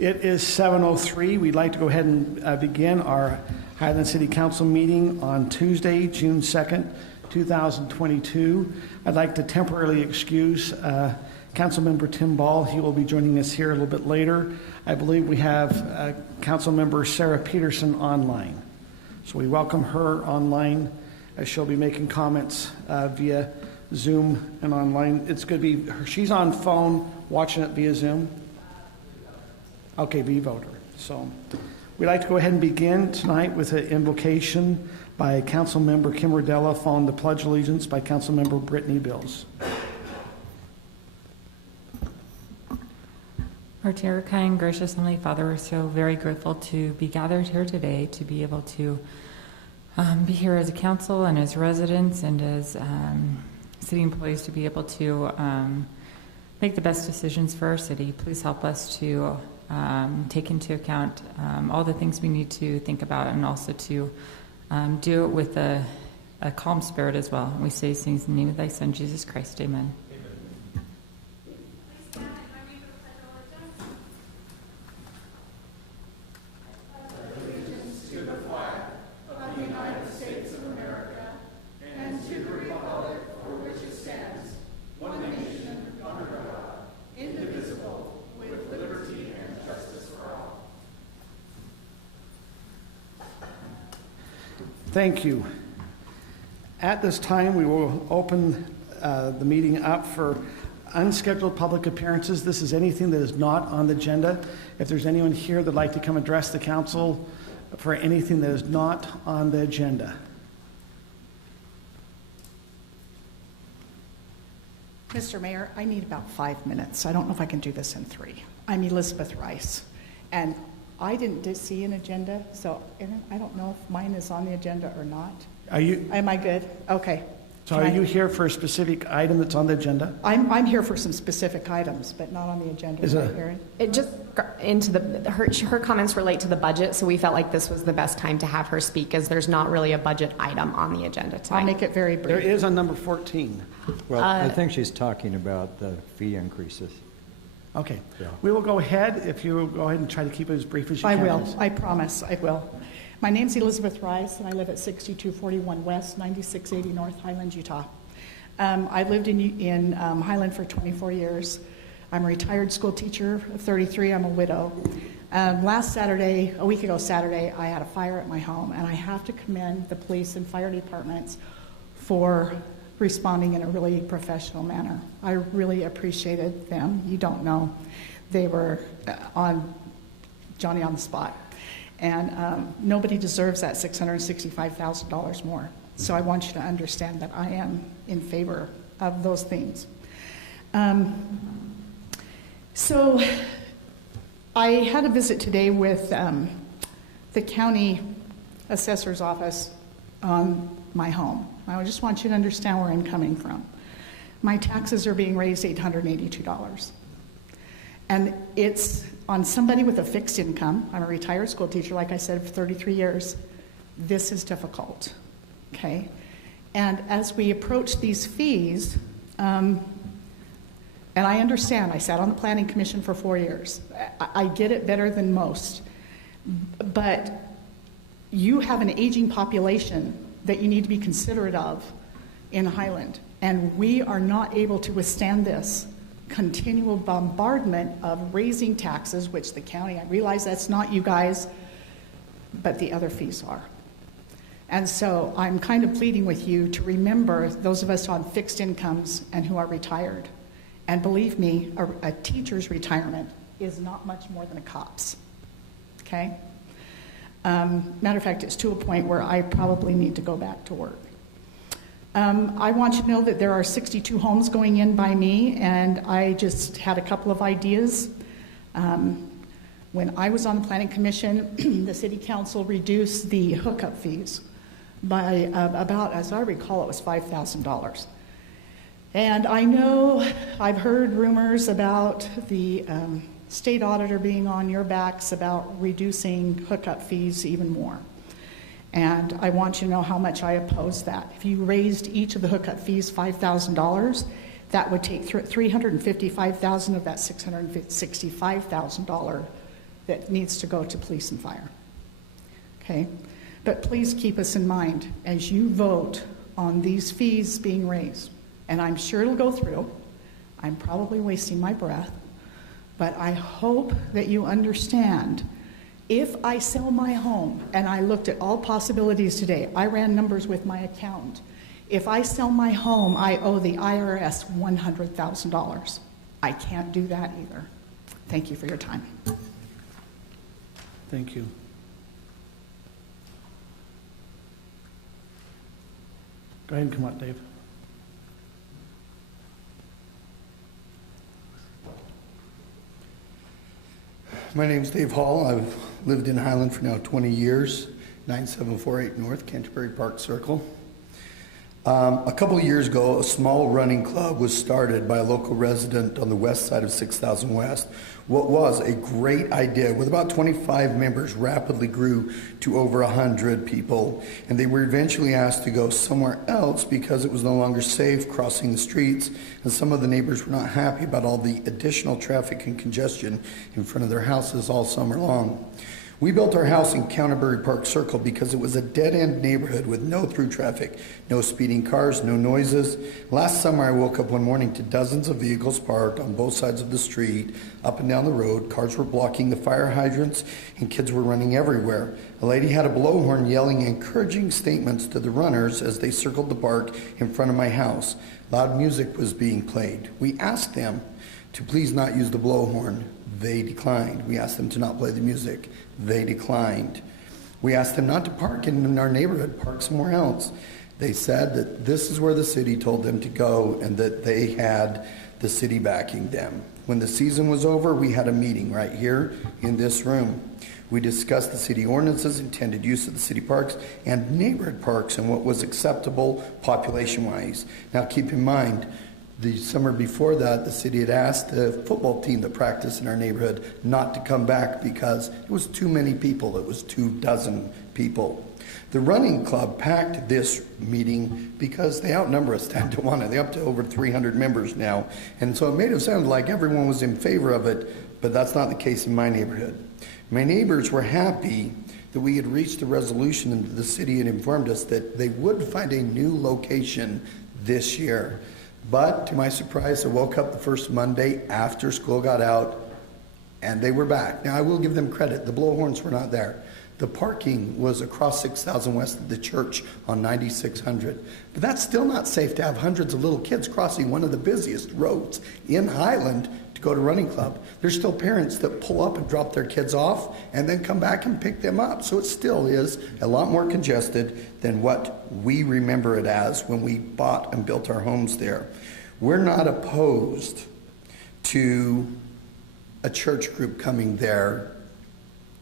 It is 7:03. We'd like to go ahead and begin our Highland City Council meeting on Tuesday, June 2nd, 2022. I'd like to temporarily excuse Councilmember Tim Ball. He will be joining us here a little bit later. I believe we have Councilmember Sarah Peterson online. So we welcome her online as she'll be making comments via Zoom and online. It's going to be, she's on phone watching it via Zoom. Okay, V-voter. So we'd like to go ahead and begin tonight with an invocation by Councilmember Kim Rodela, following the Pledge of Allegiance by Councilmember Brittney Bills. Our dear, kind, gracious Heavenly Father, we're so very grateful to be gathered here today, to be able to be here as a council and as residents and as city employees to be able to make the best decisions for our city. Please help us to take into account all the things we need to think about, and also to do it with a calm spirit as well. We say these things in the name of thy Son, Jesus Christ. Amen. Thank you. At this time, we will open the meeting up for unscheduled public appearances. This is anything that is not on the agenda. If there's anyone here that'd like to come address the council for anything that is not on the agenda. Mr. Mayor, I need about 5 minutes. I don't know if I can do this in 3. I'm Elizabeth Rice, and I didn't see an agenda, so Aaron, I don't know if mine is on the agenda or not. Am I good? Okay. So are you here for a specific item that's on the agenda? I'm here for some specific items, but not on the agenda. Is right, it? Aaron? It just into her comments relate to the budget, so we felt like this was the best time to have her speak, as there's not really a budget item on the agenda tonight. I'll make it very brief. There is on number 14. Well, I think she's talking about the fee increases. Okay. Yeah. We will go ahead. If you will go ahead and try to keep it as brief as you I can. will. I promise I will. My name's Elizabeth Rice, and I live at 6241 West, 9680 North, Highland, Utah. I've lived in Highland for 24 years. I'm a retired school teacher of 33. I'm a widow. Last Saturday, a week ago Saturday, I had a fire at my home, and I have to commend the police and fire departments for responding in a really professional manner. I really appreciated them. You don't know. They were on Johnny on the spot. And nobody deserves that $665,000 more. So I want you to understand that I am in favor of those things. So I had a visit today with the county assessor's office on my home. I just want you to understand where I'm coming from. My taxes are being raised $882. And it's on somebody with a fixed income. I'm a retired school teacher, like I said, for 33 years. This is difficult, okay? And as we approach these fees, and I understand, I sat on the Planning Commission for 4 years. I get it better than most. But you have an aging population that you need to be considerate of in Highland. And we are not able to withstand this continual bombardment of raising taxes, which the county, I realize that's not you guys, but the other fees are. And so I'm kind of pleading with you to remember those of us on fixed incomes and who are retired. And believe me, a teacher's retirement is not much more than a cop's, okay? Matter of fact, it's to a point where I probably need to go back to work. I want you to know that there are 62 homes going in by me, and I just had a couple of ideas. When I was on the Planning Commission, the City Council reduced the hookup fees by about, as I recall, it was $5,000. And I know I've heard rumors about the state auditor being on your backs about reducing hookup fees even more. And I want you to know how much I oppose that. If you raised each of the hookup fees $5,000, that would take $355,000 of that $665,000 that needs to go to police and fire. Okay? But please keep us in mind as you vote on these fees being raised. And I'm sure it'll go through. I'm probably wasting my breath. But I hope that you understand, if I sell my home, and I looked at all possibilities today, I ran numbers with my accountant. If I sell my home, I owe the IRS $100,000. I can't do that either. Thank you for your time. Thank you. Go ahead and come up, Dave. My name's Dave Hall. I've lived in Highland for now 20 years, 9748 North, Canterbury Park Circle. A couple of years ago, a small running club was started by a local resident on the west side of 6000 West. What was a great idea, with about 25 members, rapidly grew to over 100 people, and they were eventually asked to go somewhere else because it was no longer safe crossing the streets, and some of the neighbors were not happy about all the additional traffic and congestion in front of their houses all summer long. We built our house in Canterbury Park Circle because it was a dead-end neighborhood with no through traffic, no speeding cars, no noises. Last summer, I woke up one morning to dozens of vehicles parked on both sides of the street, up and down the road. Cars were blocking the fire hydrants, and kids were running everywhere. A lady had a blowhorn yelling encouraging statements to the runners as they circled the park in front of my house. Loud music was being played. We asked them to please not use the blowhorn. They declined. We asked them to not play the music. They declined. We asked them not to park in our neighborhood, park somewhere else. They said that this is where the city told them to go and that they had the city backing them. When the season was over, we had a meeting right here in this room. We discussed the city ordinances, intended use of the city parks, and neighborhood parks and what was acceptable population-wise. Now keep in mind, the summer before that, the city had asked the football team that practiced in our neighborhood not to come back because it was too many people. It was 24 people. The running club packed this meeting because they outnumber us 10 to 1. They're up to over 300 members now. And so it made it sound like everyone was in favor of it, but that's not the case in my neighborhood. My neighbors were happy that we had reached a resolution and the city had informed us that they would find a new location this year. But to my surprise, I woke up the first Monday after school got out and they were back. Now I will give them credit. The blowhorns were not there. The parking was across 6000 west of the church on 9600. But that's still not safe to have hundreds of little kids crossing one of the busiest roads in Highland to go to running club. There's still parents that pull up and drop their kids off and then come back and pick them up. So it still is a lot more congested than what we remember it as when we bought and built our homes there. We're not opposed to a church group coming there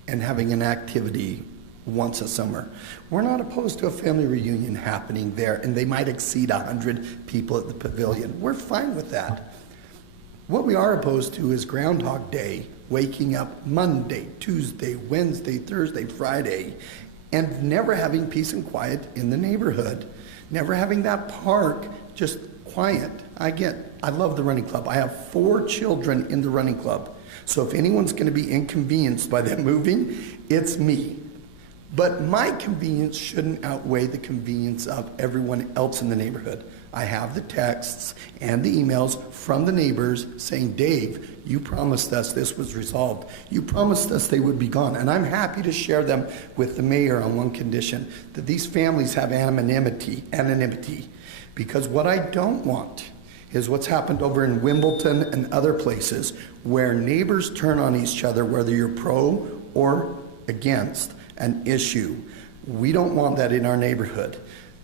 and having an activity once a summer. We're not opposed to a family reunion happening there, and they might exceed 100 people at the pavilion. We're fine with that. What we are opposed to is Groundhog Day, waking up Monday, Tuesday, Wednesday, Thursday, Friday, and never having peace and quiet in the neighborhood. Never having that park just quiet. I love the running club. I have 4 children in the running club. So if anyone's going to be inconvenienced by them moving, it's me. But my convenience shouldn't outweigh the convenience of everyone else in the neighborhood. I have the texts and the emails from the neighbors saying, Dave, you promised us this was resolved. You promised us they would be gone. And I'm happy to share them with the mayor on one condition, that these families have anonymity. Because what I don't want is what's happened over in Wimbledon and other places where neighbors turn on each other, whether you're pro or against an issue. We don't want that in our neighborhood.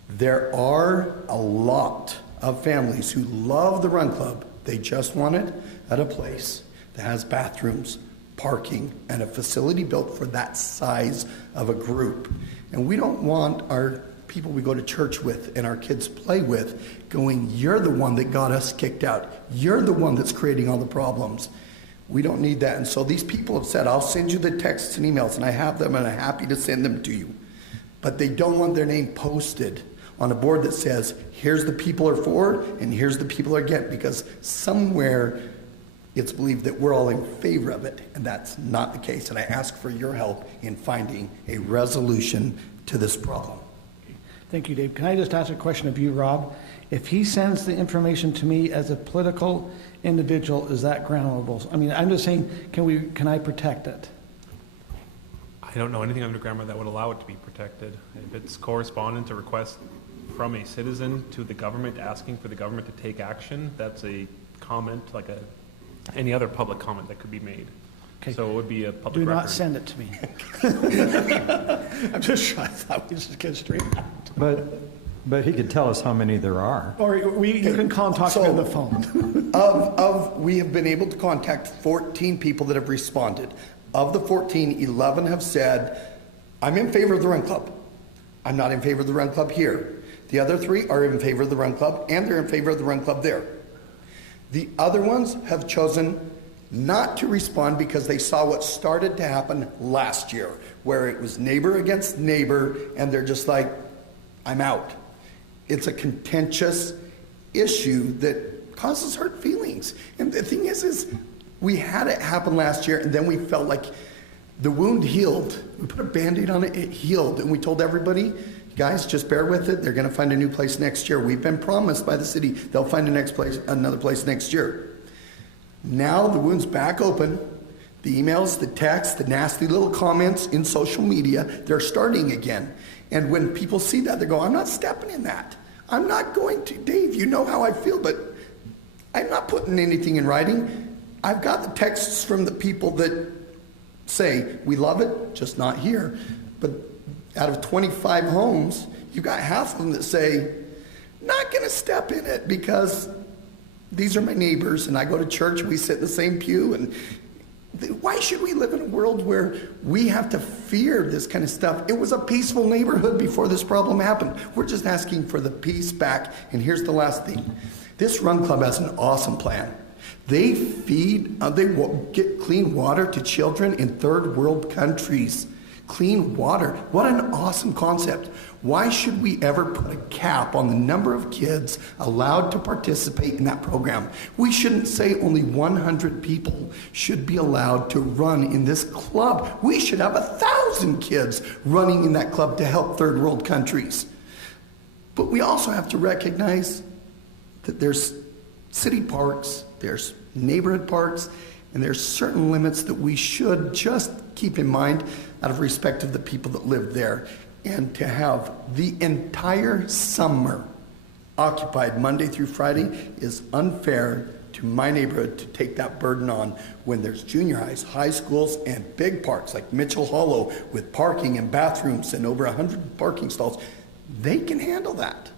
There are a lot of families who love the run club. They just want it at a place that has bathrooms, parking, and a facility built for that size of a group. And we don't want our people we go to church with and our kids play with going, you're the one that got us kicked out. You're the one that's creating all the problems. We don't need that. And so these people have said, I'll send you the texts and emails, and I have them, and I'm happy to send them to you. But they don't want their name posted on a board that says, here's the people are for, and here's the people are against, because somewhere it's believed that we're all in favor of it, and that's not the case. And I ask for your help in finding a resolution to this problem. Thank you, Dave. Can I just ask a question of you, Rob? If he sends the information to me as a political individual, is that groundable? I mean, I'm just saying, can I protect it? I don't know anything under grammar that would allow it to be protected. If it's correspondent to request from a citizen to the government asking for the government to take action, that's a comment like any other public comment that could be made. Okay. So it would be a public Do record. not send it to me. I'm just trying. I thought we just get straight out. But he could tell us how many there are. Or you can call and talk to me on the phone. We have been able to contact 14 people that have responded. Of the 14, 11 have said, I'm in favor of the Run Club. I'm not in favor of the Run Club here. The other 3 are in favor of the Run Club, and they're in favor of the Run Club there. The other ones have chosen not to respond because they saw what started to happen last year, where it was neighbor against neighbor, and they're just like, I'm out. It's a contentious issue that causes hurt feelings. And the thing is we had it happen last year, and then we felt like the wound healed. We put a Band-Aid on it, it healed, and we told everybody, guys, just bear with it. They're going to find a new place next year. We've been promised by the city they'll find another place next year. Now the wound's back open. The emails, the texts, the nasty little comments in social media, they're starting again. And when people see that, they go, I'm not stepping in that. I'm not going to. Dave, you know how I feel, but I'm not putting anything in writing. I've got the texts from the people that say, we love it, just not here. But out of 25 homes, you've got half of them that say, not going to step in it because these are my neighbors and I go to church, we sit in the same pew. And why should we live in a world where we have to fear this kind of stuff? It was a peaceful neighborhood before this problem happened. We're just asking for the peace back. And here's the last thing. This Run Club has an awesome plan. They get clean water to children in third world countries. Clean water. What an awesome concept. Why should we ever put a cap on the number of kids allowed to participate in that program? We shouldn't say only 100 people should be allowed to run in this club. We should have 1,000 kids running in that club to help third world countries. But we also have to recognize that there's city parks, there's neighborhood parks, and there's certain limits that we should just keep in mind out of respect of the people that live there. And to have the entire summer occupied Monday through Friday is unfair to my neighborhood to take that burden on when there's junior highs, high schools, and big parks like Mitchell Hollow with parking and bathrooms and over 100 parking stalls. They can handle that.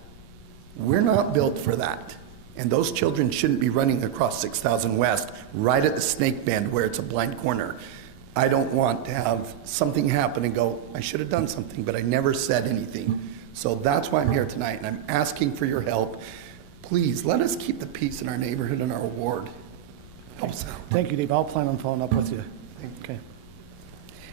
We're not built for that. And those children shouldn't be running across 6000 West right at the snake bend where it's a blind corner. I don't want to have something happen and go, I should have done something, but I never said anything. So that's why I'm here tonight, and I'm asking for your help. Please, let us keep the peace in our neighborhood and our ward. Help us out. Thank you, Dave. I'll plan on following up with you. Okay.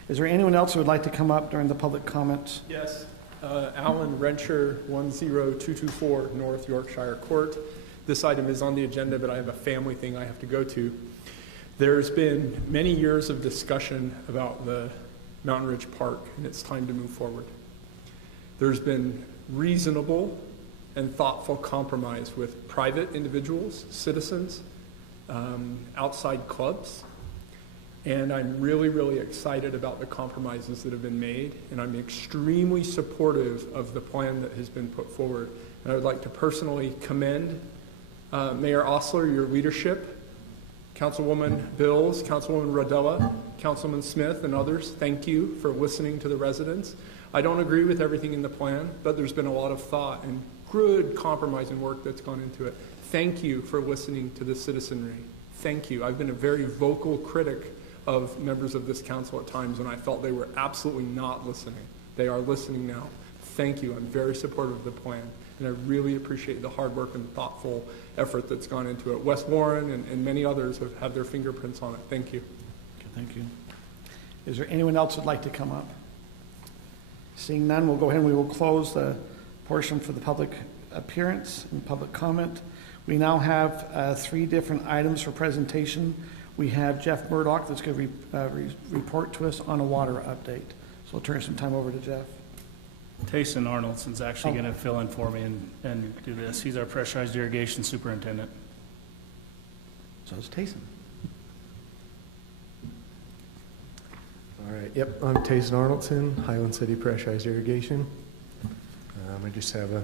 Is there anyone else who would like to come up during the public comments? Yes. Alan Rencher, 10224 North Yorkshire Court. This item is on the agenda, but I have a family thing I have to go to. There's been many years of discussion about the Mountain Ridge Park, and it's time to move forward. There's been reasonable and thoughtful compromise with private individuals, citizens, outside clubs, and I'm really, really excited about the compromises that have been made, and I'm extremely supportive of the plan that has been put forward. And I would like to personally commend Mayor Ostler, your leadership, Councilwoman Bills, Councilwoman Rodela, Councilman Smith, and others. Thank you for listening to the residents. I don't agree with everything in the plan, but there's been a lot of thought and good compromise and work that's gone into it. Thank you for listening to the citizenry. Thank you. I've been a very vocal critic of members of this council at times when I felt they were absolutely not listening. They are listening now. Thank you. I'm very supportive of the plan, and I really appreciate the hard work and thoughtful effort that's gone into it. Wes Warren and many others have had their fingerprints on it. Thank you. Okay, thank you. Is there anyone else who'd like to come up? Seeing none, we'll go ahead and we will close the portion for the public appearance and public comment. We now have 3 different items for presentation. We have Jeff Murdoch that's going to report to us on a water update. So we'll turn some time over to Jeff. Tayson Arnoldson's actually going to fill in for me and do this. He's our pressurized irrigation superintendent. So it's Tayson. All right, yep, I'm Tayson Arnoldson, Highland City Pressurized Irrigation. I just have a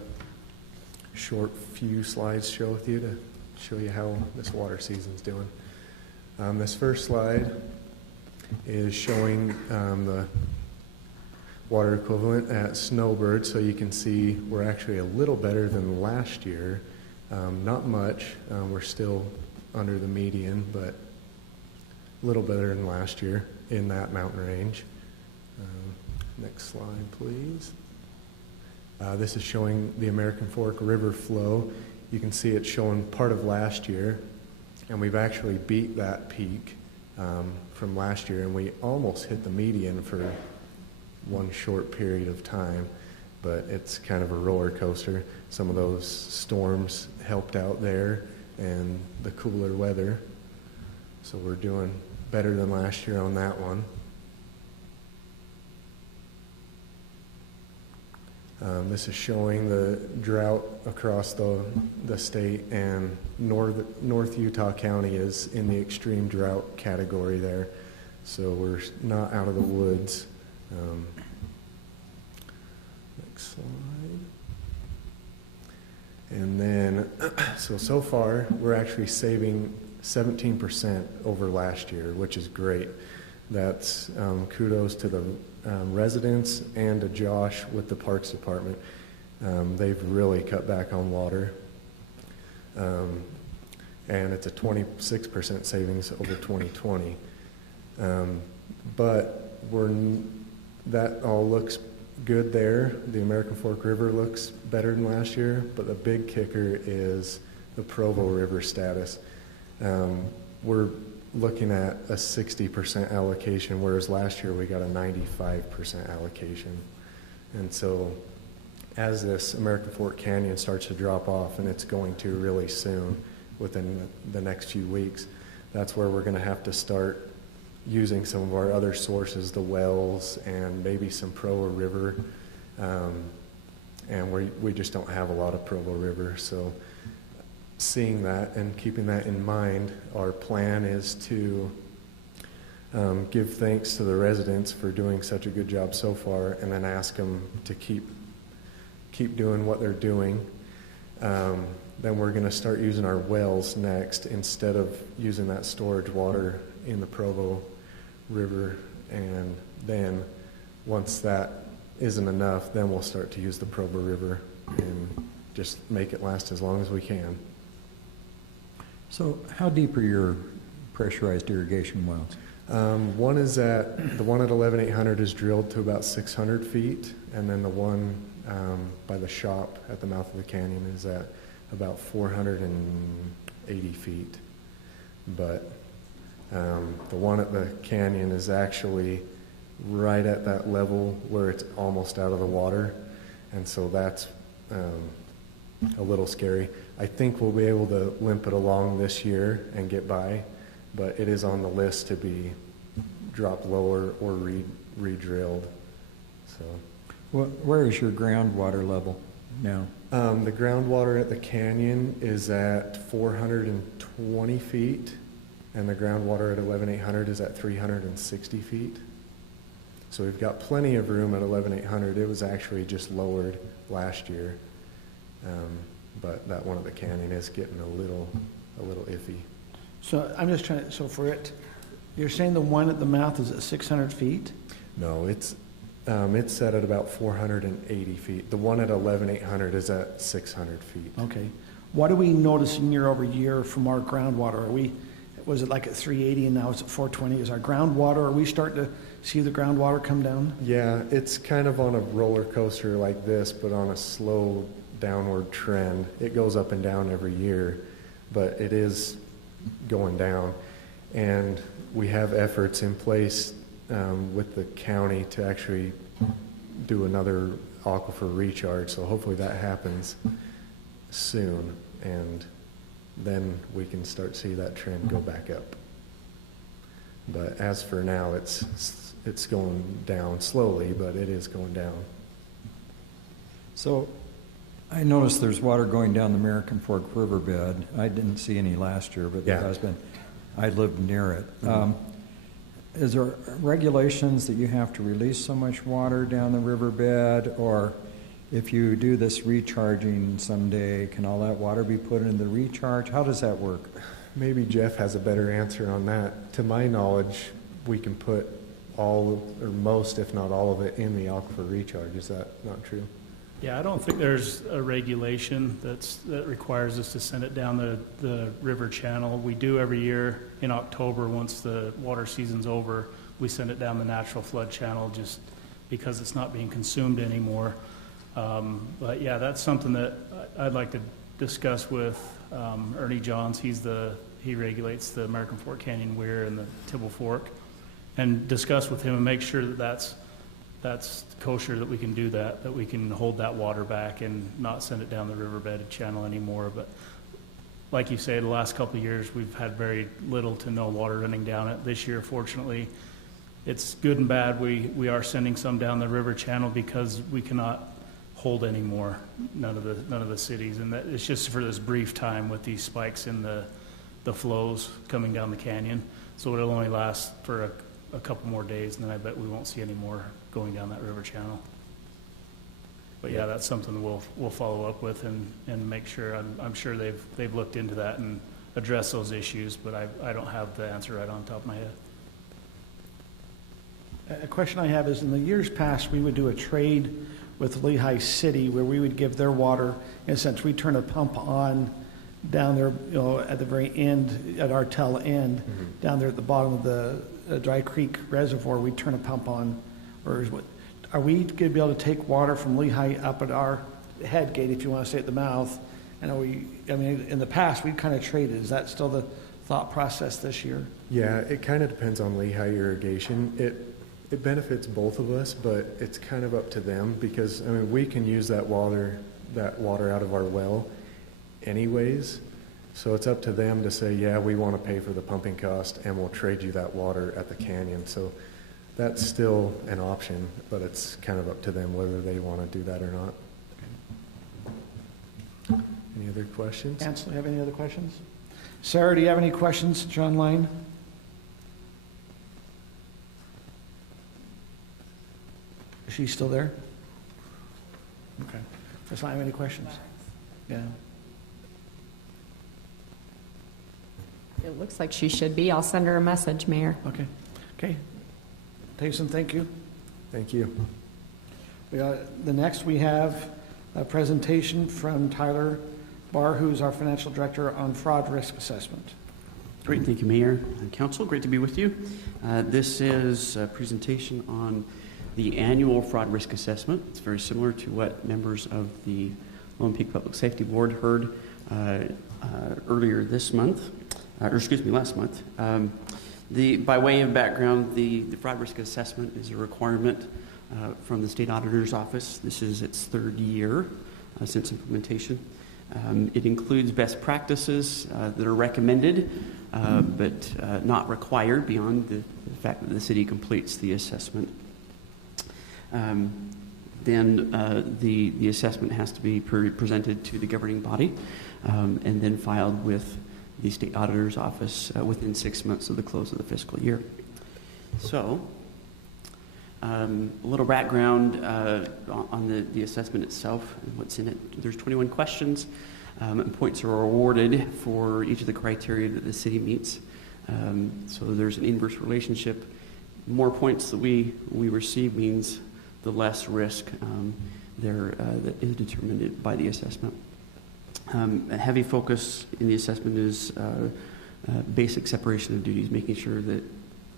short few slides to show with you to show you how this water season's doing. This first slide is showing the water equivalent at Snowbird, so you can see we're actually a little better than last year. Not much, we're still under the median, but a little better than last year in that mountain range. Next slide, please. This is showing the American Fork River flow. You can see it's showing part of last year, and we've actually beat that peak from last year, and we almost hit the median for one short period of time, but it's kind of a roller coaster. Some of those storms helped out there and the cooler weather, so we're doing better than last year on that one. This is showing the drought across the state, and North Utah County is in the extreme drought category there, so we're not out of the woods. Next slide. And then, so far, we're actually saving 17% over last year, which is great. That's kudos to the residents and to Josh with the Parks Department. They've really cut back on water. And it's a 26% savings over 2020. But that all looks good there. The American Fork River looks better than last year, but the big kicker is the Provo River status. We're looking at a 60% allocation, whereas last year we got a 95% allocation. And so as this American Fork Canyon starts to drop off, and it's going to really soon within the next few weeks, that's where we're going to have to start using some of our other sources, the Wells and maybe some Provo River. And we just don't have a lot of Provo River. So seeing that and keeping that in mind, our plan is to give thanks to the residents for doing such a good job so far, and then ask them to keep doing what they're doing. Then we're going to start using our wells next instead of using that storage water in the Provo River, and then once that isn't enough, then we'll start to use the Provo River and just make it last as long as we can. So how deep are your pressurized irrigation wells? The one at 11,800 is drilled to about 600 feet, and then the one by the shop at the mouth of the canyon is at about 480 feet. But the one at the canyon is actually right at that level where it's almost out of the water, and so that's a little scary. I think we'll be able to limp it along this year and get by, but it is on the list to be dropped lower or re-drilled. So, Where is your groundwater level now? the groundwater at the canyon is at 420 feet, and the groundwater at 11,800 is at 360 feet. So we've got plenty of room at 11,800. It was actually just lowered last year. But that one at the canyon is getting a little iffy. So I'm just trying, so for it, you're saying the one at the mouth is at 600 feet? No, it's set at about 480 feet. The one at 11,800 is at 600 feet. Okay. What are we noticing year over year from our groundwater? Was it like at 380 and now it's at 420? Is our groundwater, are we starting to see the groundwater come down? Yeah, it's kind of on a roller coaster like this, but on a slow downward trend. It goes up and down every year, but it is going down. And we have efforts in place with the county to actually do another aquifer recharge, so hopefully that happens soon. And then we can start to see that trend go back up. But as for now, it's going down slowly, but it is going down. So I noticed there's water going down the American Fork riverbed. I didn't see any last year, but there has been. I lived near it. Mm-hmm. Is there regulations that you have to release so much water down the riverbed, or if you do this recharging someday, can all that water be put into the recharge? How does that work? Maybe Jeff has a better answer on that. To my knowledge, we can put all or most, if not all of it, in the aquifer recharge. Is that not true? Yeah, I don't think there's a regulation that requires us to send it down the river channel. We do every year in October, once the water season's over, we send it down the natural flood channel just because it's not being consumed anymore. But yeah, that's something that I'd like to discuss with Ernie Johns. He regulates the American Fork Canyon Weir and the Tibble Fork, and discuss with him and make sure that that's kosher, that we can do that we can hold that water back and not send it down the riverbed channel anymore. But like you say, the last couple of years, we've had very little to no water running down it. This year, fortunately, it's good and bad. We are sending some down the river channel because we cannot hold anymore, none of the cities. And that it's just for this brief time with these spikes in the flows coming down the canyon. So it'll only last for a couple more days, and then I bet we won't see any more going down that river channel. But yeah, that's something we'll follow up with and make sure. I'm sure they've looked into that and addressed those issues, but I don't have the answer right on top of my head. A question I have is, in the years past, we would do a trade with Lehigh City where we would give their water. In a sense, we turn a pump on down there, at the very end, at our tail end, down there at the bottom of the Dry Creek Reservoir, we turn a pump on. Or are we going to be able to take water from Lehigh up at our head gate, if you want to say at the mouth? And in the past, we kind of traded. Is that still the thought process this year? Yeah, it kind of depends on Lehigh Irrigation. It benefits both of us, but it's kind of up to them because, we can use that water out of our well anyways. So it's up to them to say, yeah, we want to pay for the pumping cost and we'll trade you that water at the canyon. So that's still an option, but it's kind of up to them whether they want to do that or not. Any other questions? Ansel, have any other questions? Sarah, do you have any questions, John Line? Is she still there? Okay. Does not have any questions? Yeah. It looks like she should be. I'll send her a message, Mayor. Okay. Tayson, thank you. Thank you. Next we have a presentation from Tyler Bahr, who's our financial director on fraud risk assessment. Great, thank you, Mayor and Council. Great to be with you. This is a presentation on the annual fraud risk assessment. It's very similar to what members of the Lone Peak Public Safety Board heard earlier this month, last month. By way of background, the fraud risk assessment is a requirement from the State Auditor's Office. This is its third year since implementation. It includes best practices that are recommended, but not required beyond the fact that the city completes the assessment. Then the assessment has to be presented to the governing body and then filed with the State Auditor's Office within 6 months of the close of the fiscal year. So, a little background on the assessment itself and what's in it. There's 21 questions, and points are awarded for each of the criteria that the city meets. So there's an inverse relationship. More points that we receive means the less risk that is determined by the assessment. A heavy focus in the assessment is basic separation of duties, making sure that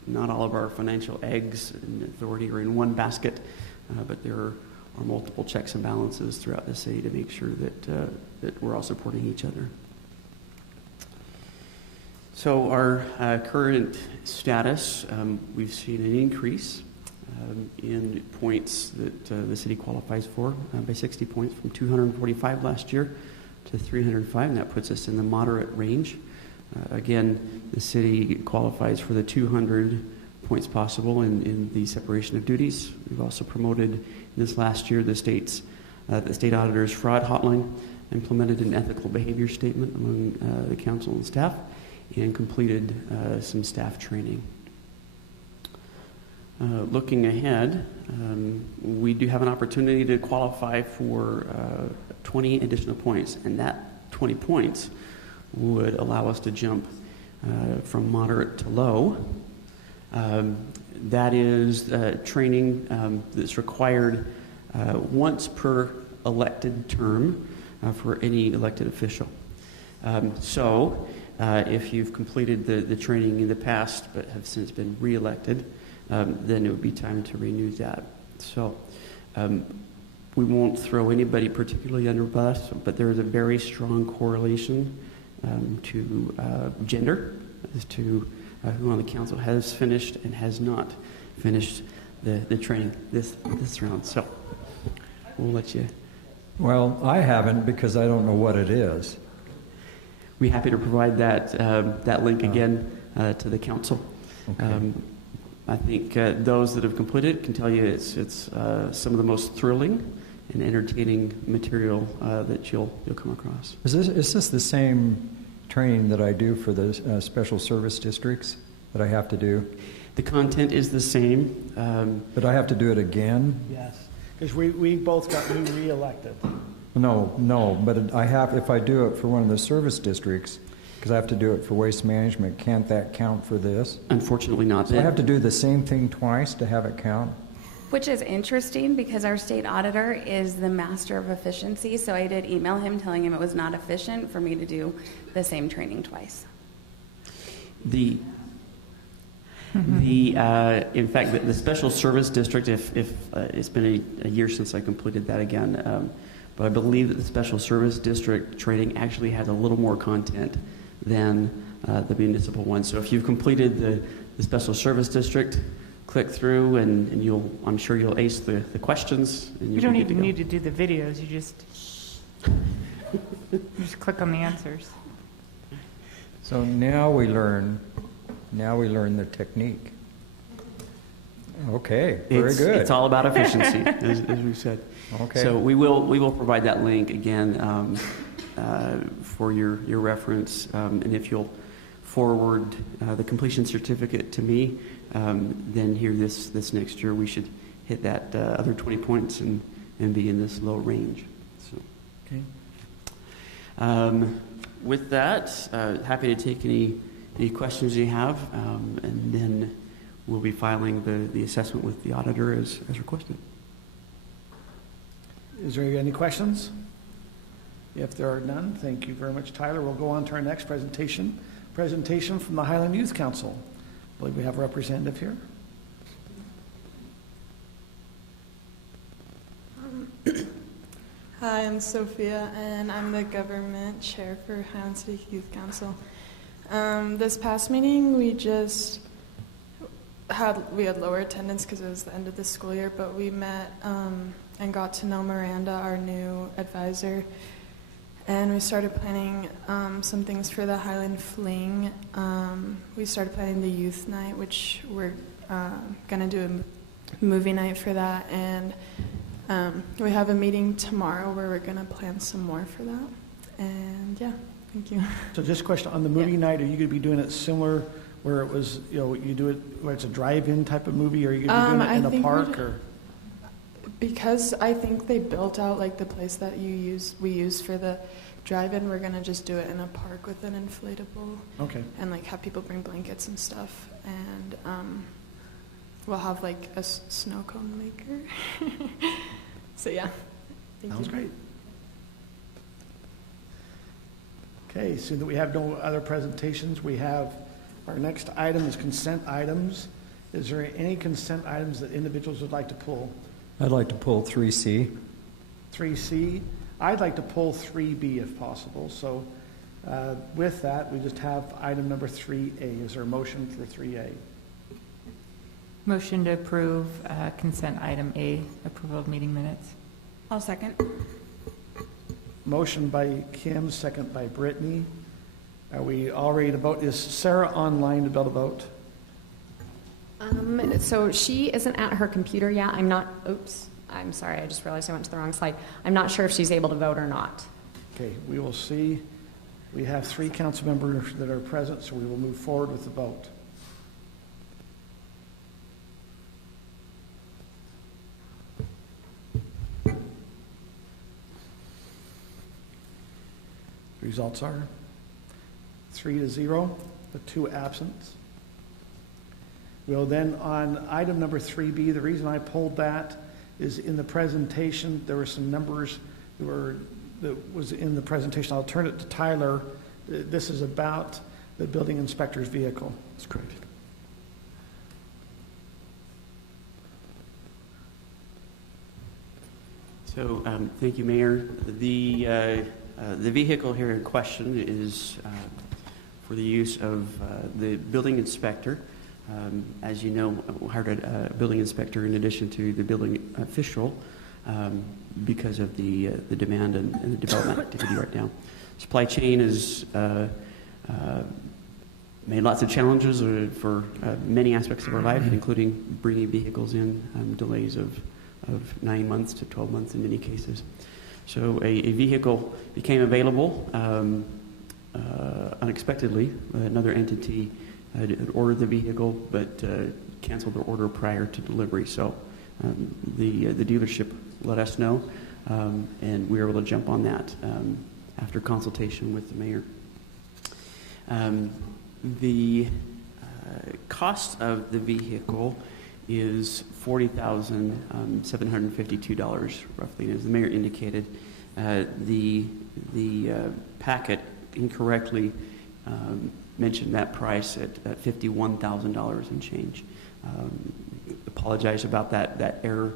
not all of our financial eggs and authority are in one basket, but there are multiple checks and balances throughout the city to make sure that we're all supporting each other. So our current status, we've seen an increase in points that the city qualifies for by 60 points from 245 last year to 305, and that puts us in the moderate range. Again, the city qualifies for the 200 points possible in the separation of duties. We've also promoted this last year the state auditor's fraud hotline, implemented an ethical behavior statement among the council and staff, and completed some staff training. Looking ahead, we do have an opportunity to qualify for 20 additional points, and that 20 points would allow us to jump from moderate to low. That is training that's required once per elected term for any elected official. So if you've completed the training in the past but have since been re-elected, then it would be time to renew that. So we won't throw anybody particularly under the bus, but there is a very strong correlation to gender as to who on the council has finished and has not finished the training this round. So we'll let you. Well, I haven't because I don't know what it is. We're happy to provide that link again to the council. Okay. I think those that have completed can tell you it's some of the most thrilling and entertaining material that you'll come across. Is this the same training that I do for the special service districts that I have to do? The content is the same. But I have to do it again? Yes, because we both got re-elected. No, but if I do it for one of the service districts, because I have to do it for waste management, can't that count for this? Unfortunately not. So I have to do the same thing twice to have it count? Which is interesting because our state auditor is the master of efficiency, so I did email him telling him it was not efficient for me to do the same training twice. In fact, the special service district, if it's been a year since I completed that again, but I believe that the special service district training actually has a little more content than the municipal one. So if you've completed the special service district, click through and I'm sure you'll ace the questions. And You don't even need to do the videos. You just click on the answers. So now we learn the technique. Okay, very good. It's all about efficiency, as we've said. Okay. So we will provide that link again for your reference, and if you'll forward the completion certificate to me, then here this next year we should hit that other 20 points and be in this low range. So, okay. With that, happy to take any questions you have, and then we'll be filing the assessment with the auditor as requested. Is there any questions? If there are none, thank you very much, Tyler. We'll go on to our next presentation. Presentation from the Highland Youth Council. I believe we have a representative here. Hi, I'm Sophia, and I'm the government chair for Highland City Youth Council. This past meeting, we had lower attendance because it was the end of the school year, but we met and got to know Miranda, our new advisor, and we started planning some things for the Highland Fling. We started planning the youth night, which we're gonna do a movie night for that, and we have a meeting tomorrow where we're gonna plan some more for that. And yeah, thank you. So just a question on the movie night, are you gonna be doing it similar where it was, you do it where it's a drive-in type of movie, or are you gonna be doing it in a park, or? Because I think they built out like the place that we use for the drive-in, we're gonna just do it in a park with an inflatable. Okay. And like have people bring blankets and stuff, and we'll have like a snow cone maker. So yeah. Sounds great. Okay, seeing that we have no other presentations, we have our next item is consent items. Is there any consent items that individuals would like to pull? I'd like to pull 3C. 3C. I'd like to pull 3B if possible. So with that, we just have item number 3A. Is there a motion for 3A? Motion to approve consent item A, approval of meeting minutes. I'll second. Motion by Kim, second by Brittney. Are we all ready to vote? Is Sarah online to be able to vote? So she isn't at her computer yet. I'm sorry, I just realized I went to the wrong slide. I'm not sure if she's able to vote or not. Okay, we will see. We have 3 council members that are present, so we will move forward with the vote. The results are 3-0, with 2 absent. We'll then, on item number 3B, the reason I pulled that is in the presentation, there were some numbers that was in the presentation. I'll turn it to Tyler. This is about the building inspector's vehicle. That's correct. So, thank you, Mayor. The vehicle here in question is for the use of the building inspector. As you know, we hired a building inspector in addition to the building official because of the demand and the development activity right now. Supply chain has made lots of challenges for many aspects of our life, including bringing vehicles in, delays of 9 months to 12 months in many cases. So a vehicle became available unexpectedly. Another entity had ordered the vehicle but canceled the order prior to delivery. So the dealership let us know, and we were able to jump on that after consultation with the mayor. The cost of the vehicle is $40,752 roughly. And as the mayor indicated, the packet incorrectly mentioned that price at $51,000 and change. Apologize about that error,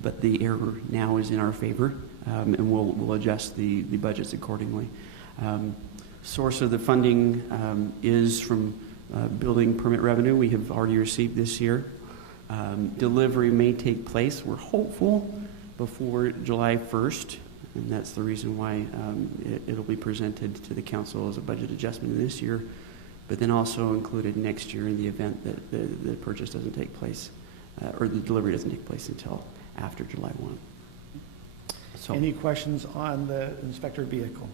but the error now is in our favor, and we'll adjust the budgets accordingly. Source of the funding is from building permit revenue we have already received this year. Delivery may take place, we're hopeful, before July 1st, and that's the reason why it'll be presented to the council as a budget adjustment this year, but then also included next year in the event that the purchase doesn't take place, or the delivery doesn't take place until after July 1. So, any questions on the inspector vehicle?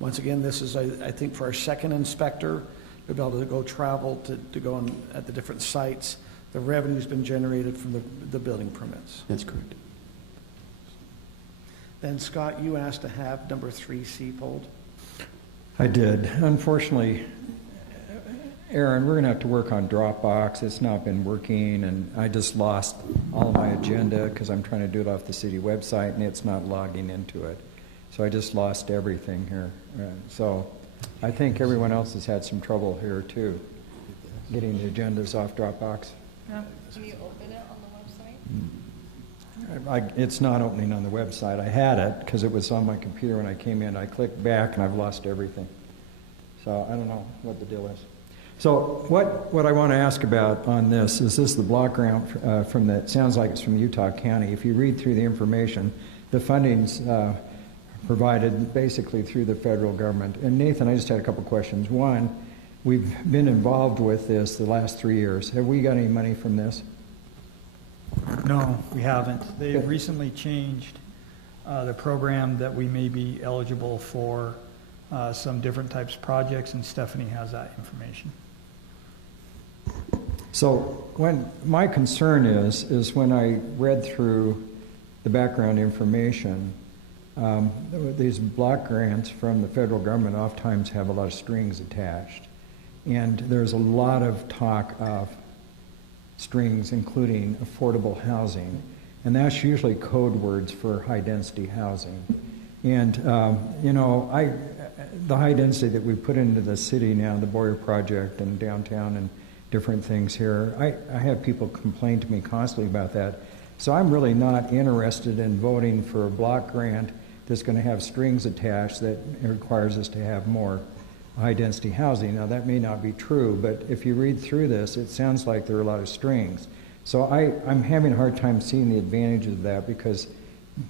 Once again, this is, I think, for our second inspector to be able to go travel to go on at the different sites. The revenue's been generated from the building permits. That's correct. Then, Scott, you asked to have number 3C pulled. I did. Unfortunately, Aaron, we're going to have to work on Dropbox. It's not been working, and I just lost all my agenda because I'm trying to do it off the city website, and it's not logging into it. So I just lost everything here. So I think everyone else has had some trouble here, too, getting the agendas off Dropbox. Yeah. Can you open it on the website? It's not opening on the website. I had it because it was on my computer when I came in. I clicked back, and I've lost everything. So I don't know what the deal is. So what I want to ask about on this is the block grant from the, it sounds like it's from Utah County. If you read through the information, the funding's provided basically through the federal government. And Nathan, I just had a couple questions. One, we've been involved with this the last 3 years. Have we got any money from this? No, we haven't. They've recently changed the program that we may be eligible for some different types of projects, and Stephannie has that information. So my concern is when I read through the background information, these block grants from the federal government oftentimes have a lot of strings attached. And there's a lot of talk of strings, including affordable housing. And that's usually code words for high-density housing. And, the high density that we put into the city now, the Bahr project and downtown and different things here, I have people complain to me constantly about that. So I'm really not interested in voting for a block grant that's going to have strings attached that requires us to have more high-density housing. Now, that may not be true, but if you read through this, it sounds like there are a lot of strings. So I'm having a hard time seeing the advantages of that because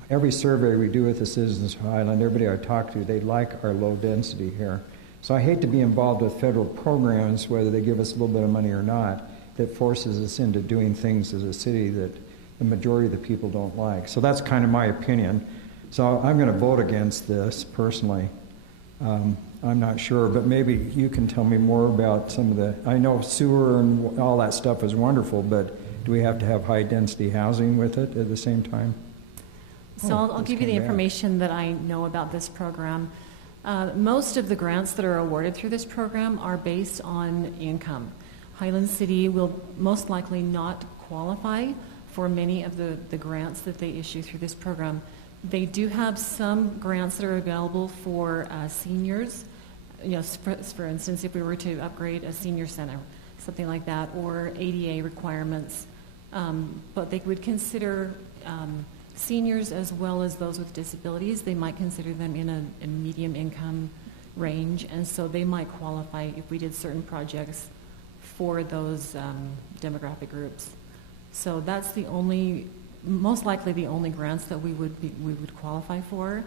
every survey we do with the citizens of Highland, everybody I talk to, they like our low density here. So I hate to be involved with federal programs, whether they give us a little bit of money or not, that forces us into doing things as a city that the majority of the people don't like. So that's kind of my opinion. So I'm going to vote against this personally. I'm not sure, but maybe you can tell me more about some of the, I know sewer and all that stuff is wonderful, but do we have to have high density housing with it at the same time? So I'll give you the information that I know about this program. Most of the grants that are awarded through this program are based on income. Highland City will most likely not qualify for many of the grants that they issue through this program. They do have some grants that are available for seniors. You know, for instance, if we were to upgrade a senior center, something like that, or ADA requirements. But they would consider seniors as well as those with disabilities. They might consider them in a medium income range, and so they might qualify if we did certain projects for those demographic groups. So that's the only, most likely the only grants that we would qualify for.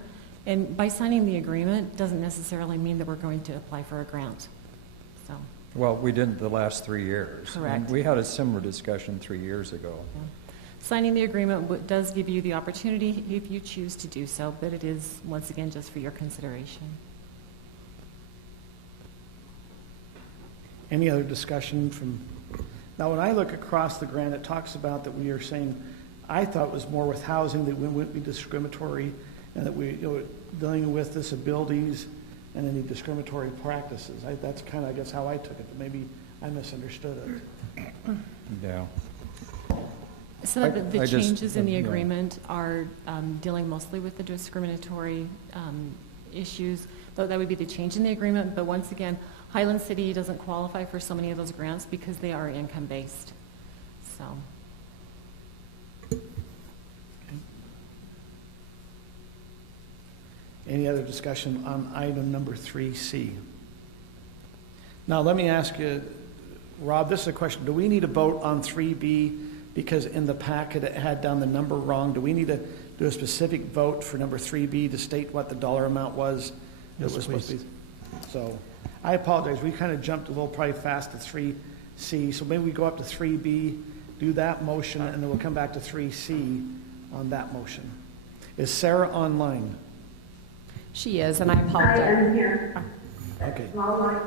And by signing the agreement doesn't necessarily mean that we're going to apply for a grant. So. Well, we didn't the last 3 years. Correct. And we had a similar discussion 3 years ago. Yeah. Signing the agreement does give you the opportunity if you choose to do so, but it is, once again, just for your consideration. Any other discussion from, now when I look across the grant, it talks about that we are saying, I thought it was more with housing, that we wouldn't be discriminatory, and that we, dealing with disabilities and any discriminatory practices. That's kind of, I guess, how I took it, but maybe I misunderstood it. Yeah. So the changes in the yeah. agreement are dealing mostly with the discriminatory issues. Though that would be the change in the agreement, but once again, Highland City doesn't qualify for so many of those grants because they are income-based. So. Any other discussion on item number 3C? Now, let me ask you, Rob, this is a question. Do we need to vote on 3B because in the packet it had down the number wrong? Do we need to do a specific vote for number 3B to state what the dollar amount was? Yes, was please. supposed to be? So, I apologize. We kind of jumped a little probably fast to 3C. So maybe we go up to 3B, do that motion, and then we'll come back to 3C on that motion. Is Sarah online? She is, and I apologize. I am here. Okay. All right.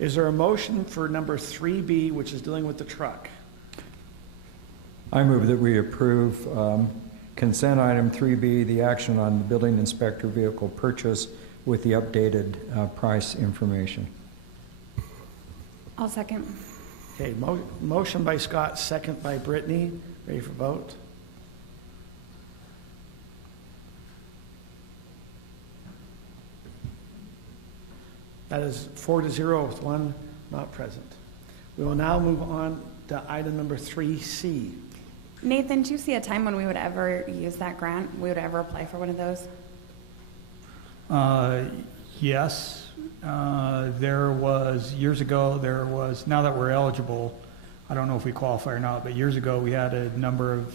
Is there a motion for number 3B, which is dealing with the truck? I move that we approve consent item 3B, the action on the building inspector vehicle purchase with the updated price information. I'll second. Okay, motion by Scott, second by Brittney. Ready for vote? That is 4-0 with one not present. We will now move on to item number 3C. Nathan, do you see a time when we would ever use that grant? We would ever apply for one of those? Yes. There was, years ago, now that we're eligible, I don't know if we qualify or not, but years ago we had a number of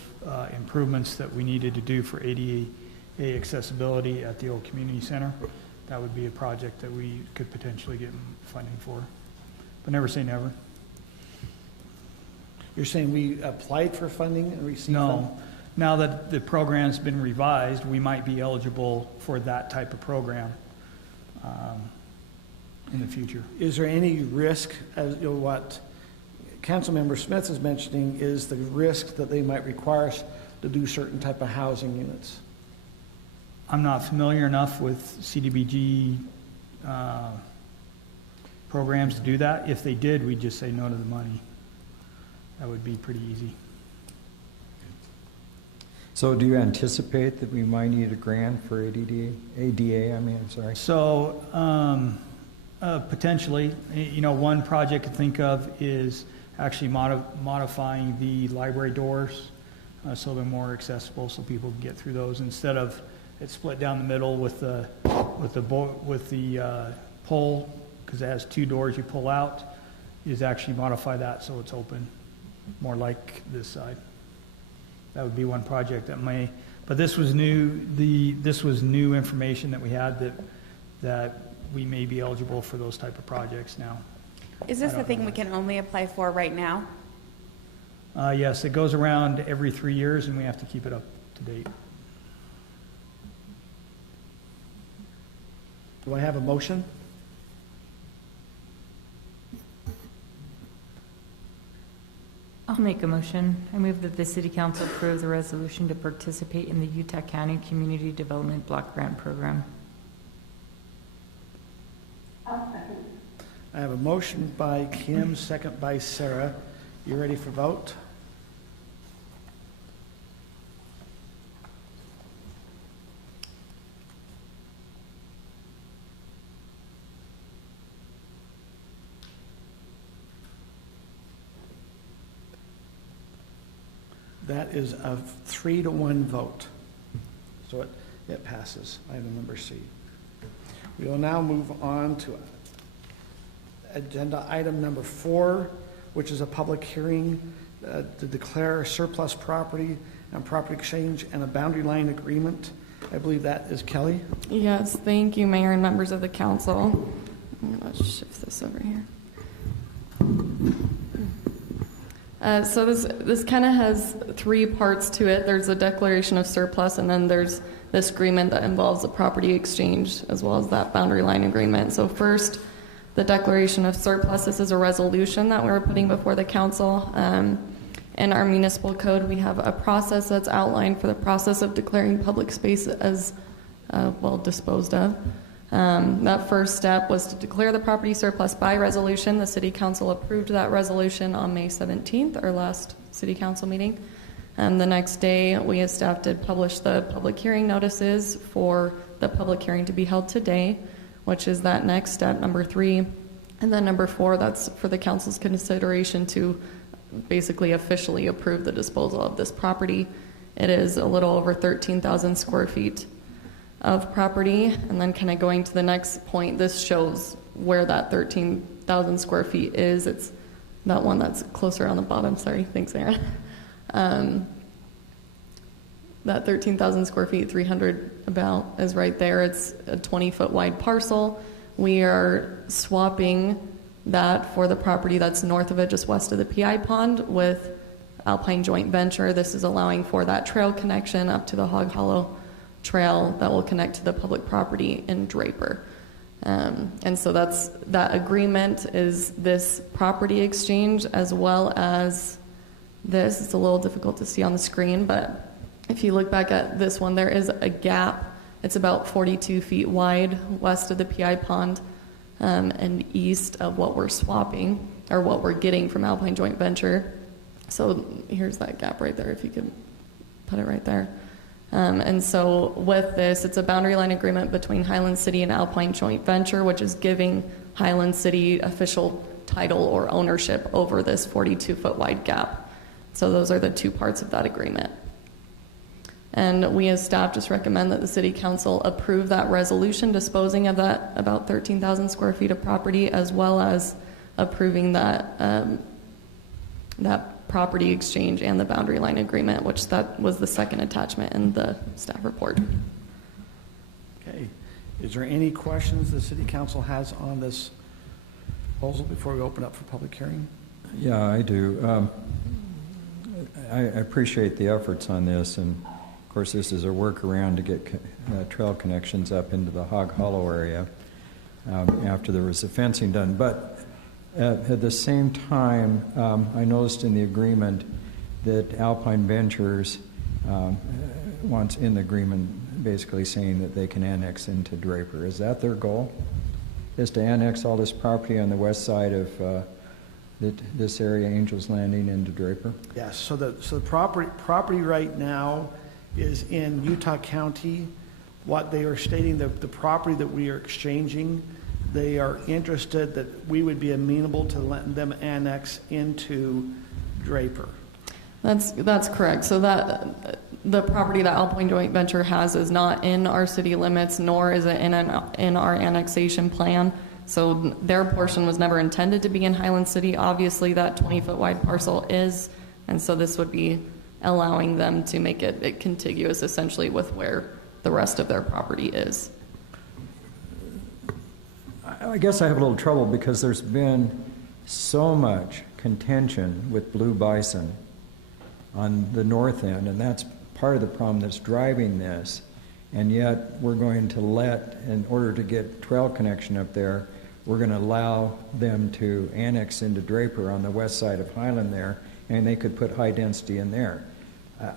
improvements that we needed to do for ADA accessibility at the old community center. That would be a project that we could potentially get funding for, but never say never. You're saying we applied for funding and received No. funding? Now that the program's been revised, we might be eligible for that type of program in the future. Is there any risk, as what Councilmember Smith is mentioning, is the risk that they might require us to do certain type of housing units? I'm not familiar enough with CDBG programs to do that. If they did, we'd just say no to the money. That would be pretty easy. So do you anticipate that we might need a grant for ADA, I'm sorry? So potentially, one project to think of is actually modifying the library doors so they're more accessible so people can get through those instead of it's split down the middle with the pole, because it has two doors you pull out, is actually modify that so it's open, more like this side. That would be one project that may But this was new, this was new information that we had that we may be eligible for those type of projects now. Is this the thing we can only apply for right now? Yes, it goes around every 3 years, and we have to keep it up to date. Do I have a motion? I'll make a motion. I move that the City Council approve the resolution to participate in the Utah County Community Development Block Grant Program. I have a motion by Kim, second by Sarah. You ready for vote? That is a 3-to-1 vote. So it passes. Item number C. We will now move on to agenda item number 4, which is a public hearing to declare surplus property and property exchange and a boundary line agreement. I believe that is Kelly. Yes, thank you, Mayor and members of the council. Let's shift this over here. So this kind of has 3 parts to it. There's a declaration of surplus, and then there's this agreement that involves a property exchange, as well as that boundary line agreement. So first, the declaration of surplus. This is a resolution that we're putting before the council. In our municipal code, we have a process that's outlined for the process of declaring public space as disposed of. That first step was to declare the property surplus by resolution. The City Council approved that resolution on May 17th, our last City Council meeting. And the next day, we as staff did publish the public hearing notices for the public hearing to be held today, which is that next step, number 3. And then number 4, that's for the council's consideration to basically officially approve the disposal of this property. It is a little over 13,000 square feet of property. And then kind of going to the next point, this shows where that 13,000 square feet is. It's that one that's closer on the bottom. Sorry, thanks, Aaron. That 13,000 square feet, 300 about, is right there. It's a 20-foot wide parcel. We are swapping that for the property that's north of it, just west of the PI pond, with Alpine Joint Venture. This is allowing for that trail connection up to the Hog Hollow Trail that will connect to the public property in Draper. And so that agreement is this property exchange, as well as this. It's a little difficult to see on the screen, but if you look back at this one, there is a gap. It's about 42 feet wide west of the PI pond and east of what we're swapping, or what we're getting from Alpine Joint Venture. So here's that gap right there, if you could put it right there. And so with this, it's a boundary line agreement between Highland City and Alpine Joint Venture, which is giving Highland City official title or ownership over this 42-foot wide gap. So those are the 2 parts of that agreement. And we as staff just recommend that the City Council approve that resolution disposing of that about 13,000 square feet of property, as well as approving that that property exchange and the boundary line agreement, which that was the second attachment in the staff report. Okay. Is there any questions the City Council has on this proposal before we open up for public hearing? Yeah, I do. I appreciate the efforts on this, and of course this is a workaround to get trail connections up into the Hog Hollow area after there was the fencing done. But at the same time, I noticed in the agreement that Alpine Ventures wants in the agreement basically saying that they can annex into Draper. Is that their goal? Is to annex all this property on the west side of this area, Angels Landing, into Draper? Yes. So the property right now is in Utah County. What they are stating, the property that we are exchanging, they are interested that we would be amenable to letting them annex into Draper. That's correct. So that the property that Alpine Joint Venture has is not in our city limits, nor is it in our annexation plan. So their portion was never intended to be in Highland City. Obviously, that 20-foot wide parcel is, and so this would be allowing them to make it contiguous essentially with where the rest of their property is. I guess I have a little trouble because there's been so much contention with blue bison on the north end, and that's part of the problem that's driving this. And yet we're going to in order to get trail connection up there, we're going to allow them to annex into Draper on the west side of Highland there, and they could put high density in there.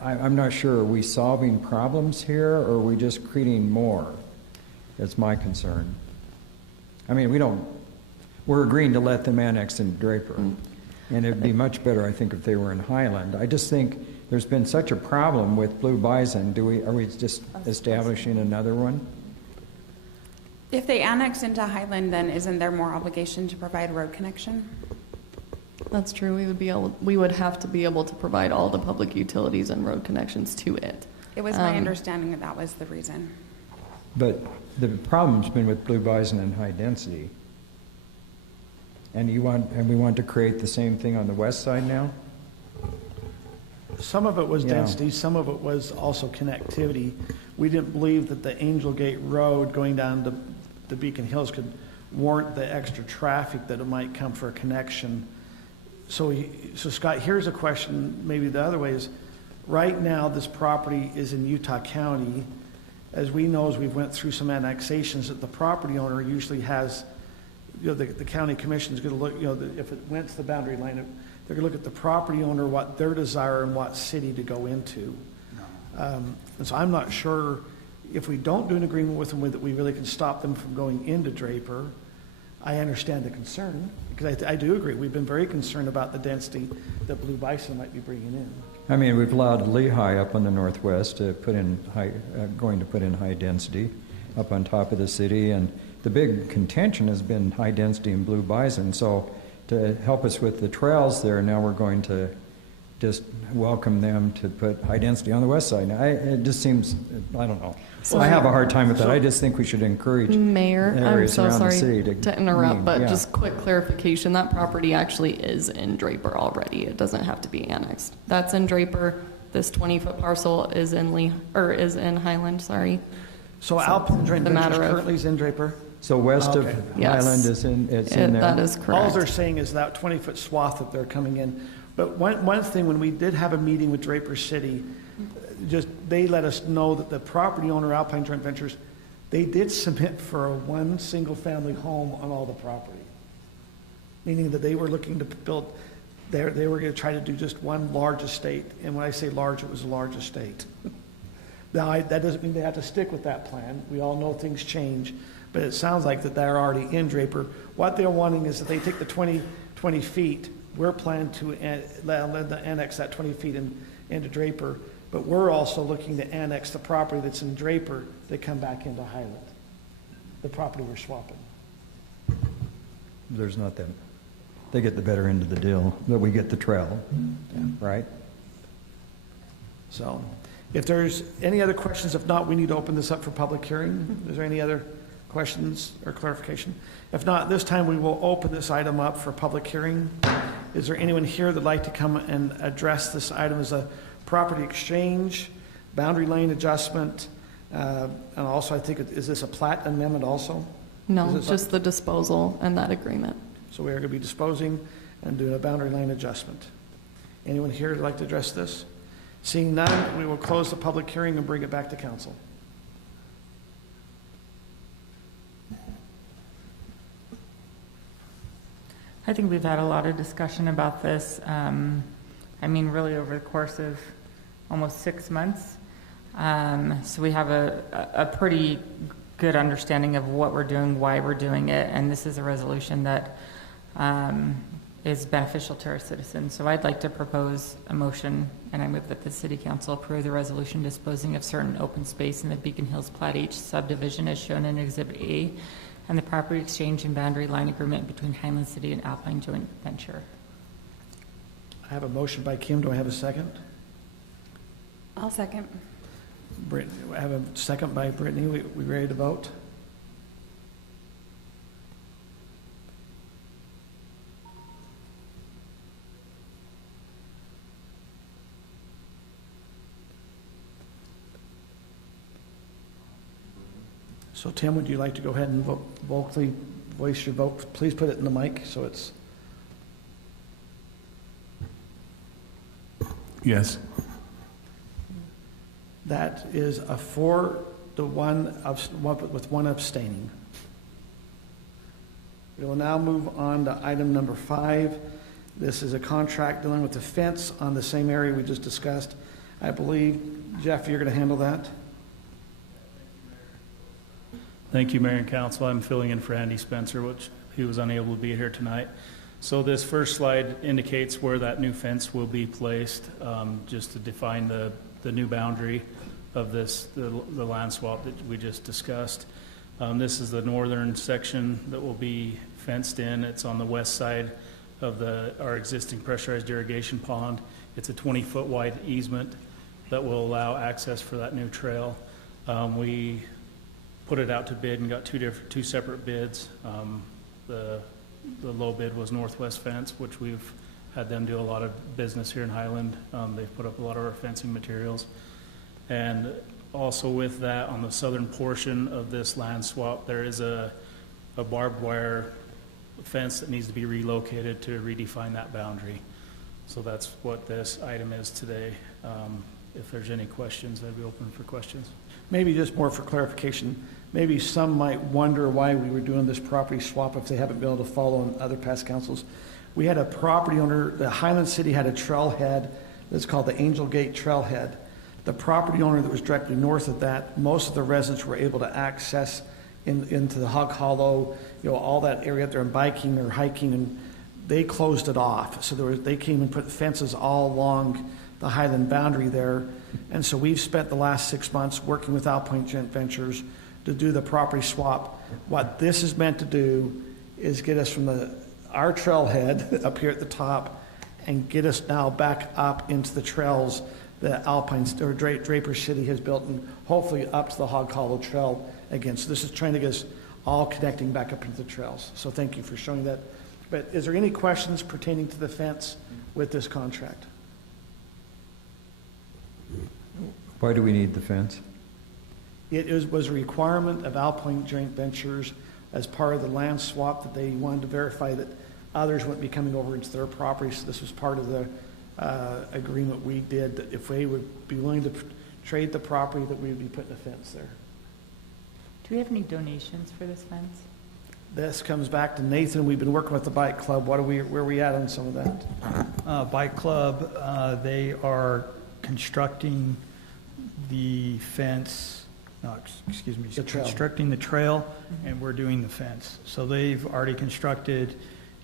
I'm not sure, are we solving problems here, or are we just creating more? That's my concern. I mean, we're agreeing to let them annex into Draper. And it'd be much better, I think, if they were in Highland. I just think there's been such a problem with blue bison. Are we just establishing another one? If they annex into Highland, then isn't there more obligation to provide road connection? That's true. We would have to be able to provide all the public utilities and road connections to it. It was my understanding that that was the reason. But the problem's been with blue bison and high density. And we want to create the same thing on the west side now? Some of it was density, some of it was also connectivity. We didn't believe that the Angel Gate Road going down to the Beacon Hills could warrant the extra traffic that it might come for a connection. So Scott, here's a question, maybe the other way is, right now this property is in Utah County. As we know, as we've went through some annexations, that the property owner usually has, the county commission is going to look, if it went to the boundary line, they're going to look at the property owner, what their desire and what city to go into. And so I'm not sure if we don't do an agreement with them that we really can stop them from going into Draper. I understand the concern, because I do agree. We've been very concerned about the density that blue bison might be bringing in. I mean, we've allowed Lehigh up on the northwest to put in going to put in high density up on top of the city, and the big contention has been high density and blue bison. So to help us with the trails there, now we're going to just welcome them to put high density on the west side. Now, it just seems, I don't know. So I have a hard time with that. I just think we should encourage Mayor, I'm areas so around sorry the city to interrupt, but yeah. just quick clarification, that property actually is in Draper already. It doesn't have to be annexed. That's in Draper. This 20-foot parcel is in Highland, sorry. So Alpine Joint Ventures currently is in Draper? So west of Yes. Highland is in there? That is correct. All they're saying is that 20-foot swath that they're coming in. But one thing, when we did have a meeting with Draper City, they let us know that the property owner, Alpine Joint Ventures, they did submit for one single-family home on all the property, meaning that they were looking to build. They were going to try to do just one large estate, and when I say large, it was a large estate. Now, that doesn't mean they have to stick with that plan. We all know things change, but it sounds like that they're already in Draper. What they're wanting is that they take the 20 feet. We're planning to annex that 20 feet into Draper, but we're also looking to annex the property that's in Draper to come back into Highland, the property we're swapping. There's not them. They get the better end of the deal, but we get the trail, right? So if there's any other questions, if not, we need to open this up for public hearing. Is there any other questions or clarification? If not, this time we will open this item up for public hearing. Is there anyone here that'd like to come and address this item as a property exchange, boundary line adjustment, and also I think, is this a plat amendment also? No, just the disposal and that agreement. So we are going to be disposing and doing a boundary line adjustment. Anyone here that'd like to address this? Seeing none, we will close the public hearing and bring it back to council. I think we've had a lot of discussion about this. I mean, really over the course of almost 6 months. So we have a pretty good understanding of what we're doing, why we're doing it, and this is a resolution that is beneficial to our citizens. So I'd like to propose a motion, and I move that the City Council approve the resolution disposing of certain open space in the Beacon Hills Plat H subdivision as shown in Exhibit A, and the property exchange and boundary line agreement between Highland City and Alpine Joint Venture. I have a motion by Kim. Do I have a second? I'll second. I have a second by Brittney. We ready to vote? So Tim, would you like to go ahead and vocally voice your vote? Please put it in the mic so it's... Yes. That is a 4-1 with one abstaining. We will now move on to item number 5. This is a contract dealing with the fence on the same area we just discussed. I believe, Jeff, you're going to handle that? Thank you, Mayor and Council. I'm filling in for Andy Spencer, which he was unable to be here tonight. So this first slide indicates where that new fence will be placed, just to define the new boundary of this, the land swap that we just discussed. This is the northern section that will be fenced in. It's on the west side of our existing pressurized irrigation pond. It's a 20-foot wide easement that will allow access for that new trail. We put it out to bid and got two separate bids. The low bid was Northwest Fence, which we've had them do a lot of business here in Highland. They've put up a lot of our fencing materials. And also with that, on the southern portion of this land swap, there is a barbed wire fence that needs to be relocated to redefine that boundary. So that's what this item is today. If there's any questions, I'd be open for questions. Maybe just more for clarification. Maybe some might wonder why we were doing this property swap if they haven't been able to follow in other past councils. We had a property owner, the Highland City had a trailhead that's called the Angel Gate Trailhead. The property owner that was directly north of that, most of the residents were able to access into the Hog Hollow, all that area up there and biking or hiking, and they closed it off. So they came and put fences all along the Highland boundary there. And so we've spent the last 6 months working with Alpine Joint Ventures to do the property swap. What this is meant to do is get us from our trailhead up here at the top and get us now back up into the trails that Draper City has built, and hopefully up to the Hog Hollow Trail again. So this is trying to get us all connecting back up into the trails. So thank you for showing that. But is there any questions pertaining to the fence with this contract? Why do we need the fence? It was a requirement of Alpine Joint Ventures as part of the land swap that they wanted to verify that others wouldn't be coming over into their property. So this was part of the agreement we did, that if they would be willing to trade the property, that we would be putting a fence there. Do we have any donations for this fence? This comes back to Nathan. We've been working with the bike club. Where are we at on some of that? Bike club, they are constructing the fence, The trail. constructing the trail, and we're doing the fence. So they've already constructed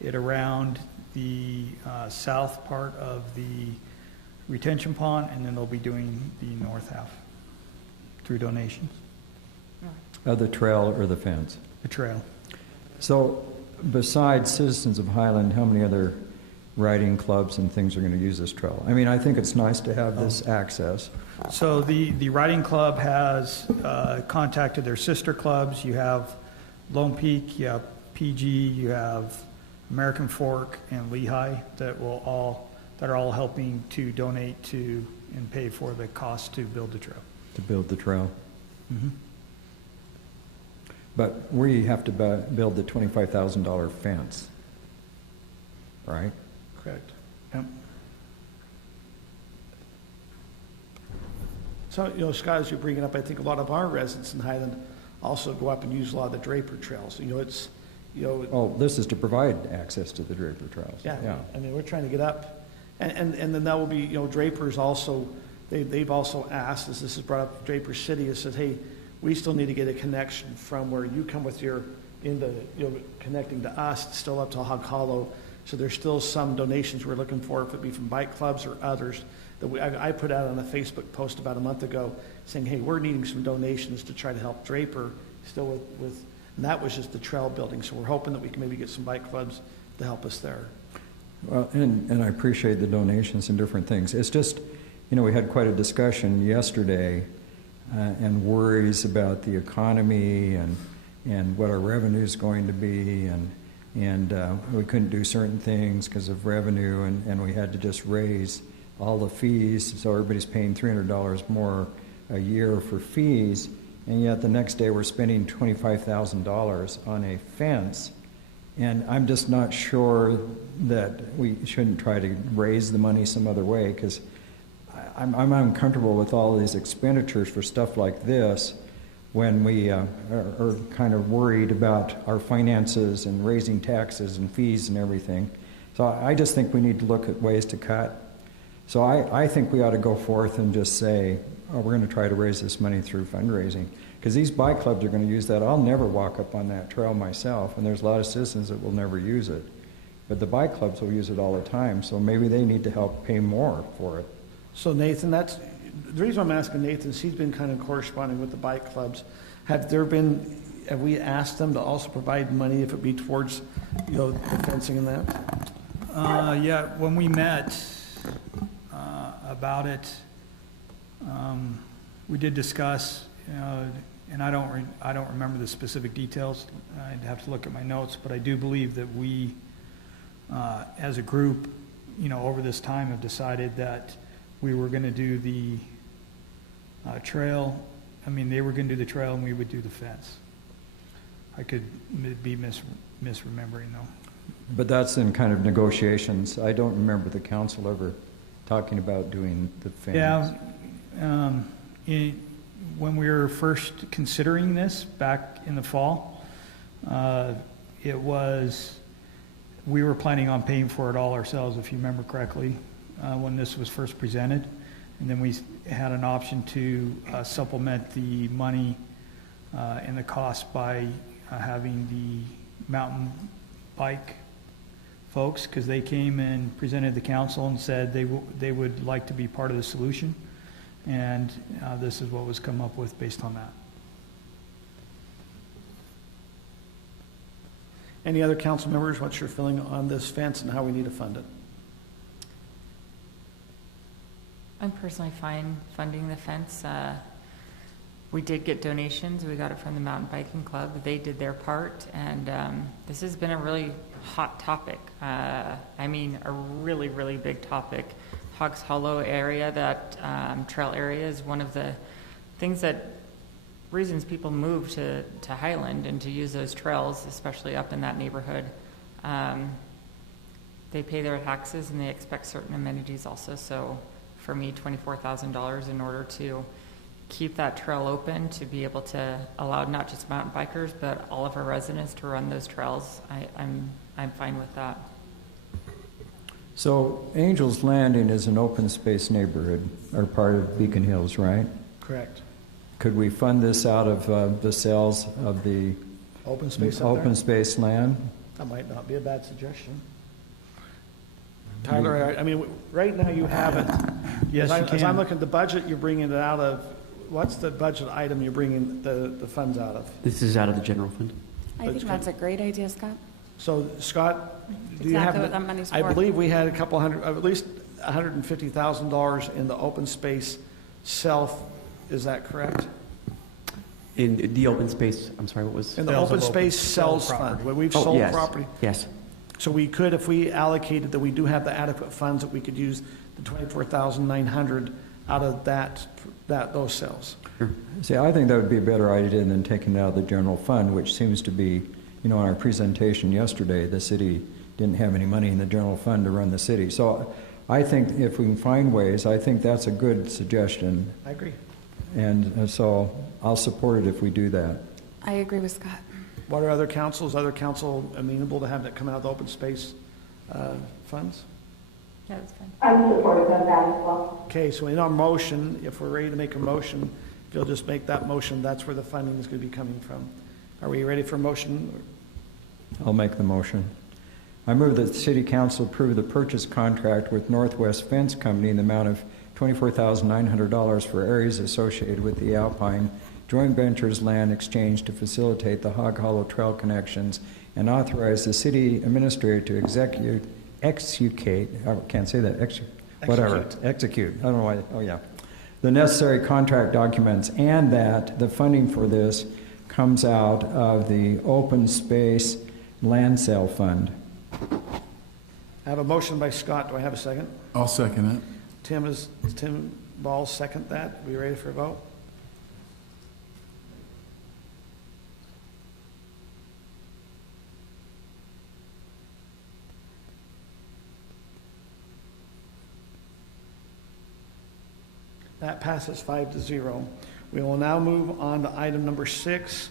it around the south part of the retention pond, and then they'll be doing the north half through donations. The trail or the fence? The trail. So besides Citizens of Highland, how many other riding clubs and things are going to use this trail? I mean, I think it's nice to have this access. So the riding club has contacted their sister clubs. You have Lone Peak, you have PG, you have American Fork and Lehigh that are all helping to donate to and pay for the cost to build the trail. To build the trail. Mm-hmm. But we have to build the $25,000 fence, right? Correct. Yep. So, Scott, as you bring it up, I think a lot of our residents in Highland also go up and use a lot of the Draper trails. Oh, this is to provide access to the Draper trails. Yeah. I mean, we're trying to get up, and then that will be, Draper's also, they've also asked, as this is brought up, Draper City has said, hey, we still need to get a connection from where you come with connecting to us, still up to Hog Hollow. So there's still some donations we're looking for, if it be from bike clubs or others, that I put out on a Facebook post about a month ago saying, hey, we're needing some donations to try to help Draper still with and that was just the trail building. So we're hoping that we can maybe get some bike clubs to help us there. Well, and I appreciate the donations and different things. It's just, we had quite a discussion yesterday and worries about the economy and what our revenue is going to be, and we couldn't do certain things because of revenue, and we had to just raise all the fees, so everybody's paying $300 more a year for fees, and yet the next day we're spending $25,000 on a fence. And I'm just not sure that we shouldn't try to raise the money some other way, because I'm uncomfortable with all these expenditures for stuff like this when we are kind of worried about our finances and raising taxes and fees and everything. So I just think we need to look at ways to cut. So I think we ought to go forth and just say, oh, we're going to try to raise this money through fundraising. Because these bike clubs are going to use that. I'll never walk up on that trail myself, and there's a lot of citizens that will never use it. But the bike clubs will use it all the time, so maybe they need to help pay more for it. So Nathan, that's the reason I'm asking Nathan is he's been kind of corresponding with the bike clubs. Have we asked them to also provide money if it be towards, the fencing and that? Yeah, when we met about it, we did discuss, and I don't remember the specific details. I'd have to look at my notes, but I do believe that we, as a group, over this time have decided that we were going to do the trail. I mean, they were going to do the trail and we would do the fence. I could be misremembering though. But that's in kind of negotiations. I don't remember the council ever talking about doing the fence. Yeah, when we were first considering this back in the fall, we were planning on paying for it all ourselves, if you remember correctly, when this was first presented. And then we had an option to supplement the money and the cost by having the mountain bike folks, because they came and presented the council and said they would like to be part of the solution. And this is what was come up with based on that. Any other council members, what's your feeling on this fence and how we need to fund it? I'm personally fine funding the fence. We did get donations. We got it from the Mountain Biking Club. They did their part, and this has been a really hot topic. I mean, a really, really big topic. Hogs Hollow area, that trail area, is one of the reasons people move to Highland and to use those trails, especially up in that neighborhood. They pay their taxes and they expect certain amenities also. So for me, $24,000 in order to keep that trail open, to be able to allow not just mountain bikers, but all of our residents to run those trails, I'm fine with that. So Angels Landing is an open space neighborhood, or part of Beacon Hills, right? Correct. Could we fund this out of the sales of the Open space open space land? That might not be a bad suggestion. Tyler, I mean, right now you have it. Yes, you can. As I'm looking at the budget, you're bringing it out of, what's the budget item you're bringing the funds out of? This is out of the general fund. I think that's a great idea, Scott. So, Scott, do you Exactly have, what that money's I for. believe we had a couple hundred, at least $150,000 in the open space self, is that correct? In the open space, I'm sorry, what was? In the open space sales fund, where we've sold yes, property. Yes. So we could, if we allocated that we do have the adequate funds, that we could use the $24,900 out of those sales. Sure. See, I think that would be a better idea than taking it out of the general fund, which seems to be, in our presentation yesterday, the city didn't have any money in the general fund to run the city. So I think if we can find ways, I think that's a good suggestion. I agree. And so I'll support it if we do that. I agree with Scott. What are other councils amenable to have that come out of the open space funds? Yeah, that's fine. I'm supportive of that as well. Okay, so in our motion, if we're ready to make a motion, if you'll just make that motion, that's where the funding is going to be coming from. Are we ready for a motion? I'll make the motion. I move that the City Council approve the purchase contract with Northwest Fence Company in the amount of $24,900 for areas associated with the Alpine Joint Ventures land exchange to facilitate the Hog Hollow Trail connections, and authorize the city administrator to execute, I can't say that, execute, I don't know why, the necessary contract documents, and that the funding for this comes out of the open space land sale fund. I have a motion by Scott. Do I have a second? I'll second it. Tim Ball second that. Are we ready for a vote? That passes 5-0. We will now move on to item number 6,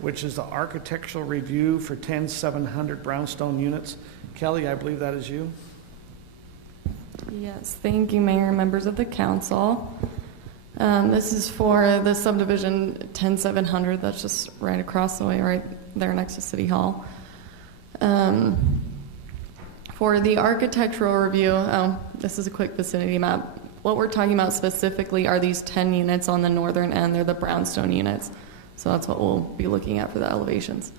which is the architectural review for 10,700 brownstone units. Kelly, I believe that is you. Yes, thank you, Mayor and members of the council. This is for the subdivision 10700 that's just right across the way, right there next to City Hall. For the architectural review, this is a quick vicinity map. What we're talking about specifically are these 10 units on the northern end. They're the brownstone units. So that's what we'll be looking at for the elevations.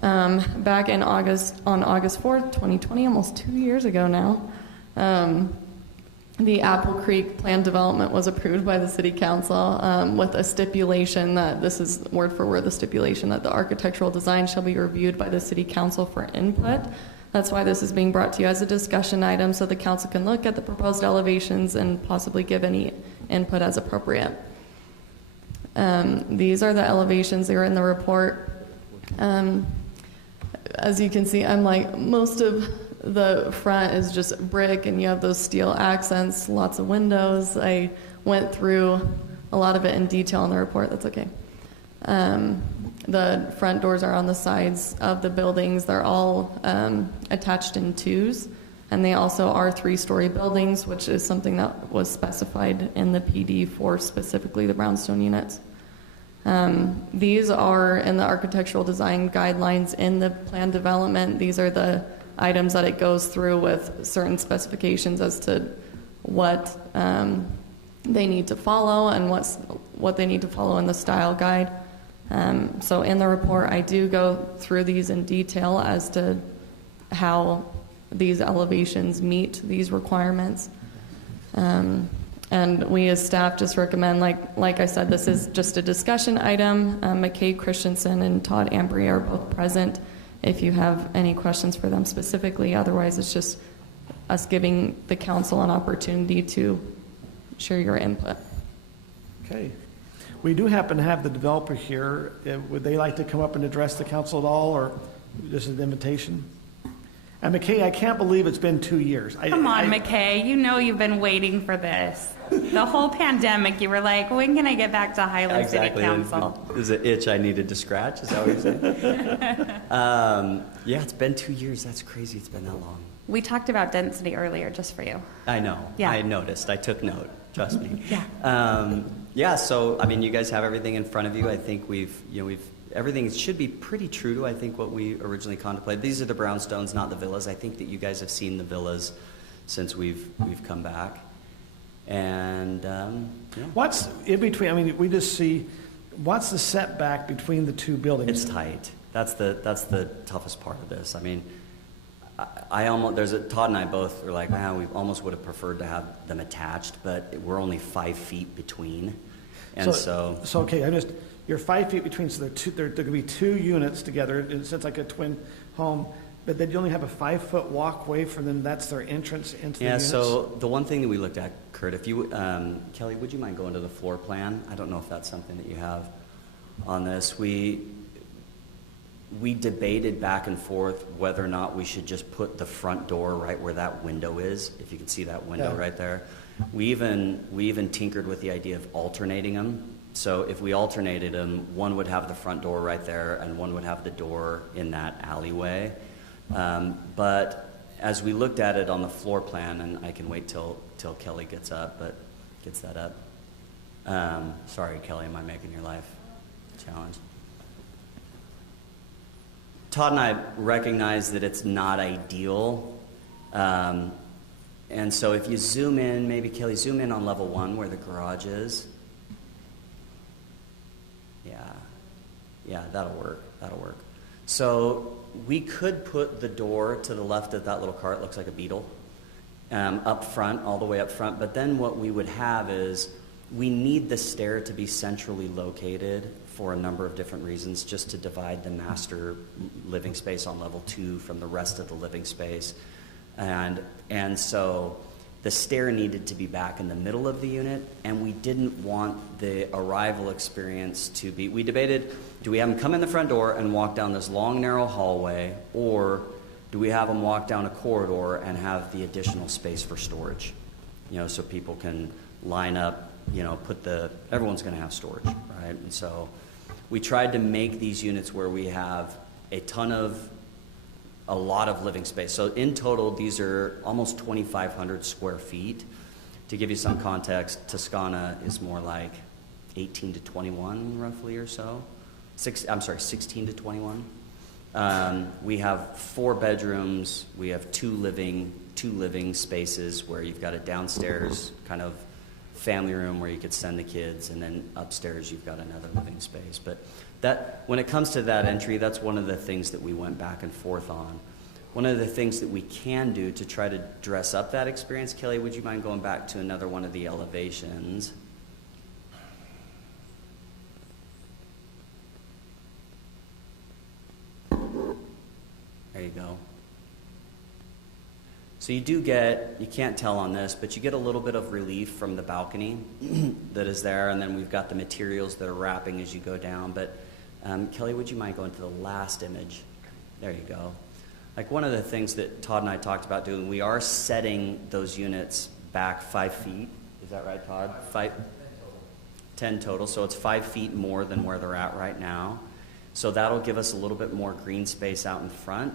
Back in August 4th, 2020, almost 2 years ago now, the Apple Creek plan development was approved by the City Council with a stipulation that, this is word for word the stipulation, that the architectural design shall be reviewed by the City Council for input. That's why this is being brought to you as a discussion item, so the council can look at the proposed elevations and possibly give any input as appropriate. These are the elevations. They were in the report. As you can see, unlike most of the front is just brick and you have those steel accents, lots of windows. I went through a lot of it in detail in the report. That's okay. The front doors are on the sides of the buildings. They're all attached in twos, and they also are 3-story buildings, which is something that was specified in the PD for specifically the brownstone units. These are in the architectural design guidelines in the plan development. These are the items that it goes through with certain specifications as to what they need to follow and what they need to follow in the style guide. So in the report, I do go through these in detail as to how these elevations meet these requirements. And we as staff just recommend, like I said, this is just a discussion item. McKay Christensen and Todd Ambry are both present if you have any questions for them specifically. Otherwise, it's just us giving the council an opportunity to share your input. Okay. We do happen to have the developer here. Would they like to come up and address the council at all, or just an invitation? And McKay, I can't believe it's been 2 years. Come on, McKay. You know you've been waiting for this. The whole pandemic, you were like, when can I get back to Highland City Council? There's an itch I needed to scratch, is that what you're saying? Yeah, it's been 2 years. That's crazy it's been that long. We talked about density earlier, just for you. I know. Yeah. I noticed. I took note. Trust me. Yeah. Yeah, so, I mean, you guys have everything in front of you. I think everything should be pretty true to, I think, what we originally contemplated. These are the brownstones, not the villas. I think that you guys have seen the villas since we've come back. And, yeah. What's in between, I mean, we just see, what's the setback between the two buildings? It's tight. That's the toughest part of this. I mean, Todd and I both are like, man, we almost would have preferred to have them attached, but we're only 5 feet between. And so okay, you're 5 feet between, so there could be 2 units together. It's like a twin home, but then you only have a 5-foot walkway from them. That's their entrance into the units. Yeah, so the one thing that we looked at, Kurt, if you, Kelly, would you mind going to the floor plan? I don't know if that's something that you have on this. We debated back and forth whether or not we should just put the front door right where that window is, if you can see that window right there. We even tinkered with the idea of alternating them. So if we alternated them, one would have the front door right there and one would have the door in that alleyway. But as we looked at it on the floor plan, and I can wait till Kelly gets that up. Sorry, Kelly, am I making your life a challenge? Todd and I recognize that it's not ideal. And so if you zoom in, maybe Kelly, zoom in on level 1 where the garage is. Yeah, that'll work. So we could put the door to the left of that little car. It looks like a Beetle. Up front, all the way up front. But then what we would have is we need the stair to be centrally located for a number of different reasons, just to divide the master living space on level 2 from the rest of the living space. And so the stair needed to be back in the middle of the unit, and we didn't want the arrival experience to be, we debated, do we have them come in the front door and walk down this long, narrow hallway, or do we have them walk down a corridor and have the additional space for storage? So people can line up everyone's going to have storage, right? And so we tried to make these units where we have a lot of living space. So in total, these are almost 2,500 square feet. To give you some context, Toscana is more like 18 to 21 roughly or so. 16 to 21. We have 4 bedrooms. We have two living spaces where you've got a downstairs kind of family room where you could send the kids, and then upstairs you've got another living space. But when it comes to that entry, that's one of the things that we went back and forth on. One of the things that we can do to try to dress up that experience, Kelly, would you mind going back to another one of the elevations? There you go. So you can't tell on this, but you get a little bit of relief from the balcony that is there, and then we've got the materials that are wrapping as you go down. But Kelly, would you mind going to the last image? There you go. Like one of the things that Todd and I talked about doing, we are setting those units back 5 feet. Is that right, Todd? 10 total. So it's 5 feet more than where they're at right now. So that'll give us a little bit more green space out in front.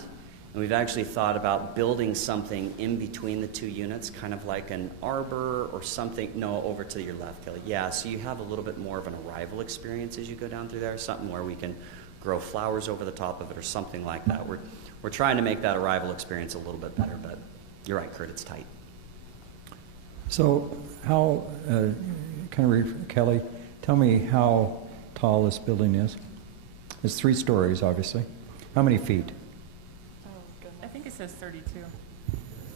And we've actually thought about building something in between the 2 units, kind of like an arbor or something. No, over to your left, Kelly. Yeah, so you have a little bit more of an arrival experience as you go down through there, something where we can grow flowers over the top of it or something like that. We're trying to make that arrival experience a little bit better, but you're right, Kurt, it's tight. So how, Kelly, tell me how tall this building is. It's 3 stories, obviously. How many feet? I think it says 32.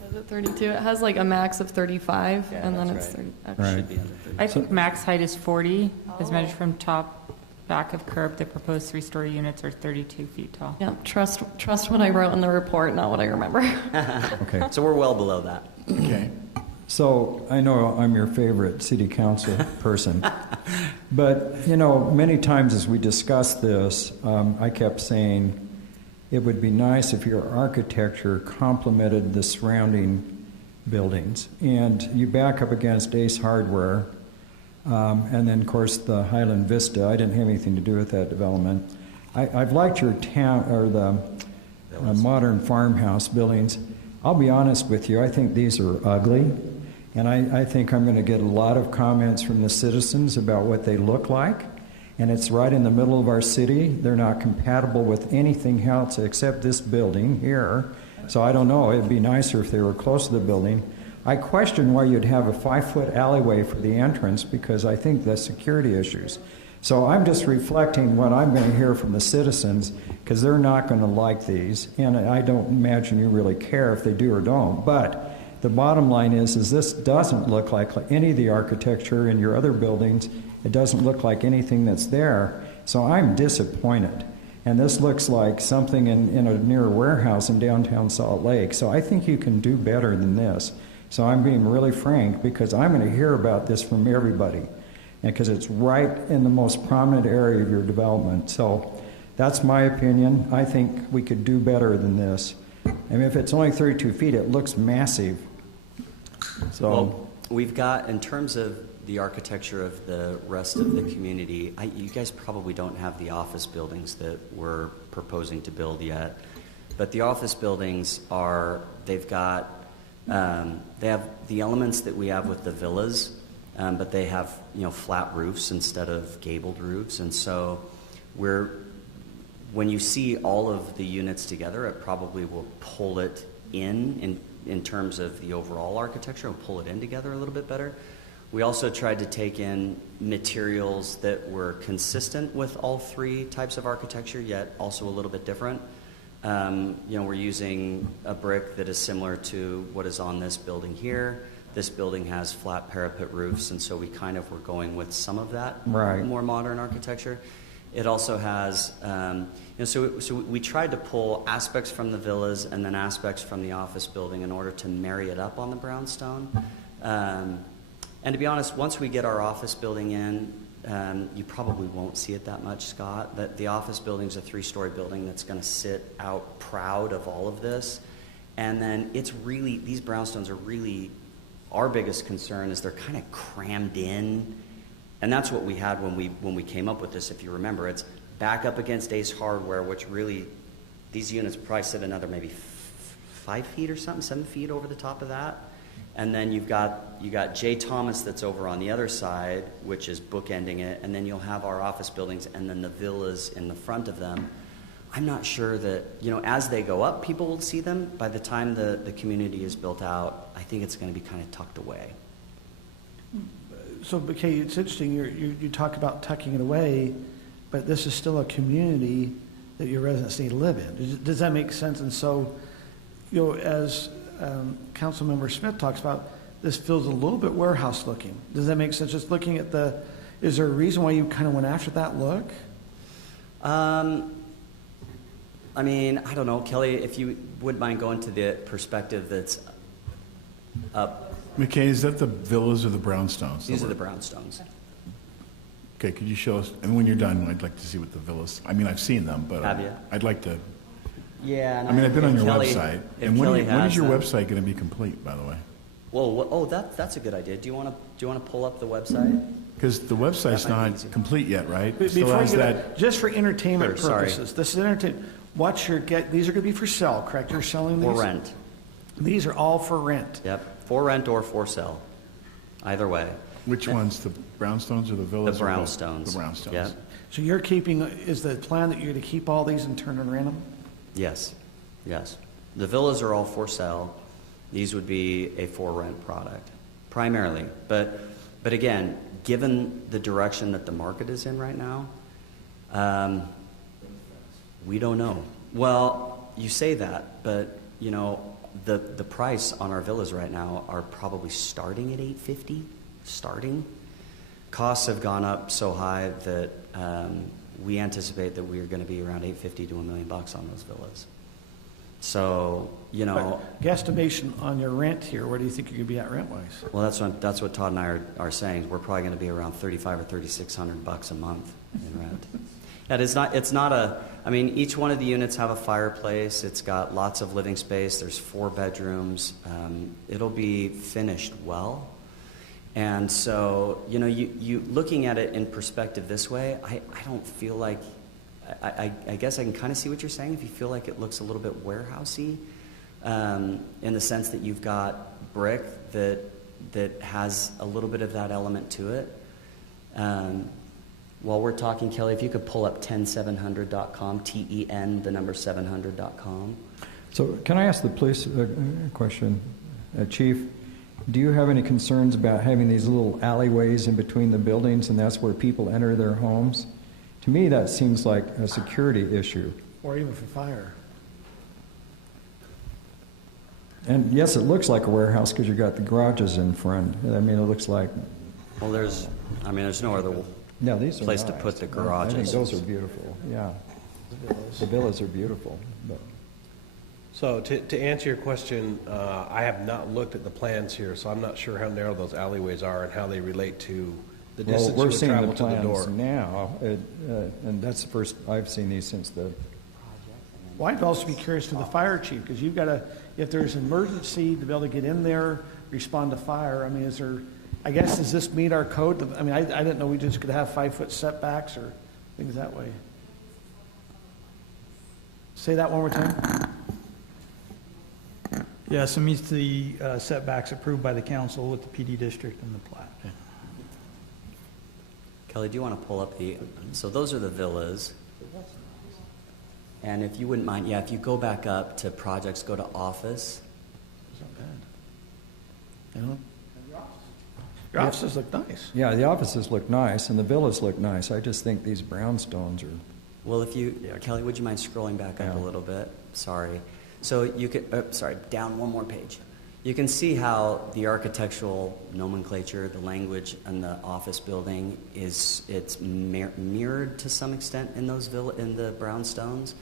Is it 32? It has like a max of 35, Yeah, and then that's it's right. 30. Right. Should be under 30. I think max height is 40, as Oh. measured from top back of curb. The proposed 3-story units are 32 feet tall. Yeah, trust what I wrote in the report, not what I remember. Okay. So we're well below that. Okay. So I know I'm your favorite city council person, but many times as we discussed this, I kept saying it would be nice if your architecture complemented the surrounding buildings. And you back up against Ace Hardware, and then of course the Highland Vista. I didn't have anything to do with that development. I've liked your town or the modern farmhouse buildings. I'll be honest with you, I think these are ugly. And I think I'm going to get a lot of comments from the citizens about what they look like. And it's right in the middle of our city. They're not compatible with anything else except this building here. So I don't know. It'd be nicer if they were close to the building. I question why you'd have a 5-foot alleyway for the entrance, because I think that's security issues. So I'm just reflecting what I'm going to hear from the citizens, because they're not going to like these. And I don't imagine you really care if they do or don't. But the bottom line is this doesn't look like any of the architecture in your other buildings. It doesn't look like anything that's there. So I'm disappointed. And this looks like something near a warehouse in downtown Salt Lake. So I think you can do better than this. So I'm being really frank, because I'm going to hear about this from everybody, because it's right in the most prominent area of your development. So that's my opinion. I think we could do better than this. And if it's only 32 feet, it looks massive. So Well, we've got, in terms of the architecture of the rest of the community, you guys probably don't have the office buildings that we're proposing to build yet. But the office buildings they have the elements that we have with the villas, but they have, flat roofs instead of gabled roofs. And so when you see all of the units together, it probably will pull it in terms of the overall architecture, and pull it in together a little bit better. We also tried to take in materials that were consistent with all 3 types of architecture, yet also a little bit different. We're using a brick that is similar to what is on this building here. This building has flat parapet roofs, and so we kind of were going with some of that more modern architecture. It also has, so we tried to pull aspects from the villas and then aspects from the office building in order to marry it up on the brownstone. And to be honest, once we get our office building in, you probably won't see it that much, Scott. That the office building's a 3-story building that's going to sit out proud of all of this. And then these brownstones are really Our biggest concern is they're kind of crammed in, and that's what we had when we came up with this. If you remember, it's back up against Ace Hardware, which really, these units probably sit another maybe 5 feet or something, 7 feet over the top of that. And then you got J. Thomas that's over on the other side, which is bookending it, and then you'll have our office buildings and then the villas in the front of them. I'm not sure that, as they go up, people will see them. By the time the community is built out, I think it's going to be kind of tucked away. So, Kay, it's interesting, you talk about tucking it away, but this is still a community that your residents need to live in. Does that make sense? And so, as Councilmember Smith talks about, this feels a little bit warehouse looking. Does that make sense? Just looking at is there a reason why you kind of went after that look? I mean, I don't know, Kelly, if you wouldn't mind going to the perspective that's up. McKay, is that the villas or the brownstones? These are the brownstones. Okay, could you show us? And when you're done, I'd like to see what the villas. I mean, I've seen them, but Have you? I'd like to. Yeah. I mean, I've been on your Kelly, website. if And when Kelly is your has them. website going to be complete, by the way? Well, that's a good idea. Do you want to pull up the website? Because the website's That might be not easy. complete yet, right? Before Still has you get that. just for entertainment Sure, sorry. purposes, this is entertainment. These are going to be for sale, correct? You're selling these? For rent. These are all for rent. Yep, for rent or for sale. Either way. Which ones, the brownstones or the villas? The or both? brownstones. The brownstones. Yep. So is the plan that you're going to keep all these and turn and rent them? Yes. The villas are all for sale. These would be a for rent product, primarily. But again, given the direction that the market is in right now, we don't know. Well, you say that, but the price on our villas right now are probably starting at $850. Starting. Costs have gone up so high that we anticipate that we're going to be around $850 to $1 million on those villas. So, Guesstimation on your rent here, where do you think you're going to be at rent-wise? Well, that's what Todd and I are saying. We're probably going to be around $3,500 or $3,600 a month in rent. And it's not I mean, each one of the units have a fireplace. It's got lots of living space. There's 4 bedrooms. It'll be finished well. And so, you looking at it in perspective this way, I don't feel like, I guess I can kind of see what you're saying if you feel like it looks a little bit warehousey, in the sense that you've got brick that has a little bit of that element to it. While we're talking, Kelly, if you could pull up 10700.com, TEN, the number 700.com. So can I ask the police a question? Chief, do you have any concerns about having these little alleyways in between the buildings and that's where people enter their homes? To me, that seems like a security issue. Or even for fire? And yes, it looks like a warehouse because you got the garages in front. I mean, it looks like... Well, there's no other these are place nice. to put the I garages. think those are beautiful, yeah. The villas are beautiful. But. So to answer your question, I have not looked at the plans here, so I'm not sure how narrow those alleyways are and how they relate to the distance you would travel to the door. Now, and that's the first I've seen these since the... Well, I'd also be curious to the fire chief, because you've got to, if there's an emergency, to be able to get in there, respond to fire. I mean, does this meet our code? I mean, I didn't know we just could have 5-foot setbacks or things that way. Say that one more time. Yes, it meets the setbacks approved by the council with the PD district and the plat. Kelly, do you want to pull up so those are the villas. And if you wouldn't mind, if you go back up to projects, go to office. It's not bad. Your offices look nice. Yeah, the offices look nice and the villas look nice. I just think these brownstones are... Well, Kelly, would you mind scrolling back up a little bit? Sorry. So you could, down one more page. You can see how the architectural nomenclature, the language, and the office building it's mirrored to some extent in in the brownstones.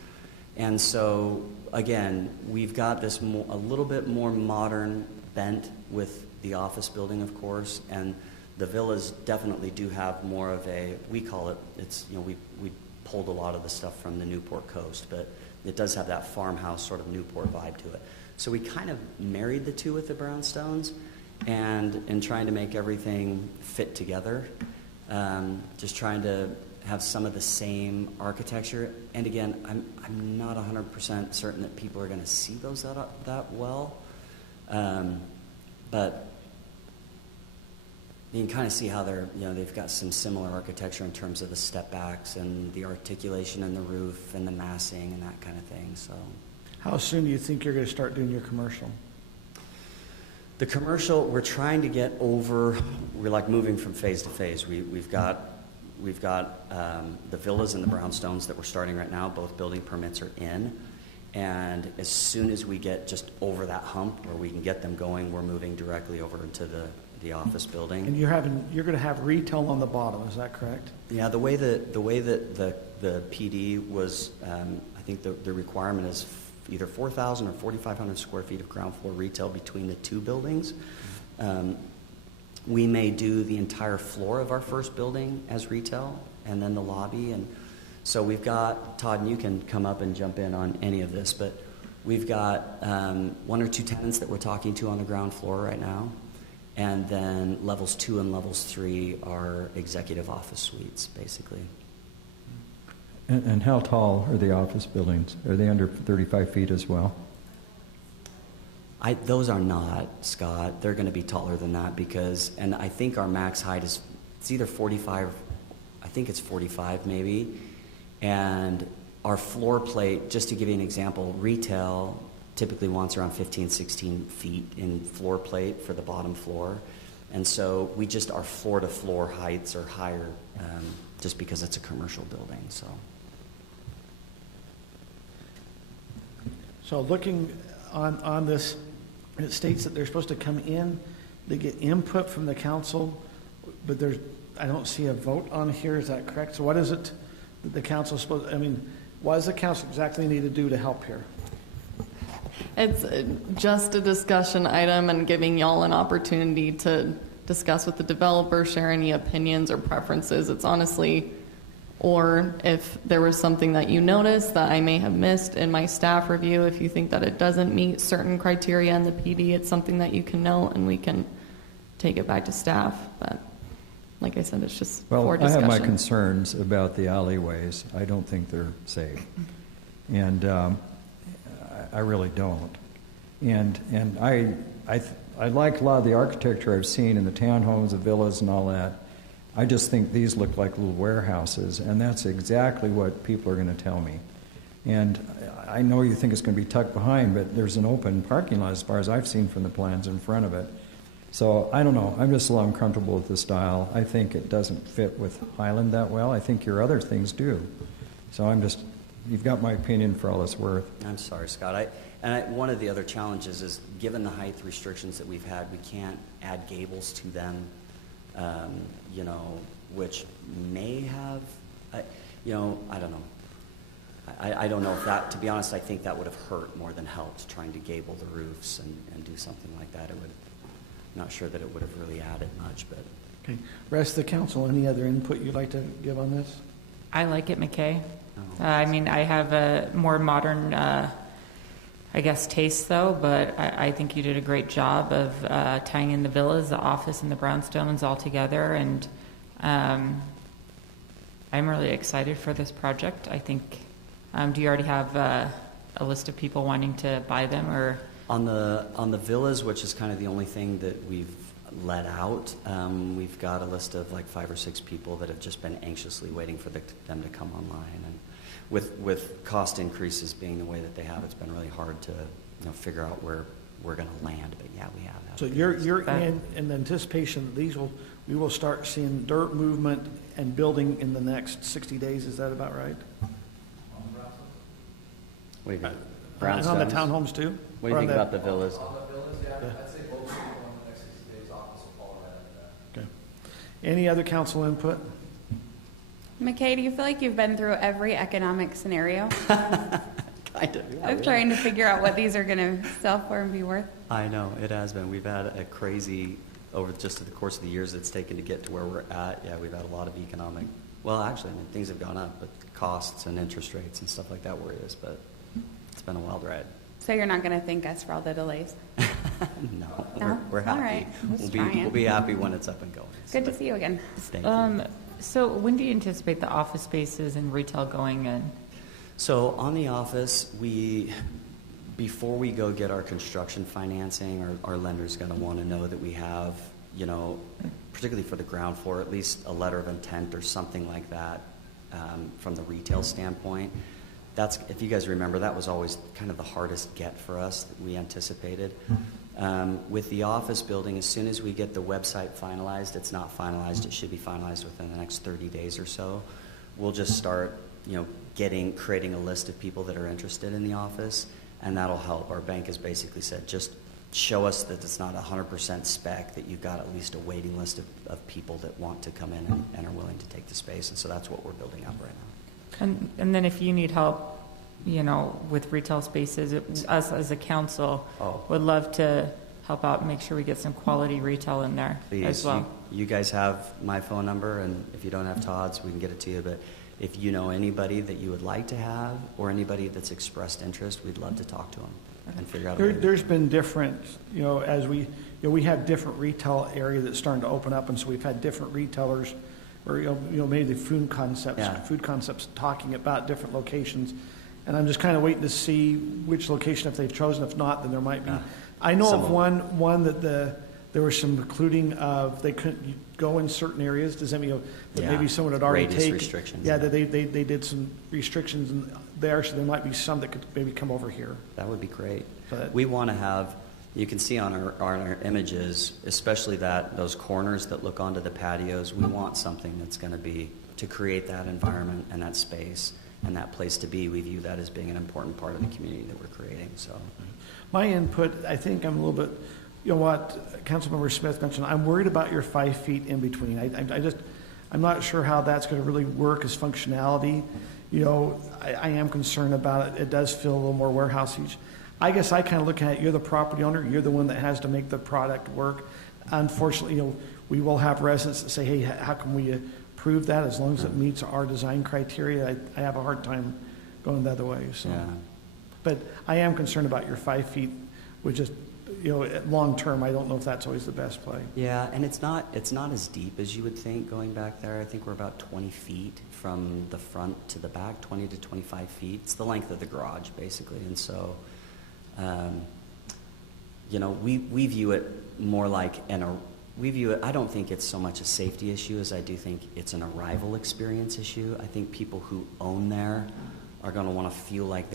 And so again, we've got this a little bit more modern bent with the office building, of course, and the villas definitely do have more of we call it, we pulled a lot of the stuff from the Newport coast, but it does have that farmhouse sort of Newport vibe to it. So we kind of married the two with the brownstones, and in trying to make everything fit together, just trying to have some of the same architecture. And again, I'm not 100% certain that people are going to see those that well, but you can kind of see how they've got some similar architecture in terms of the step backs and the articulation in the roof and the massing and that kind of thing. So, how soon do you think you're going to start doing your commercial? The commercial, we're trying to get over. We're like moving from phase to phase. We've got the villas and the brownstones that we're starting right now. Both building permits are in, and as soon as we get just over that hump where we can get them going, we're moving directly over into the office building. And you're going to have retail on the bottom. Is that correct? Yeah. The way that the PD was, I think the requirement is either 4,000 or 4,500 square feet of ground floor retail between the two buildings. We may do the entire floor of our first building as retail, and then the lobby. And so we've got, Todd, and you can come up and jump in on any of this, but we've got 1 or 2 tenants that we're talking to on the ground floor right now. And then levels 2 and levels 3 are executive office suites, basically. And how tall are the office buildings? Are they under 35 feet as well? Those are not, Scott. They're going to be taller than that and I think our max height it's either 45, I think it's 45 maybe. And our floor plate, just to give you an example, retail typically wants around 15, 16 feet in floor plate for the bottom floor. And so our floor to floor heights are higher just because it's a commercial building. So looking on this, it states that they're supposed to come in, they get input from the council, but I don't see a vote on here. Is that correct? So what is it that the council is supposed, what does the council exactly need to do to help here? It's just a discussion item and giving y'all an opportunity to discuss with the developer, share any opinions or preferences. It's honestly, or if there was something that you noticed that I may have missed in my staff review, if you think that it doesn't meet certain criteria in the PD, it's something that you can note and we can take it back to staff. But like I said, it's just for discussion. I have my concerns about the alleyways. I don't think they're safe. And I really don't. And I like a lot of the architecture I've seen in the townhomes, the villas and all that. I just think these look like little warehouses, and that's exactly what people are going to tell me. And I know you think it's going to be tucked behind, but there's an open parking lot as far as I've seen from the plans in front of it. So I don't know. I'm just a little uncomfortable with the style. I think it doesn't fit with Highland that well. I think your other things do. So you've got my opinion for all it's worth. I'm sorry, Scott. One of the other challenges is, given the height restrictions that we've had, we can't add gables to them, which may have, I don't know. I don't know if that, to be honest, I think that would have hurt more than helped, trying to gable the roofs and do something like that. I'm not sure that it would have really added much, but. Okay. Rest of the council, any other input you'd like to give on this? I like it, McKay. I have a more modern, taste, though, but I think you did a great job of tying in the villas, the office, and the brownstones all together, and I'm really excited for this project. I think, do you already have a list of people wanting to buy them, or? On the villas, which is kind of the only thing that we've let out, we've got a list of like 5 or 6 people that have just been anxiously waiting for them to come online. And with cost increases being the way that they have, it's been really hard to figure out where we're going to land. But yeah, we have. So you're in the anticipation that we will start seeing dirt movement and building in the next 60 days. Is that about right? What do you think? And on the townhomes too? What do you think about the villas? On the villas, yeah. I'd say most people in the next 60 days office will fall right under that. Okay. Any other council input? McKay, do you feel like you've been through every economic scenario? Kind of. Yeah, of trying to figure out what these are going to sell for and be worth? I know, it has been. We've had a crazy, over just the course of the years it's taken to get to where we're at. Yeah, we've had a lot of economic, things have gone up, but costs and interest rates and stuff like that worry us, but it's been a wild ride. So you're not going to thank us for all the delays? No, we're happy. All right. We'll be happy when it's up and going. Good to see you again. Thank you. So when do you anticipate the office spaces and retail going in? So on the office, before we go get our construction financing, our lender's going to want to know that we have, particularly for the ground floor, at least a letter of intent or something like that from the retail standpoint. That's, if you guys remember, that was always kind of the hardest get for us that we anticipated. With the office building, as soon as we get the website finalized, it's not finalized, it should be finalized within the next 30 days or so. We'll just start, creating a list of people that are interested in the office, and that'll help. Our bank has basically said, just show us that it's not 100% spec, that you've got at least a waiting list of people that want to come in and are willing to take the space, and so that's what we're building up right now. And then if you need help, with retail spaces, us as a council would love to help out and make sure we get some quality retail in there as well. You guys have my phone number, and if you don't have Todd's, we can get it to you. But if you know anybody that you would like to have, or anybody that's expressed interest, we'd love to talk to them and figure out. There's been different, as we have different retail area that's starting to open up, and so we've had different retailers, or maybe the food concepts talking about different locations. And I'm just kind of waiting to see which location, if they've chosen. If not, then there might be. I know of one that there was some including of they couldn't go in certain areas. Does that mean that maybe someone had already taken restrictions? Yeah, that they did some restrictions in there, so there might be some that could maybe come over here. That would be great. We want to have. You can see on our images, especially those corners that look onto the patios. We want something that's going to be to create that environment and that space. And that place to be, we view that as being an important part of the community that we're creating. So, my input, I think I'm a little bit, what Councilmember Smith mentioned, I'm worried about your 5 feet in between. I'm not sure how that's going to really work as functionality. I am concerned about it. It does feel a little more warehousey. I guess I kind of look at it, you're the property owner, you're the one that has to make the product work. Unfortunately, we will have residents that say, hey, how can we prove that? As long as it meets our design criteria, I have a hard time going the other way. So, but I am concerned about your 5 feet, which is, long term. I don't know if that's always the best play. Yeah, and it's not as deep as you would think going back there. I think we're about 20 feet from the front to the back, 20 to 25 feet. It's the length of the garage, basically, and so, we view it more like I don't think it's so much a safety issue as I do think it's an arrival experience issue. I think people who own there are going to want to feel like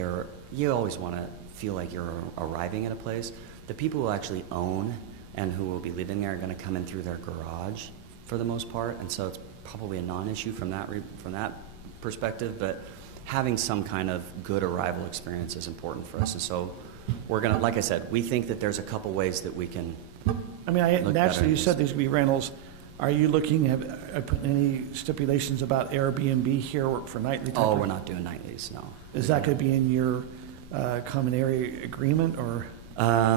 you always want to feel like you're arriving at a place. The people who actually own and who will be living there are going to come in through their garage for the most part, and so it's probably a non-issue from that perspective, but having some kind of good arrival experience is important for us. And so we're going to, like I said, we think that there's a couple ways that we can. I mean, naturally, you said these would be rentals. Are you looking at putting any stipulations about Airbnb here or for nightly? Oh, we're not doing nightlies, no. Is that going to be in your common area agreement, or? I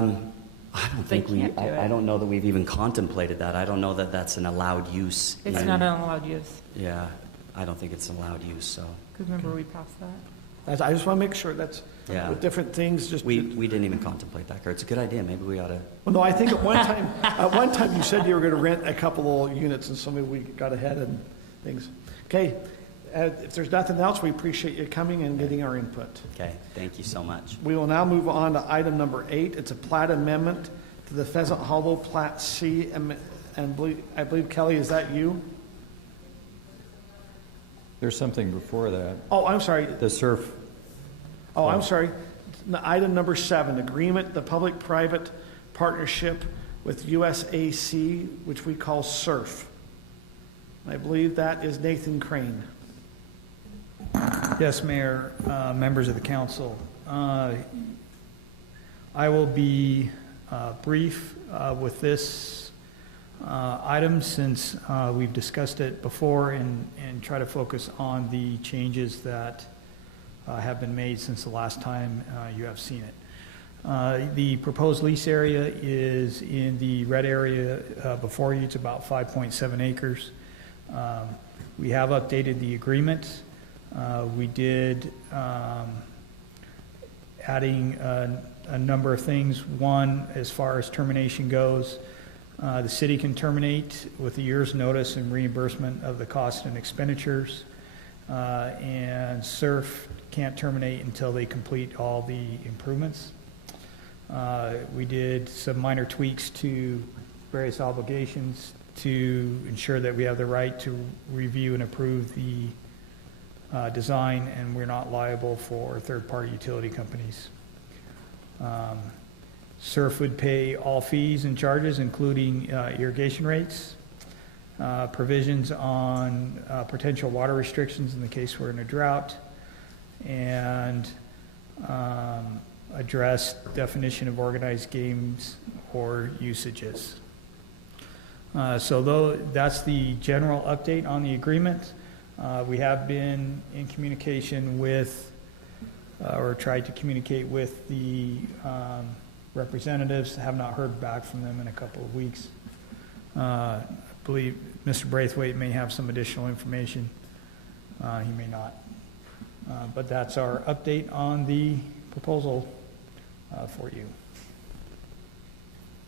don't think I don't know that we've even contemplated that. I don't know that that's an allowed use. It's not an allowed use. Yeah, I don't think it's an allowed use. So. Because remember we passed that. I just want to make sure that's with different things. Just we didn't even contemplate that. It's a good idea. Maybe we ought to. Well, no, I think at one time you said you were going to rent a couple of units, and so maybe we got ahead and things. Okay, if there's nothing else, we appreciate you coming and getting our input. Okay, thank you so much. We will now move on to item number 8. It's a plat amendment to the Pheasant Hollow Plat C, and I believe Kelly, is that you? There's something before that. Oh, I'm sorry. The surf. Oh, I'm sorry. Item number 7, agreement, the public-private partnership with USAC, which we call SURF. I believe that is Nathan Crane. Yes, Mayor, members of the council. I will be brief with this item since we've discussed it before and try to focus on the changes that have been made since the last time you have seen it. The proposed lease area is in the red area before you. It's about 5.7 acres. We have updated the agreement. We did adding a number of things. One, as far as termination goes, the city can terminate with a year's notice and reimbursement of the cost and expenditures. And SURF can't terminate until they complete all the improvements. We did some minor tweaks to various obligations to ensure that we have the right to review and approve the design, and we're not liable for third-party utility companies. SURF would pay all fees and charges, including irrigation rates, provisions on potential water restrictions in the case we're in a drought, and address definition of organized games or usages. So that's the general update on the agreement. We have been in communication with, or tried to communicate with the representatives. Have not heard back from them in a couple of weeks. I believe Mr. Braithwaite may have some additional information. He may not. But that's our update on the proposal for you.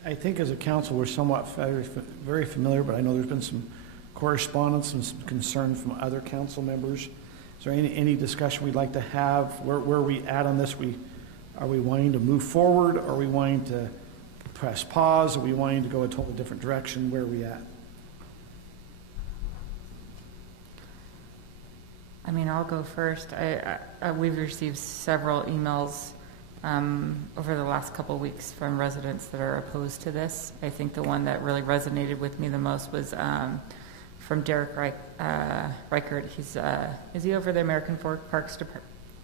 I think as a council, we're somewhat very familiar, but I know there's been some correspondence and some concern from other council members. Is there any discussion we'd like to have? Where are we at on this? Are we wanting to move forward? Are we wanting to press pause? Are we wanting to go a totally different direction? Where are we at? I mean, I'll go first. We've received several emails over the last couple of weeks from residents that are opposed to this. I think the one that really resonated with me the most was from Derek Reichert. Is he over the American Fork Parks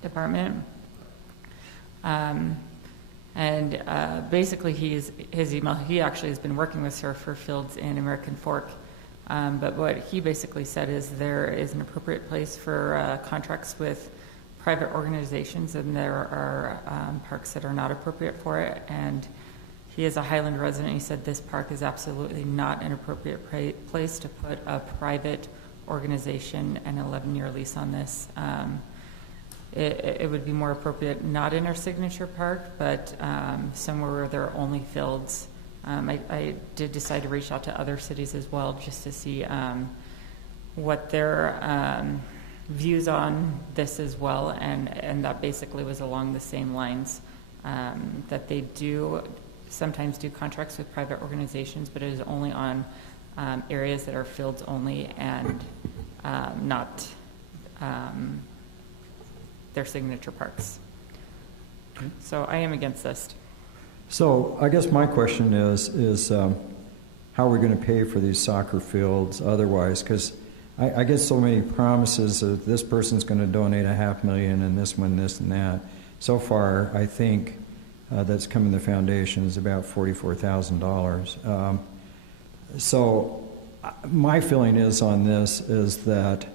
Department? Basically, his email, he actually has been working with SURF for fields in American Fork. But what he basically said is there is an appropriate place for contracts with private organizations, and there are parks that are not appropriate for it. And he is a Highland resident. He said this park is absolutely not an appropriate place to put a private organization and an 11-year lease on this. It would be more appropriate not in our signature park, but somewhere where there are only fields. I did decide to reach out to other cities as well just to see what their views on this as well, and that basically was along the same lines, that they do sometimes do contracts with private organizations, but it is only on areas that are fields only and not their signature parks. Okay. So I am against this. So I guess my question is how are we going to pay for these soccer fields otherwise? Because I get so many promises of this person's going to donate $500,000 and this one, this and that. So far, I think that's come in the foundation is about $44,000. So my feeling is on this is that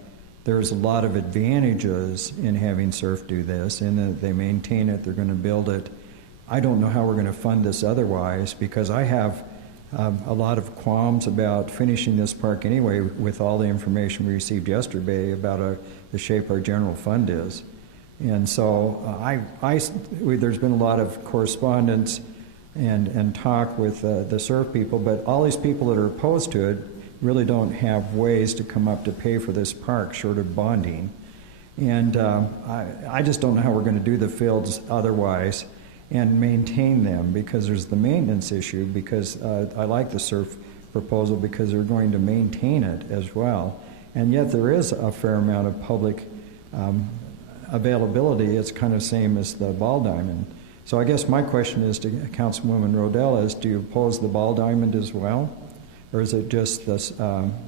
there's a lot of advantages in having SURF do this, in that they maintain it, they're going to build it. I don't know how we're going to fund this otherwise, because I have a lot of qualms about finishing this park anyway with all the information we received yesterday about the shape our general fund is. And so there's been a lot of correspondence and talk with the SURF people, but all these people that are opposed to it really don't have ways to come up to pay for this park short of bonding. And I just don't know how we're going to do the fields otherwise and maintain them, because there's the maintenance issue, because I like the SURF proposal because they're going to maintain it as well. And yet there is a fair amount of public availability. It's kind of same as the ball diamond. So I guess my question is to Councilwoman Rodela is, do you oppose the ball diamond as well? Or is it just the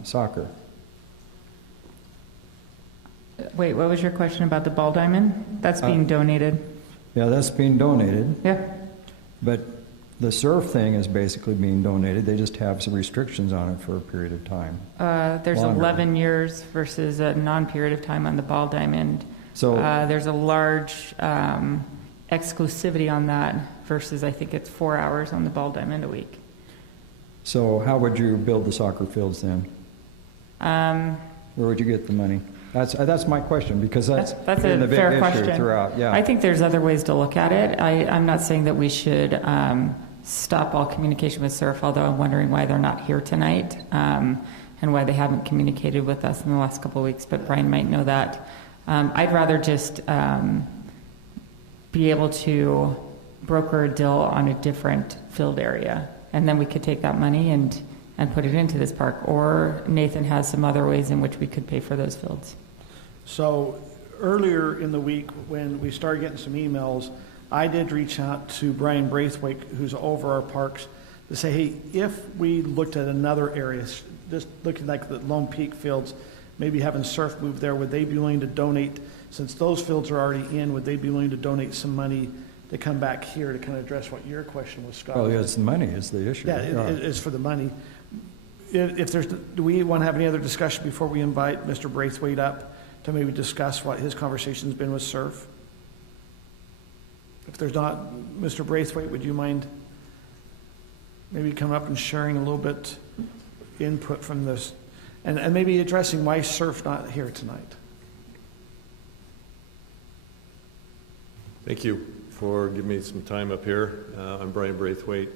soccer? Wait, what was your question about the ball diamond? That's being donated. Yeah, that's being donated. Yeah. But the SURF thing is basically being donated. They just have some restrictions on it for a period of time. There's Longer. 11 years versus a non-period of time on the ball diamond. So there's a large exclusivity on that versus I think it's 4 hours on the ball diamond a week. So how would you build the soccer fields then? Where would you get the money? That's my question, because that's a been the big fair issue question. throughout. Yeah. I think there's other ways to look at it. I'm not saying that we should stop all communication with SURF, although I'm wondering why they're not here tonight and why they haven't communicated with us in the last couple of weeks, but Brian might know that. I'd rather just be able to broker a deal on a different field area, and then we could take that money and put it into this park, or Nathan has some other ways in which we could pay for those fields. So earlier in the week, when we started getting some emails, I did reach out to Brian Braithwaite, who's over our parks, to say, hey, if we looked at another area, just looking like the Lone Peak fields, maybe having surf move there, would they be willing to donate, since those fields are already in, would they be willing to donate some money to come back here to kind of address what your question was, Scott? Well, yes, the money is the issue. Yeah, it's for the money. If there's, do we want to have any other discussion before we invite Mr. Braithwaite up to maybe discuss what his conversation's been with SURF? If there's not, Mr. Braithwaite, would you mind maybe coming up and sharing a little bit input from this, and maybe addressing why SURF not here tonight? Thank you for giving me some time up here. I'm Brian Braithwaite.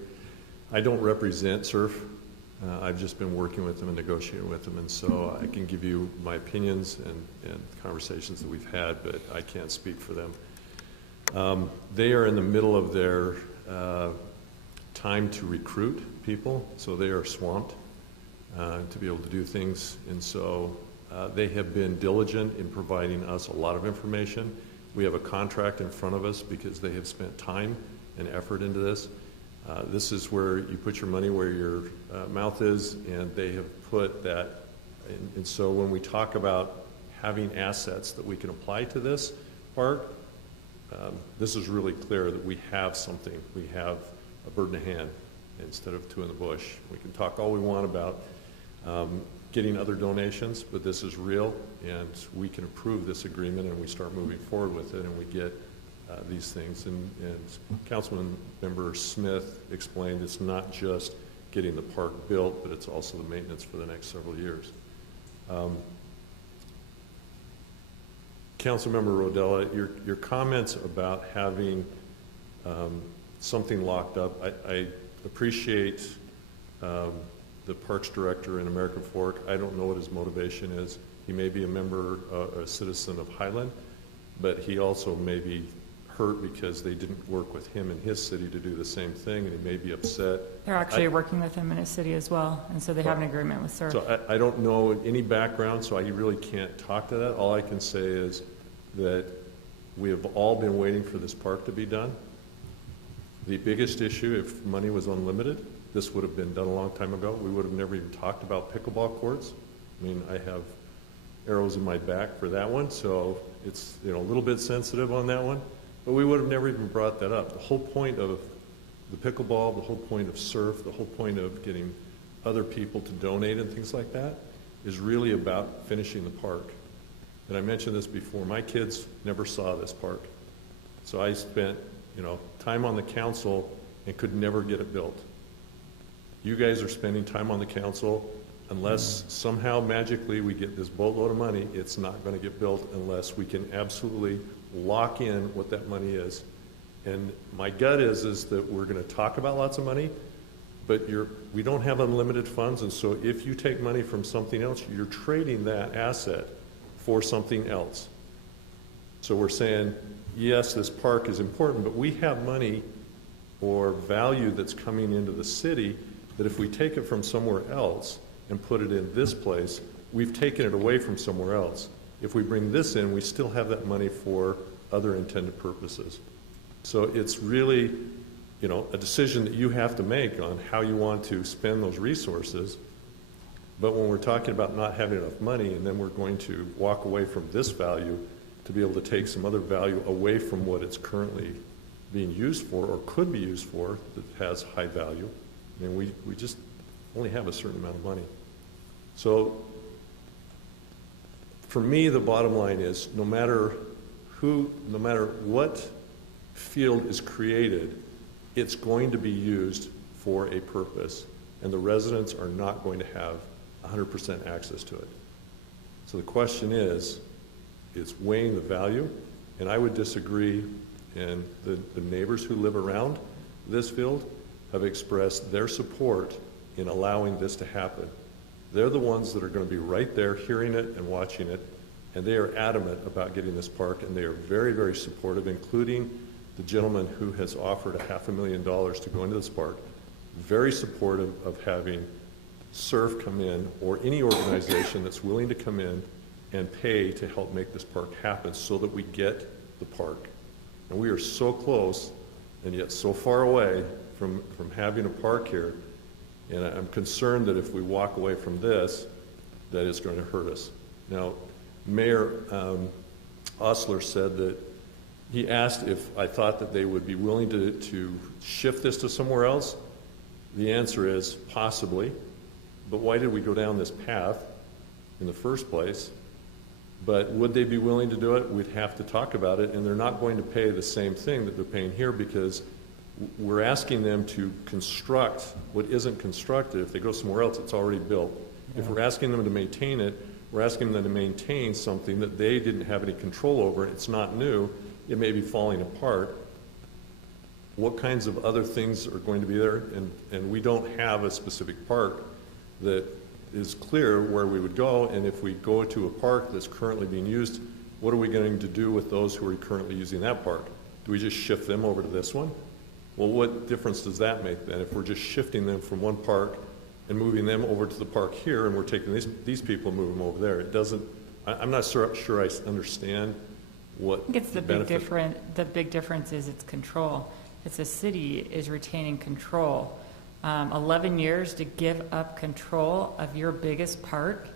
I don't represent SURF. I've just been working with them and negotiating with them, and so I can give you my opinions and conversations that we've had, but I can't speak for them. They are in the middle of their time to recruit people, so they are swamped to be able to do things, and so they have been diligent in providing us a lot of information. We have a contract in front of us because they have spent time and effort into this. This is where you put your money where your mouth is, and they have put that. And so when we talk about having assets that we can apply to this park, this is really clear that we have something. We have a bird in the hand instead of two in the bush. We can talk all we want about getting other donations, but this is real, and we can approve this agreement and we start moving forward with it, and we get these things. And Councilman Member Smith explained it's not just getting the park built, but it's also the maintenance for the next several years. Councilmember Rodela, your comments about having something locked up, I appreciate the Parks Director in American Fork. I don't know what his motivation is. He may be a member, a citizen of Highland, but he also may be hurt because they didn't work with him in his city to do the same thing, and he may be upset. They're actually working with him in his city as well, and so they have an agreement with SURF. So I don't know any background, so I really can't talk to that. All I can say is that we have all been waiting for this park to be done. The biggest issue, if money was unlimited, this would have been done a long time ago. We would have never even talked about pickleball courts. I mean, I have arrows in my back for that one, so it's a little bit sensitive on that one. But we would have never even brought that up. The whole point of the pickleball, the whole point of surf, the whole point of getting other people to donate and things like that is really about finishing the park. And I mentioned this before, my kids never saw this park. So I spent, time on the council and could never get it built. You guys are spending time on the council. Unless somehow magically we get this boatload of money, it's not going to get built unless we can absolutely lock in what that money is. And my gut is that we're going to talk about lots of money, but we don't have unlimited funds, and so if you take money from something else, you're trading that asset for something else. So we're saying, yes, this park is important, but we have money or value that's coming into the city that if we take it from somewhere else and put it in this place, we've taken it away from somewhere else. If we bring this in, we still have that money for other intended purposes. So it's really, a decision that you have to make on how you want to spend those resources. But when we're talking about not having enough money, and then we're going to walk away from this value to be able to take some other value away from what it's currently being used for or could be used for that has high value, I mean, we just only have a certain amount of money. So for me, the bottom line is no matter what field is created, it's going to be used for a purpose, and the residents are not going to have 100% access to it. So the question is, it's weighing the value, and I would disagree, and the neighbors who live around this field have expressed their support in allowing this to happen. They're the ones that are going to be right there hearing it and watching it, and they are adamant about getting this park, and they are very, very supportive, including the gentleman who has offered $500,000 to go into this park, very supportive of having SURF come in, or any organization that's willing to come in and pay to help make this park happen so that we get the park. And we are so close and yet so far away from having a park here, and I'm concerned that if we walk away from this, that it's going to hurt us. Now, Mayor Ostler said that he asked if I thought that they would be willing to shift this to somewhere else. The answer is possibly, but why did we go down this path in the first place? But would they be willing to do it? We'd have to talk about it, and they're not going to pay the same thing that they're paying here, because we're asking them to construct what isn't constructed. If they go somewhere else, it's already built. If we're asking them to maintain it, we're asking them to maintain something that they didn't have any control over. It's not new. It may be falling apart. What kinds of other things are going to be there? And we don't have a specific park that is clear where we would go, and if we go to a park that's currently being used, what are we going to do with those who are currently using that park? Do we just shift them over to this one? Well, what difference does that make then if we're just shifting them from one park and moving them over to the park here, and we're taking these people and moving them over there? It doesn't, I'm not sure I understand what I think it's the big difference is its control. It's the city is retaining control. 11 years to give up control of your biggest park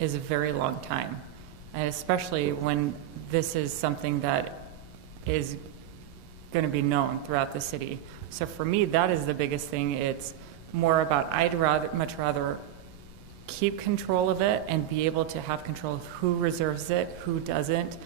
is a very long time, and especially when this is something that is going to be known throughout the city. So for me, that is the biggest thing. It's more about much rather keep control of it and be able to have control of who reserves it, who doesn't,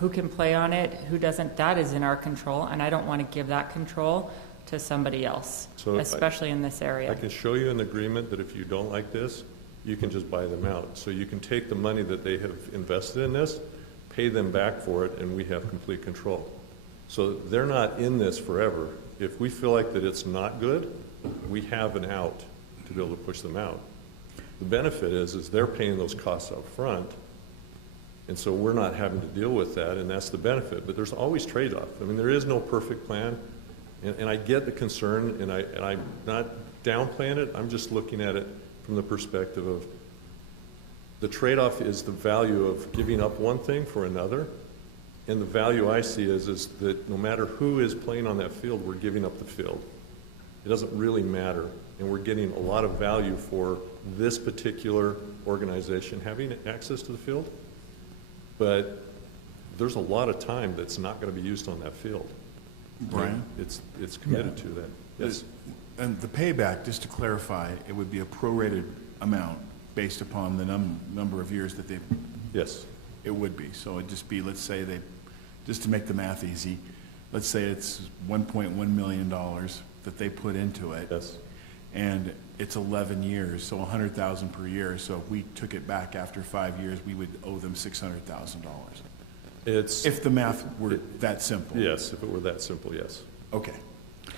who can play on it, who doesn't. That is in our control, and I don't want to give that control to somebody else, so especially in this area. I can show you an agreement that if you don't like this, you can just buy them out. So you can take the money that they have invested in this, pay them back for it, and we have complete control. So they're not in this forever. If we feel like that it's not good, we have an out to be able to push them out. The benefit is they're paying those costs up front, and so we're not having to deal with that, and that's the benefit. But there's always trade-off. I mean, there is no perfect plan. And I get the concern, and I'm not downplaying it. I'm just looking at it from the perspective of the trade-off is the value of giving up one thing for another. And the value I see is that no matter who is playing on that field, we're giving up the field. It doesn't really matter. And we're getting a lot of value for this particular organization having access to the field. But there's a lot of time that's not going to be used on that field. Brian? It's committed to that. Yes. And the payback, just to clarify, it would be a prorated amount based upon the number of years that they've... Yes. It would be. So it'd just be, let's say just to make the math easy, let's say it's $1.1 million that they put into it. Yes. And it's 11 years, so $100,000 per year. So if we took it back after 5 years, we would owe them $600,000. If the math were that simple. Yes, if it were that simple, yes. Okay.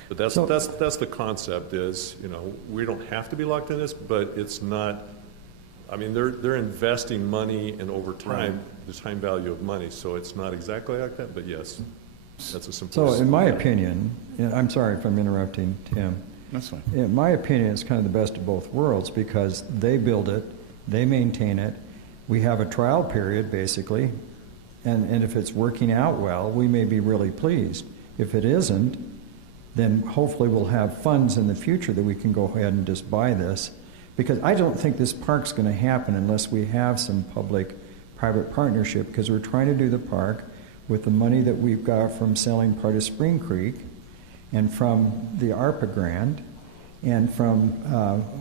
But that's the concept is, we don't have to be locked in this, but it's not, I mean, they're investing money, and over time, the time value of money, so it's not exactly like that, but yes, that's a simple. So in my opinion, and I'm sorry if I'm interrupting, Tim. That's fine. In my opinion, it's kind of the best of both worlds, because they build it, they maintain it, we have a trial period, basically, and if it's working out well, we may be really pleased. If it isn't, then hopefully we'll have funds in the future that we can go ahead and just buy this. Because I don't think this park's going to happen unless we have some public-private partnership, because we're trying to do the park with the money that we've got from selling part of Spring Creek and from the ARPA grant and from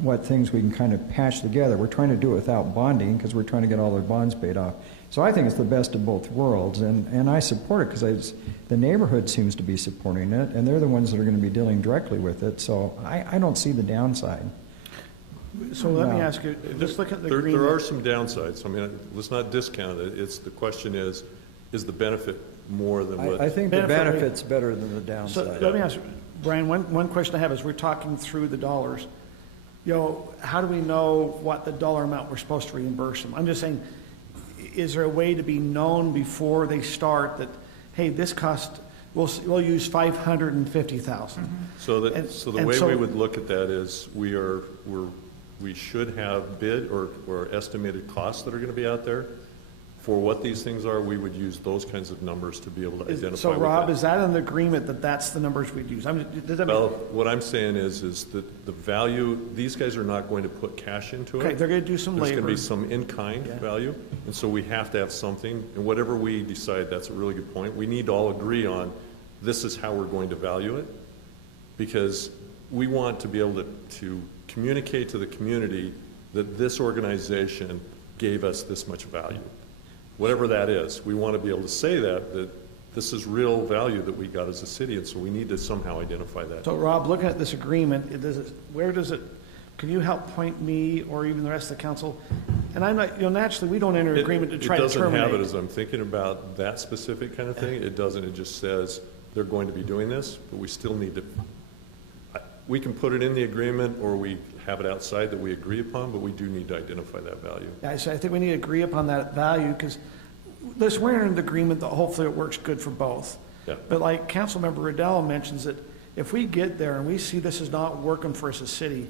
what things we can kind of patch together. We're trying to do it without bonding because we're trying to get all our bonds paid off. So I think it's the best of both worlds, and I support it because the neighborhood seems to be supporting it, and they're the ones that are going to be dealing directly with it, so I don't see the downside. So let me No. ask you, just look at the There agreement. are some downsides. I mean, let's not discount it. The question is the benefit more than what? I think the Benefit- benefit's better than the So downside. let me ask, Brian, one question I have is we're talking through the dollars. How do we know what the dollar amount we're supposed to reimburse them? I'm just saying, is there a way to be known before they start that, hey, this cost, we'll use 550,000? So the And way so- we would look at that is we should have bid or estimated costs that are going to be out there. For what these things are, we would use those kinds of numbers to be able to identify. So what Rob, that- is that an agreement that that's the numbers we'd use? Does that Well, make, what I'm saying is that the value, these guys are not going to put cash into it. okay, they're going to do some There's labor. going to be some in-kind value, and so we have to have something, and whatever we decide, that's a really good point. We need to all agree on, this is how we're going to value it, because we want to be able to communicate to the community that this organization gave us this much value. Whatever that is, we want to be able to say that this is real value that we got as a city, and so we need to somehow identify that. So Rob, looking at this agreement, can you help point me or even the rest of the council? And I'm not, naturally, we don't enter an agreement to try to It doesn't have it terminate. as I'm thinking about that specific kind of thing. It doesn't. It just says they're going to be doing this, but we still need to, we can put it in the agreement or we have it outside that we agree upon, but we do need to identify that value. Yeah, so I think we need to agree upon that value, because we're in an agreement that hopefully it works good for both. Yeah. But like Councilmember Rodela mentions that if we get there and we see this is not working for us as a city,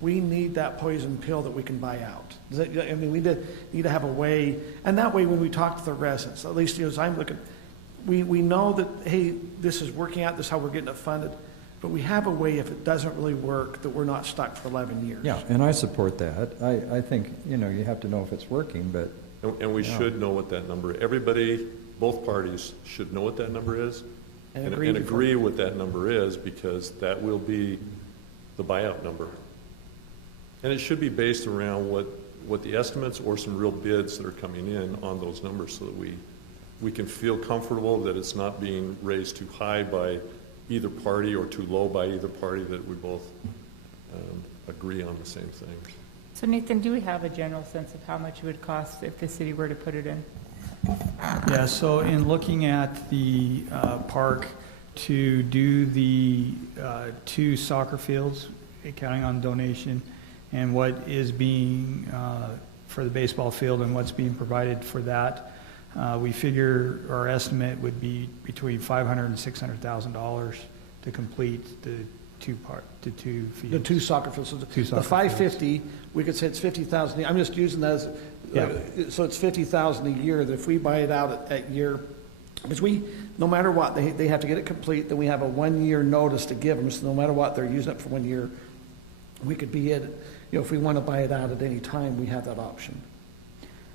we need that poison pill that we can buy out. We need to have a way, and that way when we talk to the residents, at least as I'm looking, we know that, hey, this is working out, this is how we're getting it funded, but we have a way if it doesn't really work that we're not stuck for 11 years. Yeah, and I support that. I think, you have to know if it's working, but. And we should know what that number, everybody, both parties should know what that number is And and agree agree what that number is, because that will be the buyout number. And it should be based around what the estimates or some real bids that are coming in on those numbers, so that we can feel comfortable that it's not being raised too high by either party or too low by either party, that we both agree on the same thing. So Nathan, do we have a general sense of how much it would cost if the city were to put it in? Yeah, so in looking at the park to do the 2 soccer fields, counting on donation, and what is being for the baseball field and what's being provided for that, we figure our estimate would be between $500,000 and $600,000 to complete the 2 fields. The 2 soccer fields. So Two the soccer 550, we could say it's 50,000. I'm just using that as, so it's 50,000 a year, that if we buy it out at year, because no matter what, they have to get it complete, then we have a 1-year notice to give them, so no matter what, they're using it for 1 year. We could be if we want to buy it out at any time, we have that option.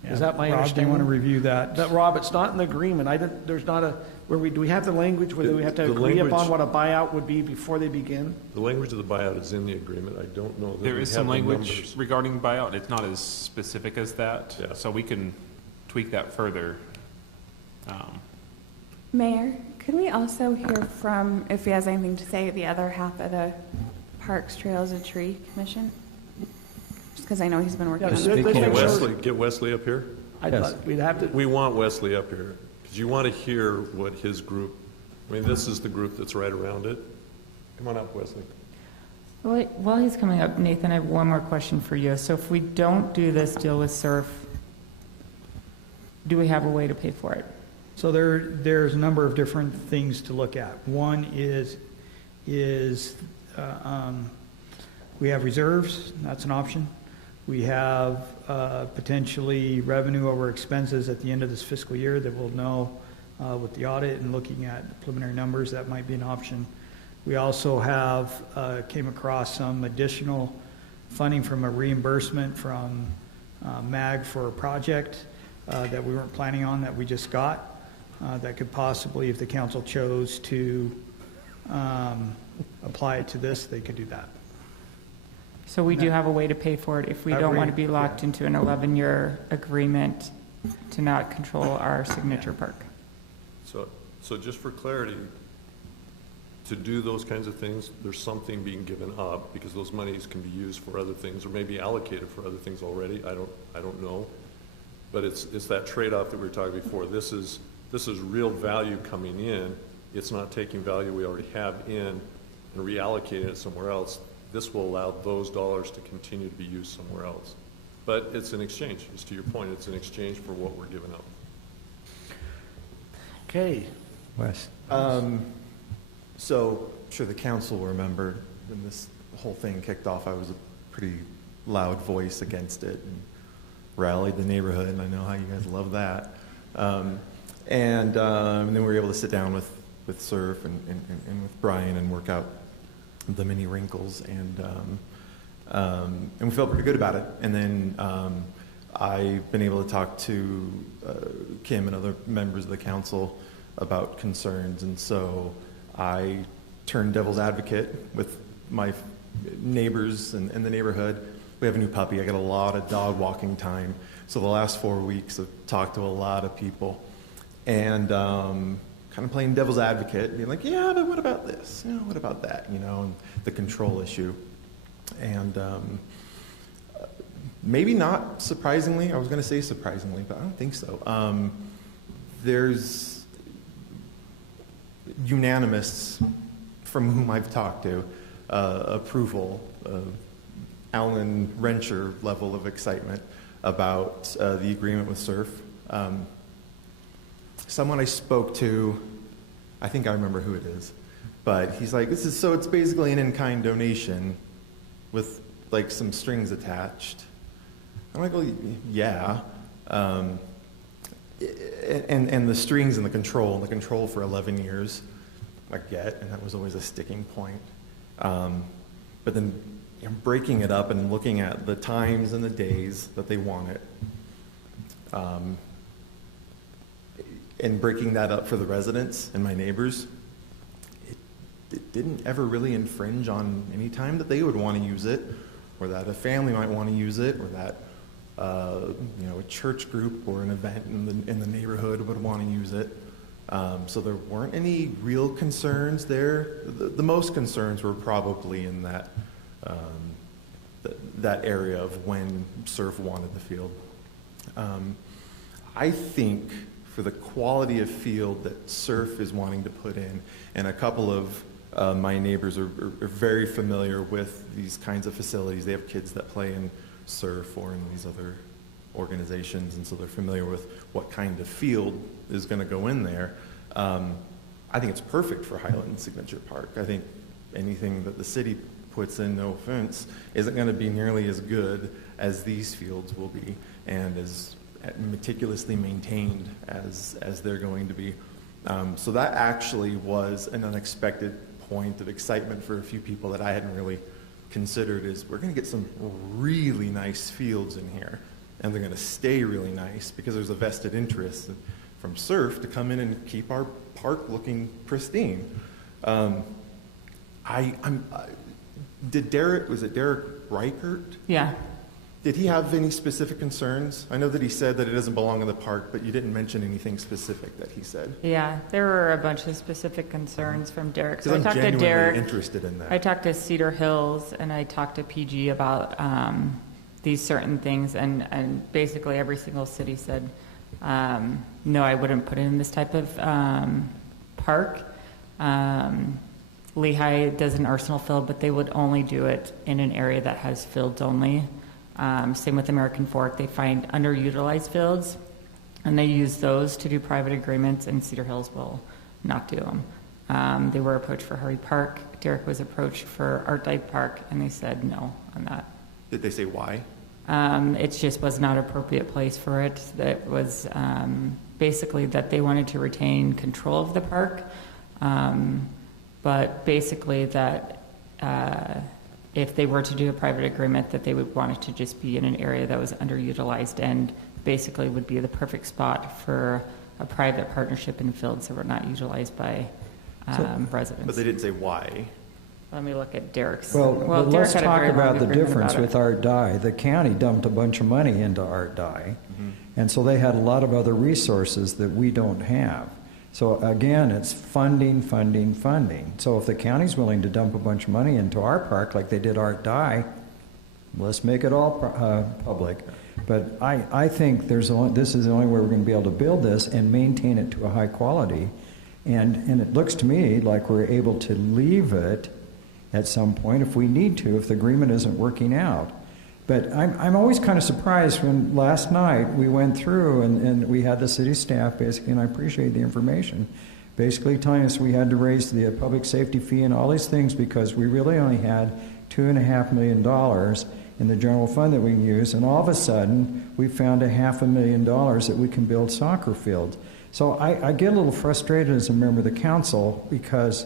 Yeah. Is that my Rob, do you understanding? want to review that? That, Rob, it's not in the agreement. Do we have the language where we have to The agree upon language- what a buyout would be before they begin? The language of the buyout is in the agreement. I don't know that There we is have some the language numbers. regarding buyout. It's not as specific as that, Yeah. so we can tweak that further. Mayor, could we also hear from, if he has anything to say, the other half of the Parks, Trails, and Tree Commission? Just because I know he's been working on let's it. make Get Wesley up here. We'd have to. We want Wesley up here, because you want to hear what his group, this is the group that's right around it. Come on up, Wesley. While he's coming up, Nathan, I have one more question for you. So if we don't do this deal with SURF, do we have a way to pay for it? So there's a number of different things to look at. One is we have reserves, that's an option. We have potentially revenue over expenses at the end of this fiscal year that we'll know with the audit and looking at preliminary numbers, that might be an option. We also came across some additional funding from a reimbursement from MAG for a project that we weren't planning on, that we just got, that could possibly, if the council chose to apply it to this, they could do that. So we do have a way to pay for it if we don't want to be locked into an 11-year agreement to not control our signature park. So just for clarity, to do those kinds of things, there's something being given up because those monies can be used for other things or maybe allocated for other things already. I don't know. But it's that trade-off that we were talking before. This is real value coming in. It's not taking value we already have in and reallocating it somewhere else. This will allow those dollars to continue to be used somewhere else. But it's an exchange. It's to your point. It's an exchange for what we're giving up. Okay. Wes? So, I'm sure the council will remember when this whole thing kicked off, I was a pretty loud voice against it and rallied the neighborhood, and I know how you guys love that. And then we were able to sit down with Surf and with Brian and work out the many wrinkles, and we felt pretty good about it. And then I've been able to talk to Kim and other members of the council about concerns, and so I turned devil's advocate with my neighbors and the neighborhood. We have a new puppy. I got a lot of dog walking time. So the last 4 weeks I've talked to a lot of people and kind of playing devil's advocate, being like, yeah, but what about this? You know, what about that? You know, and the control issue. And maybe not surprisingly, I was going to say surprisingly, but I don't think so. There's unanimous, from whom I've talked to, approval, Alan Rencher level of excitement about the agreement with Surf. Someone I spoke to, I think I remember who it is, but he's like, so it's basically an in-kind donation with like some strings attached. I'm like, well, yeah. And the strings and the control for 11 years, I get, and that was always a sticking point. But then breaking it up and looking at the times and the days that they want it, and breaking that up for the residents and my neighbors, it didn't ever really infringe on any time that they would want to use it, or that a family might want to use it, or that a church group or an event in the neighborhood would want to use it. So there weren't any real concerns there. The most concerns were probably in that that area of when Surf wanted the field. I think for the quality of field that Surf is wanting to put in, and a couple of my neighbors are very familiar with these kinds of facilities. They have kids that play in Surf or in these other organizations, and so they're familiar with what kind of field is going to go in there. I think it's perfect for Highland Signature Park. I think anything that the city puts in, no offense, isn't going to be nearly as good as these fields will be, and as meticulously maintained as they're going to be. So that actually was an unexpected point of excitement for a few people that I hadn't really considered. Is we're going to get some really nice fields in here, and they're going to stay really nice because there's a vested interest from Surf to come in and keep our park looking pristine. Did Derek, was it Derek Reichert? Yeah. Did he have any specific concerns? I know that he said that it doesn't belong in the park, but you didn't mention anything specific that he said. Yeah, there were a bunch of specific concerns from Derek. So I'm genuinely interested in that. I talked to Cedar Hills and I talked to PG about these certain things, and basically every single city said, no, I wouldn't put it in this type of park. Lehigh does an arsenal field, but they would only do it in an area that has fields only. Same with American Fork. They find underutilized fields, and they use those to do private agreements, and Cedar Hills will not do them. They were approached for Hurry Park. Derek was approached for Art Dyke Park, and they said no on that. Did they say why? It just was not an appropriate place for it. That was basically that they wanted to retain control of the park, but basically that if they were to do a private agreement, that they would want it to just be in an area that was underutilized and basically would be the perfect spot for a private partnership in fields that were not utilized by residents. But they didn't say why. Let me look at Derek's. Well, but Derek let's had a talk very long about the agreement difference about it. with Art Dye. The county dumped a bunch of money into Art Dye, and so they had a lot of other resources that we don't have. So again, it's funding, funding, funding. So if the county's willing to dump a bunch of money into our park like they did Art Dye, let's make it all public. But I think this is the only way we're going to be able to build this and maintain it to a high quality. And it looks to me like we're able to leave it at some point if we need to, if the agreement isn't working out. But I'm always kind of surprised when last night we went through and we had the city staff basically, and I appreciate the information, basically telling us we had to raise the public safety fee and all these things because we really only had $2.5 million in the general fund that we can use, and all of a sudden we found $500,000 that we can build soccer fields. So I get a little frustrated as a member of the council because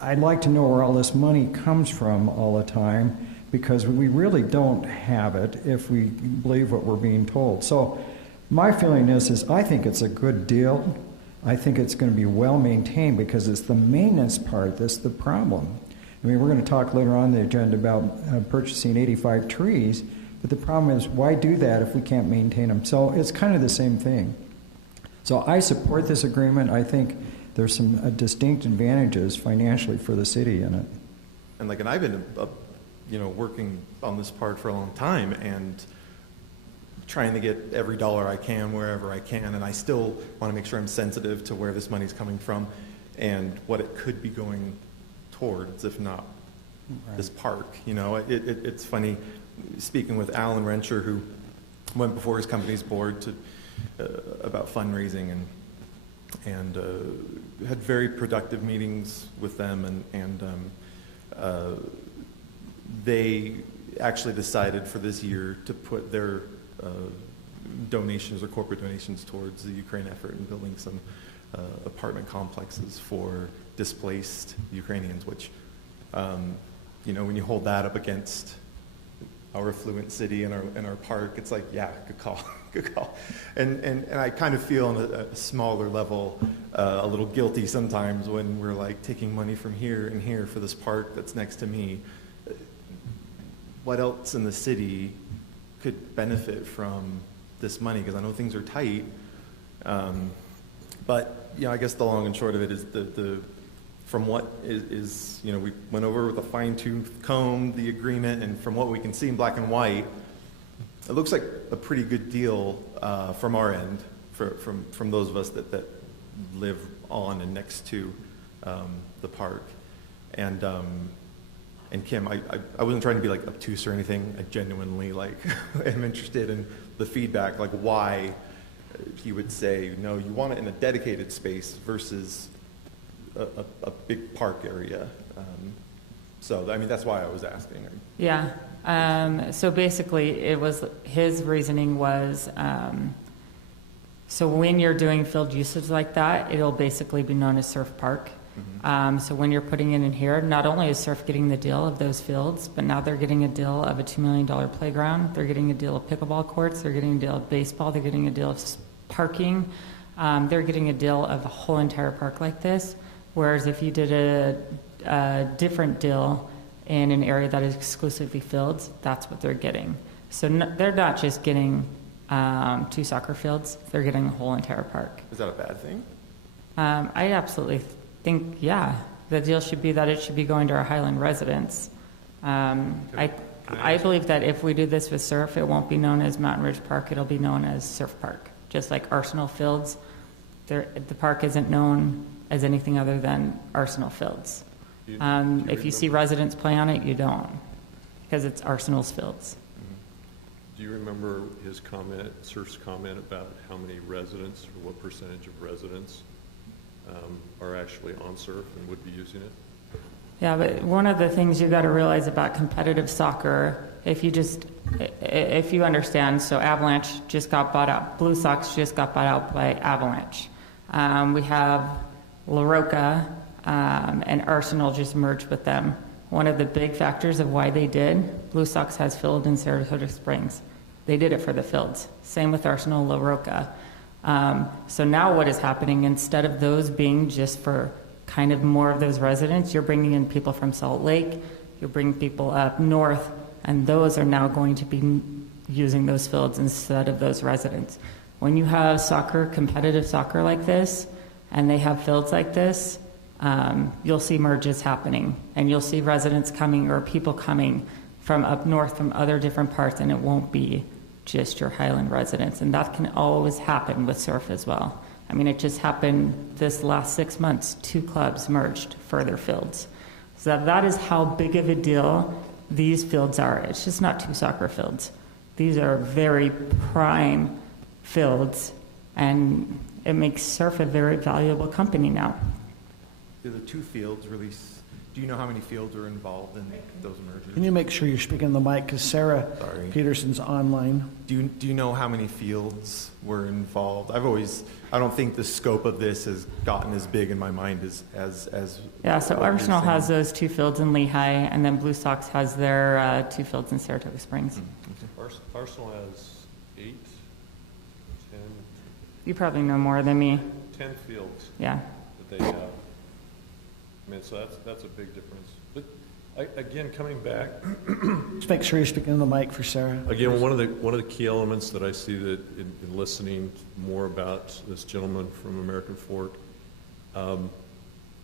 I'd like to know where all this money comes from all the time, because we really don't have it if we believe what we're being told. So my feeling is I think it's a good deal. I think it's going to be well maintained because it's the maintenance part that's the problem. I mean, we're going to talk later on in the agenda about purchasing 85 trees, but the problem is why do that if we can't maintain them? So it's kind of the same thing. So I support this agreement. I think there's some distinct advantages financially for the city in it. And I've been, working on this part for a long time and trying to get every dollar I can wherever I can, and I still want to make sure I'm sensitive to where this money's coming from and what it could be going towards, if not this park. It's funny speaking with Alan Rencher, who went before his company's board to about fundraising and had very productive meetings with them, and they actually decided for this year to put their donations or corporate donations towards the Ukraine effort in building some apartment complexes for displaced Ukrainians, which, when you hold that up against our affluent city and our park, it's like, yeah, good call, good call. And I kind of feel on a smaller level a little guilty sometimes when we're taking money from here and here for this park that's next to me. What else in the city could benefit from this money? Because I know things are tight. But I guess the long and short of it is from what is we went over with a fine-tooth comb the agreement, and from what we can see in black and white, it looks like a pretty good deal from our end, from those of us that live on and next to the park. And Kim, I wasn't trying to be obtuse or anything. I genuinely am interested in the feedback, why he would say, no, you want it in a dedicated space versus a big park area. So, that's why I was asking. Yeah. So basically, his reasoning was, so when you're doing field usage like that, it'll basically be known as Surf Park. Mm-hmm. So when you're putting it in here, not only is Surf getting the deal of those fields, but now they're getting a deal of a $2 million playground. They're getting a deal of pickleball courts. They're getting a deal of baseball. They're getting a deal of parking. They're getting a deal of a whole entire park like this. Whereas if you did a different deal in an area that is exclusively fields, that's what they're getting. So they're not just getting 2 soccer fields. They're getting a whole entire park. Is that a bad thing? I absolutely think, yeah, the deal should be that it should be going to our Highland residents. I believe that if we do this with Surf, it won't be known as Mountain Ridge Park. It'll be known as Surf Park, just like Arsenal Fields. The park isn't known as anything other than Arsenal Fields. If you see residents play on it, you don't, because it's Arsenal's Fields. Mm-hmm. Do you remember his comment, Surf's comment about how many residents or what percentage of residents are actually on Surf and would be using it? Yeah, but one of the things you got to realize about competitive soccer, if you understand, so Avalanche just got bought out. Blue Sox just got bought out by Avalanche. We have La Roca and Arsenal just merged with them. One of the big factors of why they did, Blue Sox has field in Saratoga Springs. They did it for the fields. Same with Arsenal, La Roca. So now what is happening, instead of those being just for kind of more of those residents, you're bringing in people from Salt Lake, you're bringing people up north, and those are now going to be using those fields instead of those residents. When you have soccer, competitive soccer like this, and they have fields like this, you'll see merges happening, and you'll see residents coming or people coming from up north from other different parts, and it won't be just your Highland residents. And that can always happen with surf as well. I mean, it just happened this last 6 months, 2 clubs merged for their fields. So that is how big of a deal these fields are. It's just not 2 soccer fields. These are very prime fields, and it makes surf a very valuable company now. Do the 2 fields release? Do you know how many fields are involved in those mergers? Can you make sure you're speaking in the mic, because Sarah Peterson's online. Do you know how many fields were involved? I don't think the scope of this has gotten as big in my mind as Yeah, so Arsenal has those 2 fields in Lehigh, and then Blue Sox has their 2 fields in Saratoga Springs. Arsenal has 8, 10. You probably know more than me. 10 fields. Yeah. That they have. I mean, so that's a big difference. But again, coming back. Just make sure you're speaking in the mic for Sarah. Again, one of the key elements that I see that in listening more about this gentleman from American Fork, the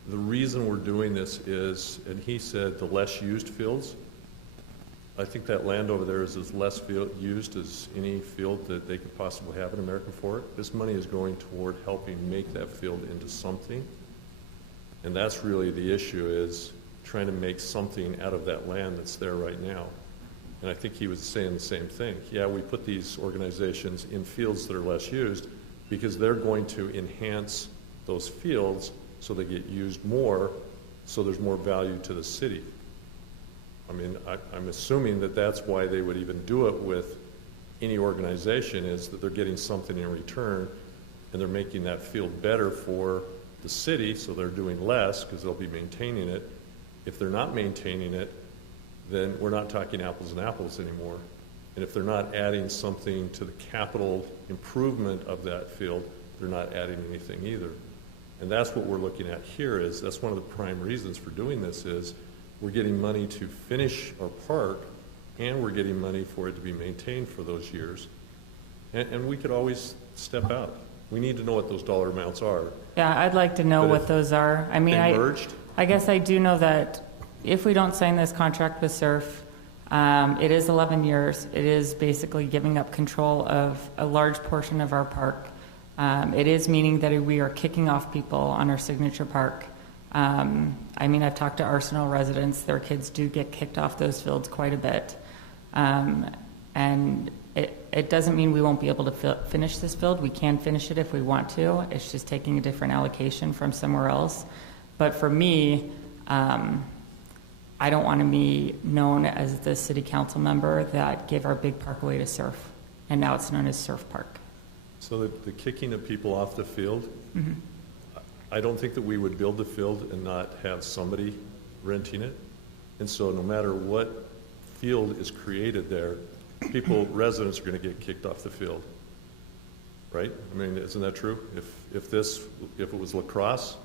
reason we're doing this is, and he said the less used fields. I think that land over there is as less used as any field that they could possibly have in American Fork. This money is going toward helping make that field into something. And that's really the issue, is trying to make something out of that land that's there right now. And I think he was saying the same thing. Yeah, we put these organizations in fields that are less used because they're going to enhance those fields so they get used more, so there's more value to the city. I mean, I'm assuming that that's why they would even do it with any organization, is that they're getting something in return, and they're making that field better for the city, so they're doing less because they'll be maintaining it. If they're not maintaining it, then we're not talking apples and apples anymore. And if they're not adding something to the capital improvement of that field, they're not adding anything either. And that's what we're looking at here. Is that's one of the prime reasons for doing this, is we're getting money to finish our park, and we're getting money for it to be maintained for those years. And we could always step out. We need to know what those dollar amounts are. Yeah, I'd like to know what those are. I mean, I guess I do know that if we don't sign this contract with Surf, it is 11 years. It is basically giving up control of a large portion of our park. It is meaning that we are kicking off people on our signature park. I mean, I've talked to Arsenal residents. Their kids do get kicked off those fields quite a bit. And it doesn't mean we won't be able to finish this field. We can finish it if we want to. It's just taking a different allocation from somewhere else. But for me, I don't want to be known as the city council member that gave our big park away to Surf, and now it's known as Surf Park. So the kicking of people off the field, I don't think that we would build the field and not have somebody renting it. And so no matter what field is created there, residents are going to get kicked off the field, right? I mean, isn't that true? If it was lacrosse,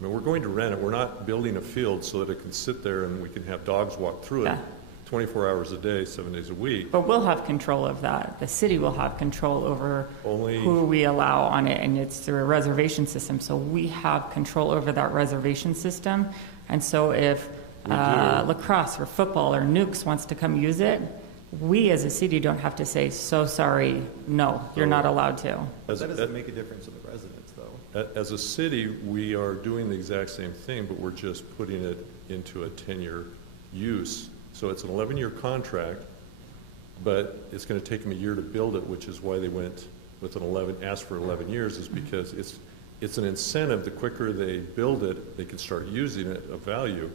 I mean, we're going to rent it. We're not building a field so that it can sit there and we can have dogs walk through it 24 hours a day, 7 days a week. But we'll have control of that. The city will have control over who we allow on it, and it's through a reservation system. So we have control over that reservation system. And so if lacrosse or football or nukes wants to come use it, we as a city don't have to say, so sorry, no, you're not allowed to. That doesn't make a difference to the residents, though. As a city, we are doing the exact same thing, but we're just putting it into a 10-year use. So it's an 11-year contract, but it's going to take them a year to build it, which is why they went with asked for 11 years, is because it's an incentive. The quicker they build it, they can start using it of value.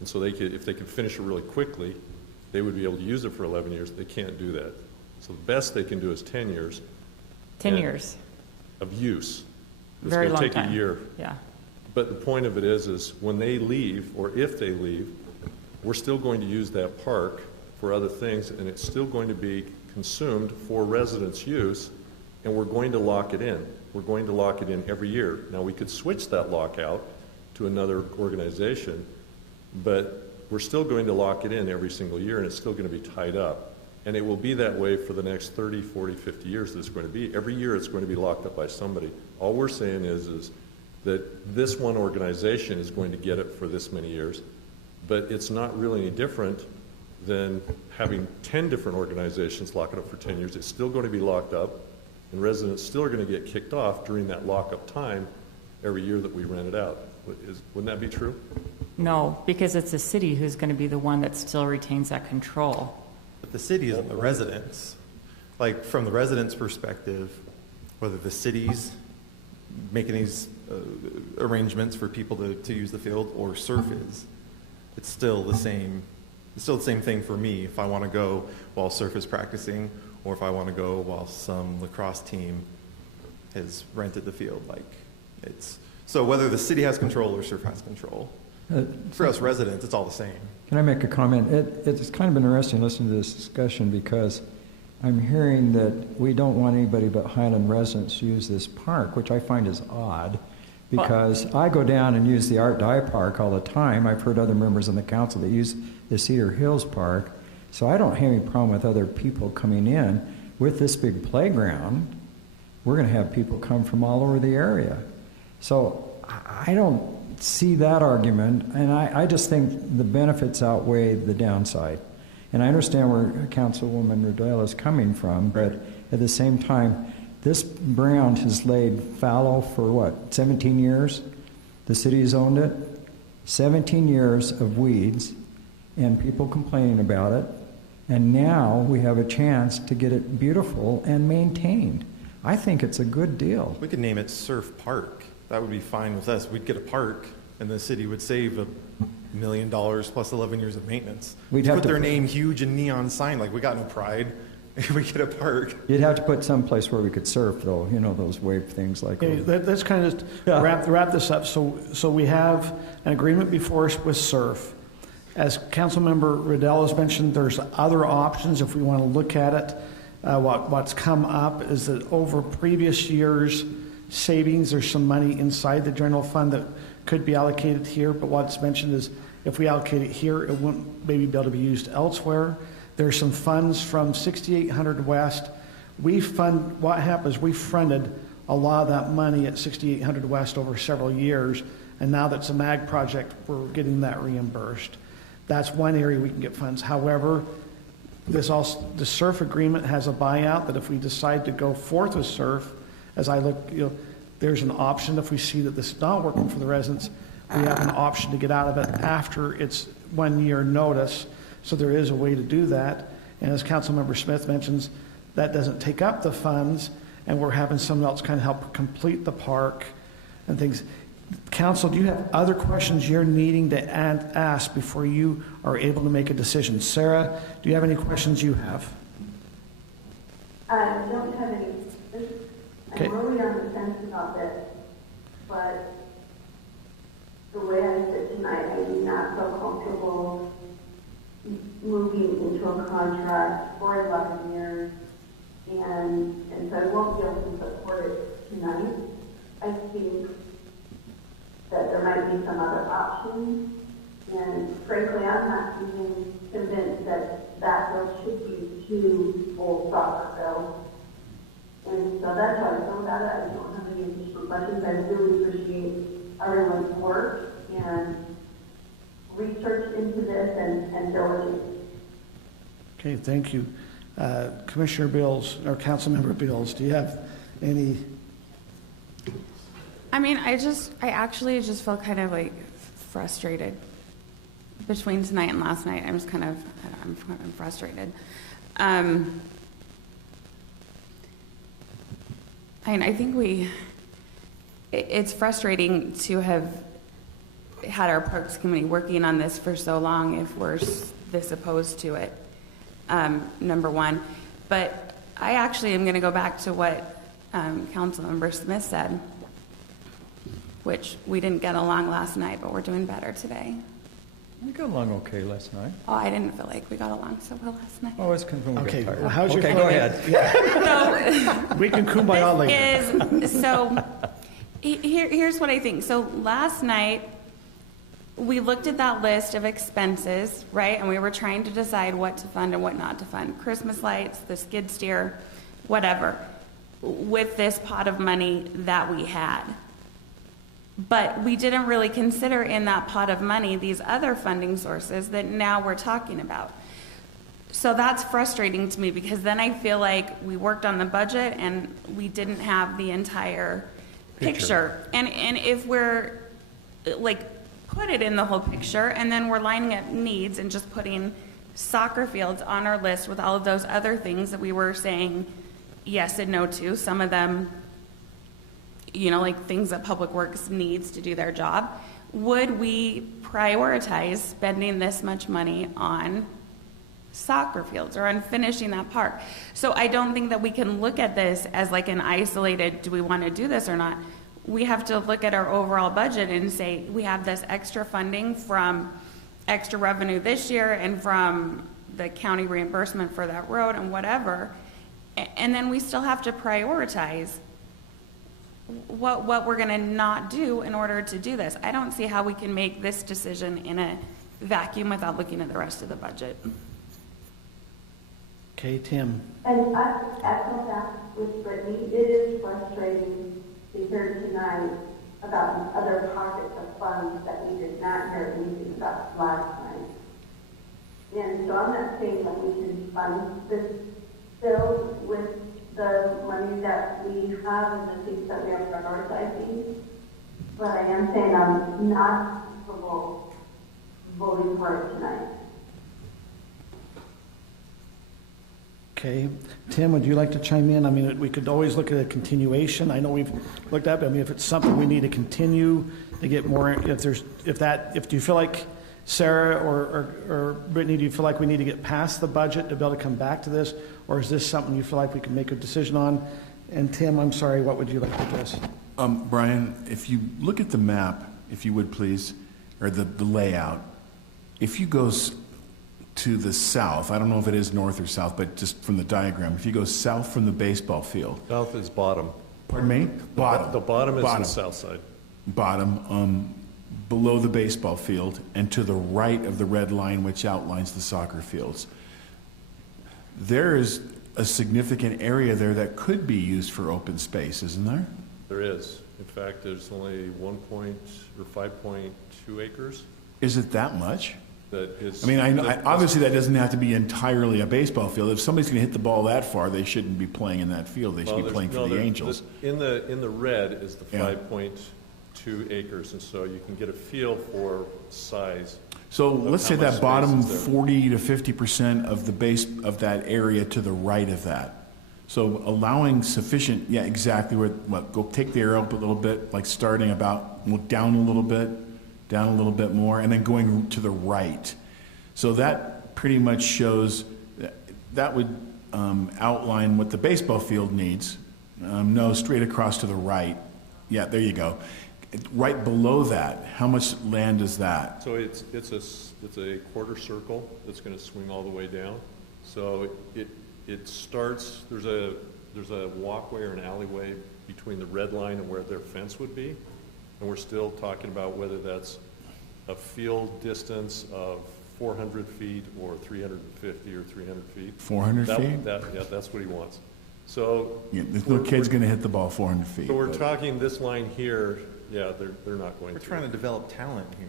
And so if they can finish it really quickly, they would be able to use it for 11 years. They can't do that. So the best they can do is 10 years. 10 years. Of use. It's Very going to long take time. a year. Yeah. But the point of it is when they leave, or if they leave, we're still going to use that park for other things, and it's still going to be consumed for residents' use, and we're going to lock it in. We're going to lock it in every year. Now, we could switch that lockout to another organization, but we're still going to lock it in every single year, and it's still going to be tied up. And it will be that way for the next 30, 40, 50 years that it's going to be. Every year it's going to be locked up by somebody. All we're saying is that this one organization is going to get it for this many years, but it's not really any different than having 10 different organizations lock it up for 10 years. It's still going to be locked up, and residents still are going to get kicked off during that lockup time every year that we rent it out. Wouldn't that be true? No, because it's the city who's going to be the one that still retains that control. But the city isn't the residents. Like, from the residents' perspective, whether the city's making these arrangements for people to use the field or surf is, it's still the same. It's still the same thing for me if I want to go while surf is practicing, or if I want to go while some lacrosse team has rented the field. Like, it's so whether the city has control or surf has control. For us residents, it's all the same. Can I make a comment? It's kind of interesting listening to this discussion because I'm hearing that we don't want anybody but Highland residents to use this park, which I find is odd because I go down and use the Art Dye Park all the time. I've heard other members on the council that use the Cedar Hills Park, so I don't have any problem with other people coming in. With this big playground, we're going to have people come from all over the area. So I don't see that argument, and I just think the benefits outweigh the downside. And I understand where Councilwoman Rodela is coming from, but at the same time, this ground has laid fallow for what, 17 years? The city has owned it. 17 years of weeds and people complaining about it. And now we have a chance to get it beautiful and maintained. I think it's a good deal. We could name it Surf Park. That would be fine with us. We'd get a park, and the city would save $1 million plus 11 years of maintenance. We'd have put to their name huge and neon sign, like we got no pride. We get a park. You'd have to put some place where we could surf, though. You know, those wave things like. Okay, let's kind of wrap this up. So we have an agreement before us with surf. As Councilmember Rodela has mentioned, there's other options if we want to look at it. What's come up is that over previous years' savings, there's some money inside the general fund that could be allocated here, but what's mentioned is if we allocate it here, it wouldn't maybe be able to be used elsewhere. There's some funds from 6800 West. What happens, we funded a lot of that money at 6800 West over several years, and now that's a MAG project, we're getting that reimbursed. That's one area we can get funds. However, the surf agreement has a buyout that if we decide to go forth with surf, as I look, there's an option if we see that this is not working for the residents, we have an option to get out of it after its 1 year notice. So there is a way to do that. And as Councilmember Smith mentions, that doesn't take up the funds, and we're having someone else kind of help complete the park and things. Council, do you have other questions you're needing to ask before you are able to make a decision? Sarah, do you have any questions you have? I don't have any. Okay. I'm really on the fence about this, but the way I sit tonight, I do not feel comfortable moving into a contract for 11 years, and so I won't be able to support it tonight. I think that there might be some other options, and frankly, I'm not even convinced that that bill should be two full soccer bills. And so that's how I feel about it. I don't have any additional questions. I really appreciate everyone's work and research into this and diligence. Okay, thank you. Commissioner Bills, or Councilmember Bills, do you have any? I mean, I actually just felt kind of like frustrated between tonight and last night. I'm frustrated. I think it's frustrating to have had our Parks Committee working on this for so long if we're this opposed to it, number one. But I actually am going to go back to what Councilmember Smith said, which we didn't get along last night, but we're doing better today. We got along okay last night. Oh, I didn't feel like we got along so well last night. Oh, it's because we Okay, got tired. well, how's your Okay, go ahead. So, we can kumbaya later. So here's what I think. So last night, we looked at that list of expenses, right? And we were trying to decide what to fund and what not to fund. Christmas lights, the skid steer, whatever, with this pot of money that we had. But we didn't really consider in that pot of money these other funding sources that now we're talking about. So that's frustrating to me, because then I feel like we worked on the budget and we didn't have the entire picture. And if we're like, put it in the whole picture, and then we're lining up needs and just putting soccer fields on our list with all of those other things that we were saying yes and no to, some of them, you know, like things that Public Works needs to do their job, would we prioritize spending this much money on soccer fields or on finishing that park? So I don't think that we can look at this as like an isolated, do we want to do this or not? We have to look at our overall budget and say, we have this extra funding from extra revenue this year and from the county reimbursement for that road and whatever. And then we still have to prioritize what we're going to not do in order to do this. I don't see how we can make this decision in a vacuum without looking at the rest of the budget. Okay, Tim. And I echo that with Brittney. It is frustrating to hear tonight about other pockets of funds that we did not hear anything about last night. And so I'm not saying that we should fund this bill with the money that we have and the things that we are prioritizing, but I am saying I'm not comfortable voting for it tonight. Okay. Tim, would you like to chime in? I mean, we could always look at a continuation. I know we've looked at it. I mean, if it's something we need to continue to get more, if you feel like, Sarah or Brittney, do you feel like we need to get past the budget to be able to come back to this? Or is this something you feel like we can make a decision on? And Tim, I'm sorry, what would you like to address? Brian, if you look at the map, if you would please, or the layout, if you go to the south, I don't know if it is north or south, but just from the diagram, if you go south from the baseball field. South is bottom. Pardon me? Bottom. The bottom is the south side. Bottom, below the baseball field and to the right of the red line which outlines the soccer fields. There is a significant area there that could be used for open space, isn't there? There is. In fact, there's only 5.2 acres. Is it that much? That is. I mean, obviously that doesn't have to be entirely a baseball field. If somebody's going to hit the ball that far, they shouldn't be playing in that field. They should be playing for the Angels. In the red is the 5.2 acres, and so you can get a feel for size. So let's say that bottom 40 to 50% of the base of that area to the right of that. So allowing sufficient, yeah, exactly go take the arrow up a little bit, like starting about, down a little bit more, and then going to the right. So that pretty much shows, that would outline what the baseball field needs. No, straight across to the right. Yeah, there you go. Right below that, how much land is that? So it's a quarter circle that's going to swing all the way down. So it starts. There's a walkway or an alleyway between the red line and where their fence would be, and we're still talking about whether that's a field distance of 400 feet or 350 or 300 feet. 400 feet? Yeah, that's what he wants. So yeah, there's no kid's going to hit the ball 400 feet. So we're talking this line here. Yeah, they're not going to. We're trying to develop talent here.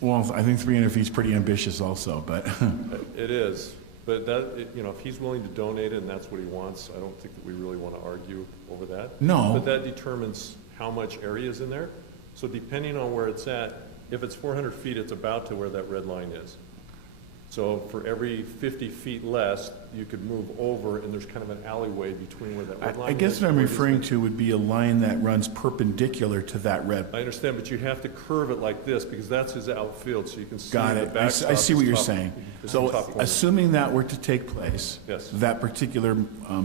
Well, I think 300 feet is pretty ambitious also, but. It is. But that, if he's willing to donate it and that's what he wants, I don't think that we really want to argue over that. No. But that determines how much area is in there. So depending on where it's at, if it's 400 feet, it's about to where that red line is. So for every 50 feet less, you could move over, and there's kind of an alleyway between where that red line is. I guess what I'm referring to would be a line that runs perpendicular to that red. I understand, but you have to curve it like this because that's his outfield, so you can see Got it. I see what you're saying. So assuming that were to take place, yes, that particular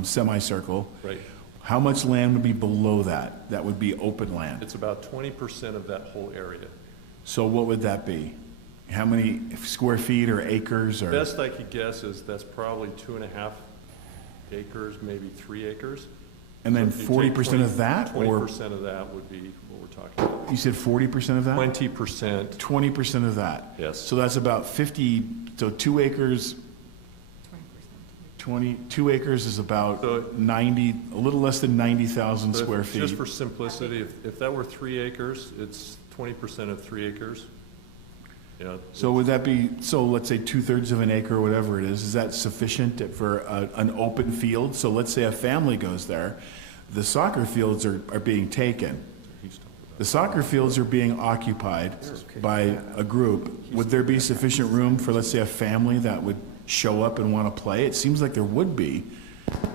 semicircle, right, how much land would be below that? That would be open land. It's about 20% of that whole area. So what would that be? How many square feet or acres? Or best I could guess is that's probably 2.5 acres, maybe 3 acres. And then 40% of that? 20% of that would be what we're talking about. You said 40% of that? 20%. 20% of that? Yes. So that's about 50, so 2 acres. 2 acres is about 90, a little less than 90,000 But if- square feet. Just for simplicity, if that were 3 acres, it's 20% of 3 acres. Yeah. So would that be, so let's say 2/3 of an acre or whatever it is that sufficient for an open field? So let's say a family goes there, the soccer fields are being taken. The soccer fields are being occupied by a group. Would there be sufficient room for, let's say, a family that would show up and want to play? It seems like there would be.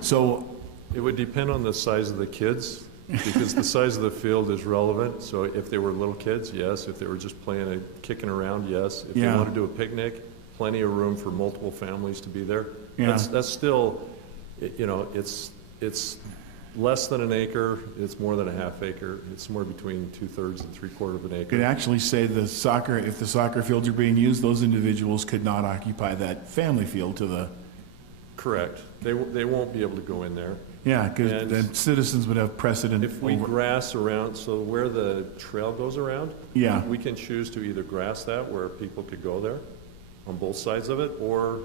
So It would depend on the size of the kids, because the size of the field is relevant. So if they were little kids, yes. If they were just playing and kicking around, yes. If they Yeah. want to do a picnic, plenty of room for multiple families to be there. Yeah. That's still, you know, it's less than an acre. It's more than a half acre. It's somewhere between 2/3 and 3/4 of an acre. could actually say if the soccer fields are being used, those individuals could not occupy that family field to the, Correct. They won't be able to go in there. yeah, because And then citizens would have precedent If we over. grass around, so where the trail goes around, Yeah. we can choose to either grass that where people could go there on both sides of it, or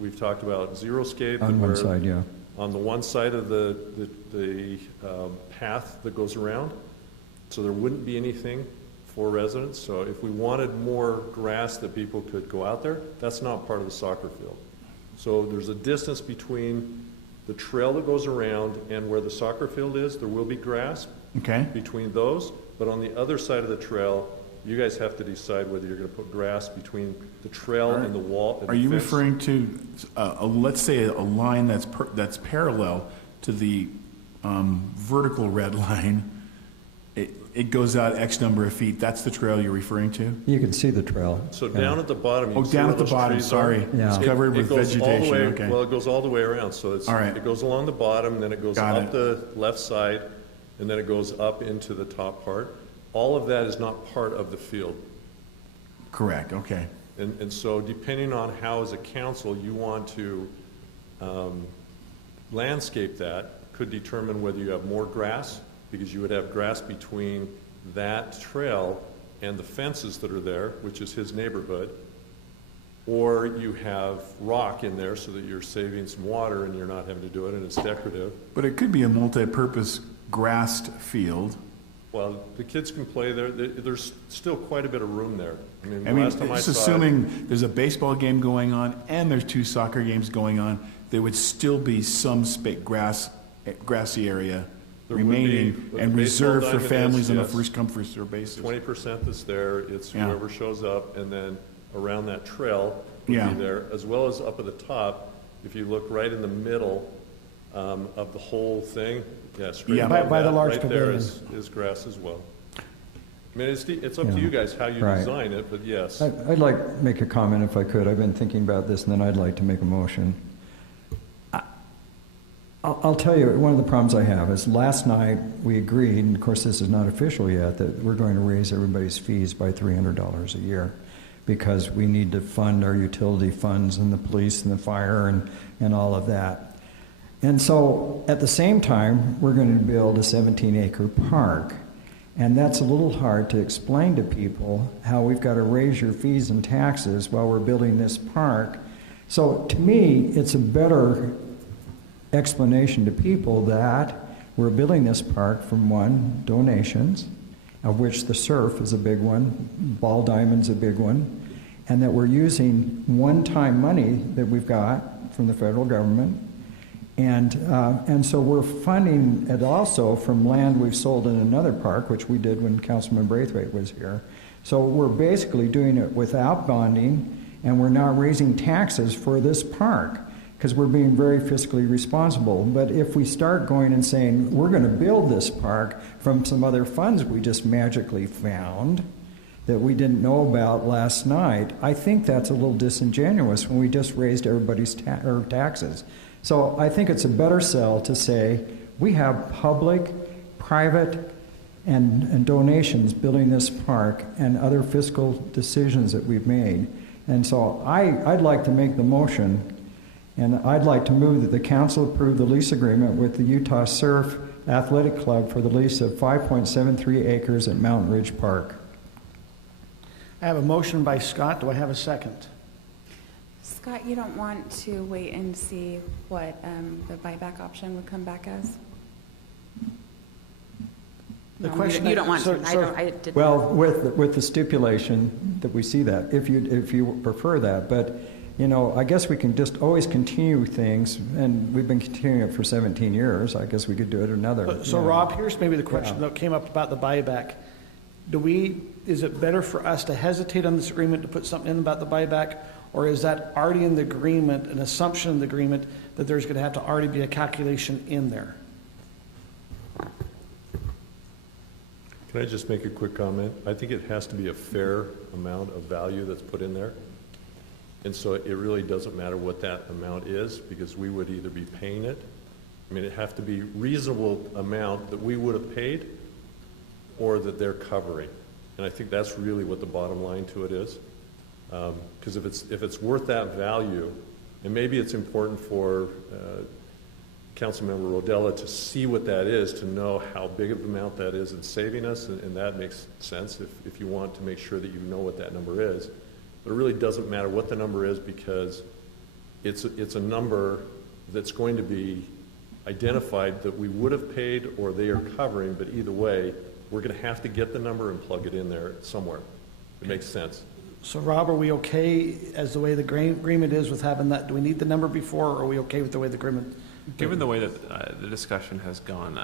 we've talked about xeriscape. On one where side, yeah. On the one side of the path that goes around, so there wouldn't be anything for residents. So if we wanted more grass that people could go out there, that's not part of the soccer field. So there's a distance between the trail that goes around and where the soccer field is. There will be grass Okay. between those, but on the other side of the trail, you guys have to decide whether you're going to put grass between the trail and the wall. And Are the you fence. referring to, let's say, a line that's parallel to the vertical red line? It goes out X number of feet. That's the trail you're referring to? You can see the trail. So Yeah. down at the bottom, you Oh, can see down where at the those bottom, trees sorry. are. Yeah. It's covered with goes all the vegetation, way- okay. Well, it goes all the way around, so All right. it goes along the bottom, then it goes Got up it. the left side, and then it goes up into the top part. All of that is not part of the field. Correct, okay. And so depending on how, as a council, you want to landscape that, could determine whether you have more grass, because you would have grass between that trail and the fences that are there, which is his neighborhood, or you have rock in there so that you're saving some water and you're not having to do it and it's decorative. But it could be a multi-purpose grassed field. Well, the kids can play there. There's still quite a bit of room there. I mean, I mean, last time I just saw it, assuming there's a baseball game going on and there's 2 soccer games going on, there would still be some grassy area There would be, remaining but and the baseball reserved for diamond families is, on a yes. first come, first served basis. 20% that's there, it's Yeah. whoever shows up, and then around that trail would Yeah. be there, as well as up at the top. If you look right in the middle of the whole thing, straight Yeah. above By the that, large right there pavilion. is grass as well. I mean, it's up to Yeah. you guys how you Right. design it, but yes. I'd like to make a comment if I could. I've been thinking about this, and then I'd like to make a motion. I'll tell you, one of the problems I have is last night we agreed, and of course this is not official yet, that we're going to raise everybody's fees by $300 a year because we need to fund our utility funds and the police and the fire and all of that. And so at the same time, we're going to build a 17-acre park. And that's a little hard to explain to people how we've got to raise your fees and taxes while we're building this park. So to me, it's a better explanation to people that we're building this park from one, donations, of which the surf is a big one, ball diamond's a big one, and that we're using one-time money that we've got from the federal government. And so we're funding it also from land we've sold in another park, which we did when Councilman Braithwaite was here. So we're basically doing it without bonding, and we're not raising taxes for this park because we're being very fiscally responsible. But if we start going and saying, we're going to build this park from some other funds we just magically found that we didn't know about last night, I think that's a little disingenuous when we just raised everybody's taxes. So I think it's a better sell to say we have public, private, and donations building this park and other fiscal decisions that we've made. And so I'd like to make the motion, and I'd like to move that the council approve the lease agreement with the Utah Surf Athletic Club for the lease of 5.73 acres at Mountain Ridge Park. I have a motion by Scott. Do I have a second? Scott, you don't want to wait and see what the buyback option would come back as? The No, question you don't want so- to. so- I didn't. Well, with the stipulation that we see that, if you prefer that, but, you know, I guess we can just always continue things, and we've been continuing it for 17 years. I guess we could do it another. So you know. Rob, here's maybe the question Yeah. that came up about the buyback. Is it better for us to hesitate on this agreement to put something in about the buyback, or is that already in the agreement, an assumption in the agreement that there's going to have to already be a calculation in there? Can I just make a quick comment? I think it has to be a fair amount of value that's put in there. And so it really doesn't matter what that amount is, because we would either be paying it. I mean, it has to be reasonable amount that we would have paid or that they're covering. And I think that's really what the bottom line to it is. Because if it's worth that value, and maybe it's important for Councilmember Rodela to see what that is, to know how big of an amount that is in saving us, and that makes sense if you want to make sure that you know what that number is. But it really doesn't matter what the number is, because it's a number that's going to be identified that we would have paid or they are covering, but either way, we're going to have to get the number and plug it in there somewhere. It makes sense. So Rob, are we okay as the way the agreement is with having that? Do we need the number before, or are we okay with the way the agreement? Given the way that the discussion has gone,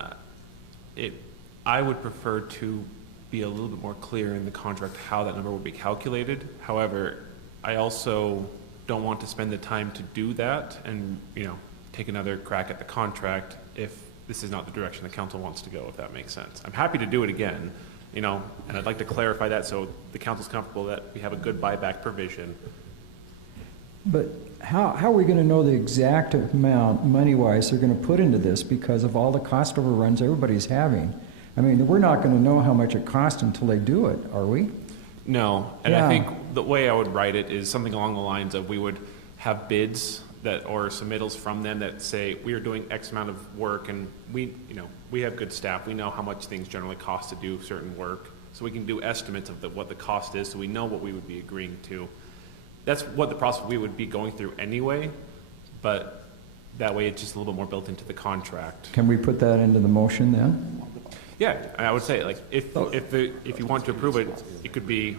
I would prefer to be a little bit more clear in the contract how that number will be calculated. However, I also don't want to spend the time to do that and, you know, take another crack at the contract if this is not the direction the council wants to go, if that makes sense. I'm happy to do it again, you know, and I'd like to clarify that so the council's comfortable that we have a good buyback provision. But how are we going to know the exact amount, money-wise, they're going to put into this because of all the cost overruns everybody's having? I mean, we're not going to know how much it costs until they do it, are we? No, and Yeah. I think the way I would write it is something along the lines of we would have bids that or submittals from them that say we are doing X amount of work, and we have good staff. We know how much things generally cost to do certain work, so we can do estimates of what the cost is, so we know what we would be agreeing to. That's what the process we would be going through anyway, but that way it's just a little bit more built into the contract. Can we put that into the motion then? Yeah, I would say, like, if you want to approve it, it could be,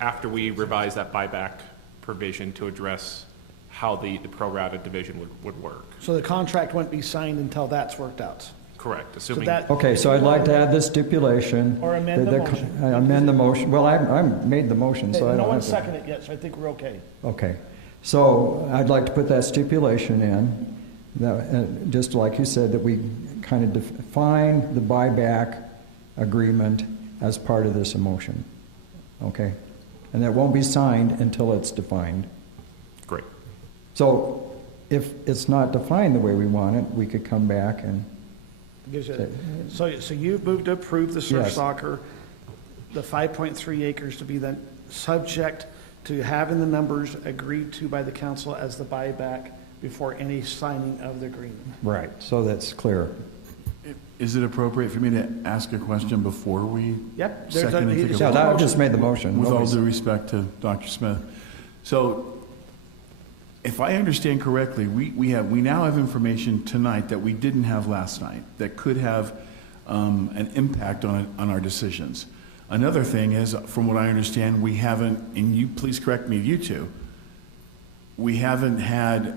after we revise that buyback provision to address how the pro rata division would work. So the contract won't be signed until that's worked out? Correct, assuming. Okay, so I'd like to add this stipulation. Or amend the motion. Amend the motion. Well, I made the motion, so I don't No have one's to. seconded it yet, so I think we're okay. Okay, so I'd like to put that stipulation in, that, just like you said, that we kind of define the buyback agreement as part of this motion. Okay? And that won't be signed until it's defined. Great. So if it's not defined the way we want it, we could come back and So you've moved to approve the surf Yes. soccer, the 5.3 acres to be then subject to having the numbers agreed to by the council as the buyback before any signing of the agreement. right, so that's clear. Is it appropriate for me to ask a question before we Yep. second and take a Yeah, vote? I just made the motion. With all Nobody's- due respect to Dr. Smith. So if I understand correctly, we now have information tonight that we didn't have last night that could have an impact on our decisions. Another thing is, from what I understand, we haven't, and you please correct me, you two, we haven't had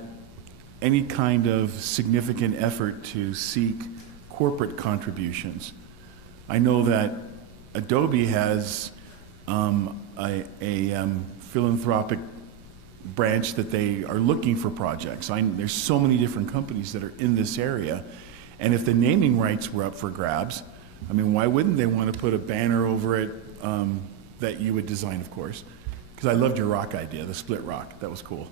any kind of significant effort to seek corporate contributions. I know that Adobe has a philanthropic branch that they are looking for projects. There's so many different companies that are in this area, and if the naming rights were up for grabs, I mean, why wouldn't they want to put a banner over it that you would design, of course? Because I loved your rock idea, the split rock. That was cool.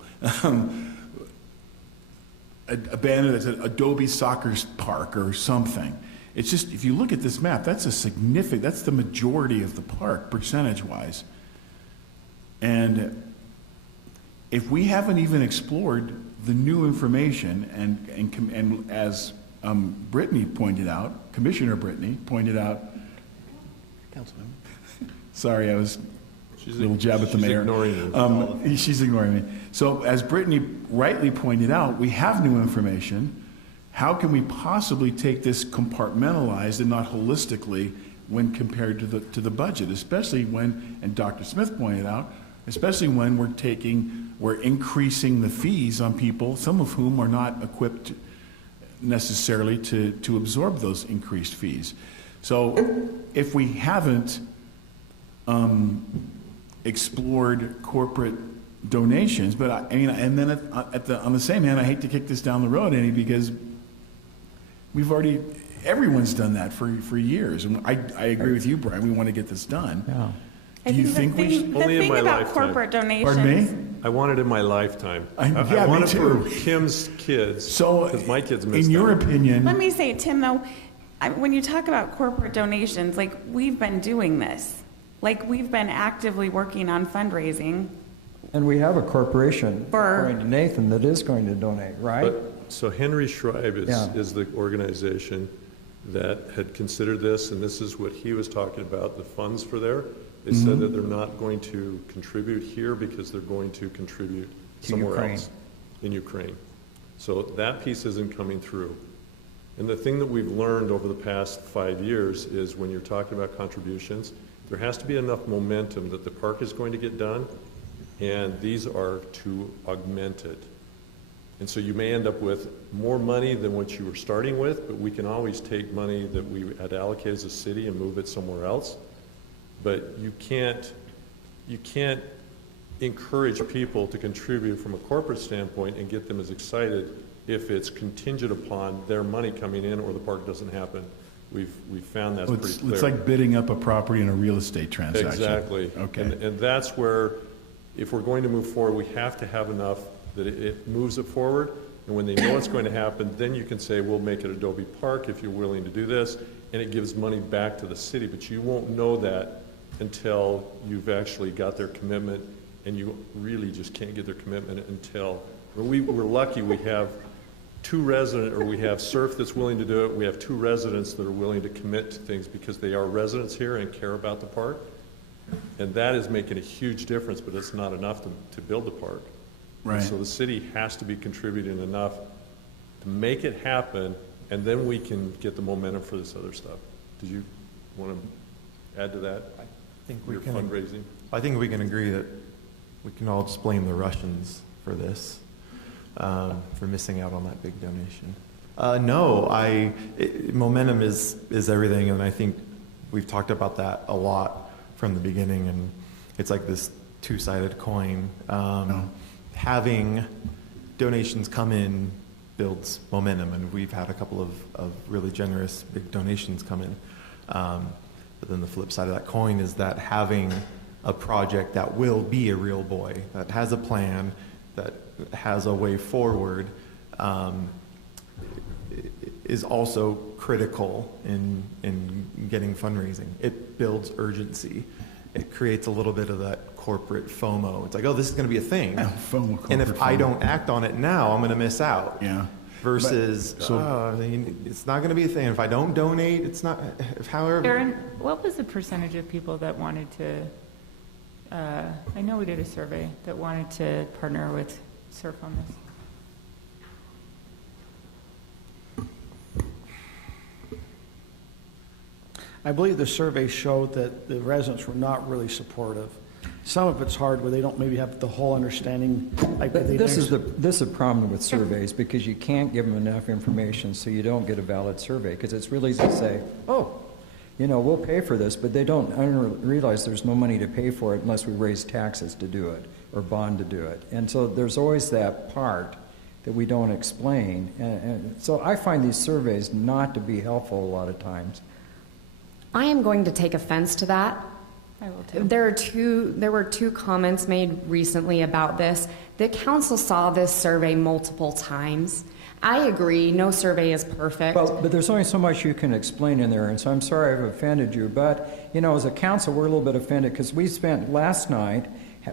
A banner that said Adobe Soccer Park or something. It's just, if you look at this map, that's the majority of the park, percentage-wise. And if we haven't even explored the new information, and as Brittney pointed out, Commissioner Brittney pointed out, Councilman, sorry, I was little jab at the mayor. Ignoring you. She's ignoring me. So as Brittney rightly pointed out, we have new information. How can we possibly take this compartmentalized and not holistically when compared to the budget, especially when, and Dr. Smith pointed out, especially when we're increasing the fees on people, some of whom are not equipped necessarily to absorb those increased fees. So if we haven't explored corporate donations, but I mean, and then on the same hand, I hate to kick this down the road any because everyone's done that for years, and I agree with you, Brian. We want to get this done. Yeah. Do you think we should? The Only in thing my about lifetime. corporate donations. Pardon me? I want it in my lifetime. I want me it too. for Kim's kids. So, because my kids missed in your out. opinion, Let me say, Tim, though, when you talk about corporate donations, like, we've been doing this. Like, we've been actively working on fundraising. And we have a corporation, For- according to Nathan, that is going to donate, right? But, so Henry Schreiber Yeah. is the organization that had considered this, and this is what he was talking about, the funds for there. They said that they're not going to contribute here because they're going to contribute To somewhere Ukraine. else in Ukraine. So that piece isn't coming through. And the thing that we've learned over the past 5 years is when you're talking about contributions, there has to be enough momentum that the park is going to get done, and these are to augment it. And so you may end up with more money than what you were starting with, but we can always take money that we had allocated as a city and move it somewhere else. But you can't encourage people to contribute from a corporate standpoint and get them as excited if it's contingent upon their money coming in or the park doesn't happen. We've found that's pretty clear. it's like bidding up a property in a real estate transaction. Exactly. Okay. And that's where, if we're going to move forward, we have to have enough that it moves it forward. And when they know what's going to happen, then you can say, we'll make it Adobe Park if you're willing to do this. And it gives money back to the city. But you won't know that until you've actually got their commitment. And you really just can't get their commitment until, we're lucky we have we have Surf that's willing to do it. We have 2 residents that are willing to commit to things because they are residents here and care about the park. And that is making a huge difference, but it's not enough to build the park. Right. So the city has to be contributing enough to make it happen, and then we can get the momentum for this other stuff. Did you want to add to that? I think we Your can. fundraising? I think we can agree that we can all just blame the Russians for this, for missing out on that big donation. No, momentum is everything, and I think we've talked about that a lot from the beginning, and it's like this two-sided coin. Having donations come in builds momentum, and we've had a couple of really generous big donations come in. But then the flip side of that coin is that having a project that will be a real boy, that has a plan, that has a way forward, is also critical in getting fundraising. It builds urgency. It creates a little bit of that corporate FOMO. It's like, oh, this is going to be a thing. Yeah, FOMO, and if corporate I FOMO. don't act on it now, I'm going to miss out. Yeah. Versus, it's not going to be a thing. If I don't donate, it's not, however. Aaron, what was the percentage of people that wanted to, I know we did a survey, that wanted to partner with Surf on this? I believe the survey showed that the residents were not really supportive. Some of it's hard where they don't maybe have the whole understanding. Like This is a problem with surveys because you can't give them enough information so you don't get a valid survey, because it's really easy to say, oh, we'll pay for this, but they don't realize there's no money to pay for it unless we raise taxes to do it or bond to do it. And so there's always that part that we don't explain. And so I find these surveys not to be helpful a lot of times. I am going to take offense to that. I will too. There were two comments made recently about this. The council saw this survey multiple times. I agree, no survey is perfect. But there's only so much you can explain in there, and so I'm sorry I've offended you. But, as a council, we're a little bit offended because we spent last night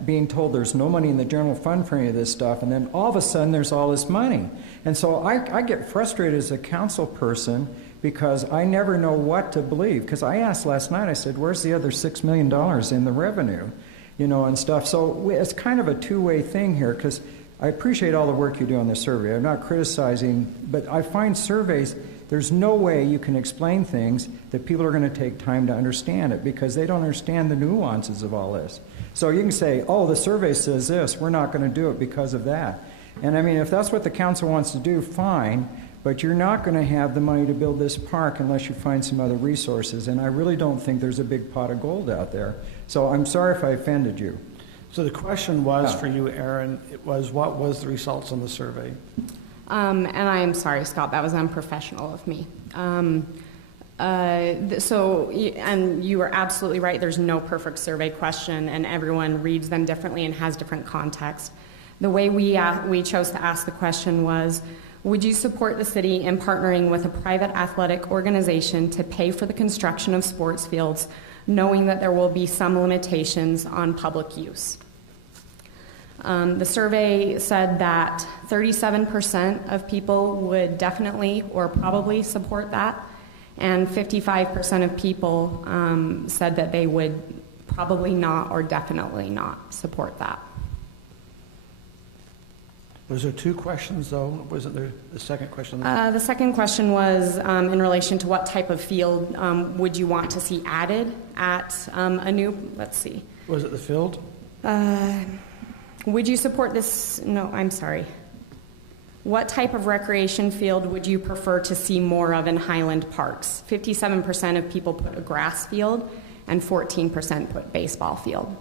being told there's no money in the general fund for any of this stuff, and then all of a sudden there's all this money. And so I get frustrated as a council person because I never know what to believe. Because I asked last night, I said, where's the other $6 million in the revenue? and stuff. So it's kind of a two-way thing here, because I appreciate all the work you do on this survey. I'm not criticizing, but I find surveys, there's no way you can explain things that people are going to take time to understand it, because they don't understand the nuances of all this. So you can say, oh, the survey says this, we're not going to do it because of that. And I mean, if that's what the council wants to do, fine, but you're not going to have the money to build this park unless you find some other resources. And I really don't think there's a big pot of gold out there. So I'm sorry if I offended you. So the question was for you, Aaron, it was, what was the results on the survey? And I am sorry, Scott, that was unprofessional of me. And you are absolutely right, there's no perfect survey question, and everyone reads them differently and has different context. The way we chose to ask the question was, would you support the city in partnering with a private athletic organization to pay for the construction of sports fields, knowing that there will be some limitations on public use? The survey said that 37% of people would definitely or probably support that, and 55% of people said that they would probably not or definitely not support that. Was there two questions, though? Wasn't there the second question? The second question was in relation to what type of field would you want to see added at a new, let's see. Was it the field? Would you support this? No, I'm sorry. What type of recreation field would you prefer to see more of in Highland parks? 57% of people put a grass field and 14% put baseball field.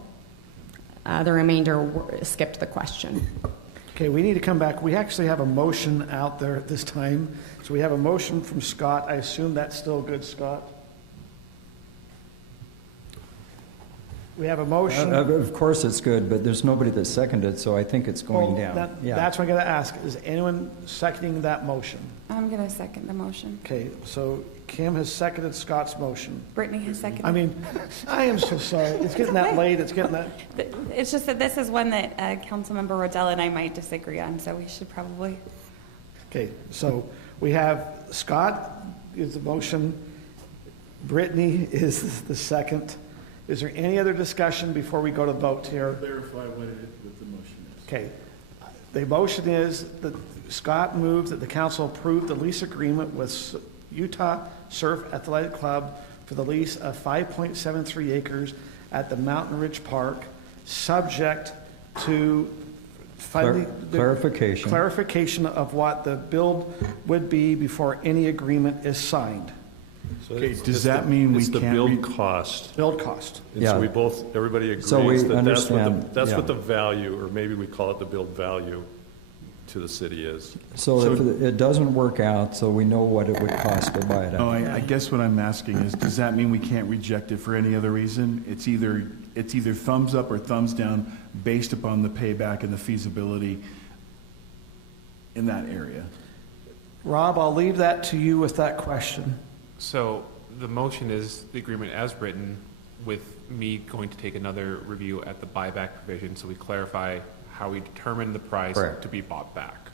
The remainder skipped the question. Okay, we need to come back. We actually have a motion out there at this time. So we have a motion from Scott. I assume that's still good, Scott? We have a motion. Of course it's good, but there's nobody that seconded, so I think it's going down. That's what I'm going to ask. Is anyone seconding that motion? I'm going to second the motion. Okay, so Kim has seconded Scott's motion. Brittney has seconded. I mean, I am so sorry. It's getting that late. It's getting that. It's just that this is one that Councilmember Rodela and I might disagree on, so we should probably. Okay, so we have Scott is the motion. Brittney is the second. Is there any other discussion before we go to vote here? Clarify what the motion is. Okay. The motion is that Scott moves that the council approve the lease agreement with Utah Surf Athletic Club for the lease of 5.73 acres at the Mountain Ridge Park, subject to clarification of what the build would be before any agreement is signed. So okay, does that mean we can't? It's the build cost. Build cost. And so everybody agrees that that's what the value, or maybe we call it the build value to the city is. So if it doesn't work out, so we know what it would cost to buy it out. Oh, I guess what I'm asking is, does that mean we can't reject it for any other reason? It's either thumbs up or thumbs down based upon the payback and the feasibility in that area. Rob, I'll leave that to you with that question. So the motion is the agreement as written, with me going to take another review at the buyback provision, so we clarify how we determine the price to be bought back.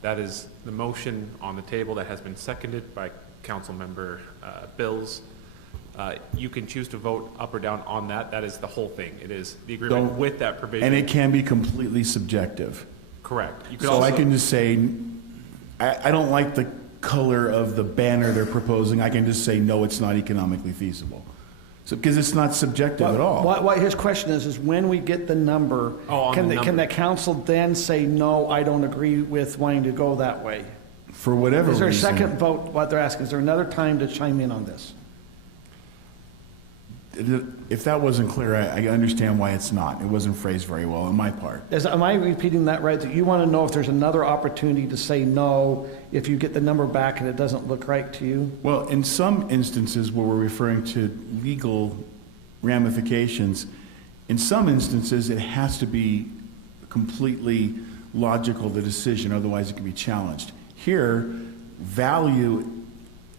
That is the motion on the table that has been seconded by Councilmember Bills. You can choose to vote up or down on that. That is the whole thing. It is the agreement with that provision. And it can be completely subjective. Correct. You so I can just say, I don't like the color of the banner they're proposing. I can just say, no, it's not economically feasible. So, because it's not subjective at all. What his question is when we get the number, can the council then say, no, I don't agree with wanting to go that way? For whatever reason. Is there a second vote, what they're asking? Is there another time to chime in on this? If that wasn't clear, I understand why it's not. It wasn't phrased very well on my part. Am I repeating that right? That you want to know if there's another opportunity to say no if you get the number back and it doesn't look right to you? Well, in some instances where we're referring to legal ramifications, in some instances it has to be completely logical, the decision, otherwise it can be challenged. Here, value,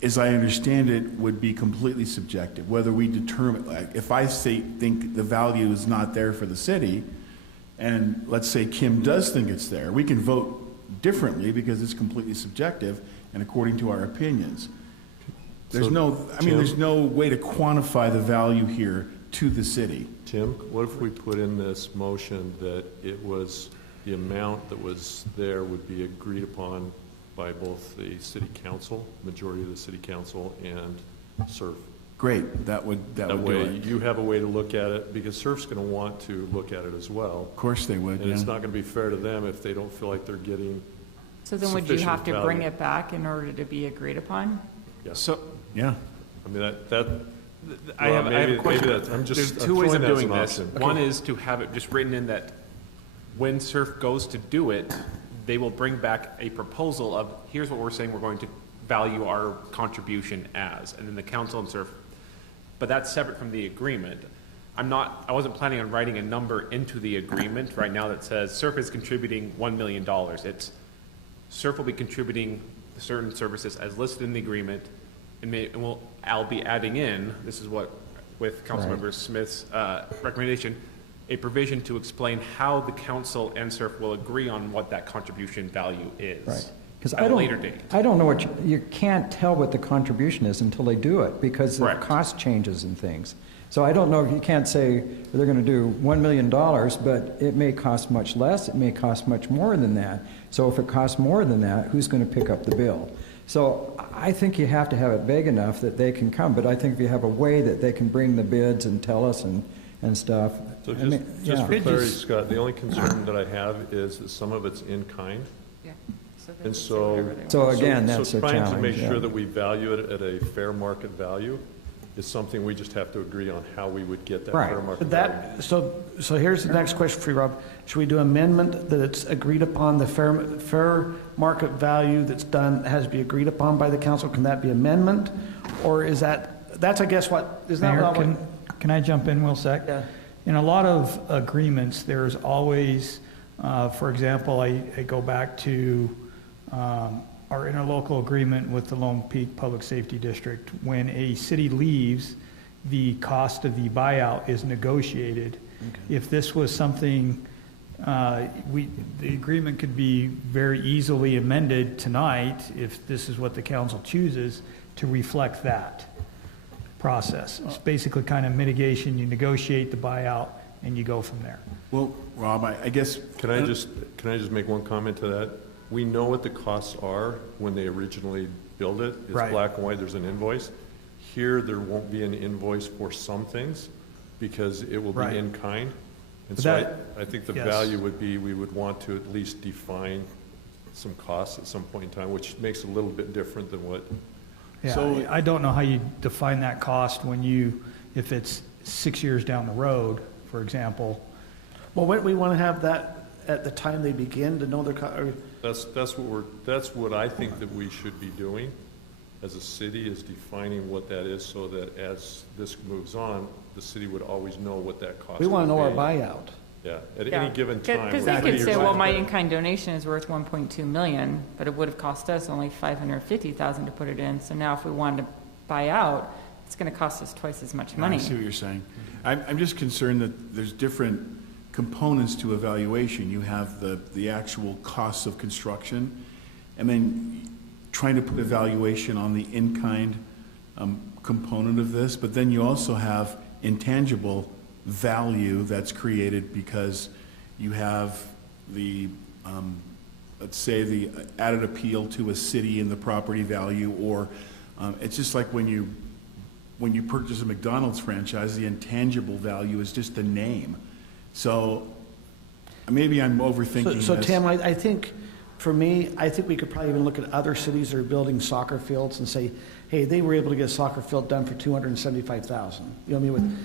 as I understand it, would be completely subjective. Whether we determine, like, if I think the value is not there for the city, and let's say Kim does think it's there, we can vote differently because it's completely subjective and according to our opinions. There's no way to quantify the value here to the city. Tim, what if we put in this motion that it was, the amount that was there would be agreed upon by both the city council, majority of the city council, and SURF? Great, that would do way, it. you have a way to look at it, because SURF's going to want to look at it as well. Of course they would, And it's yeah. not going to be fair to them if they don't feel like they're getting So then would you have to bring value. it back in order to be agreed upon? Yes. So Yeah. I mean, I have maybe a question. that's- I'm just- There's I'm two ways throwing of that as doing an this. option. One is to have it just written in that when SURF goes to do it, they will bring back a proposal of, here's what we're saying we're going to value our contribution as, and then the council and SURF. But that's separate from the agreement. I wasn't planning on writing a number into the agreement right now that says SURF is contributing $1 million. It's SURF will be contributing certain services as listed in the agreement, and I'll be adding in, this is what, with Councilmember Smith's recommendation, a provision to explain how the council and SURF will agree on what that contribution value is. Right. Because at a later date. I don't know what, you can't tell what the contribution is until they do it, because the Correct. cost changes and things. So I don't know, you can't say they're going to do $1 million, but it may cost much less, it may cost much more than that. So if it costs more than that, who's going to pick up the bill? So I think you have to have it vague enough that they can come, but I think if you have a way that they can bring the bids and tell us and stuff. So I mean, just yeah. for clarity, Scott, the only concern that I have is that some of it's in kind. Yeah. And so. So again, that's so a trying challenge, to make yeah. sure that we value it at a fair market value is something we just have to agree on how we would get that Right. fair market But value. so here's the next question for you, Rob. Should we do amendment that it's agreed upon, the fair market value that's done has to be agreed upon by the council? Can that be amendment? Or is that's I guess what, is that Mayor, what? can I jump in real sec? Yeah. In a lot of agreements, there's always, for example, I go back to our interlocal agreement with the Lone Peak Public Safety District. When a city leaves, the cost of the buyout is negotiated. Okay. If this was something, the agreement could be very easily amended tonight, if this is what the council chooses, to reflect that process. It's basically kind of mitigation. You negotiate the buyout and you go from there. Well, Rob, I guess. Can I just make one comment to that? We know what the costs are when they originally build it. It's Right. black and white, there's an invoice. Here, there won't be an invoice for some things because it will Right. be in kind. And But so that- I think the yes. value would be, we would want to at least define some costs at some point in time, which makes it a little bit different than what. Yeah, So- I don't know how you define that cost if it's 6 years down the road, for example. Well, wouldn't we want to have that at the time they begin to know their, That's what I think that we should be doing as a city, is defining what that is so that as this moves on, the city would always know what that cost we want to know our would be. buyout. Yeah, at any given time. Because we're they could 3 say, years well, out. my in-kind donation is worth 1.2 million, but it would have cost us only 550,000 to put it in. So now if we wanted to buy out, it's going to cost us twice as much money. I see what you're saying. I'm just concerned that there's different components to evaluation. You have the actual costs of construction, and then trying to put evaluation on the in-kind component of this, but then you also have intangible value that's created because you have the, let's say, the added appeal to a city in the property value, or it's just like when you purchase a McDonald's franchise, the intangible value is just the name. So maybe I'm overthinking So this. Tim, I think, for me, I think we could probably even look at other cities that are building soccer fields and say, hey, they were able to get a soccer field done for $275,000. You know what I mean?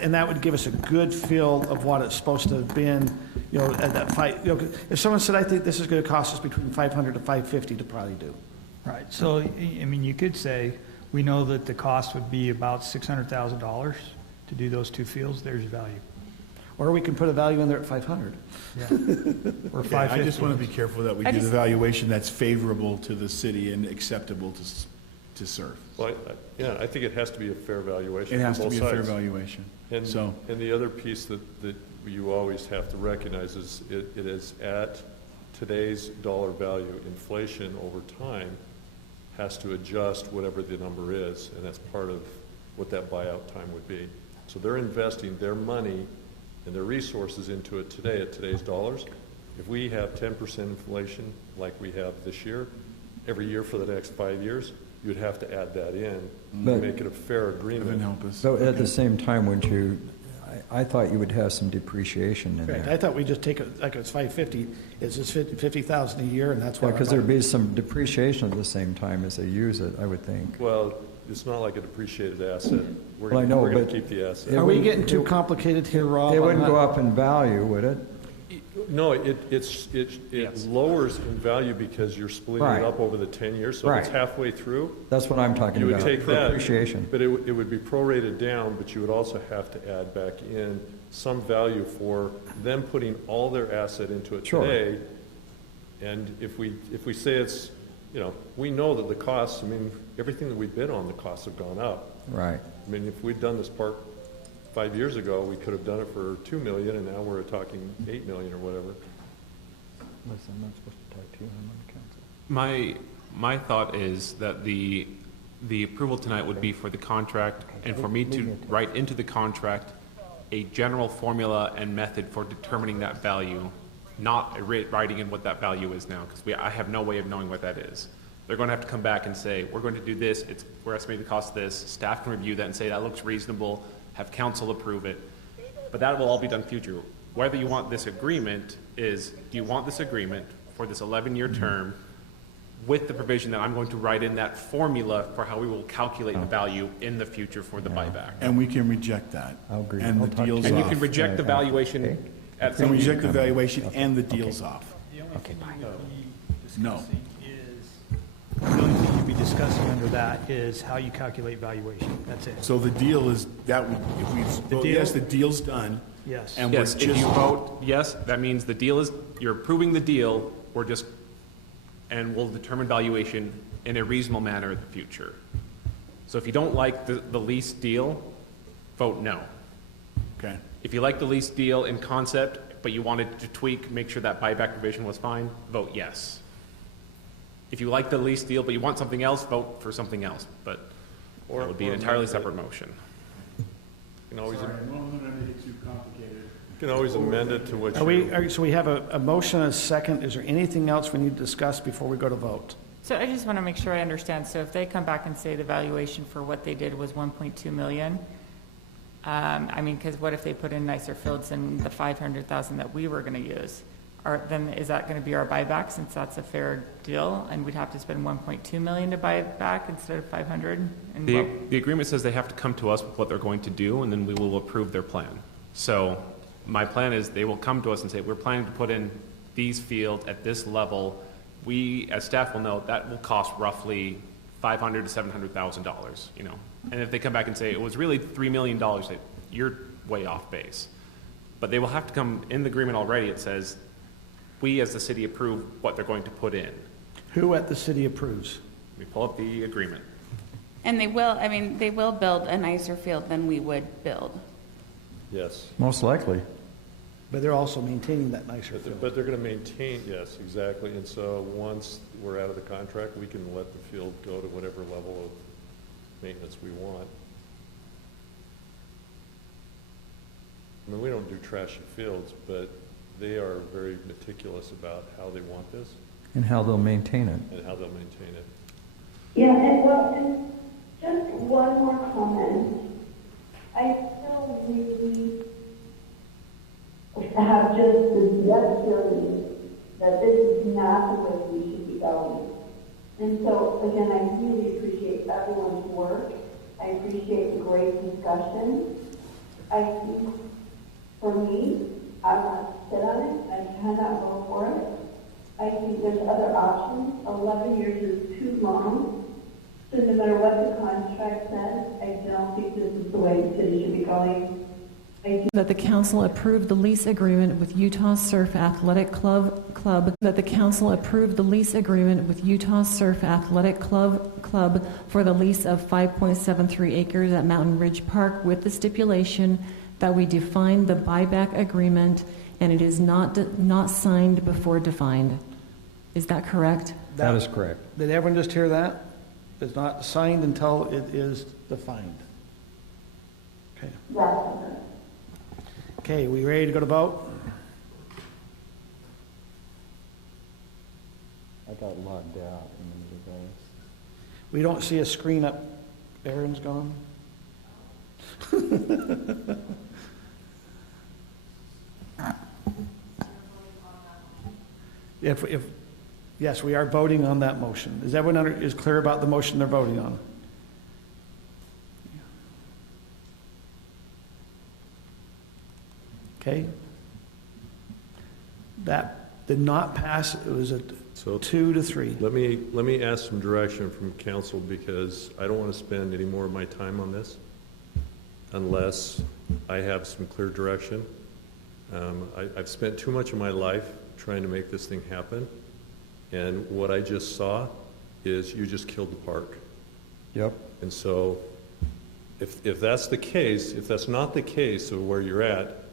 And that would give us a good feel of what it's supposed to have been, you know, at that fight. You know, if someone said, I think this is going to cost us between $500 to $550 to probably do. Right, so, I mean, you could say, we know that the cost would be about $600,000 to do those two fields, there's value. Or we can put a value in there at 500. Yeah. Or Yeah, 550. I just want to be careful that we I do the just- valuation that's favorable to the city and acceptable to serve. Well, I think it has to be a fair valuation. It has for to be both a fair sides. valuation. And, So, and the other piece that you always have to recognize is it is at today's dollar value. Inflation over time has to adjust whatever the number is, and that's part of what that buyout time would be. So they're investing their money and their resources into it today at today's dollars. If we have 10% inflation like we have this year, every year for the next 5 years, you'd have to add that in to make it a fair agreement. Help us. So at the same time, wouldn't you, I thought you would have some depreciation in Correct. there. I thought we just take it, like it's 550, it's just 50,000 a year, and that's Yeah, what. because there'd be some depreciation at the same time as they use it, I would think. Well, it's not like a depreciated asset. We're Well, I know, going to but keep the asset. Are we getting too complicated here, Rob? It on wouldn't that? go up in value, would it? No, it lowers in value because you're splitting Right. it up over the 10 years. So if it's Right. halfway through, That's what I'm talking you would about, take for that. appreciation. But it would be prorated down, but you would also have to add back in some value for them putting all their asset into it Sure. today. And if we say it's, we know that the costs, everything that we bid on, the costs have gone up. Right. If we'd done this park 5 years ago, we could have done it for $2 million, and now we're talking $8 million or whatever. Listen, I'm not supposed to talk to you, I'm on council. My thought is that the approval tonight would be for the contract and for me to write into the contract a general formula and method for determining that value, not writing in what that value is now, because I have no way of knowing what that is. They're going to have to come back and say, we're going to do this, we're estimating the cost of this, staff can review that and say that looks reasonable, have council approve it, but that will all be done future. Whether you want this agreement do you want this agreement for this 11-year term with the provision that I'm going to write in that formula for how we will calculate the value in the future for the buyback. And we can reject that. I'll agree. And I'll the talk to deal's you. And you off. can reject the valuation at Can some we future. reject the valuation and the deal's off? The only thing you would be No. discussing is, the only thing you'd be discussing under that is how you calculate valuation. That's it. So the deal is, that would, if we vote deal- yes, the deal's done. Yes. And we're Yes, if just, you vote yes, that means the deal is, you're approving the deal, and we'll determine valuation in a reasonable manner in the future. So if you don't like the lease deal, vote no. okay. If you like the lease deal in concept, but you wanted to tweak, make sure that buyback provision was fine, vote yes. If you like the lease deal, but you want something else, vote for something else, but that would be an entirely separate motion. You can always, Sorry, I don't want to make it too complicated. you can always amend it to what So we have a motion and a second. Is there anything else we need to discuss before we go to vote? So I just want to make sure I understand. So if they come back and say the valuation for what they did was 1.2 million, because what if they put in nicer fields than the 500,000 that we were going to use? Then is that going to be our buyback, since that's a fair deal, and we'd have to spend 1.2 million to buy it back instead of 500? And The agreement says they have to come to us with what they're going to do, and then we will approve their plan. So my plan is they will come to us and say, we're planning to put in these fields at this level. We, as staff, will know that will cost roughly $500,000 to $700,000, And if they come back and say it was really $3 million, you're way off base. But they will have to come in the agreement already. It says, we as the city approve what they're going to put in. Who at the city approves? We pull up the agreement. And they will build a nicer field than we would build. Yes. Most likely. But they're also maintaining that nicer field. But they're going to maintain, yes, exactly. And so once we're out of the contract, we can let the field go to whatever level of maintenance we want. We don't do trashy fields, but they are very meticulous about how they want this And how they'll maintain it. and how they'll maintain it. Yeah, and just one more comment. I still really have just this gut feeling that this is not the way we should be going. And so, again, I really appreciate everyone's work. I appreciate the great discussion. I think, for me, I'm not sit on it. I cannot vote for it. I think there's other options. 11 years is too long. So no matter what the contract says, I don't think this is the way the city should be going. That the council approved the lease agreement with Utah Surf Athletic Club. That the council approved the lease agreement with Utah Surf Athletic Club for the lease of 5.73 acres at Mountain Ridge Park, with the stipulation that we define the buyback agreement and it is not signed before defined. Is that correct? That is correct. Did everyone just hear that? It's not signed until it is defined. Okay. Yes. Okay, we ready to go to vote? I got logged out. We don't see a screen up. Aaron's gone. Yes, we are voting on that motion. Is everyone is clear about the motion they're voting on? Okay. That did not pass. It was a 2-3. Let me ask some direction from council, because I don't want to spend any more of my time on this unless I have some clear direction. I've spent too much of my life trying to make this thing happen, and what I just saw is you just killed the park. Yep. And so if that's the case, if that's not the case of where you're at,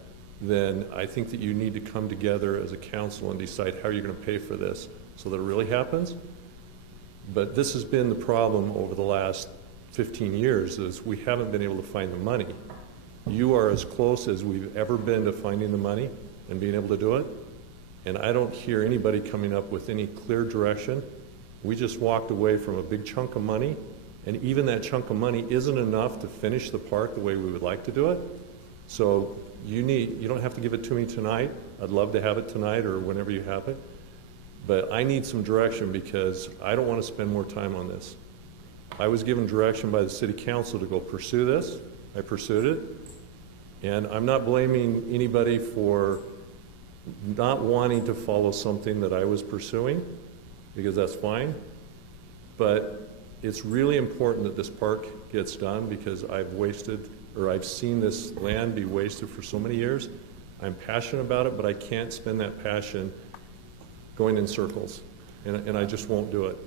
then I think that you need to come together as a council and decide how you're going to pay for this so that it really happens. But this has been the problem over the last 15 years, is we haven't been able to find the money. You are as close as we've ever been to finding the money and being able to do it. And I don't hear anybody coming up with any clear direction. We just walked away from a big chunk of money, and even that chunk of money isn't enough to finish the park the way we would like to do it. So you don't have to give it to me tonight. I'd love to have it tonight or whenever you have it. But I need some direction, because I don't want to spend more time on this. I was given direction by the city council to go pursue this. I pursued it. And I'm not blaming anybody for not wanting to follow something that I was pursuing, because that's fine. But it's really important that this park gets done, because I've seen this land be wasted for so many years. I'm passionate about it, but I can't spend that passion going in circles, and I just won't do it.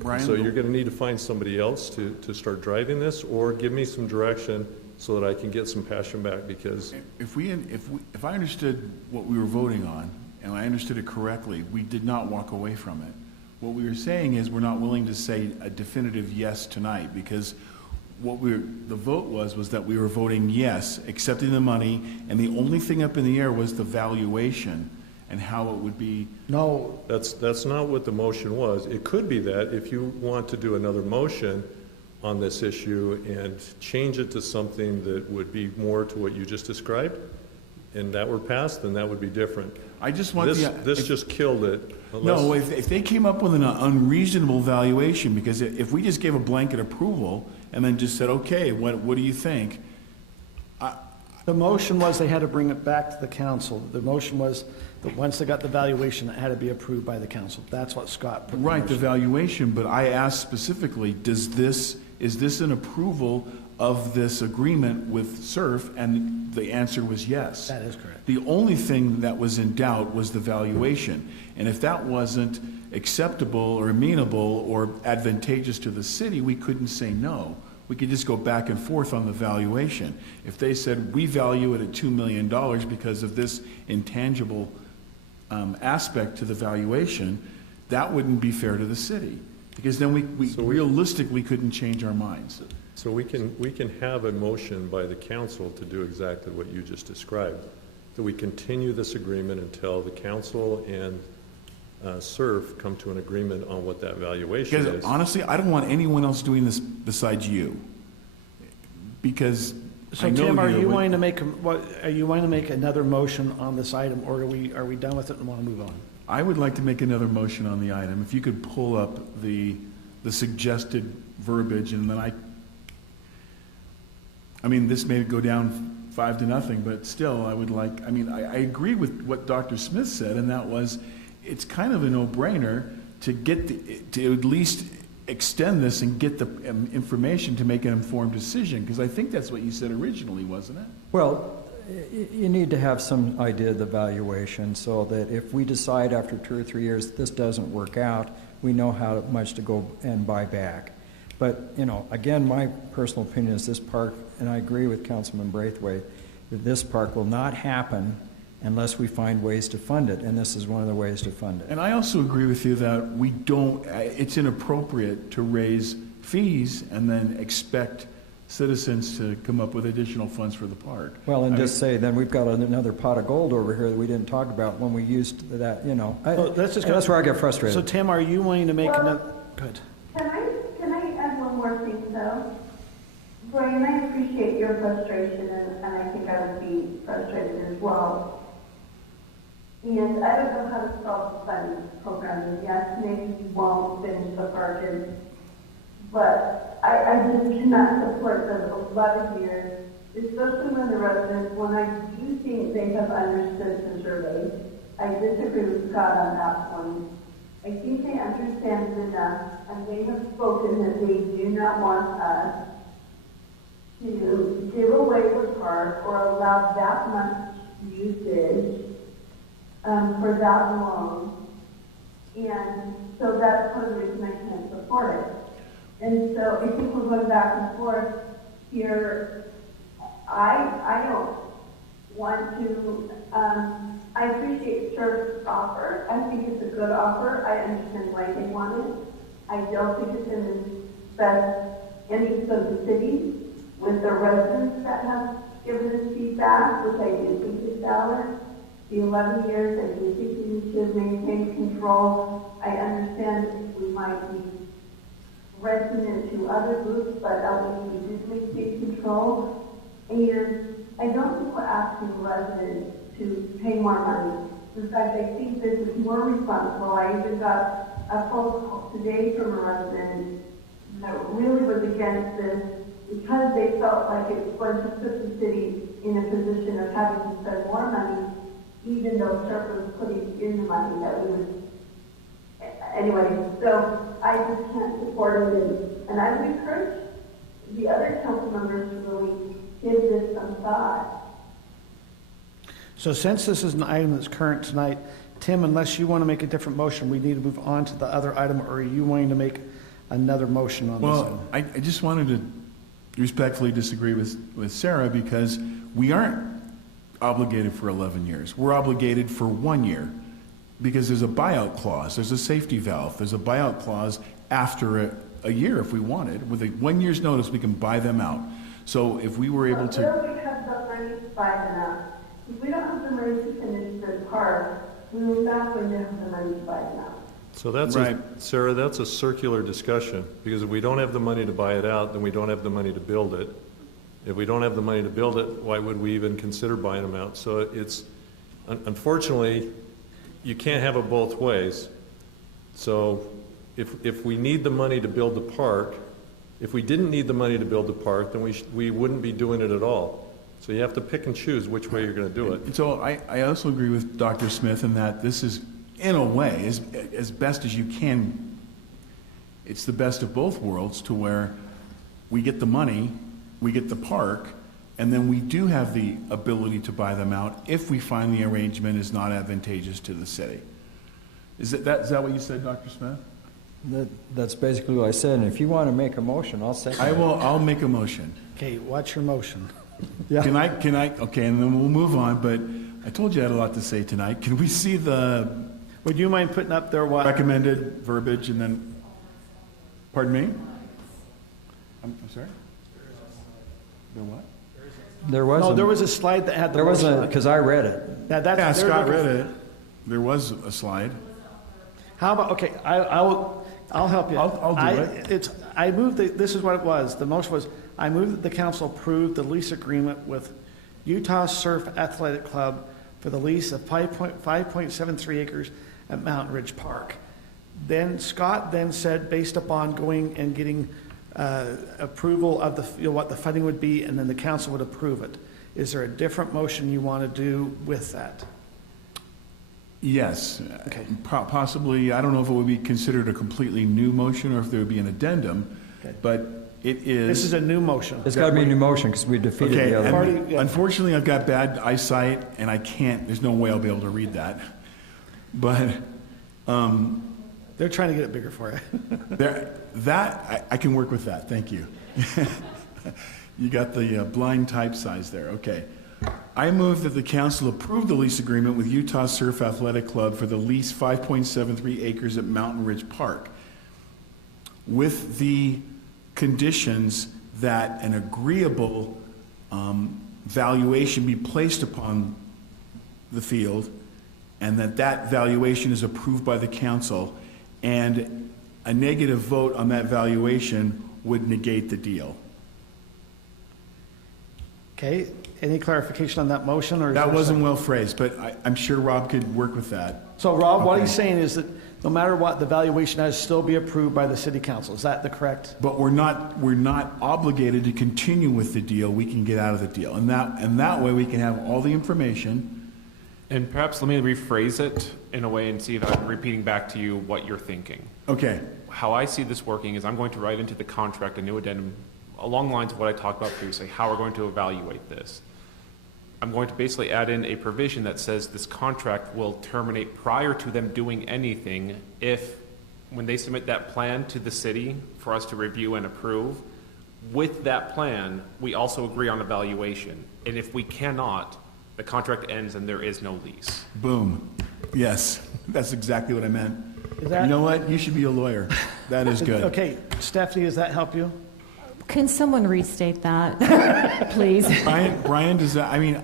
Brian, so you're going to need to find somebody else to start driving this, or give me some direction so that I can get some passion back, because if I understood what we were voting on, and I understood it correctly, we did not walk away from it. What we were saying is we're not willing to say a definitive yes tonight, because the vote was that we were voting yes, accepting the money, and the only thing up in the air was the valuation and how it would be. No. That's not what the motion was. It could be that if you want to do another motion on this issue and change it to something that would be more to what you just described, and that were passed, then that would be different. I just want this just killed it. No, if they came up with an unreasonable valuation, because if we just gave a blanket approval and then just said, okay, what do you think? The motion was they had to bring it back to the council. The motion was that once they got the valuation, it had to be approved by the council. That's what Scott put. Right, the valuation, but I asked specifically, is this an approval of this agreement with SURF? And the answer was yes. That is correct. The only thing that was in doubt was the valuation. And if that wasn't acceptable or amenable or advantageous to the city, we couldn't say no. We could just go back and forth on the valuation. If they said, we value it at $2 million because of this intangible aspect to the valuation, that wouldn't be fair to the city, because then we realistically couldn't change our minds. So we can have a motion by the council to do exactly what you just described, that we continue this agreement until the council and SURF come to an agreement on what that valuation is. Because honestly, I don't want anyone else doing this besides you. Because so Tim, are you wanting to make another motion on this item, or are we done with it and want to move on? I would like to make another motion on the item. If you could pull up the suggested verbiage, and then I mean, this may go down 5-0, but still, I would like. I mean, I agree with what Dr. Smith said, and that was, it's kind of a no-brainer to at least extend this and get the information to make an informed decision, because I think that's what you said originally, wasn't it? Well, you need to have some idea of the valuation, so that if we decide after 2 or 3 years this doesn't work out, we know how much to go and buy back. But, again, my personal opinion is this park, and I agree with Councilman Braithwaite, that this park will not happen unless we find ways to fund it, and this is one of the ways to fund it. And I also agree with you that it's inappropriate to raise fees and then expect citizens to come up with additional funds for the park. Well, and just say, then we've got another pot of gold over here that we didn't talk about when we used that, you know. Well, That's where I get frustrated. So Tim, are you wanting to make another, good. Can I add one more thing, though? Brian, I appreciate your frustration, and I think I would be frustrated as well. And I don't know how to solve the funding program, and yes, maybe we won't finish the bargain, but I just cannot support the 11 years, especially when the residents, when I do think they have understood the survey. I disagree with Scott on that point. I think they understand it enough, and they have spoken that they do not want us to give away the park or allow that much usage for that long. And so that's part of the reason I can't support it. And so I think we're going back and forth here. I don't want to, I appreciate Surf's offer. I think it's a good offer. I understand why they want it. I don't think it's in the best interest of the city with the residents that have given us feedback, which I do think is valid. The 11 years, I do think we need to maintain control. I understand we might be renting into other groups, but we need to maintain control. And I don't think we're asking residents to pay more money. In fact, I think this is more responsible. I even got a phone call today from a resident that really was against this because they felt like it was going to put the city in a position of having to spend more money, even though Surf was putting in the money that we would. Anyway, so I just can't support it, and I would encourage the other council members to really give this some thought. So since this is an item that's current tonight, Tim, unless you want to make a different motion, we need to move on to the other item, or are you wanting to make another motion on this one? Well, I just wanted to respectfully disagree with Sarah, because we aren't obligated for 11 years. We're obligated for 1 year because there's a buyout clause, there's a safety valve, there's a buyout clause after a year if we wanted. With a 1 year's notice, we can buy them out. So if we were able to... Where we have the money to buy them out. If we don't have the money to finish the park, we will not going to have the money to buy them out. So that's Right. Sarah, that's a circular discussion, because if we don't have the money to buy it out, then we don't have the money to build it. If we don't have the money to build it, why would we even consider buying them out? So it's, unfortunately, you can't have it both ways. So if we need the money to build the park, if we didn't need the money to build the park, then we wouldn't be doing it at all. So you have to pick and choose which way you're going to do it. So I also agree with Dr. Smith in that this is, in a way, as best as you can, it's the best of both worlds, to where we get the money, we get the park, and then we do have the ability to buy them out if we find the arrangement is not advantageous to the city. Is that what you said, Dr. Smith? That's basically what I said, and if you want to make a motion, I'll second it. I'll make a motion. Okay, what's your motion? Yeah. Can I, okay, and then we'll move on, but I told you I had a lot to say tonight. Can we see the Would you mind putting up there what? recommended verbiage and then, pardon me? I'm sorry? The what? There was No, there was a slide that had the There was motion a, on it. because I read it. Yeah, Yeah, they're Scott looking- read it. There was a slide. How about, okay, I'll help you. I'll do it. I moved, this is what it was. The motion was, I move that the council approve the lease agreement with Utah Surf Athletic Club for the lease of 5.73 acres at Mountain Ridge Park. Then Scott then said, based upon going and getting approval of what the funding would be, and then the council would approve it. Is there a different motion you want to do with that? Yes. Okay. Possibly, I don't know if it would be considered a completely new motion or if there would be an addendum, Okay. but it is. This is a new motion. It's got to be a new motion because we defeated Okay, the other one. and unfortunately, I've got bad eyesight, and I can't, there's no way I'll be able to read that. But They're trying to get it bigger for you. I can work with that, thank you. You got the blind type size there, okay. I move that the council approve the lease agreement with Utah Surf Athletic Club for the lease 5.73 acres at Mountain Ridge Park, with the conditions that an agreeable valuation be placed upon the field, and that valuation is approved by the council, and a negative vote on that valuation would negate the deal. Okay, any clarification on that motion? Or That wasn't well phrased, but I'm sure Rob could work with that. So Rob, what Okay. he's saying is that no matter what, the valuation has to still be approved by the city council. Is that the correct? But we're not obligated to continue with the deal. We can get out of the deal. And that way we can have all the information. And perhaps let me rephrase it in a way and see if I'm repeating back to you what you're thinking. Okay. How I see this working is I'm going to write into the contract a new addendum along the lines of what I talked about previously, how we're going to evaluate this. I'm going to basically add in a provision that says this contract will terminate prior to them doing anything if, when they submit that plan to the city for us to review and approve, with that plan, we also agree on a valuation. And if we cannot, the contract ends and there is no lease. Boom. Yes, that's exactly what I meant. Is that- You know what? You should be a lawyer. That is good. Okay, Stephannie, does that help you? Can someone restate that, please? Brian, does that, I mean,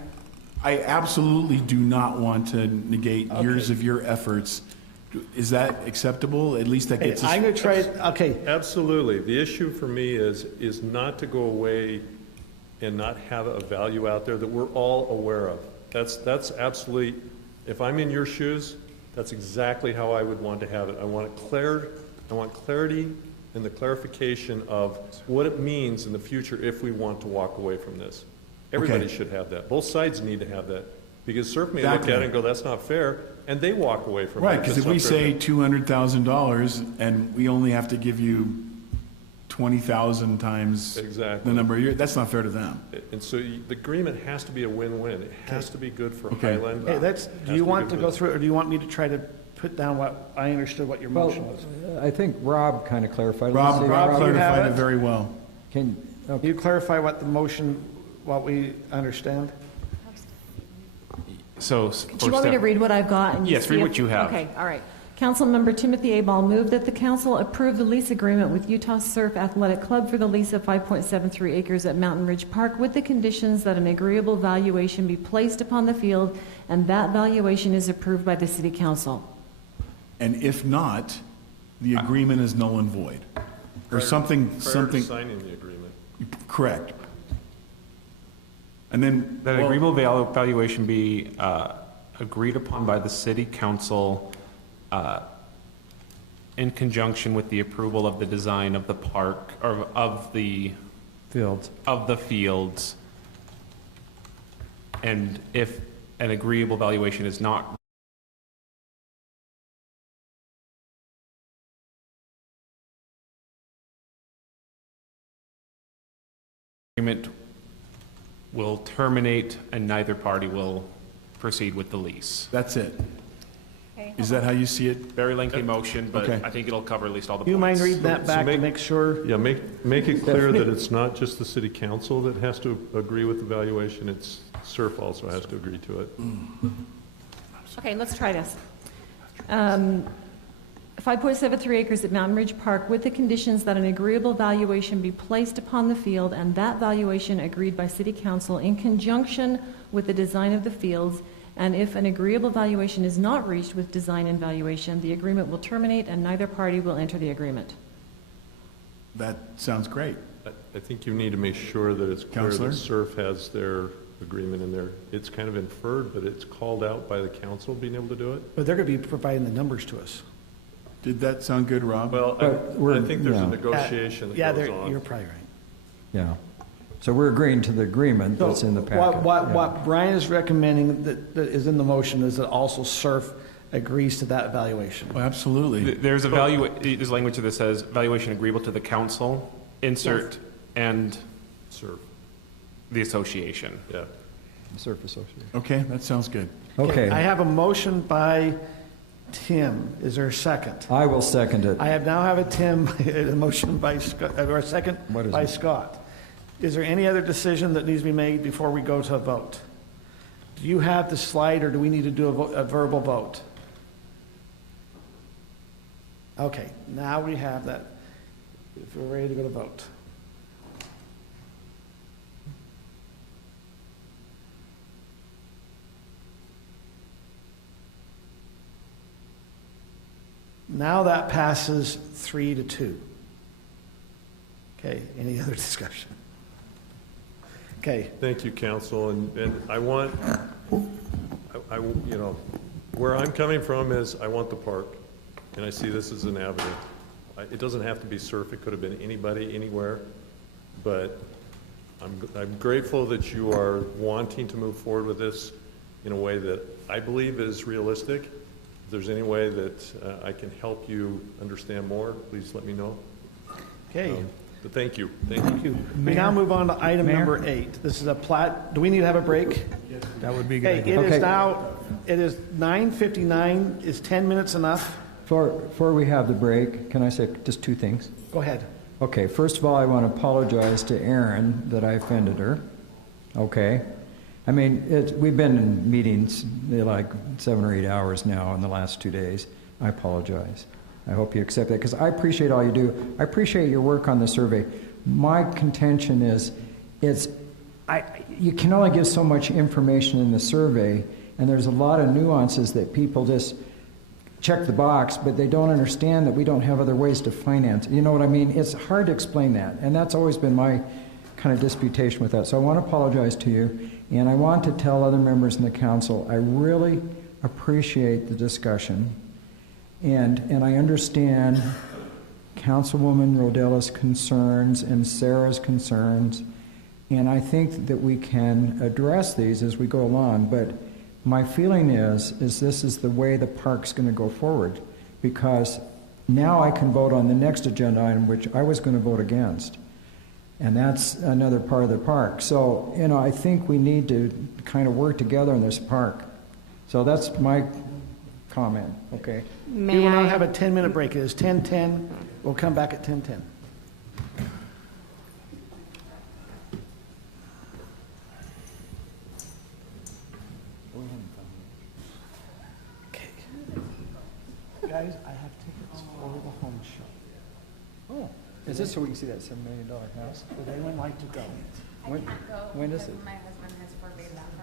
I absolutely do not want to negate years of your efforts. Is that acceptable? At least that Hey, gets us. I'm going to try, okay, Absolutely. The issue for me is not to go away and not have a value out there that we're all aware of. That's absolutely, if I'm in your shoes, that's exactly how I would want to have it. I want clarity and the clarification of what it means in the future if we want to walk away from this. Everybody should have that. Both sides need to have that. Because surf may look Exactly. at it and go, that's not fair, and they walk away from it. Right, because if That's we not fair. say $200,000 and we only have to give you 20,000 times Exactly. the number of years, that's not fair to them. And so the agreement has to be a win-win. It has to be good for Okay. Highland. hey, It do has you be want to good go for- through it, or do you want me to try to put down what I understood what your motion was? I think Rob kind of clarified. Rob Let's see, Rob, you have clarified it? it very well. Can, Can okay. you clarify what the motion, what we understand? So, Do you want me to read what I've got? And Yes, see read if- what you have. Okay, all right. Councilmember Timothy A. Ball moved that the council approve the lease agreement with Utah Surf Athletic Club for the lease of 5.73 acres at Mountain Ridge Park with the conditions that an agreeable valuation be placed upon the field and that valuation is approved by the city council. And if not, the agreement is null and void. Or something, Prior to signing the agreement. correct. And then. That well, agreeable valuation be agreed upon by the city council in conjunction with the approval of the design of the park, or of the Fields. fields. And if an agreeable valuation is not agreement will terminate and neither party will proceed with the lease. That's it. Is that how you see it? Very lengthy motion, but Okay. I think it'll cover at least all the Do you mind points. reading that back to make sure? Yeah, make it clear that it's not just the city council that has to agree with the valuation, it's SURF also has to agree to it. Okay, let's try this. 5.73 acres at Mountain Ridge Park with the conditions that an agreeable valuation be placed upon the field and that valuation agreed by city council in conjunction with the design of the fields, and if an agreeable valuation is not reached with design and valuation, the agreement will terminate and neither party will enter the agreement. That sounds great. I think you need to make sure that it's clear Counselor? that SURF has their agreement in there. It's kind of inferred, but it's called out by the council being able to do it. But they're going to be providing the numbers to us. Did that sound good, Rob? Well, I think there's a negotiation that Yeah, goes on. you're probably right. Yeah. So we're agreeing to the agreement that's in the packet. What Brian is recommending that is in the motion is that also SURF agrees to that evaluation. Oh, absolutely. There's there's language that says valuation agreeable to the council, insert, and SURF. the association. Yeah. Surf Association. Okay, that sounds good. Okay. I have a motion by Tim. Is there a second? I will second it. I now have a motion by Scott, or a second What is by it? Scott. Is there any other decision that needs to be made before we go to a vote? Do you have the slide, or do we need to do a verbal vote? Okay, now we have that. If we're ready to go to vote. Now that passes 3-2. Okay, any other discussion? Okay. Thank you, council, and I want, you know, where I'm coming from is I want the park, and I see this as an avenue. It doesn't have to be surf, it could have been anybody, anywhere, but I'm grateful that you are wanting to move forward with this in a way that I believe is realistic. If there's any way that I can help you understand more, please let me know. Okay. But thank you. Thank you. We now move on to item number 8. This is a plat. Do we need to have a break? That would be good. Okay, it is 9:59. Is 10 minutes enough? Before we have the break, can I say just 2 things? Go ahead. Okay, first of all, I want to apologize to Erin that I offended her. Okay? I mean, we've been in meetings like 7 or 8 hours now in the last 2 days. I apologize. I hope you accept that, because I appreciate all you do. I appreciate your work on the survey. My contention is, you can only give so much information in the survey, and there's a lot of nuances that people just check the box, but they don't understand that we don't have other ways to finance. You know what I mean? It's hard to explain that, and that's always been my kind of disputation with that. So I want to apologize to you, and I want to tell other members in the council, I really appreciate the discussion. And I understand Councilwoman Rodela's concerns and Sarah's concerns, and I think that we can address these as we go along. But my feeling is this is the way the park's going to go forward, because now I can vote on the next agenda item, which I was going to vote against, and that's another part of the park. So, you know, I think we need to kind of work together in this park. So that's my comment. Okay. We will now have a 10-minute break. It is 10:10. We'll come back at 10:10. Okay. Guys, I have tickets for the home show. Oh, is this so we can see that $7 million house? Would anyone like to go? When is it? My husband has forbade that from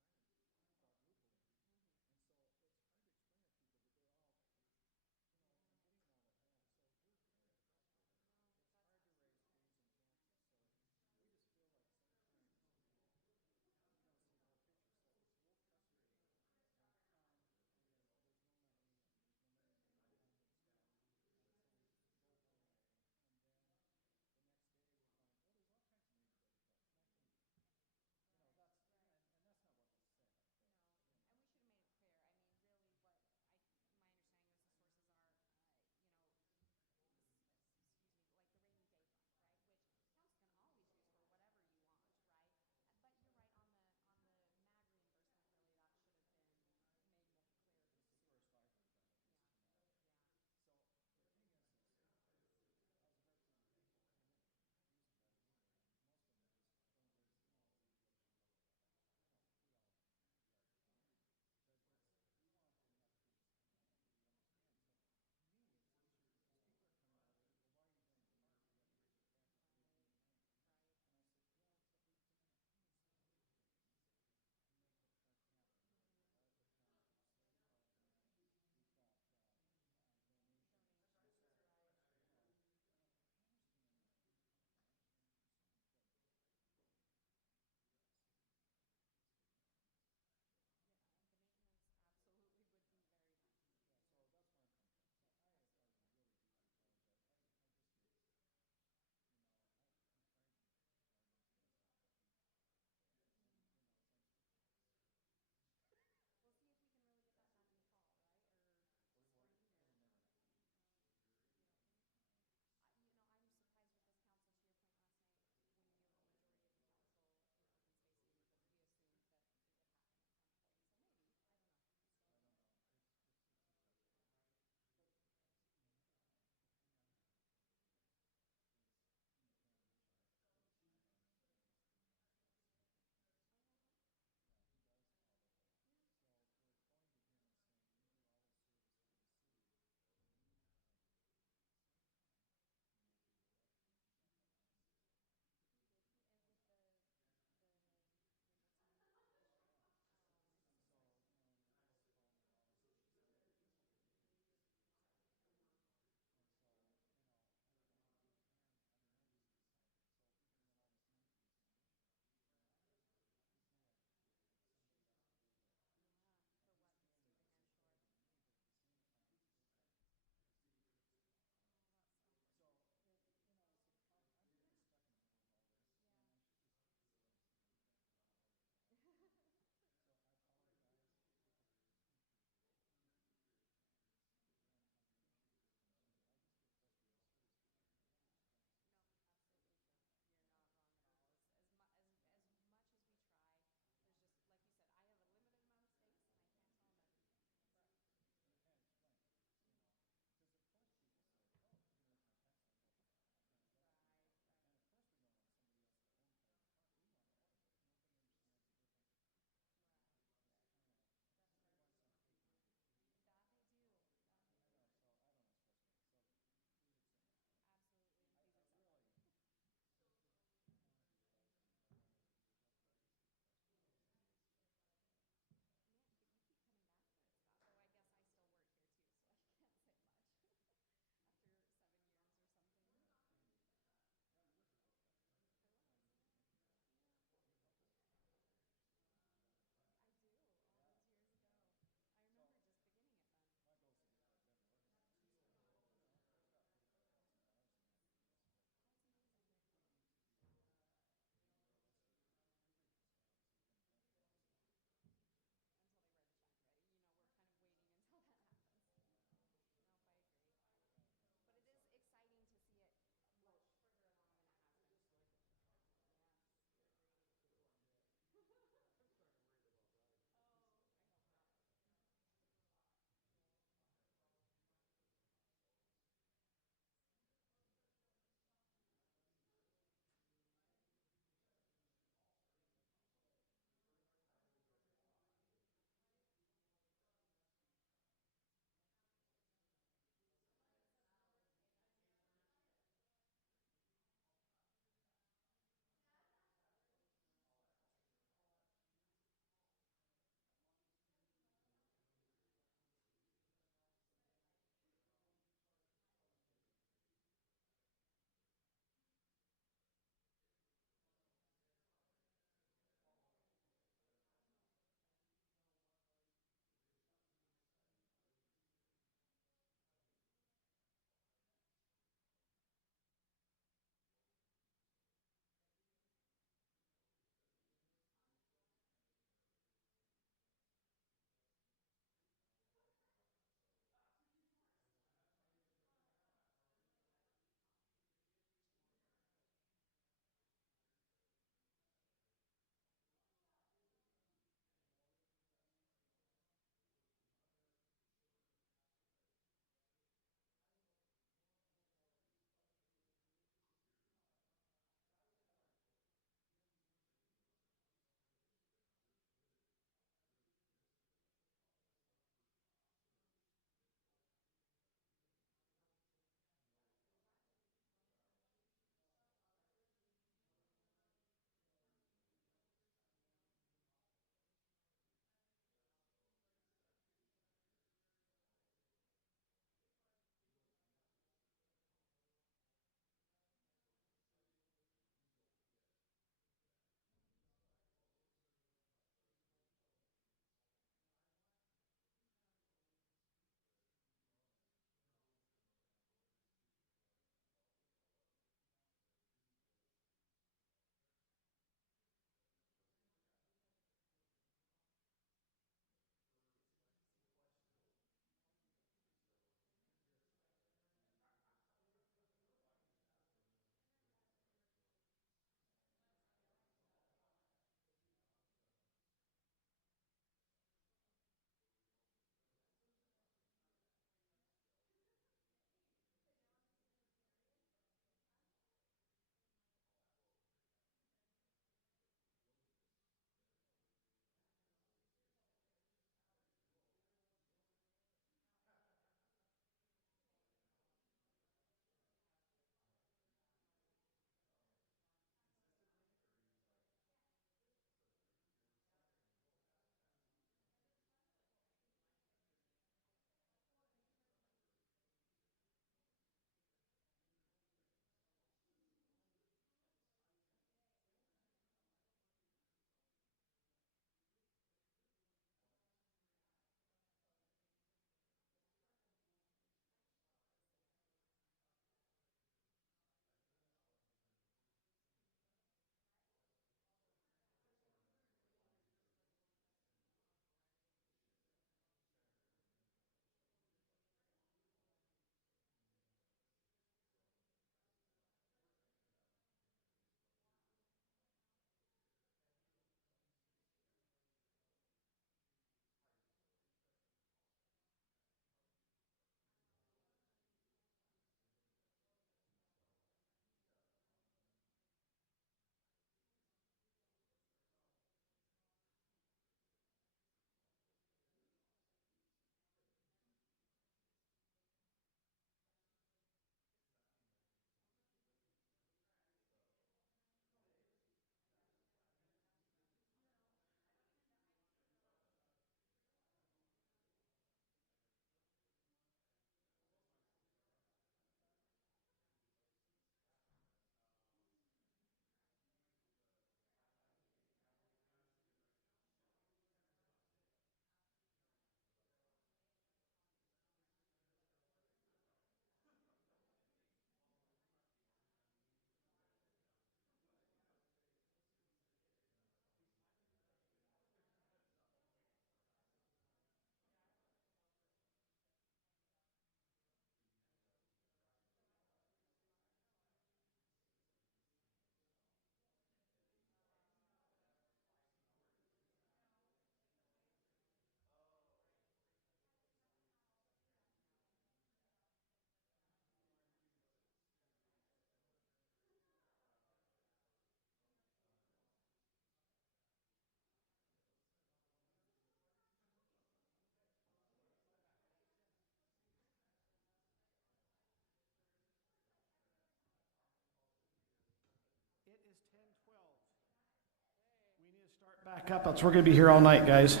Back up, else we're going to be here all night, guys.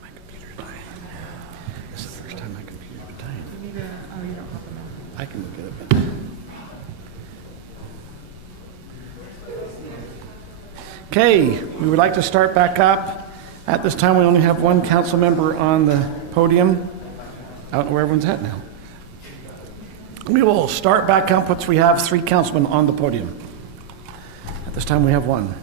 My computer's dying. This is the first time my computer's been dying. You need to, oh, you don't have them. I can look at it. Okay, we would like to start back up. At this time, we only have one council member on the podium. I don't know where everyone's at now. We will start back up once we have 3 councilmen on the podium. At this time, we have one.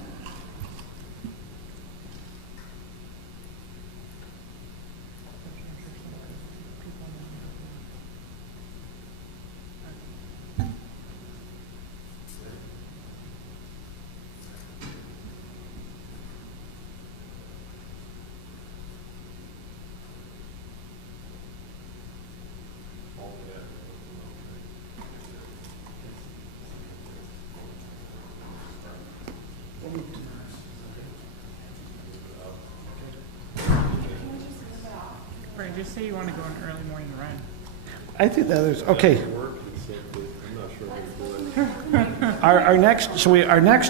Brian, just say you want to go on early morning run. I think that is, okay. Our next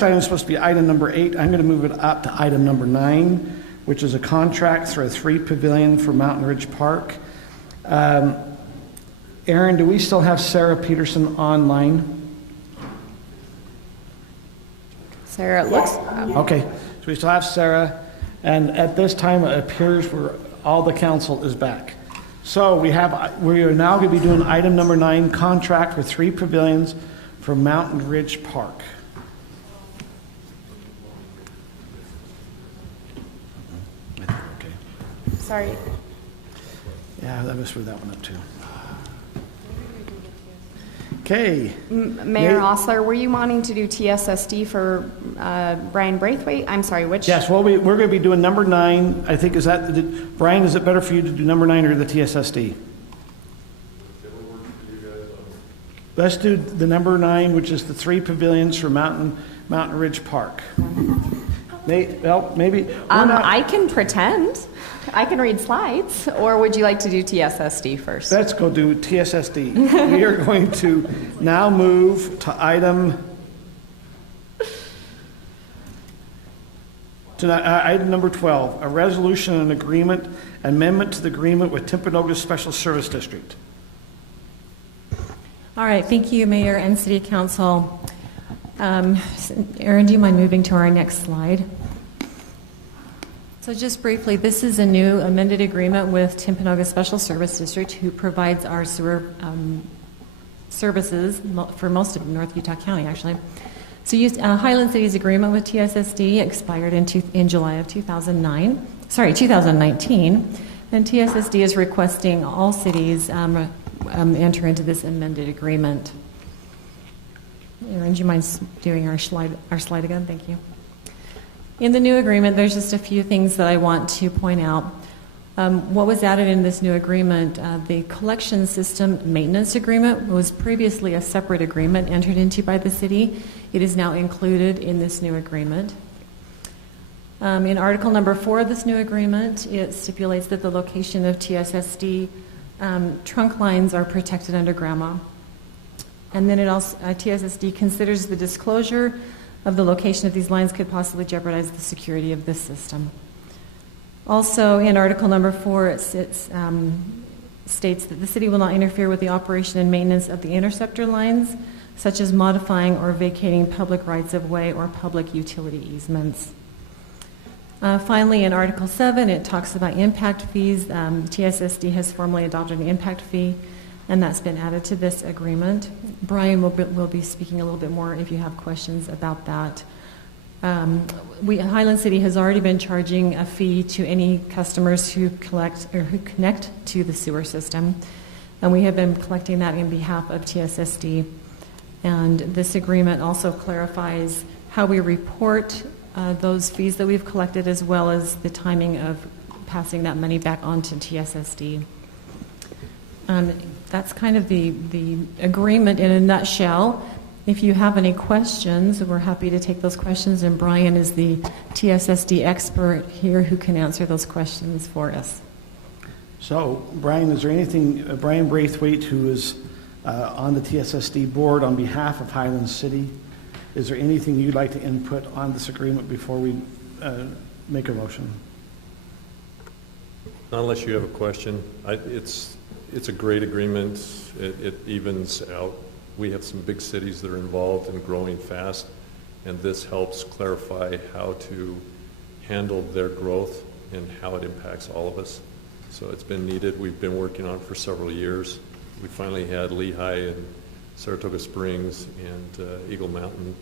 item is supposed to be item number 8. I'm going to move it up to item number 9, which is a contract for a 3 pavilion for Mountain Ridge Park. Aaron, do we still have Sarah Peterson online? Sarah, it looks. Okay, so we still have Sarah, and at this time it appears all the council is back. So we are now going to be doing item number 9, contract for 3 pavilions for Mountain Ridge Park. Okay. Sorry. Yeah, that was for that one up too. Okay. Mayor Ostler, were you wanting to do TSSD for Brian Braithwaite? I'm sorry, which? Yes, well, we're going to be doing number 9. I think, Brian, is it better for you to do number 9 or the TSSD? Let's do the number 9, which is the 3 pavilions for Mountain Ridge Park. Maybe. I can pretend. I can read slides. Or would you like to do TSSD first? Let's go do TSSD. We are going to now move to item number 12, a resolution and agreement, amendment to the agreement with Timpanogos Special Service District. All right, thank you, Mayor and City Council. Aaron, do you mind moving to our next slide? So just briefly, this is a new amended agreement with Timpanogos Special Service District, who provides our sewer services for most of North Utah County, actually. So Highland City's agreement with TSSD expired in July of 2019, and TSSD is requesting all cities enter into this amended agreement. Aaron, do you mind doing our slide again? Thank you. In the new agreement, there's just a few things that I want to point out. What was added in this new agreement, the collection system maintenance agreement was previously a separate agreement entered into by the city. It is now included in this new agreement. In article number 4 of this new agreement, it stipulates that the location of TSSD trunk lines are protected under grandma. And then it also, TSSD considers the disclosure of the location of these lines could possibly jeopardize the security of this system. Also, in article number 4, it states that the city will not interfere with the operation and maintenance of the interceptor lines, such as modifying or vacating public rights-of-way or public utility easements. Finally, in article 7, it talks about impact fees. TSSD has formally adopted an impact fee, and that's been added to this agreement. Brian will be speaking a little bit more if you have questions about that. Highland City has already been charging a fee to any customers who connect to the sewer system, and we have been collecting that in behalf of TSSD. And this agreement also clarifies how we report those fees that we've collected, as well as the timing of passing that money back on to TSSD. That's kind of the agreement in a nutshell. If you have any questions, we're happy to take those questions, and Brian is the TSSD expert here who can answer those questions for us. So, Brian, is there anything, Brian Braithwaite, who is on the TSSD board on behalf of Highland City, Is there anything you'd like to input on this agreement before we make a motion? Unless you have a question, it's a great agreement. It evens out. We have some big cities that are involved and growing fast, and this helps clarify how to handle their growth and how it impacts all of us. So it's been needed. We've been working on it for several years. We finally had Lehigh and Saratoga Springs and Eagle Mountain,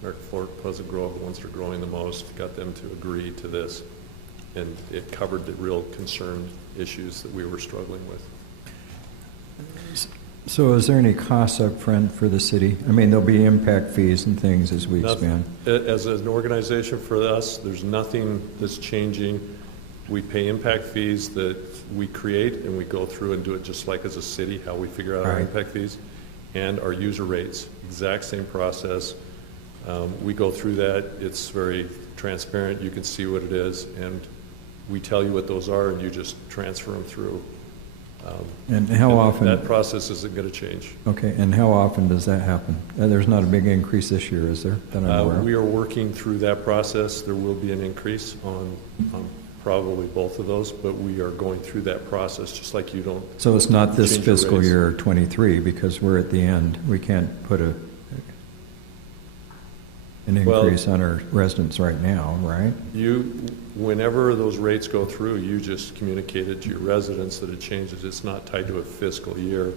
American Fork, Pleasant Grove, the ones that are growing the most, got them to agree to this. And it covered the real concern issues that we were struggling with. So is there any cost up front for the city? I mean, there'll be impact fees and things as we expand. As an organization for us, there's nothing that's changing. We pay impact fees that we create, and we go through and do it just like as a city, how we figure out our impact fees, and our user rates, exact same process. We go through that. It's very transparent. You can see what it is, and we tell you what those are, and you just transfer them through. And how often? That process isn't going to change. Okay, and how often does that happen? There's not a big increase this year, is there? That I'm aware of? We are working through that process. There will be an increase on probably both of those, but we are going through that process just like you don't. So it's not this change your fiscal rates. year 23 because we're at the end. We can't put an increase on our residents right now, right? Whenever those rates go through, you just communicate it to your residents that it changes. It's not tied to a fiscal year.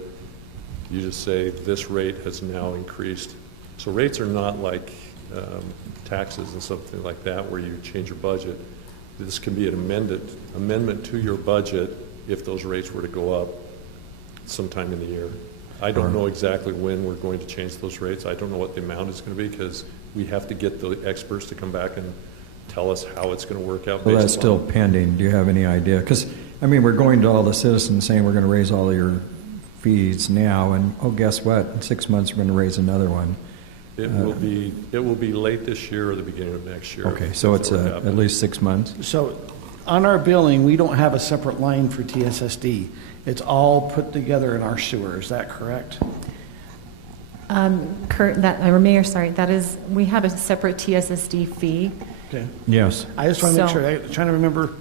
You just say this rate has now increased. So rates are not like taxes and something like that where you change your budget. This can be an amendment to your budget if those rates were to go up sometime in the year. I don't know exactly when we're going to change those rates. I don't know what the amount is going to be because we have to get the experts to come back and tell us how it's going to work out. Well, that's still pending. Do you have any idea? Because, I mean, we're going to all the citizens saying we're going to raise all your fees now, and, oh, guess what? In 6 months, we're going to raise another one. It will be late this year or the beginning of next year. Okay, so it's at least 6 months? So on our billing, we don't have a separate line for TSSD. It's all put together in our sewer. Is that correct? Mayor, sorry, that is, we have a separate TSSD fee. Okay. Yes. I just want to make sure, I'm trying to remember,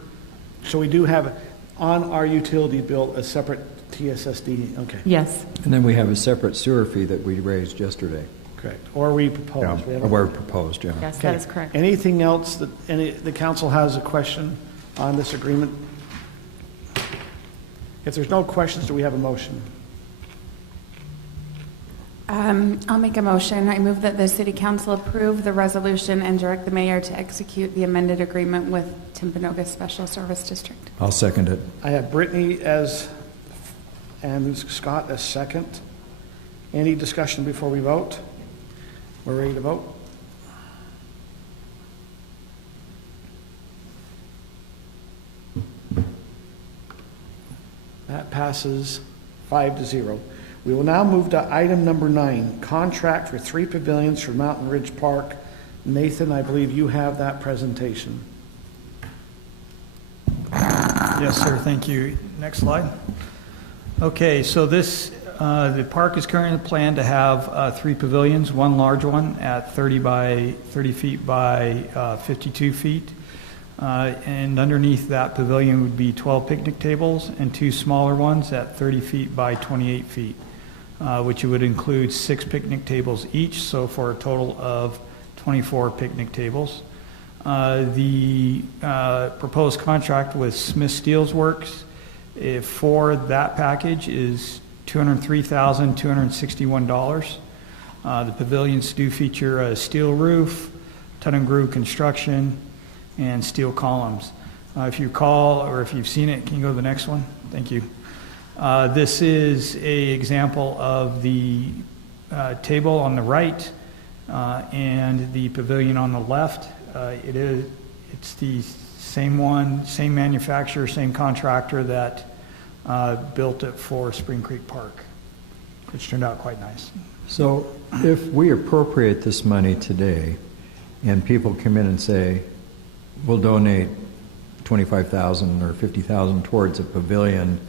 so we do have on our utility bill a separate TSSD, okay. Yes. And then we have a separate sewer fee that we raised yesterday. Correct. Or we proposed. Yeah, or proposed, yeah. Yes, Okay. that is correct. Anything else that the council has a question on this agreement? If there's no questions, do we have a motion? I'll make a motion. I move that the City Council approve the resolution and direct the mayor to execute the amended agreement with Timpanogos Special Service District. I'll second it. I have Brittney and Scott as second. Any discussion before we vote? We're ready to vote? That passes 5-0. We will now move to item number 9, contract for 3 pavilions for Mountain Ridge Park. Nathan, I believe you have that presentation. Yes, sir, thank you. Next slide. Okay, so the park is currently planned to have 3 pavilions, one large one at 30 feet by 52 feet. And underneath that pavilion would be 12 picnic tables and 2 smaller ones at 30 feet by 28 feet, which would include 6 picnic tables each, so for a total of 24 picnic tables. The proposed contract with Smith Steels Works for that package is $203,261. The pavilions do feature a steel roof, tongue and groove construction, and steel columns. If you recall, or if you've seen it, can you go to the next one? Thank you. This is an example of the table on the right and the pavilion on the left. It's the same one, same manufacturer, same contractor that built it for Spring Creek Park, which turned out quite nice. So if we appropriate this money today and people come in and say, we'll donate $25,000 or $50,000 towards a pavilion,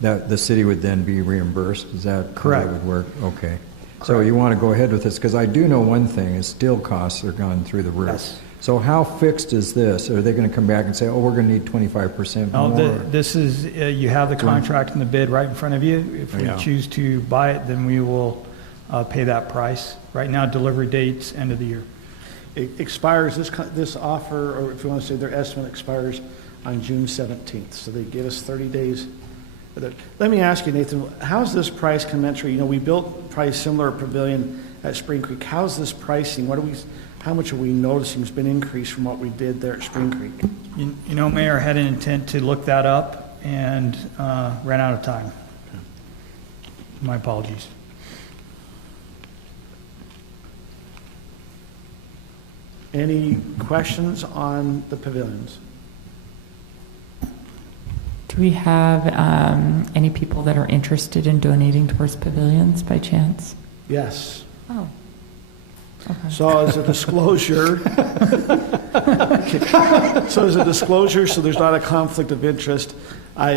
that the city would then be reimbursed? Is that correct? How it would work? Okay. So you want to go ahead with this, because I do know one thing, is steel costs are gone through the roof. Yes. So how fixed is this? Are they going to come back and say, oh, we're going to need 25% more? This is, you have the contract and the bid right in front of you. If we choose to buy it, then we will pay that price. Right now, delivery date's end of the year. It expires, this offer, or if you want to say their estimate expires on June 17th. So they give us 30 days. Let me ask you, Nathan, how's this price commensurate? You know, we built probably similar pavilion at Spring Creek. How's this pricing? How much are we noticing has been increased from what we did there at Spring Creek? You know, Mayor, I had an intent to look that up and ran out of time. My apologies. Any questions on the pavilions? Do we have any people that are interested in donating towards pavilions by chance? Yes. Oh. Okay. So as a disclosure, so there's not a conflict of interest, I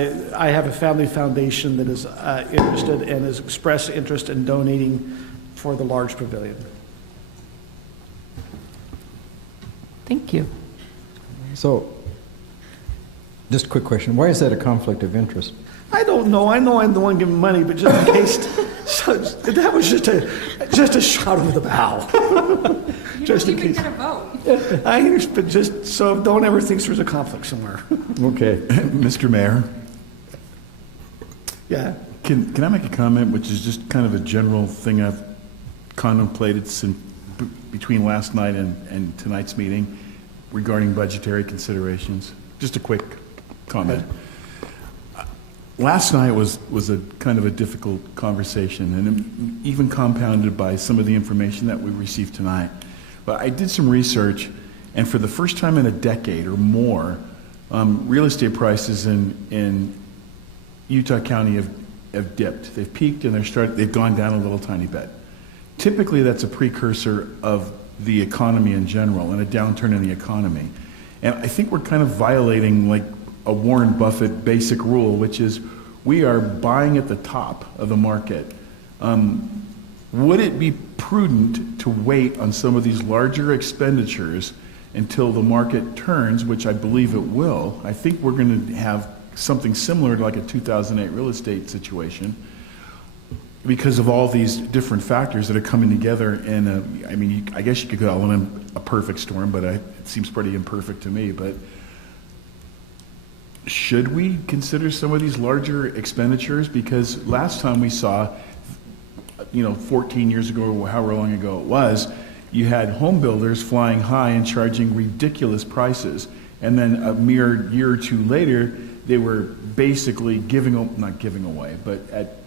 have a family foundation that is interested and has expressed interest in donating for the large pavilion. Thank you. So, just a quick question. Why is that a conflict of interest? I don't know. I know I'm the one giving money, but just in case, so that was just a shot over the bow. Just in case. You're going to vote. I understand, but just so don't ever think there's a conflict somewhere. Okay. Mr. Mayor, Yeah. can I make a comment, which is just kind of a general thing I've contemplated between last night and tonight's meeting regarding budgetary considerations? Just a quick comment. Last night was a kind of a difficult conversation, and even compounded by some of the information that we received tonight. But I did some research, and for the first time in a decade or more, real estate prices in Utah County have dipped. They've peaked and they've gone down a little tiny bit. Typically, that's a precursor of the economy in general and a downturn in the economy. And I think we're kind of violating like a Warren Buffett basic rule, which is we are buying at the top of the market. Would it be prudent to wait on some of these larger expenditures until the market turns, which I believe it will? I think we're going to have something similar to like a 2008 real estate situation because of all these different factors that are coming together in I guess you could call them a perfect storm, but it seems pretty imperfect to me. But should we consider some of these larger expenditures? Because last time we saw, 14 years ago or however long ago it was, you had home builders flying high and charging ridiculous prices. And then a mere year or two later, they were basically not giving away, but at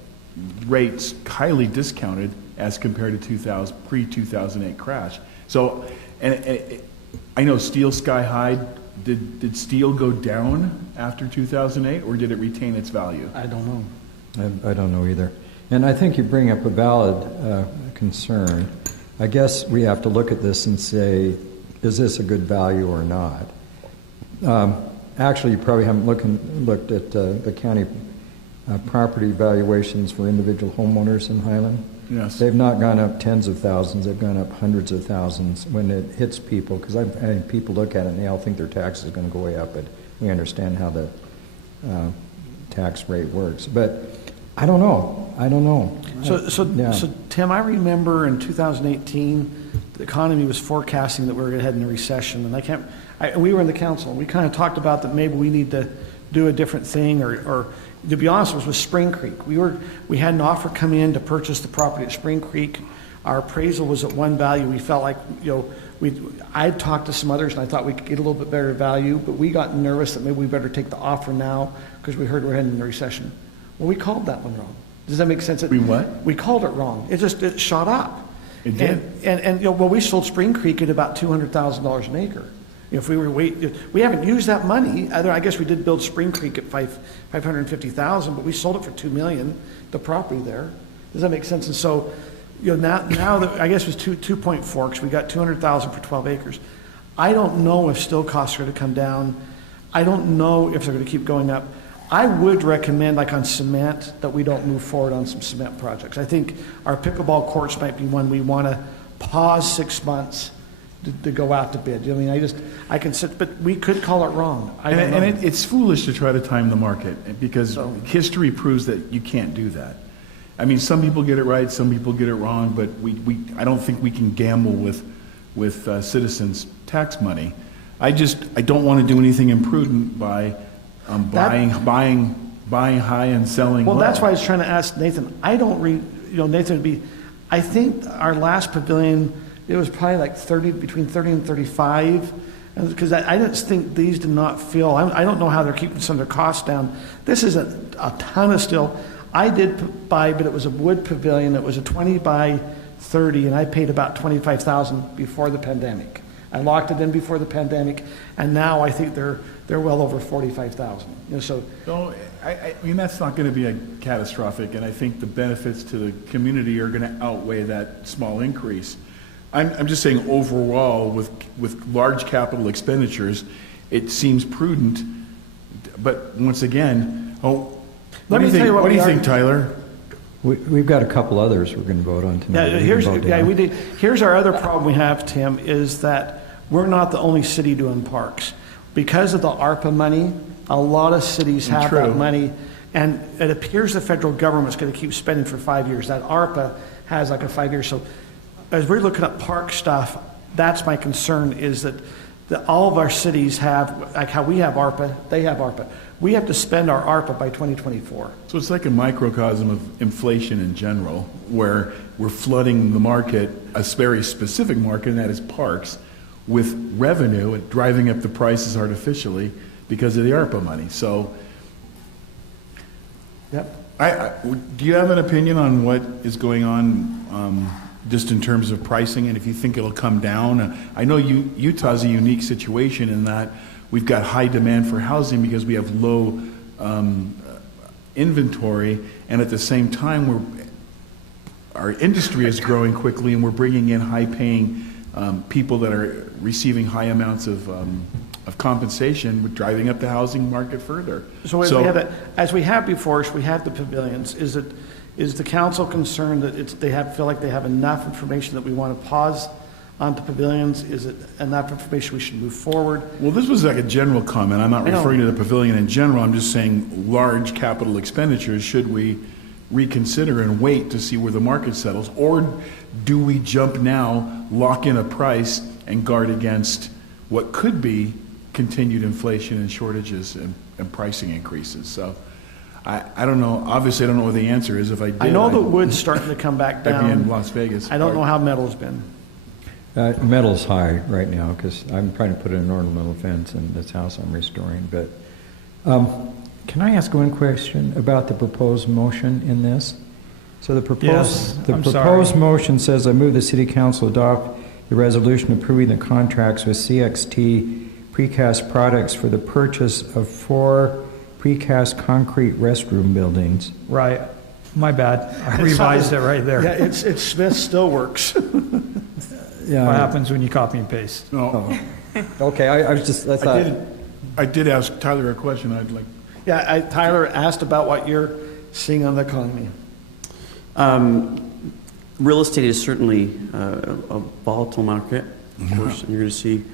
rates highly discounted as compared to pre-2008 crash. So, and I know steel sky high. Did steel go down after 2008, or did it retain its value? I don't know. I don't know either. And I think you bring up a valid concern. I guess we have to look at this and say, is this a good value or not? Actually, you probably haven't looked at the county property valuations for individual homeowners in Highland. Yes. They've not gone up tens of thousands, they've gone up hundreds of thousands when it hits people, because people look at it and they all think their tax is going to go way up, but we understand how the tax rate works. But I don't know. So Tim, I remember in 2018, the economy was forecasting that we were heading into recession, and we were in the council, and we kind of talked about that maybe we need to do a different thing, or to be honest, it was with Spring Creek. We had an offer come in to purchase the property at Spring Creek. Our appraisal was at one value. We felt like, I'd talked to some others and I thought we could get a little bit better value, but we got nervous that maybe we better take the offer now because we heard we're heading into recession. Well, we called that one wrong. Does that make sense? We what? We called it wrong. It shot up. It did. And we sold Spring Creek at about $200,000 an acre. If we were we haven't used that money. I guess we did build Spring Creek at $550,000, but we sold it for $2 million. The property there. Does that make sense? And so, now that I guess it was 2.4 because we got $200,000 for 12 acres. I don't know if steel costs are going to come down. I don't know if they're going to keep going up. I would recommend, like on cement, that we don't move forward on some cement projects. I think our pickleball courts might be one we want to pause 6 months to go out to bid. I mean, I can sit, but we could call it wrong. It's foolish to try to time the market because history proves that you can't do that. I mean, some people get it right, some people get it wrong, but I don't think we can gamble with citizens' tax money. I don't want to do anything imprudent by buying high and selling low. Well, that's why I was trying to ask Nathan. Nathan would be, I think our last pavilion, it was probably like between 30 and 35, because I just think these did not feel, I don't know how they're keeping some of their costs down. This is a ton of steel. I did buy, but it was a wood pavilion. It was a 20 by 30, and I paid about $25,000 before the pandemic. I locked it in before the pandemic, and now I think they're well over $45,000. So. I mean, that's not going to be catastrophic, and I think the benefits to the community are going to outweigh that small increase. I'm just saying overall, with large capital expenditures, it seems prudent. But once again, what do you think, Tyler? We've got a couple others we're going to vote on tonight. Here's our other problem we have, Tim, is that we're not the only city doing parks. Because of the ARPA money, a lot of cities have that money, and it appears the federal government's going to keep spending for 5 years. That ARPA has like a 5 year. So as we're looking at park stuff, that's my concern, is that all of our cities have, like how we have ARPA, they have ARPA. We have to spend our ARPA by 2024. So it's like a microcosm of inflation in general, where we're flooding the market, a very specific market, and that is parks, with revenue and driving up the prices artificially because of the ARPA money. So, yep. Do you have an opinion on what is going on just in terms of pricing, and if you think it'll come down? I know Utah's a unique situation in that we've got high demand for housing because we have low inventory, and at the same time our industry is growing quickly, and we're bringing in high-paying people that are receiving high amounts of compensation, with driving up the housing market further. So as we have before us, we have the pavilions. Is the council concerned that feel like they have enough information that we want to pause on the pavilions? Is it enough information we should move forward? Well, this was like a general comment. I'm not referring to the pavilion in general. I'm just saying large capital expenditures, should we reconsider and wait to see where the market settles? Or do we jump now, lock in a price, and guard against what could be continued inflation and shortages and pricing increases? So I don't know. Obviously, I don't know what the answer is. If I did, I know the wood's starting to come back down. I'd be in Las Vegas. I don't know how metal's been. Metal's high right now because I'm trying to put in an ornamental fence in this house I'm restoring. But can I ask one question about the proposed motion in this? So the proposed motion says, I move the City Council adopt the resolution approving the contracts with CXT Precast Products for the purchase of 4 precast concrete restroom buildings. Right. My bad. I revised it right there. Yeah, it's Smith still works. Yeah. What happens when you copy and paste? No. Okay, I did ask Tyler a question. I'd like. Yeah, Tyler asked about what you're seeing on the economy. Real estate is certainly a volatile market, of course, and you're going to see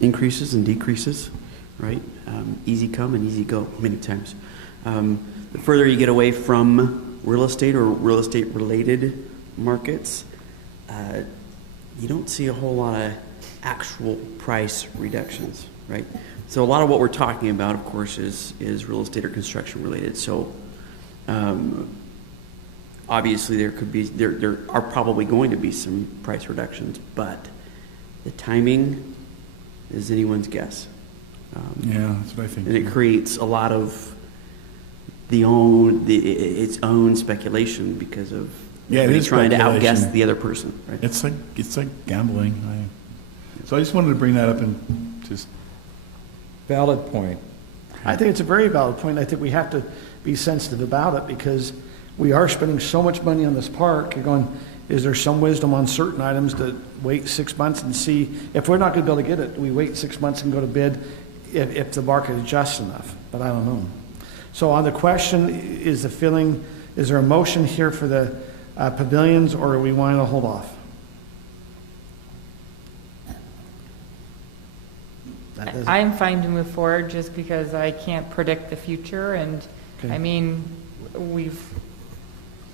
increases and decreases, right? Easy come and easy go many times. The further you get away from real estate or real estate related markets, you don't see a whole lot of actual price reductions, right? So a lot of what we're talking about, of course, is real estate or construction related. So obviously there are probably going to be some price reductions, but the timing is anyone's guess. Yeah, that's what I think. And it creates a lot of its own speculation because of trying to outguess the other person. Right? It's like gambling. So I just wanted to bring that up and just valid point. I think it's a very valid point. I think we have to be sensitive about it because we are spending so much money on this park. You're going, is there some wisdom on certain items to wait 6 months and see if we're not going to be able to get it? Do we wait 6 months and go to bid if the market adjusts enough? But I don't know. So on the question, is there a motion here for the pavilions, or are we wanting to hold off? I'm fine to move forward just because I can't predict the future, and Okay. I mean,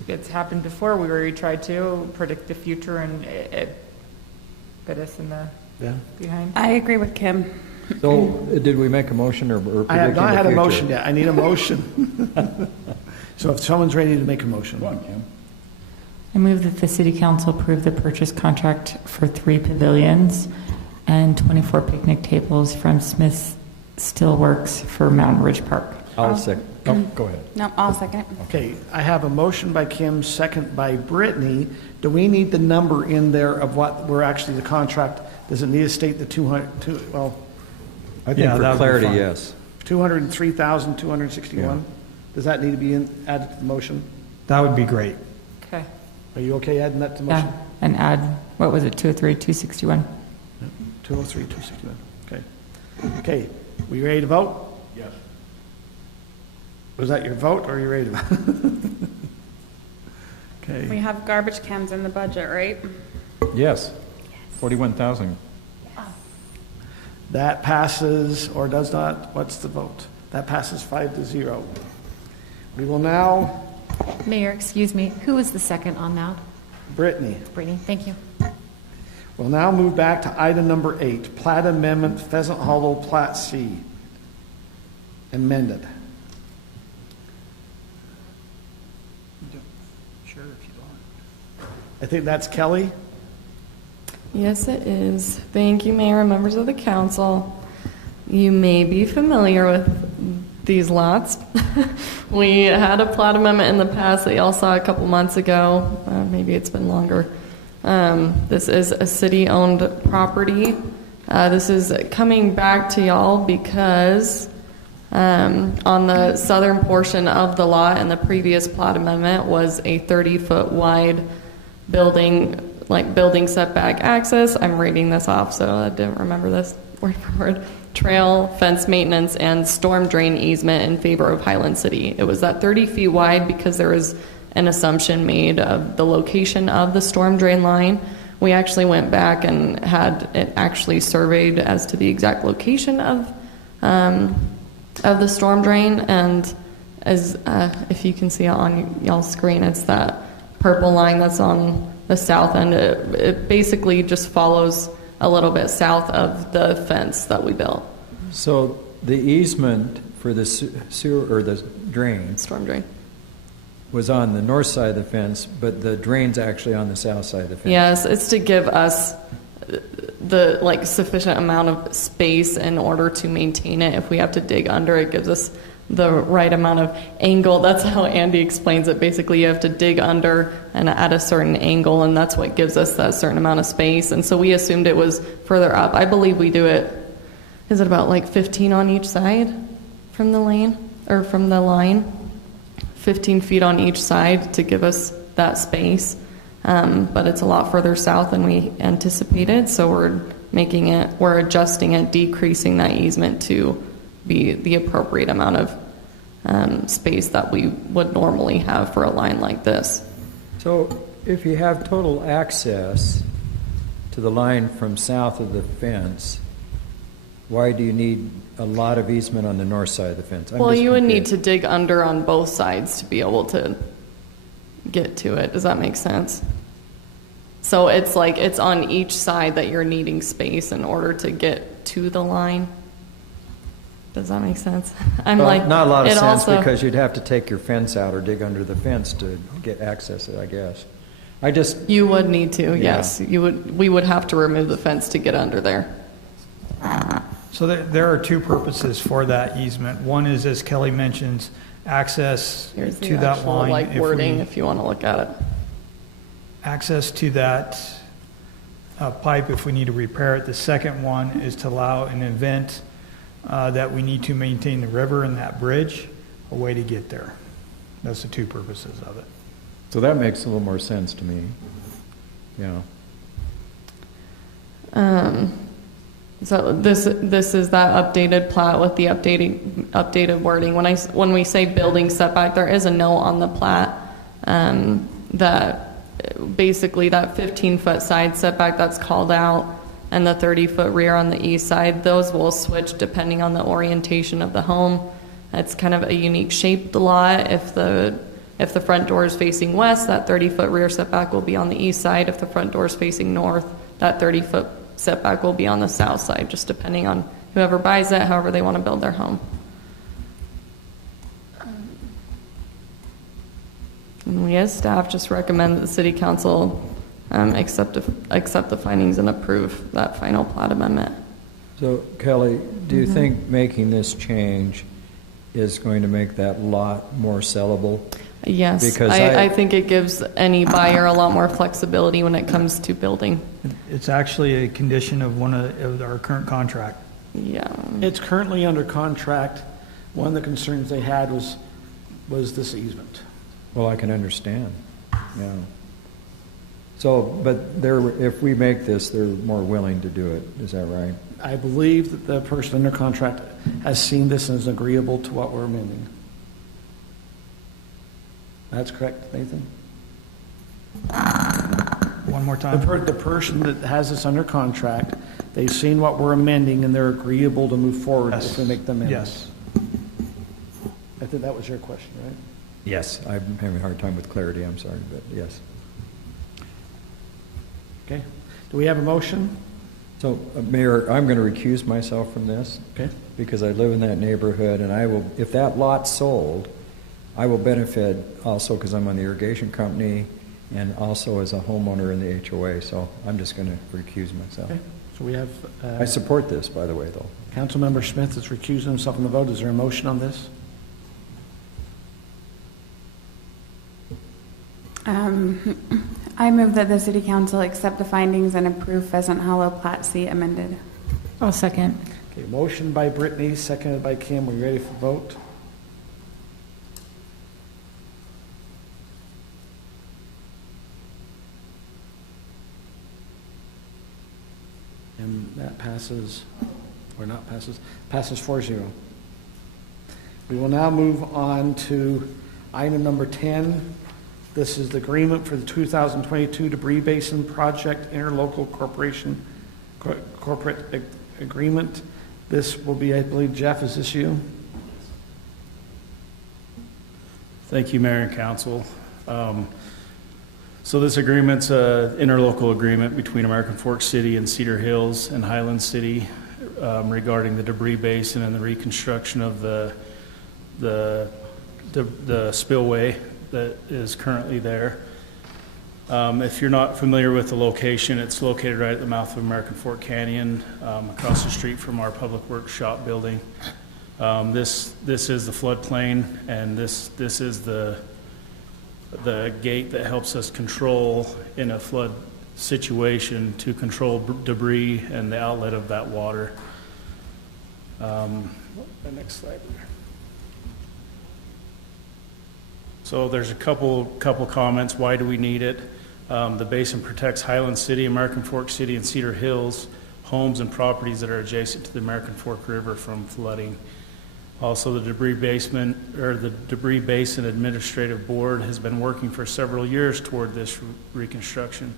it's happened before where we tried to predict the future and it bit us in the behind. I agree with Kim. So, did we make a motion or predicting the future? I have not had a motion yet. I need a motion. So if someone's ready to make a motion. Come on, Kim. I move that the city council approve the purchase contract for 3 pavilions and 24 picnic tables from Smith's Steelworks for Mountain Ridge Park. I'll second. Oh, go ahead. No, I'll second it. Okay, I have a motion by Kim, second by Brittney. Do we need the number in there of what we're actually, the contract, does it need to state the 200, well, I think for clarity, yes. 203,261? Yeah. Does that need to be added to the motion? That would be great. Okay. Are you okay adding that to the Yeah, motion? and add, what was it, 203, 261? 203, 261, okay. Okay, we ready to vote? Yes. Was that your vote, or are you ready to vote? Okay. We have garbage cans in the budget, right? Yes. 41,000. That passes, or does not, what's the vote? That passes 5-0. We will now, Mayor, excuse me, who was the second on that? Brittney, Brittney, thank you. we'll now move back to item number 8, Plat Amendment, Pheasant Hollow Plat C, amended. Sure, if you want. I think that's Kelly. Yes, it is. Thank you, Mayor and members of the council. You may be familiar with these lots. We had a plat amendment in the past that y'all saw a couple months ago. Maybe it's been longer. This is a city-owned property. This is coming back to y'all because on the southern portion of the lot in the previous plat amendment was a 30-foot wide building setback access. I'm reading this off, so I didn't remember this word for word. Trail, fence maintenance, and storm drain easement in favor of Highland City. It was that 30 feet wide because there was an assumption made of the location of the storm drain line. We actually went back and had it actually surveyed as to the exact location of the storm drain, and as if you can see it on y'all's screen, it's that purple line that's on the south end. It basically just follows a little bit south of the fence that we built. So the easement for the sewer, or the drain, Storm drain. was on the north side of the fence, but the drain's actually on the south side of the fence. Yes, it's to give us the sufficient amount of space in order to maintain it. If we have to dig under, it gives us the right amount of angle. That's how Andy explains it. Basically, you have to dig under and at a certain angle, and that's what gives us that certain amount of space. And so we assumed it was further up. I believe we do it, is it about 15 on each side from the lane, or from the line? 15 feet on each side to give us that space. But it's a lot further south than we anticipated, so we're adjusting it, decreasing that easement to be the appropriate amount of space that we would normally have for a line like this. So if you have total access to the line from south of the fence, why do you need a lot of easement on the north side of the fence? Well, you would need to dig under on both sides to be able to get to it. Does that make sense? So it's it's on each side that you're needing space in order to get to the line. Does that make sense? Not a lot of sense, because you'd have to take your fence out or dig under the fence to get access, I guess. You would need to, yes. We would have to remove the fence to get under there. So there are two purposes for that easement. One is, as Kelly mentions, access Here's to the that actual, line. wording if you want to look at it. Access to that pipe if we need to repair it. The second one is to allow an event that we need to maintain the river and that bridge, a way to get there. That's the two purposes of it. So that makes a little more sense to me. Yeah. So this is that updated plat with the updated wording. When we say building setback, there is a note on the plat that basically that 15-foot side setback that's called out and the 30-foot rear on the east side, those will switch depending on the orientation of the home. It's kind of a unique shaped lot. If the front door is facing west, that 30-foot rear setback will be on the east side. If the front door is facing north, that 30-foot setback will be on the south side, just depending on whoever buys it, however they want to build their home. And we as staff just recommend that the city council accept the findings and approve that final plat amendment. So Kelly, do you think making this change is going to make that lot more sellable? Yes, Because I think it gives any buyer a lot more flexibility when it comes to building. It's actually a condition of of our current contract. Yeah. It's currently under contract. One of the concerns they had was this easement. Well, I can understand, yeah. So, but if we make this, they're more willing to do it, is that right? I believe that the person under contract has seen this and is agreeable to what we're amending. That's correct, Nathan? One more time. The person that has this under contract, they've seen what we're amending and they're agreeable to move forward if we make the amendments. Yes. I think that was your question, right? Yes. I'm having a hard time with clarity, I'm sorry, but yes. Okay. Do we have a motion? So, Mayor, I'm going to recuse myself from this. Okay. Because I live in that neighborhood, and I will, if that lot's sold, I will benefit also because I'm on the irrigation company and also as a homeowner in the HOA, so I'm just going to recuse myself. Okay. So we have... I support this, by the way, though. Councilmember Smith is recusing himself from the vote. Is there a motion on this? I move that the City Council accept the findings and approve Pheasant Hollow Plat C amended. I'll second. Okay, motion by Brittney, seconded by Kim. Are we ready for vote? And that passes, or not passes, passes 4-0. We will now move on to item number 10. This is the agreement for the 2022 Debris Basin Project Interlocal Corporation corporate agreement. This will be, I believe, Jeff, is this you? Thank you, Mayor and Council. So this agreement's an interlocal agreement between American Fork City and Cedar Hills and Highland City regarding the debris basin and the reconstruction of the spillway that is currently there. If you're not familiar with the location, it's located right at the mouth of American Fork Canyon, across the street from our Public Works shop building. This is the floodplain, and this is the gate that helps us control in a flood situation to control debris and the outlet of that water. The next slide. So there's a couple comments. Why do we need it? The basin protects Highland City, American Fork City, and Cedar Hills homes and properties that are adjacent to the American Fork River from flooding. Also, the Debris Basin Administrative Board has been working for several years toward this reconstruction.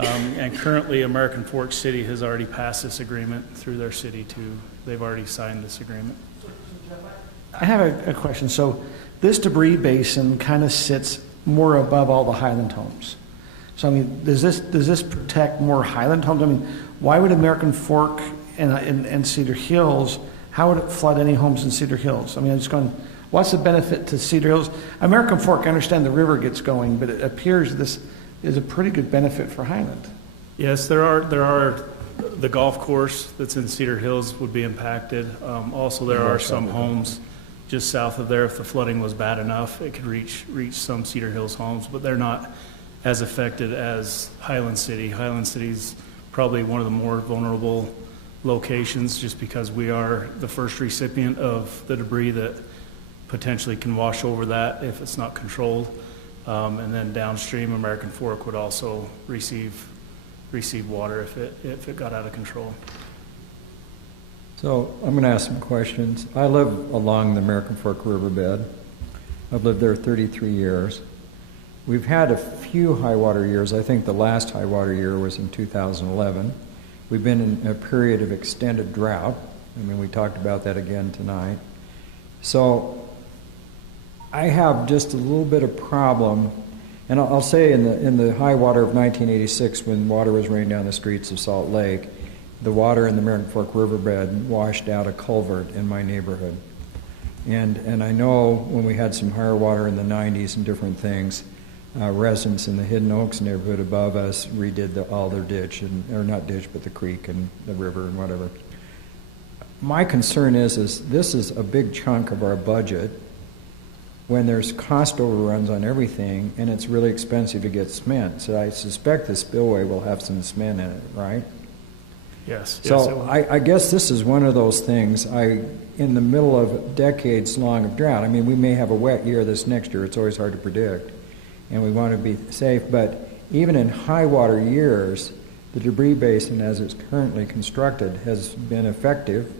And currently, American Fork City has already passed this agreement through their city too. They've already signed this agreement. I have a question. So this debris basin kind of sits more above all the Highland homes. So I mean, does this protect more Highland homes? I mean, why would American Fork and Cedar Hills, how would it flood any homes in Cedar Hills? I mean, I'm just going, what's the benefit to Cedar Hills? American Fork, I understand the river gets going, but it appears this is a pretty good benefit for Highland. Yes, there are the golf course that's in Cedar Hills would be impacted. Also, there are some homes just south of there. If the flooding was bad enough, it could reach some Cedar Hills homes, but they're not as affected as Highland City. Highland City's probably one of the more vulnerable locations just because we are the first recipient of the debris that potentially can wash over that if it's not controlled. And then downstream, American Fork would also receive water if it got out of control. So I'm going to ask some questions. I live along the American Fork Riverbed. I've lived there 33 years. We've had a few high water years. I think the last high water year was in 2011. We've been in a period of extended drought. I mean, we talked about that again tonight. So I have just a little bit of problem, and I'll say in the high water of 1986, when water was raining down the streets of Salt Lake, the water in the American Fork Riverbed washed out a culvert in my neighborhood. And I know when we had some higher water in the 90s and different things, residents in the Hidden Oaks neighborhood above us redid all their ditch, or not ditch, but the creek and the river and whatever. My concern is this is a big chunk of our budget when there's cost overruns on everything, and it's really expensive to get cement. So I suspect the spillway will have some cement in it, right? Yes. So I guess this is one of those things, in the middle of decades long of drought, I mean, we may have a wet year this next year, it's always hard to predict, and we want to be safe, but even in high water years, the debris basin as it's currently constructed has been effective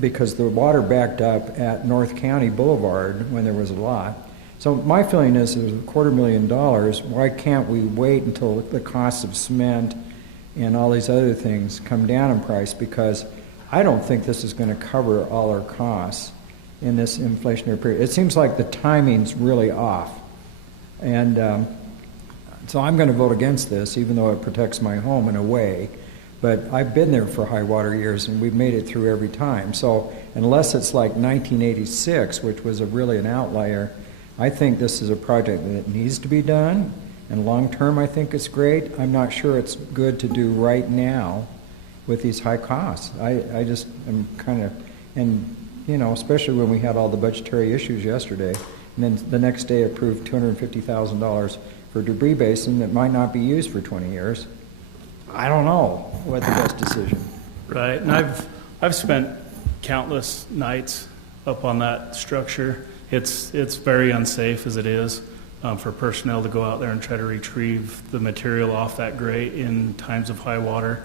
because the water backed up at North County Boulevard when there was a lot. So my feeling is there's $250,000, why can't we wait until the cost of cement and all these other things come down in price, because I don't think this is going to cover all our costs in this inflationary period. It seems like the timing's really off. And so I'm going to vote against this, even though it protects my home in a way. But I've been there for high water years, and we've made it through every time. So unless it's like 1986, which was really an outlier, I think this is a project that needs to be done. And long term, I think it's great. I'm not sure it's good to do right now with these high costs. I just am kind of, and you know, especially when we had all the budgetary issues yesterday, and then the next day approved $250,000 for a debris basin that might not be used for 20 years. I don't know what the best decision. Right, and I've spent countless nights up on that structure. It's very unsafe as it is for personnel to go out there and try to retrieve the material off that grate in times of high water.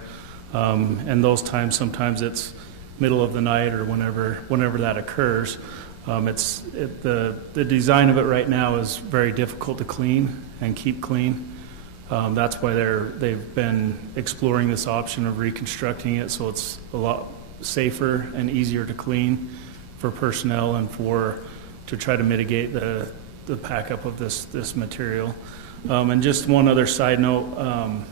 And those times, sometimes it's middle of the night or whenever that occurs. The design of it right now is very difficult to clean and keep clean. That's why they've been exploring this option of reconstructing it so it's a lot safer and easier to clean for personnel and to try to mitigate the pack-up of this material. And just one other side note,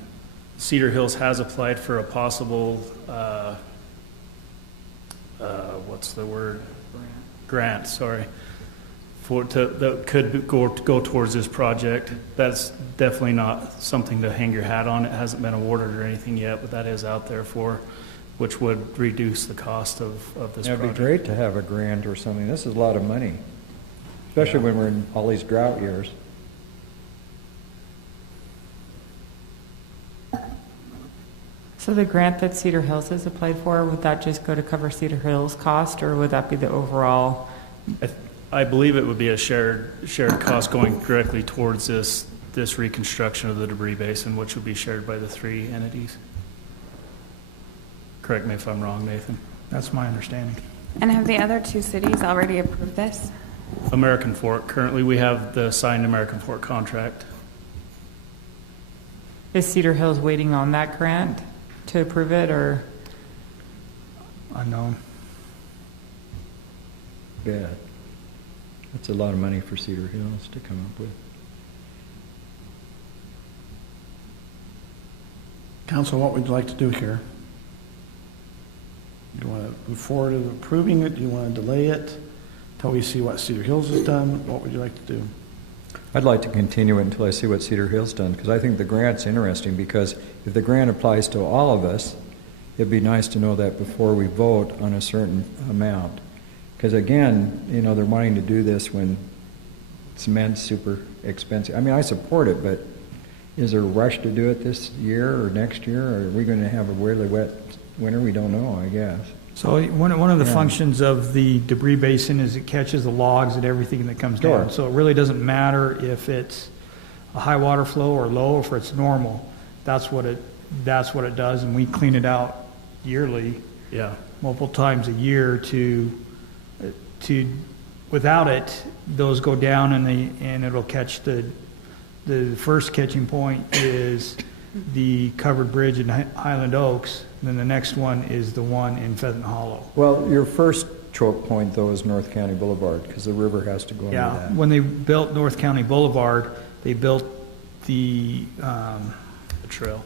Cedar Hills has applied for a possible, grant, sorry, that could go towards this project. That's definitely not something to hang your hat on. It hasn't been awarded or anything yet, but that is out there which would reduce the cost of this project. It'd be great to have a grant or something. This is a lot of money, especially when we're in all these drought years. So the grant that Cedar Hills has applied for, would that just go to cover Cedar Hills' cost, or would that be the overall? I believe it would be a shared cost going directly towards this reconstruction of the debris basin, which would be shared by the three entities. Correct me if I'm wrong, Nathan. That's my understanding. And have the other two cities already approved this? American Fork. Currently, we have the signed American Fork contract. Is Cedar Hills waiting on that grant to approve it, or? Unknown. Yeah. That's a lot of money for Cedar Hills to come up with. Council, what would you like to do here? Do you want to move forward with approving it? Do you want to delay it until we see what Cedar Hills has done? What would you like to do? I'd like to continue it until I see what Cedar Hill's done, because I think the grant's interesting, because if the grant applies to all of us, it'd be nice to know that before we vote on a certain amount. Because again, you know, they're wanting to do this when cement's super expensive. I mean, I support it, but is there a rush to do it this year or next year? Or are we going to have a really wet winter? We don't know, I guess. So one of the functions of the debris basin is it catches the logs and everything that comes down. So it really doesn't matter if it's a high water flow or low, or if it's normal. That's what it does, and we clean it out yearly Yeah. multiple times a year to, without it, those go down and it'll catch the first catching point is the covered bridge in Highland Oaks, and then the next one is the one in Pheasant Hollow. Well, your first choke point, though, is North County Boulevard, because the river has to go under Yeah, that. when they built North County Boulevard, they built the trail.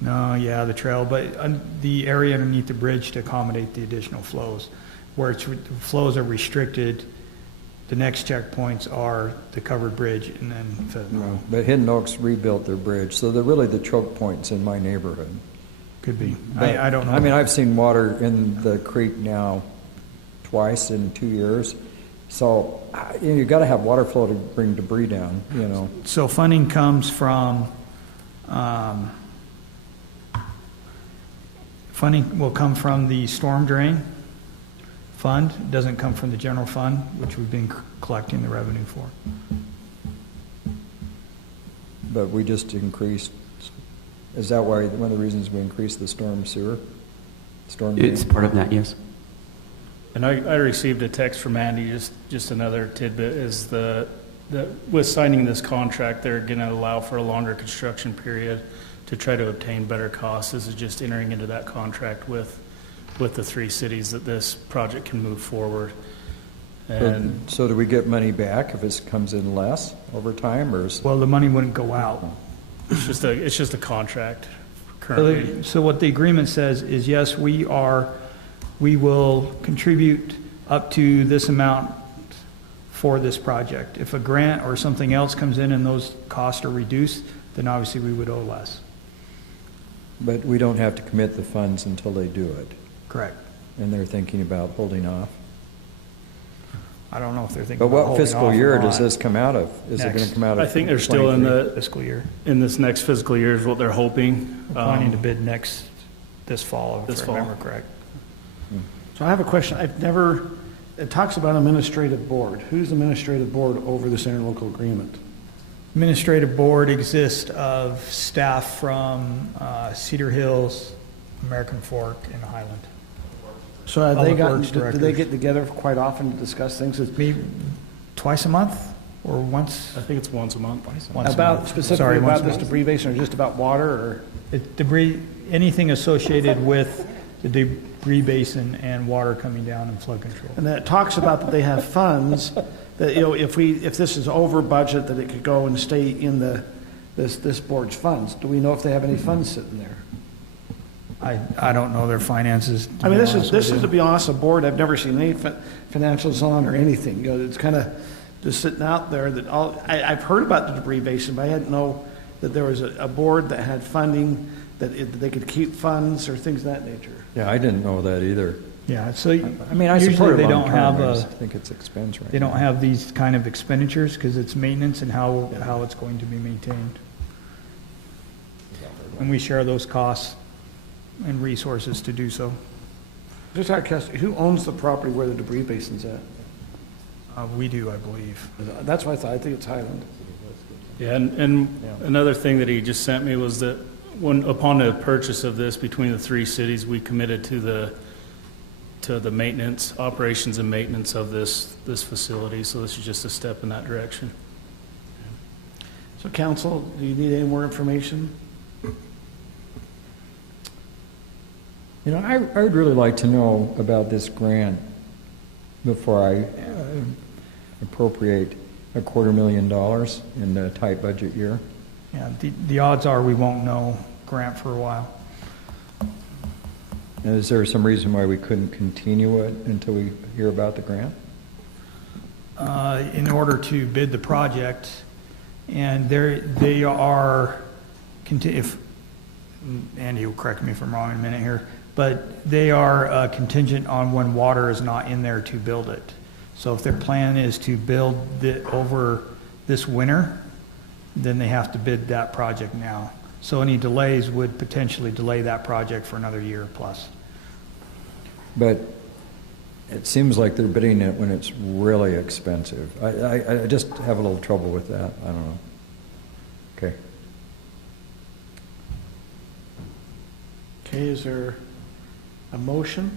the trail, but the area underneath the bridge to accommodate the additional flows. Where flows are restricted, the next checkpoints are the covered bridge and then Pheasant Hollow. But Hidden Oaks rebuilt their bridge, so they're really the choke points in my neighborhood. Could be. But, I don't know. I mean, I've seen water in the creek now twice in 2 years. So you got to have water flow to bring debris down, you know. So funding comes from, funding will come from the storm drain fund. It doesn't come from the general fund, which we've been collecting the revenue for. But we just increased, is that why, one of the reasons we increased the storm sewer? Storm It's drain? part of that, yes. And I received a text from Andy, just another tidbit, is that with signing this contract, they're going to allow for a longer construction period to try to obtain better costs. This is just entering into that contract with the 3 cities that this project can move forward. And So do we get money back if it comes in less over time, or? Well, the money wouldn't go out. it's just a contract currently. So what the agreement says is, yes, we will contribute up to this amount for this project. If a grant or something else comes in and those costs are reduced, then obviously we would owe less. But we don't have to commit the funds until they do it, Correct. and they're thinking about holding off. I don't know if they're thinking But about what holding fiscal off or year does not. this come out of? Is it going Next. to come out of? I think they're still in 23? the Fiscal year. in this next fiscal year is what they're hoping. We're planning to bid this fall, This if I fall. remember correct. So I have a question. It talks about administrative board. Who's the administrative board over this interlocal agreement? Administrative board exists of staff from Cedar Hills, American Fork, and Highland. So have Public they Works do they directors. get together quite often to discuss things? Maybe twice a month or once? I think it's once a month. Once a About month. specifically Sorry, once about a this month. debris basin, or just about water, or? Debris, anything associated with the debris basin and water coming down and flood control. And then it talks about that they have funds, that, if this is over budget, that it could go and stay in this board's funds. Do we know if they have any funds sitting there? I don't know their finances. I mean, this is, to be honest, a board I've never seen any financials on or anything. It's kind of just sitting out there that I've heard about the debris basin, but I didn't know that there was a board that had funding, that they could keep funds or things of that nature. Yeah, I didn't know that either. Yeah, so I mean, I usually support it they don't long-term. have I a, just think it's expense right they don't now. have these kind of expenditures because it's maintenance and how it's going to be maintained. And we share those costs and resources to do so. Just out of curiosity, who owns the property where the debris basin's at? We do, I believe. That's what I thought. I think it's Highland. Yeah, and another thing that he just sent me was that upon the purchase of this between the 3 cities, we committed to the maintenance, operations and maintenance of this facility. So this is just a step in that direction. So council, do you need any more information? You know, I would really like to know about this grant before I appropriate $250,000 in a tight budget year. Yeah, the odds are we won't know grant for a while. And is there some reason why we couldn't continue it until we hear about the grant? In order to bid the project, and they are, if Andy will correct me if I'm wrong in a minute here, but they are contingent on when water is not in there to build it. So if their plan is to build over this winter, then they have to bid that project now. So any delays would potentially delay that project for another year plus. But it seems like they're bidding it when it's really expensive. I just have a little trouble with that. I don't know. Okay. Okay, is there, A motion?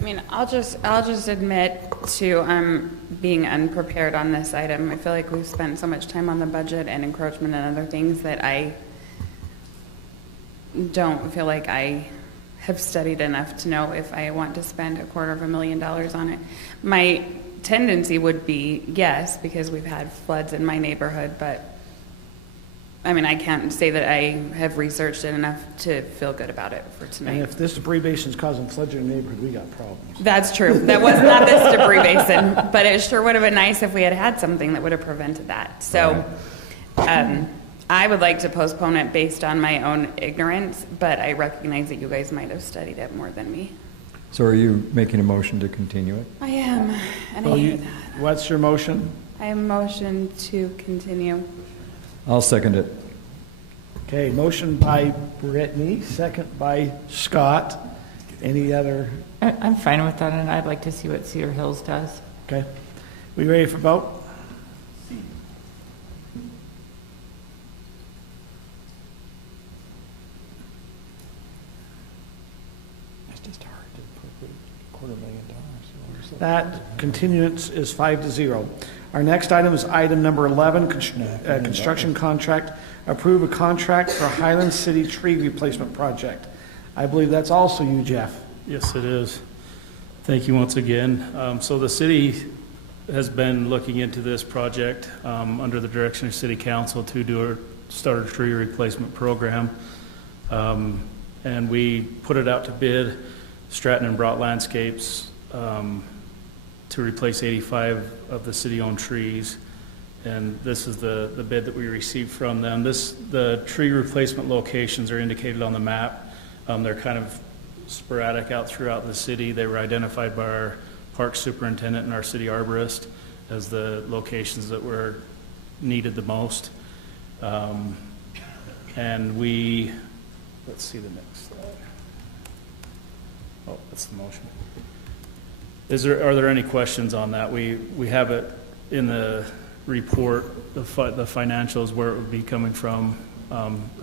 I mean, I'll just admit to being unprepared on this item. I feel like we've spent so much time on the budget and encroachment and other things that I don't feel like I have studied enough to know if I want to spend $250,000 on it. My tendency would be yes, because we've had floods in my neighborhood, but I mean, I can't say that I have researched it enough to feel good about it for tonight. And if this debris basin is causing floods in your neighborhood, we got problems. That's true. That was not this debris basin, but it sure would have been nice if we had had something that would have prevented that. So I would like to postpone it based on my own ignorance, but I recognize that you guys might have studied it more than me. So are you making a motion to continue it? I am, and Well, I hear that. What's your motion? I motion to continue. I'll second it. Okay, motion by Brittney, second by Scott. Any other? I'm fine with that, and I'd like to see what Cedar Hills does. Okay. We ready for vote? It's just hard to appropriate $250,000. That continuance is 5-0. Our next item is item number 11, construction contract. Approve a contract for Highland City tree replacement project. I believe that's also you, Jeff. Yes, it is. Thank you once again. So the city has been looking into this project under the direction of City Council to start a tree replacement program. And we put it out to bid. Stratton and Brought Landscapes to replace 85 of the city-owned trees. And this is the bid that we received from them. The tree replacement locations are indicated on the map. They're kind of sporadic out throughout the city. They were identified by our park superintendent and our city arborist as the locations that were needed the most. And let's see the next slide. Oh, that's the motion. Are there any questions on that? We have it in the report, the financials, where it would be coming from.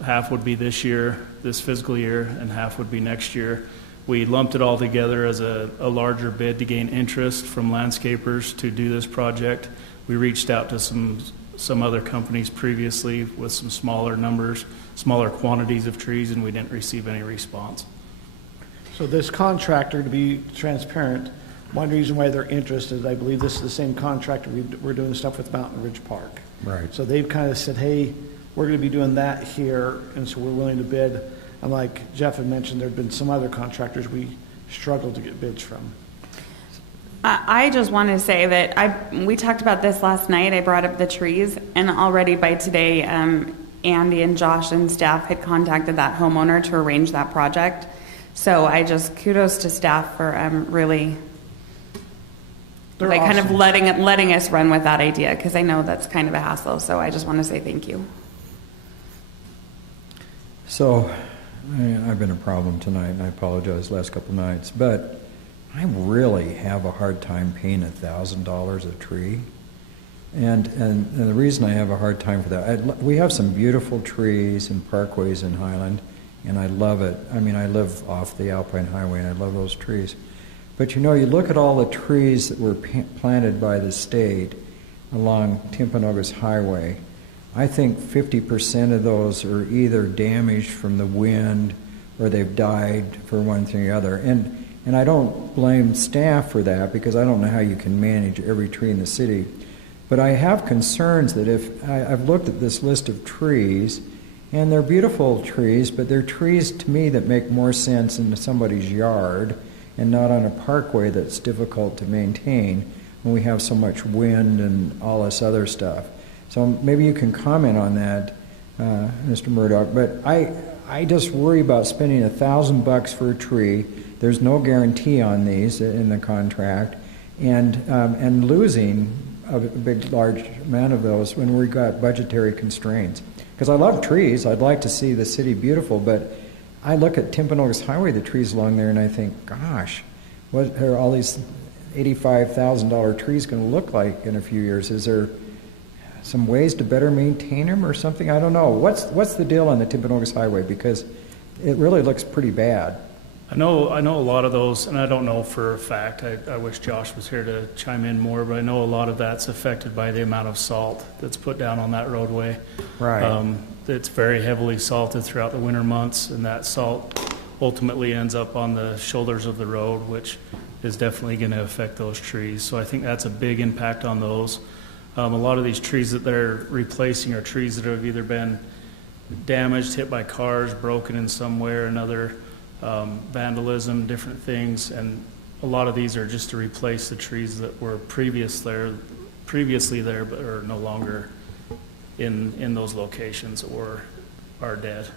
Half would be this year, this fiscal year, and half would be next year. We lumped it all together as a larger bid to gain interest from landscapers to do this project. We reached out to some other companies previously with some smaller numbers, smaller quantities of trees, and we didn't receive any response. So this contractor, to be transparent, one reason why they're interested, I believe this is the same contractor we're doing stuff with Mountain Ridge Park. Right. So they've kind of said, hey, we're going to be doing that here, and so we're willing to bid. And like Jeff had mentioned, there have been some other contractors we struggled to get bids from. I just want to say that we talked about this last night. I brought up the trees, and already by today, Andy and Josh and staff had contacted that homeowner to arrange that project. So I just kudos to staff for really They're kind awesome. of letting us run with that idea, because I know that's kind of a hassle. So I just want to say thank you. So I've been a problem tonight, and I apologize last couple nights, but I really have a hard time paying $1,000 a tree. And the reason I have a hard time for that, we have some beautiful trees and parkways in Highland, and I love it. I mean, I live off the Alpine Highway, and I love those trees. But you know, you look at all the trees that were planted by the state along Timpanogos Highway, I think 50% of those are either damaged from the wind or they've died for one thing or the other. And I don't blame staff for that, because I don't know how you can manage every tree in the city. But I have concerns that if I've looked at this list of trees, and they're beautiful trees, but they're trees to me that make more sense in somebody's yard and not on a parkway that's difficult to maintain when we have so much wind and all this other stuff. So maybe you can comment on that, Mr. Murdoch. But I just worry about spending $1,000 for a tree. There's no guarantee on these in the contract, and losing a large amount of those when we've got budgetary constraints. Because I love trees. I'd like to see the city beautiful, but I look at Timpanogos Highway, the trees along there, and I think, gosh, what are all these $85,000 trees going to look like in a few years? some ways to better maintain them or something? I don't know. What's the deal on the Timpanogos Highway? Because it really looks pretty bad. I know a lot of those, and I don't know for a fact. I wish Josh was here to chime in more, but I know a lot of that's affected by the amount of salt that's put down on that roadway. Right. It's very heavily salted throughout the winter months, and that salt ultimately ends up on the shoulders of the road, which is definitely going to affect those trees. So I think that's a big impact on those. A lot of these trees that they're replacing are trees that have either been damaged, hit by cars, broken in some way or another, vandalism, different things, and a lot of these are just to replace the trees that were previously there but are no longer in those locations or are dead.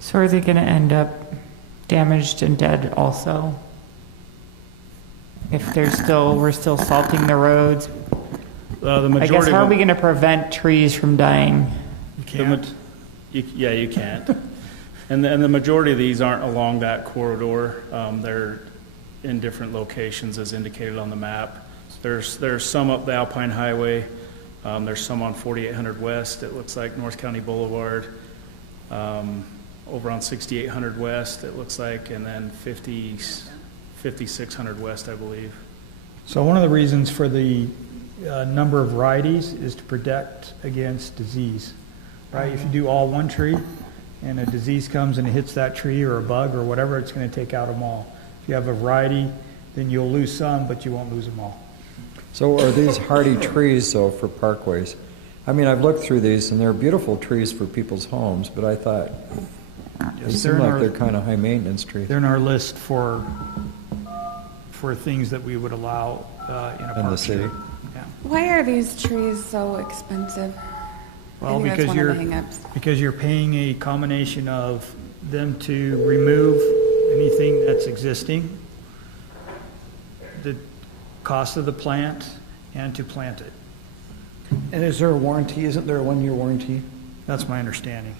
So are they going to end up damaged and dead also? If we're still salting the roads? The majority. I guess how are we going to prevent trees from dying? You can't. You can't. And the majority of these aren't along that corridor. They're in different locations as indicated on the map. There's some up the Alpine Highway. There's some on 4800 West. It looks like North County Boulevard. Over on 6800 West, it looks like, and then 5600 West, I believe. So one of the reasons for the number of varieties is to protect against disease, right? If you do all one tree and a disease comes and it hits that tree or a bug or whatever, it's going to take out them all. If you have a variety, then you'll lose some, but you won't lose them all. So are these hardy trees, though, for parkways? I mean, I've looked through these, and they're beautiful trees for people's homes, but I thought they seem like they're kind of high-maintenance trees. They're in our list for things that we would allow in a park. In the city? Yeah. Why are these trees so expensive? Well, I think that's one of the hang-ups. because you're paying a combination of them to remove anything that's existing, the cost of the plant, and to plant it. And is there a warranty? Isn't there a 1-year warranty? That's my understanding.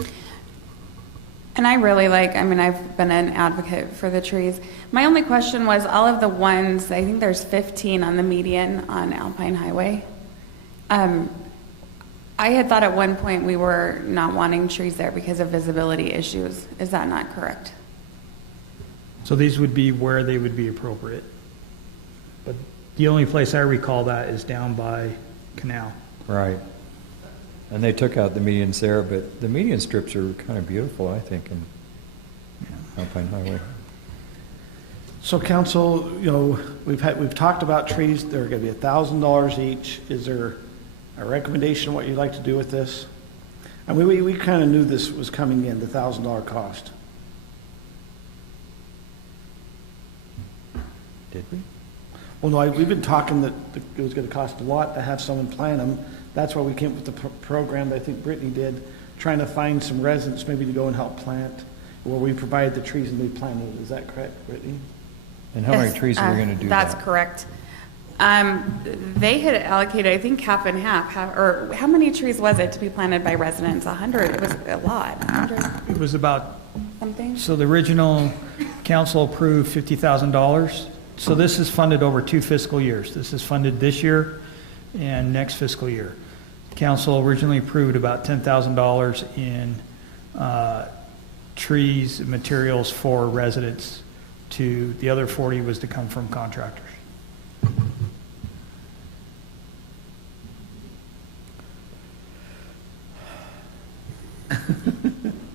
And I really I've been an advocate for the trees. My only question was all of the ones, I think there's 15 on the median on Alpine Highway. I had thought at one point we were not wanting trees there because of visibility issues. Is that not correct? So these would be where they would be appropriate. But the only place I recall that is down by Canal. Right. And they took out the medians there, but the median strips are kind of beautiful, I think, in Alpine Highway. So council, we've talked about trees. They're going to be $1,000 each. Is there a recommendation what you'd like to do with this? I mean, we kind of knew this was coming in, the $1,000 cost. Did we? Well, no, we've been talking that it was going to cost a lot to have someone plant them. That's why we came up with the program that I think Brittney did, trying to find some residents maybe to go and help plant, where we provide the trees and we plant them. Is that correct, Brittney? And how many trees are we going to do That's that? correct. They had allocated, I think, half and half. Or how many trees was it to be planted by residents? 100. It was a lot. 100 It was about something. So the original council approved $50,000. So this is funded over 2 fiscal years. This is funded this year and next fiscal year. Council originally approved about $10,000 in trees and materials for residents. The other 40 was to come from contractors.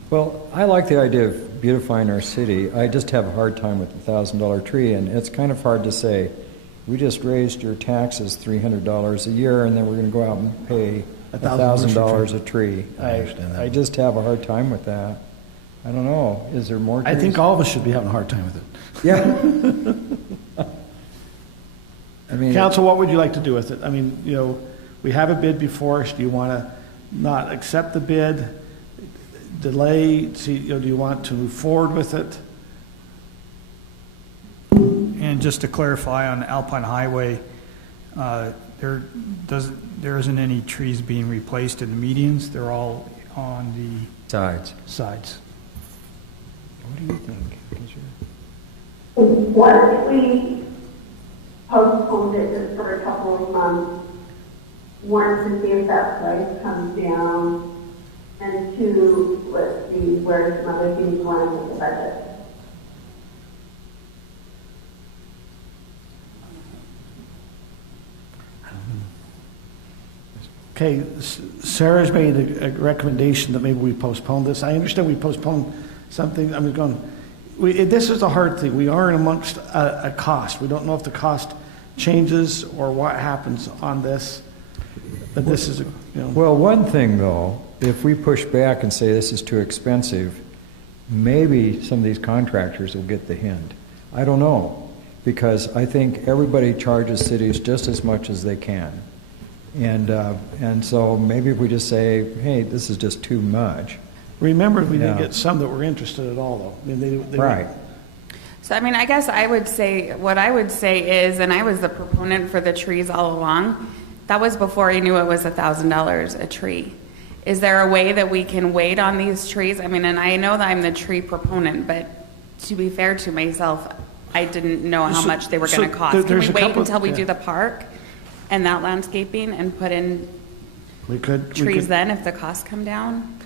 Well, I like the idea of beautifying our city. I just have a hard time with the $1,000 tree, and it's kind of hard to say, we just raised your taxes $300 a year, and then we're going to go out and pay $1,000 a tree. I understand that. I just have a hard time with that. I don't know. Is there more trees? I think all of us should be having a hard time with it. Yeah. I mean, Council, what would you like to do with it? I mean, we have a bid before us. Do you want to not accept the bid, delay? See, do you want to move forward with it? And just to clarify, on Alpine Highway, there isn't any trees being replaced in the medians. They're all on the sides. What do you think? What if we postponed it just for a couple of months one, to see if that price comes down, and two, let's see where some other things you want to make the budget. Okay, Sarah's made a recommendation that maybe we postpone this. I understand we postponed something. I'm going, this is the hard thing. We are in amongst a cost. We don't know if the cost changes or what happens on this. But this is, Well, one thing though, if we push back and say this is too expensive, maybe some of these contractors will get the hint. I don't know, because I think everybody charges cities just as much as they can. And so maybe if we just say, hey, this is just too much. Remember, we did get some that were interested at all, though. I mean, Right. So, I mean, I guess I would say, what I would say is, and I was the proponent for the trees all along, that was before I knew it was $1,000 a tree. Is there a way that we can wait on these trees? I mean, and I know that I'm the tree proponent, but to be fair to myself, I didn't know how much they were going to cost. Can we wait until we do the park and that landscaping and put in trees then if the costs come down?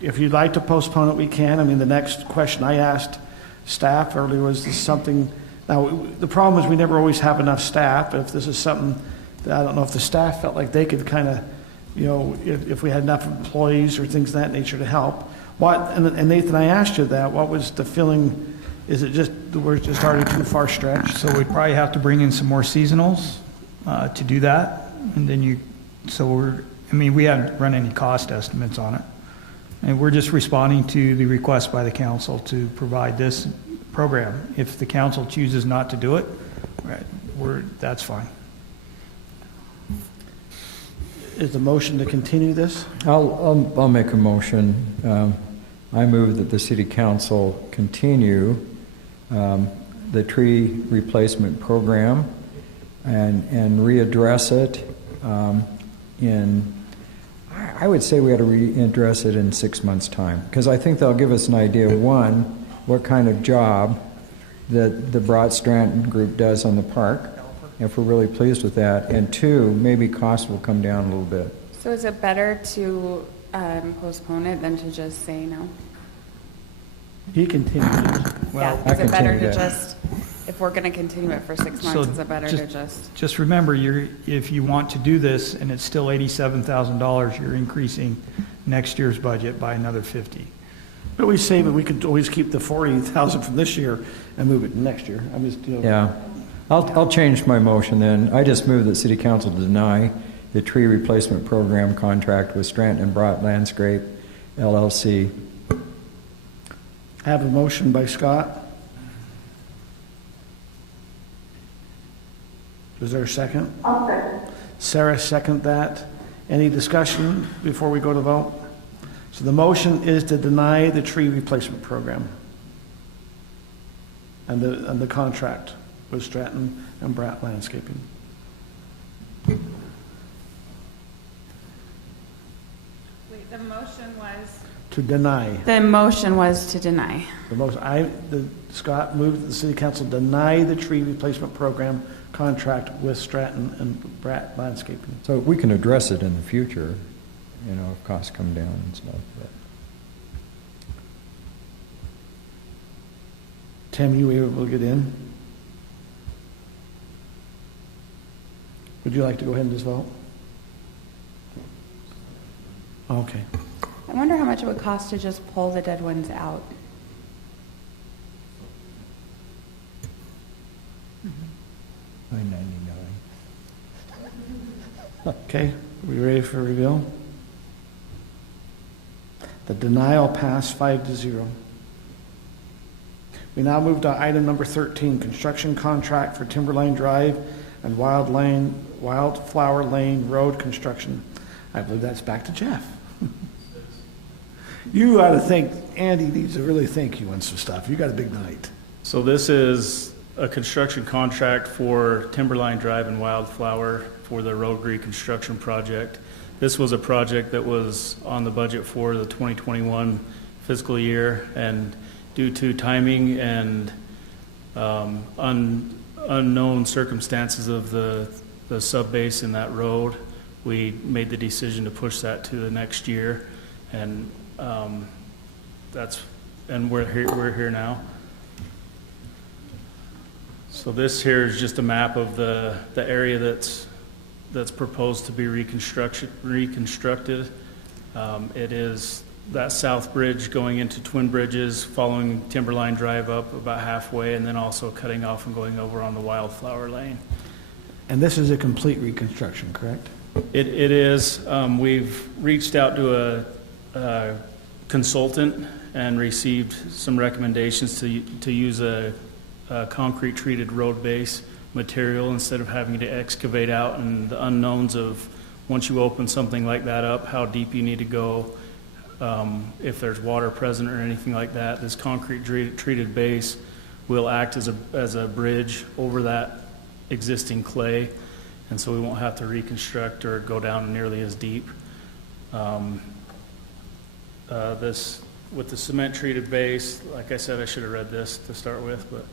If you'd like to postpone it, we can. I mean, the next question I asked staff earlier was this something, now the problem is we never always have enough staff. If this is something that I don't know if the staff felt like they could kind of, if we had enough employees or things of that nature to help. And Nathan, I asked you that, what was the feeling? Is it just, we're just already too far stretched? So we'd probably have to bring in some more seasonals to do that. And then we haven't run any cost estimates on it. And we're just responding to the request by the council to provide this program. If the council chooses not to do it, that's fine. Is the motion to continue this? I'll make a motion. I move that the city council continue the tree replacement program and readdress it I would say we ought to readdress it in 6 months' time, because I think they'll give us an idea, one, what kind of job that the Broad-Stratton group does on the park, if we're really pleased with that, and two, maybe costs will come down a little bit. So is it better to postpone it than to just say no? He continues. Well, is it better to just, if we're going to continue it for 6 months, is it better to just? Just remember, if you want to do this and it's still $87,000, you're increasing next year's budget by another 50. But we save it. We could always keep the 40,000 from this year and move it to next year. I'm just, Yeah, I'll change my motion then. I just move that City Council deny the tree replacement program contract with Stratton and Brott Landscape LLC. I have a motion by Scott. Is there a second? I'll second. Sarah, second that. Any discussion before we go to vote? So the motion is to deny the tree replacement program and the contract with Stratton and Brott Landscaping. Wait, the motion was? To deny. The motion was to deny. Scott moved that the City Council deny the tree replacement program contract with Stratton and Brott Landscaping. So we can address it in the future, if costs come down and stuff. But. Tim, you able to get in? Would you like to go ahead and just vote? Okay. I wonder how much it would cost to just pull the dead ones out. $9.99. Okay, are we ready for reveal? The denial passed 5-0. We now move to item number 13, construction contract for Timberline Drive and Wildflower Lane Road construction. I believe that's back to Jeff. You ought to think, Andy needs to really thank you on some stuff. You got a big night. So this is a construction contract for Timberline Drive and Wildflower for the road reconstruction project. This was a project that was on the budget for the 2021 fiscal year, and due to timing and unknown circumstances of the subbase in that road, we made the decision to push that to the next year, and we're here now. So this here is just a map of the area that's proposed to be reconstructed. It is that south bridge going into Twin Bridges, following Timberline Drive up about halfway, and then also cutting off and going over on the Wildflower Lane. And this is a complete reconstruction, correct? It is. We've reached out to a consultant and received some recommendations to use a concrete treated road base material instead of having to excavate out, and the unknowns of once you open something like that up, how deep you need to go, if there's water present or anything like that. This concrete treated base will act as a bridge over that existing clay, and so we won't have to reconstruct or go down nearly as deep. This with the cement treated base, like I said, I should have read this to start with, but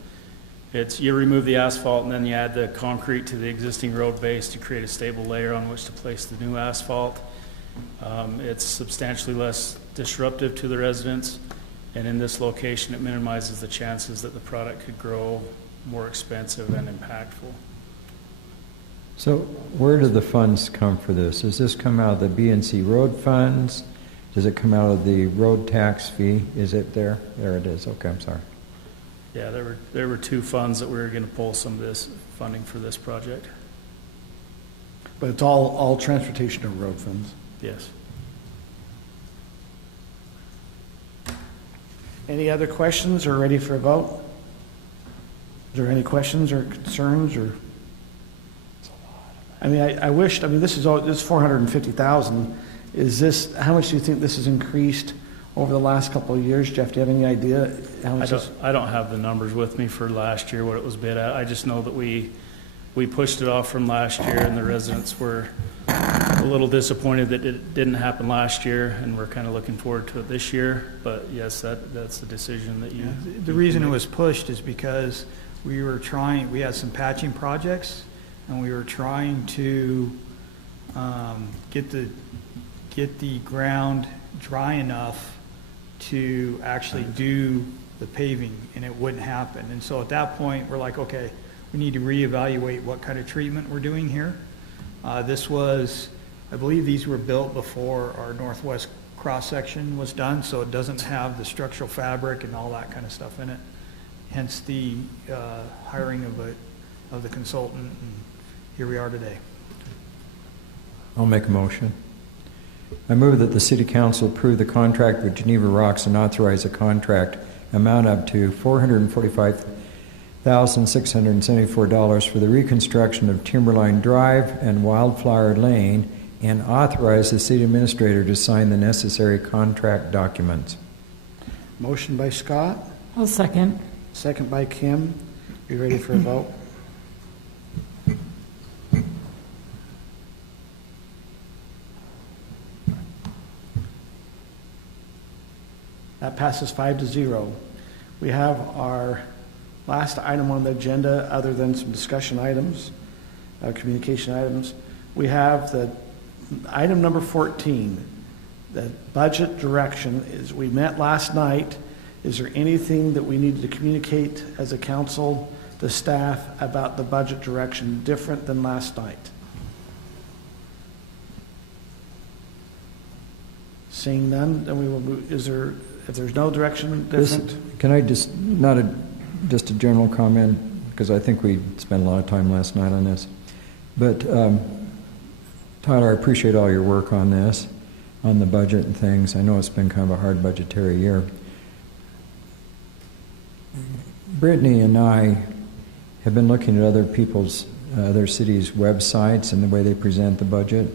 it's you remove the asphalt and then you add the concrete to the existing road base to create a stable layer on which to place the new asphalt. It's substantially less disruptive to the residents, and in this location it minimizes the chances that the product could grow more expensive and impactful. So where do the funds come for this? Does this come out of the B&C road funds? Does it come out of the road tax fee? Is it there? There it is. Okay, I'm sorry. Yeah, there were two funds that we were going to pull some of this funding for this project. But it's all transportation and road funds. Yes. Any other questions or ready for a vote? Is there any questions or concerns or? I mean, I wished. I mean, this is 450,000. Is this? How much do you think this has increased over the last couple of years, Jeff? Do you have any idea how much? I don't have the numbers with me for last year, what it was bid at. I just know that we pushed it off from last year, and the residents were a little disappointed that it didn't happen last year, and we're kind of looking forward to it this year. But yes, that's the decision that you. Yeah, the reason it was pushed is because we had some patching projects, and we were trying to get the ground dry enough to actually do the paving, and it wouldn't happen. And so at that point, we're like, okay, we need to reevaluate what kind of treatment we're doing here. This was, I believe these were built before our northwest cross-section was done, so it doesn't have the structural fabric and all that kind of stuff in it. Hence the hiring of the consultant, and here we are today. I'll make a motion. I move that the City Council approve the contract with Geneva Rocks and authorize a contract amount up to $445,674 for the reconstruction of Timberline Drive and Wildflower Lane, and authorize the City Administrator to sign the necessary contract documents. Motion by Scott. I'll second. Second by Kim. You ready for a vote? That passes 5-0. We have our last item on the agenda, other than some discussion items, communication items. We have the item number 14, the budget direction. We met last night. Is there anything that we needed to communicate as a council to staff about the budget direction different than last night? Seeing none, then we will move. If there's no direction different? Can I just, just a general comment, because I think we spent a lot of time last night on this. But Tyler, I appreciate all your work on this, on the budget and things. I know it's been kind of a hard budgetary year. Brittney and I have been looking at other cities' websites and the way they present the budget.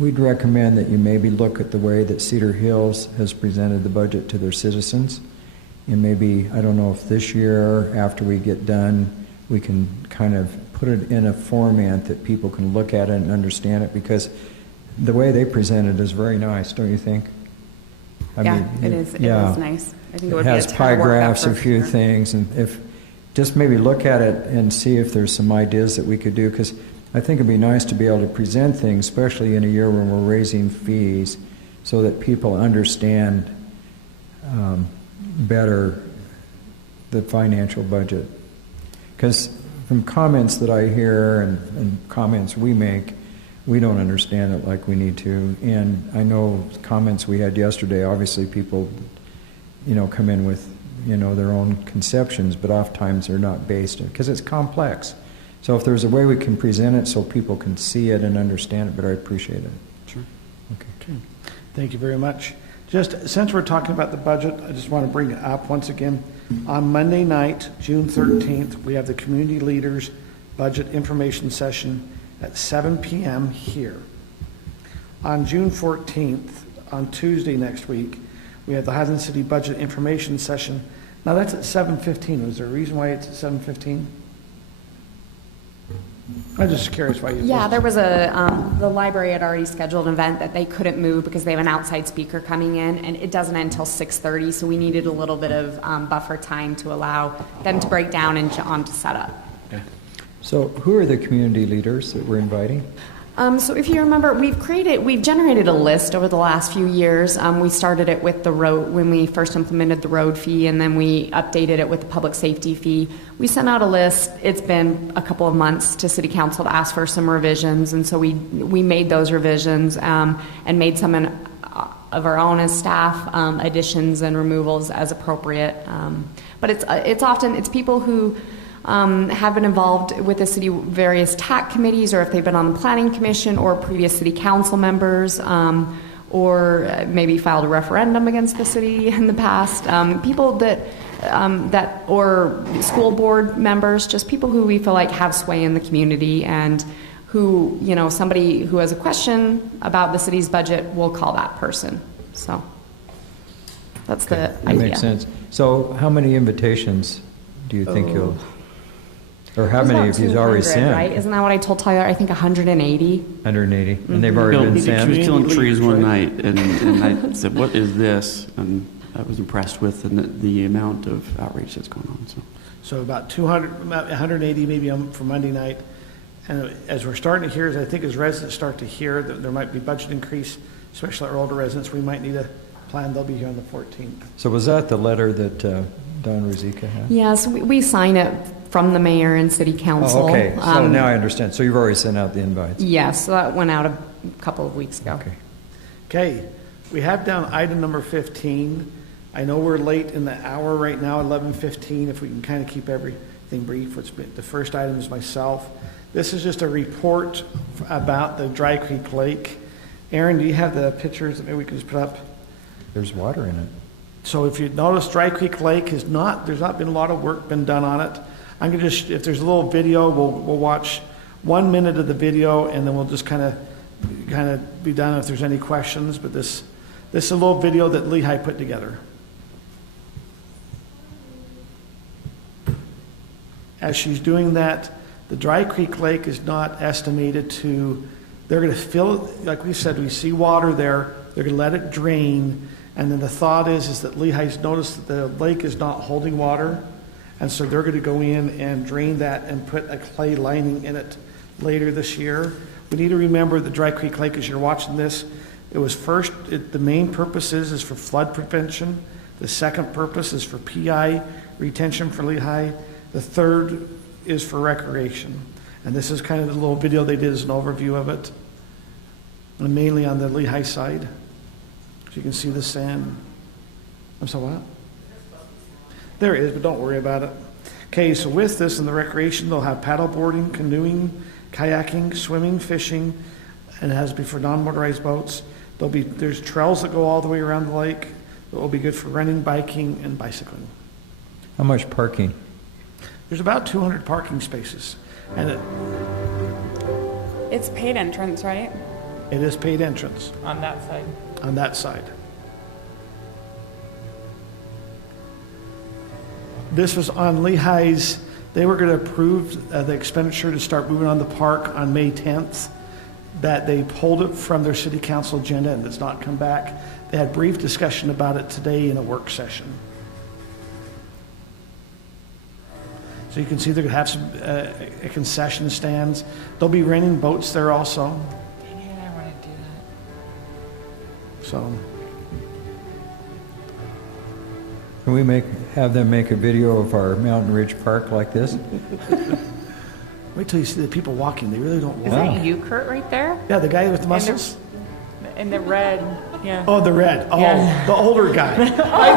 We'd recommend that you maybe look at the way that Cedar Hills has presented the budget to their citizens. And maybe, I don't know if this year, after we get done, we can kind of put it in a format that people can look at it and understand it, because the way they present it is very nice, don't you think? I mean, it is nice. I think it would has be a pie ton of work graphs, a effort. few things, and if just maybe look at it and see if there's some ideas that we could do, because I think it'd be nice to be able to present things, especially in a year when we're raising fees, so that people understand better the financial budget. Because from comments that I hear and comments we make, we don't understand it like we need to. And I know comments we had yesterday, obviously people, come in with, their own conceptions, but oftentimes they're not based in, because it's complex. So if there's a way we can present it so people can see it and understand it, but I appreciate it. Sure. Okay. Thank you very much. Just since we're talking about the budget, I just want to bring it up once again. On Monday night, June 13th, we have the Community Leaders Budget Information Session at 7 p.m. here. On June 14th, on Tuesday next week, we have the Highland City Budget Information Session. Now that's at 7:15. Was there a reason why it's at 7:15? I'm just curious why you... Yeah, there was the library had already scheduled an event that they couldn't move because they have an outside speaker coming in, and it doesn't end until 6:30, so we needed a little bit of buffer time to allow them to break down and on to set up. Okay. So who are the community leaders that we're inviting? So if you remember, we've generated a list over the last few years. We started it with the road, when we first implemented the road fee, and then we updated it with the public safety fee. We sent out a list. It's been a couple of months to City Council to ask for some revisions, and so we made those revisions and made some of our own as staff additions and removals as appropriate. But it's often people who have been involved with the city various TAC committees, or if they've been on the planning commission, or previous city council members, or maybe filed a referendum against the city in the past. People or school board members, just people who we feel like have sway in the community, and who, somebody who has a question about the city's budget will call that person. So that's the idea. That makes sense. So how many invitations do you think you'll... Or how many have you already sent? Right? Isn't that what I told Tyler? I think 180. 180, and they've already been sent? He was killing trees one night, and I said, what is this? And I was impressed with the amount of outreach that's going on. So about 180 maybe for Monday night. And as we're starting to hear, as residents start to hear that there might be budget increase, especially our older residents, we might need a plan. They'll be here on the 14th. So was that the letter that Don Ruzicka had? Yes, we sign it from the mayor and city council. Oh, okay. So now I understand. So you've already sent out the invites? Yes, so that went out a couple of weeks ago. Okay. We have down item number 15. I know we're late in the hour right now, 11:15. If we can kind of keep everything brief. The first item is myself. This is just a report about the Dry Creek Lake. Aaron, do you have the pictures that maybe we can just put up? There's water in it. So if you notice, Dry Creek Lake there's not been a lot of work been done on it. I'm going to if there's a little video, we'll watch 1 minute of the video, and then we'll just kind of be done if there's any questions. But this is a little video that Lehigh put together. As she's doing that, the Dry Creek Lake is not estimated to. They're going to fill it, like we said. We see water there. They're going to let it drain, and then the thought is that Lehigh's noticed that the lake is not holding water. And so they're going to go in and drain that and put a clay lining in it later this year. We need to remember the Dry Creek Lake, as you're watching this, the main purpose is for flood prevention. The second purpose is for PI retention for Lehigh. The third is for recreation. And this is kind of the little video they did as an overview of it. And mainly on the Lehigh side. So you can see the sand. I'm sorry, what? There is, but don't worry about it. Okay, so with this in the recreation, they'll have paddle boarding, canoeing, kayaking, swimming, fishing, and it has to be for non-motorized boats. There's trails that go all the way around the lake that will be good for running, biking, and bicycling. How much parking? There's about 200 parking spaces. And it's paid entrance, right? It is paid entrance. On that side. On that side. This was on Lehigh's, they were going to approve the expenditure to start moving on the park on May 10th, that they pulled it from their city council agenda and it's not come back. They had brief discussion about it today in a work session. So you can see they're going to have some concession stands. They'll be renting boats there also. Dang it, I want to do that. So Can we have them make a video of our Mountain Ridge Park like this? wait till you see the people walking. They really don't Is walk. that you, Kurt, right there? Yeah, the guy with the muscles. In the red, yeah. Oh, the red. Oh, Yeah. the older guy. I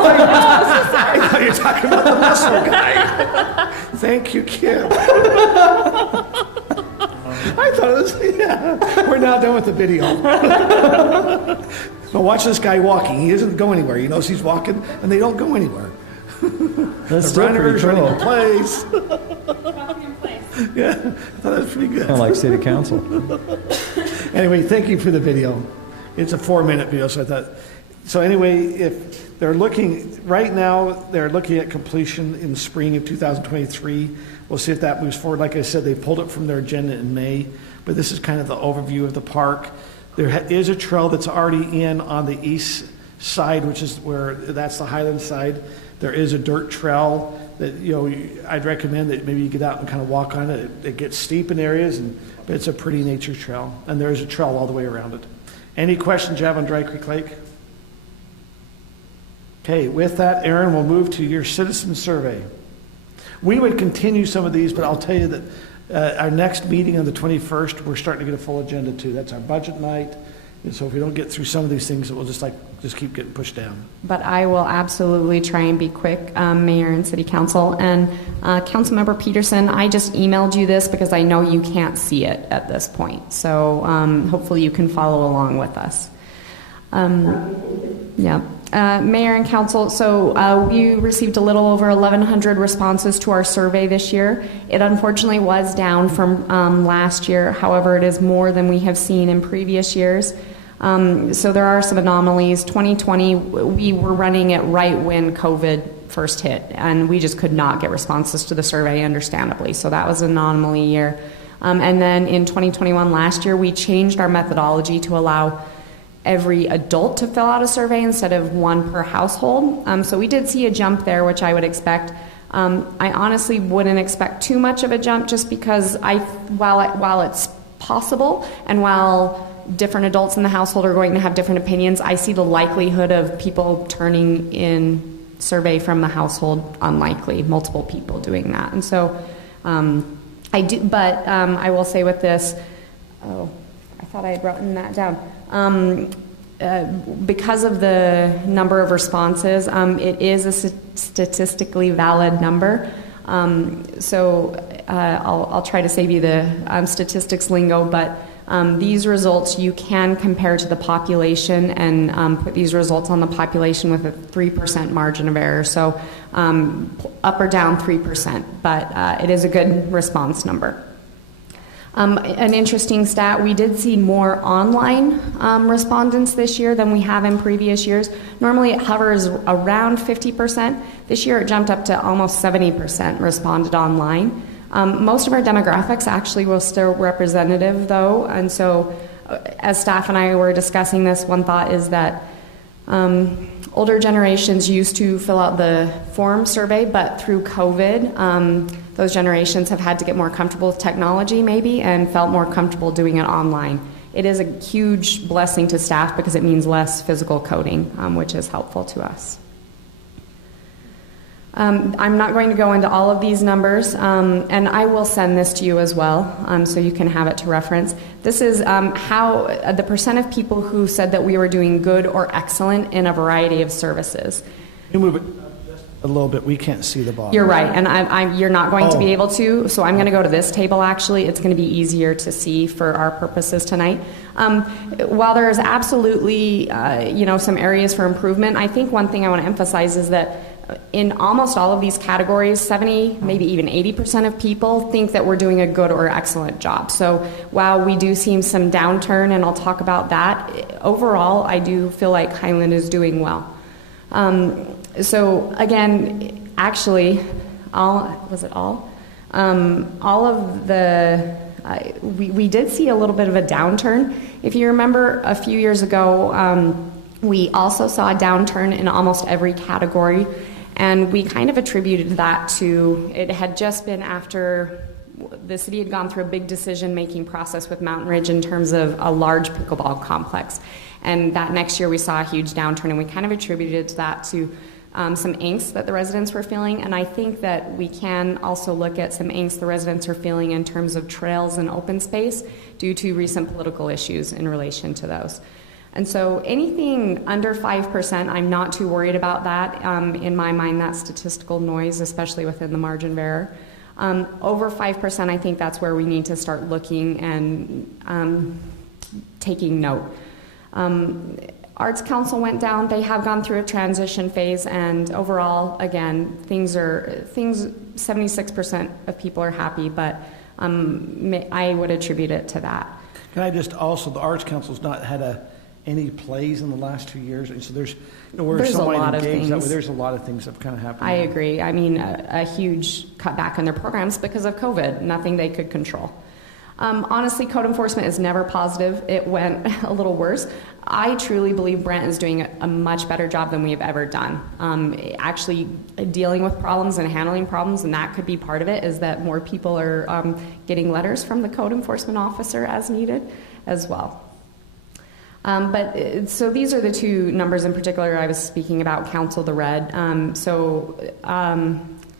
thought you were talking about the muscle guy. Thank you, Kim. I thought it was, yeah. We're now done with the video. So watch this guy walking. He doesn't go anywhere. He knows he's walking, and they don't go anywhere. That's The runners pretty running in cool. place. Yeah, I thought that was pretty good. Kind of like city council. Anyway, thank you for the video. It's a 4-minute video, so I thought. So anyway, if they're looking, right now, they're looking at completion in the spring of 2023. We'll see if that moves forward. Like I said, they pulled it from their agenda in May, but this is kind of the overview of the park. There is a trail that's already in on the east side, which is that's the Highland side. There is a dirt trail that, I'd recommend that maybe you get out and kind of walk on it. It gets steep in areas, but it's a pretty nature trail, and there is a trail all the way around it. Any questions you have on Dry Creek Lake? Okay, with that, Aaron, we'll move to your citizen survey. We would continue some of these, but I'll tell you that our next meeting on the 21st, we're starting to get a full agenda too. That's our budget night. And so if we don't get through some of these things, it will just keep getting pushed down. But I will absolutely try and be quick, Mayor and City Council. And Councilmember Peterson, I just emailed you this because I know you can't see it at this point. So hopefully you can follow along with us. Yeah. Mayor and Council, so we received a little over 1,100 responses to our survey this year. It unfortunately was down from last year. However, it is more than we have seen in previous years. So there are some anomalies. 2020, we were running it right when COVID first hit, and we just could not get responses to the survey, understandably. So that was an anomaly year. And then in 2021, last year, we changed our methodology to allow every adult to fill out a survey instead of one per household. So we did see a jump there, which I would expect. I honestly wouldn't expect too much of a jump, just because while it's possible and while different adults in the household are going to have different opinions, I see the likelihood of people turning in survey from the household unlikely, multiple people doing that. And so I do, but I will say with this, I thought I had written that down. Because of the number of responses, it is a statistically valid number. So I'll try to save you the statistics lingo, but these results you can compare to the population and put these results on the population with a 3% margin of error. So up or down 3%, but it is a good response number. An interesting stat, we did see more online respondents this year than we have in previous years. Normally it hovers around 50%. This year it jumped up to almost 70% responded online. Most of our demographics actually were still representative though, and so as staff and I were discussing this, one thought is that older generations used to fill out the form survey, but through COVID, those generations have had to get more comfortable with technology maybe and felt more comfortable doing it online. It is a huge blessing to staff because it means less physical coding, which is helpful to us. I'm not going to go into all of these numbers, and I will send this to you as well, so you can have it to reference. This is how the percent of people who said that we were doing good or excellent in a variety of services. You move it just a little bit. We can't see the bottom. You're right, and you're not going to be able to, so I'm going to go to this table actually. It's going to be easier to see for our purposes tonight. While there is absolutely some areas for improvement, I think one thing I want to emphasize is that in almost all of these categories, 70, maybe even 80% of people think that we're doing a good or excellent job. So while we do see some downturn, and I'll talk about that, overall I do feel like Highland is doing well. So again, actually, all of the, we did see a little bit of a downturn. If you remember a few years ago, we also saw a downturn in almost every category. And we kind of attributed that to, it had just been after the city had gone through a big decision-making process with Mountain Ridge in terms of a large pickleball complex. And that next year we saw a huge downturn, and we kind of attributed that to some angst that the residents were feeling. And I think that we can also look at some angst the residents are feeling in terms of trails and open space due to recent political issues in relation to those. And so anything under 5%, I'm not too worried about that. In my mind, that's statistical noise, especially within the margin of error. Over 5%, I think that's where we need to start looking and taking note. Arts Council went down. They have gone through a transition phase, and overall, again, 76% of people are happy, but I would attribute it to that. Can I just also, the Arts Council's not had any plays in the last 2 years, and so there's we're there's a somewhat lot of engaged things. that way. There's a lot of things that have kind of happened. I agree. I mean, a huge cutback on their programs because of COVID, nothing they could control. Honestly, code enforcement is never positive. It went a little worse. I truly believe Brent is doing a much better job than we have ever done. Actually dealing with problems and handling problems, and that could be part of it, is that more people are getting letters from the code enforcement officer as needed as well. So these are the two numbers in particular I was speaking about, council the red.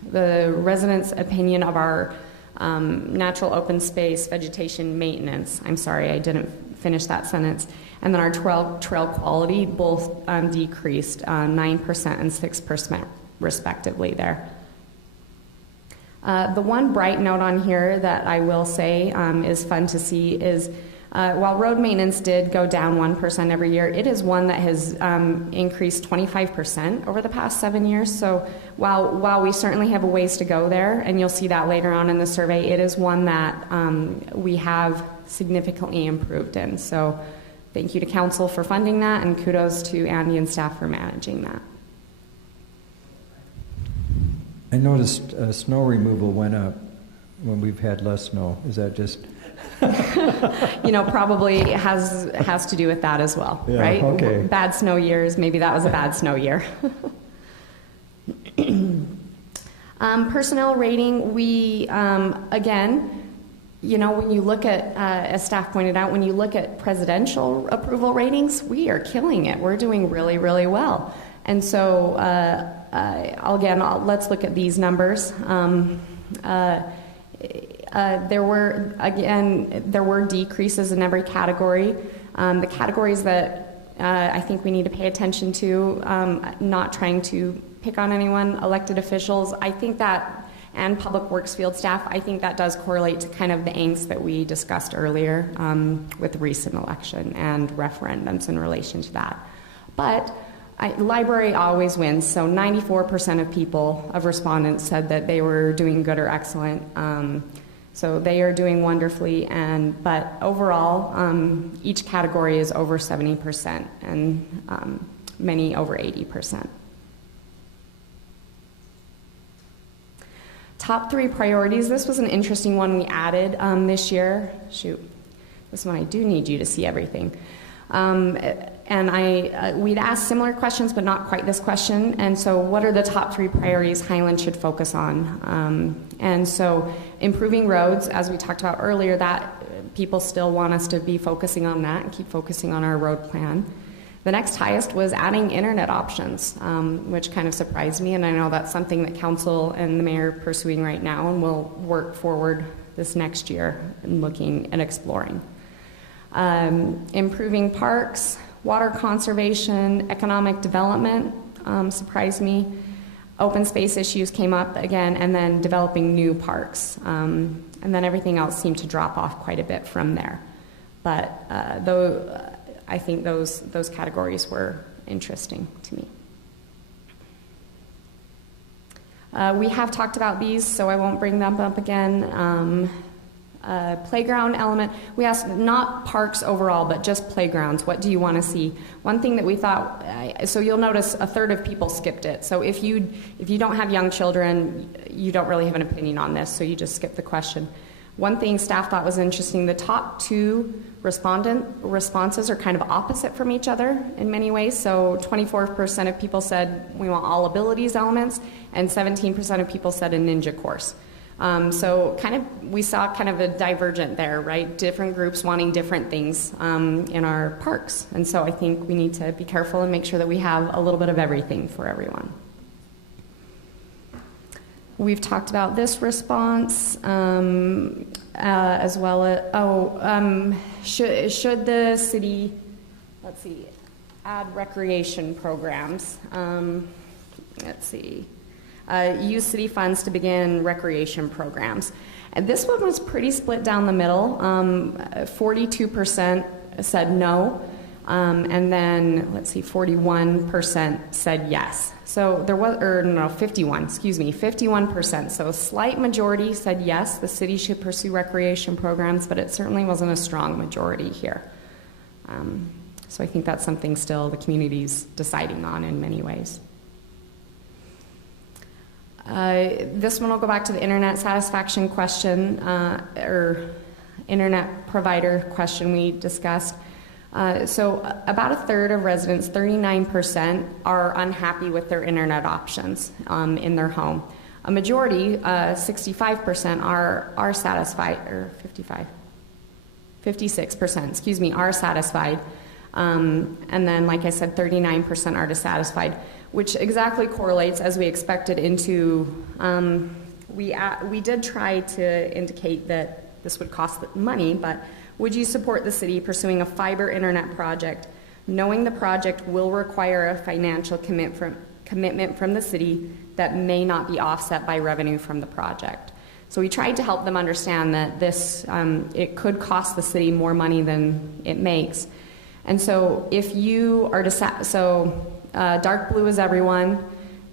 The residents' opinion of our natural open space vegetation maintenance, I'm sorry, I didn't finish that sentence, and then our trail quality both decreased 9% and 6% respectively there. The one bright note on here that I will say is fun to see is while road maintenance did go down 1% every year, it is one that has increased 25% over the past 7 years. So while we certainly have a ways to go there, and you'll see that later on in the survey, it is one that we have significantly improved in. So thank you to council for funding that, and kudos to Andy and staff for managing that. I noticed snow removal went up when we've had less snow. Is that just... Probably has to do with that as well, yeah, right? Okay. Bad snow years, maybe that was a bad snow year. Personnel rating, we, again, when you look at, as staff pointed out, when you look at presidential approval ratings, we are killing it. We're doing really, really well. And so, let's look at these numbers. There were decreases in every category. The categories that I think we need to pay attention to, not trying to pick on anyone, elected officials, I think that, and public works field staff, I think that does correlate to kind of the angst that we discussed earlier with the recent election and referendums in relation to that. But library always wins, so 94% of respondents said that they were doing good or excellent. So they are doing wonderfully, but overall, each category is over 70% and many over 80%. Top 3 priorities. This was an interesting one we added this year. Shoot, this one I do need you to see everything. We'd asked similar questions, but not quite this question. And so what are the top 3 priorities Highland should focus on? And so improving roads, as we talked about earlier, that people still want us to be focusing on that and keep focusing on our road plan. The next highest was adding internet options, which kind of surprised me. And I know that's something that council and the mayor are pursuing right now, and we'll work forward this next year and looking and exploring. Improving parks, water conservation, economic development surprised me. Open space issues came up again, and then developing new parks. And then everything else seemed to drop off quite a bit from there. But I think those categories were interesting to me. We have talked about these, so I won't bring them up again. Playground element, we asked not parks overall, but just playgrounds. What do you want to see? One thing that we thought, so you'll notice a third of people skipped it. So if you don't have young children, you don't really have an opinion on this, so you just skip the question. One thing staff thought was interesting, the top two responses are kind of opposite from each other in many ways. So 24% of people said we want all abilities elements, and 17% of people said a ninja course. So we saw kind of a divergent there, right? Different groups wanting different things in our parks. And so I think we need to be careful and make sure that we have a little bit of everything for everyone. We've talked about this response as well as, should the city, let's see, add recreation programs? Let's see. Use city funds to begin recreation programs. And this one was pretty split down the middle. 42% said no, and then, let's see, 41% said yes. So there was, 51%. So a slight majority said yes, the city should pursue recreation programs, but it certainly wasn't a strong majority here. So I think that's something still the community's deciding on in many ways. This one will go back to the internet satisfaction question, or internet provider question we discussed. So about a third of residents, 39%, are unhappy with their internet options in their home. A majority, 65%, are satisfied, or 56%, are satisfied. And then, like I said, 39% are dissatisfied, which exactly correlates, as we expected, into, we did try to indicate that this would cost money, but would you support the city pursuing a fiber internet project, knowing the project will require a financial commitment from the city that may not be offset by revenue from the project? So we tried to help them understand that this, it could cost the city more money than it makes. And so if you are dark blue is everyone,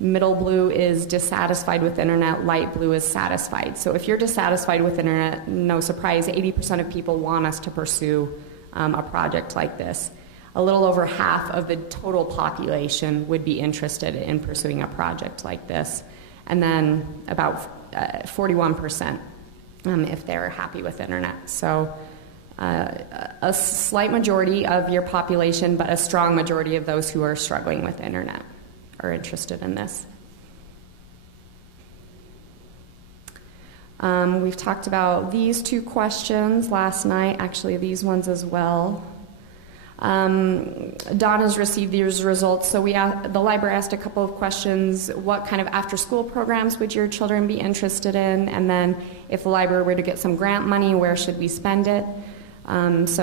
middle blue is dissatisfied with internet, light blue is satisfied. So if you're dissatisfied with internet, no surprise, 80% of people want us to pursue a project like this. A little over half of the total population would be interested in pursuing a project like this. And then about 41% if they're happy with internet. So a slight majority of your population, but a strong majority of those who are struggling with internet are interested in this. We've talked about these two questions last night, actually these ones as well. Donna's received these results, so the library asked a couple of questions. What kind of after-school programs would your children be interested in? And then if the library were to get some grant money, where should we spend it? Donna's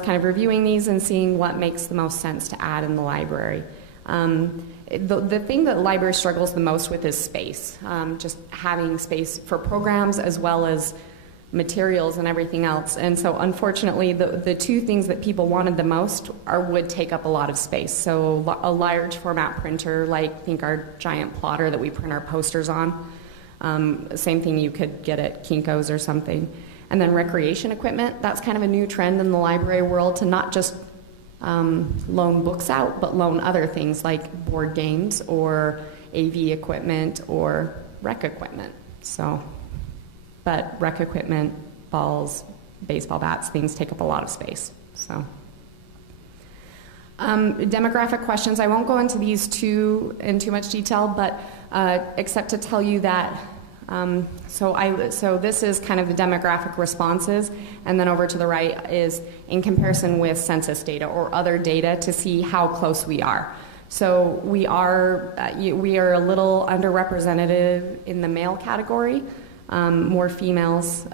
kind of reviewing these and seeing what makes the most sense to add in the library. The thing that the library struggles the most with is space, just having space for programs as well as materials and everything else. And so unfortunately, the two things that people wanted the most would take up a lot of space. So a large format printer, like think our giant plotter that we print our posters on. Same thing you could get at Kinko's or something. And then recreation equipment, that's kind of a new trend in the library world to not just loan books out, but loan other things like board games or AV equipment or rec equipment. But rec equipment, balls, baseball bats, things take up a lot of space. So, demographic questions, I won't go into these in too much detail, but except to tell you that so this is kind of the demographic responses, and then over to the right is in comparison with census data or other data to see how close we are. So we are a little underrepresented in the male category. More females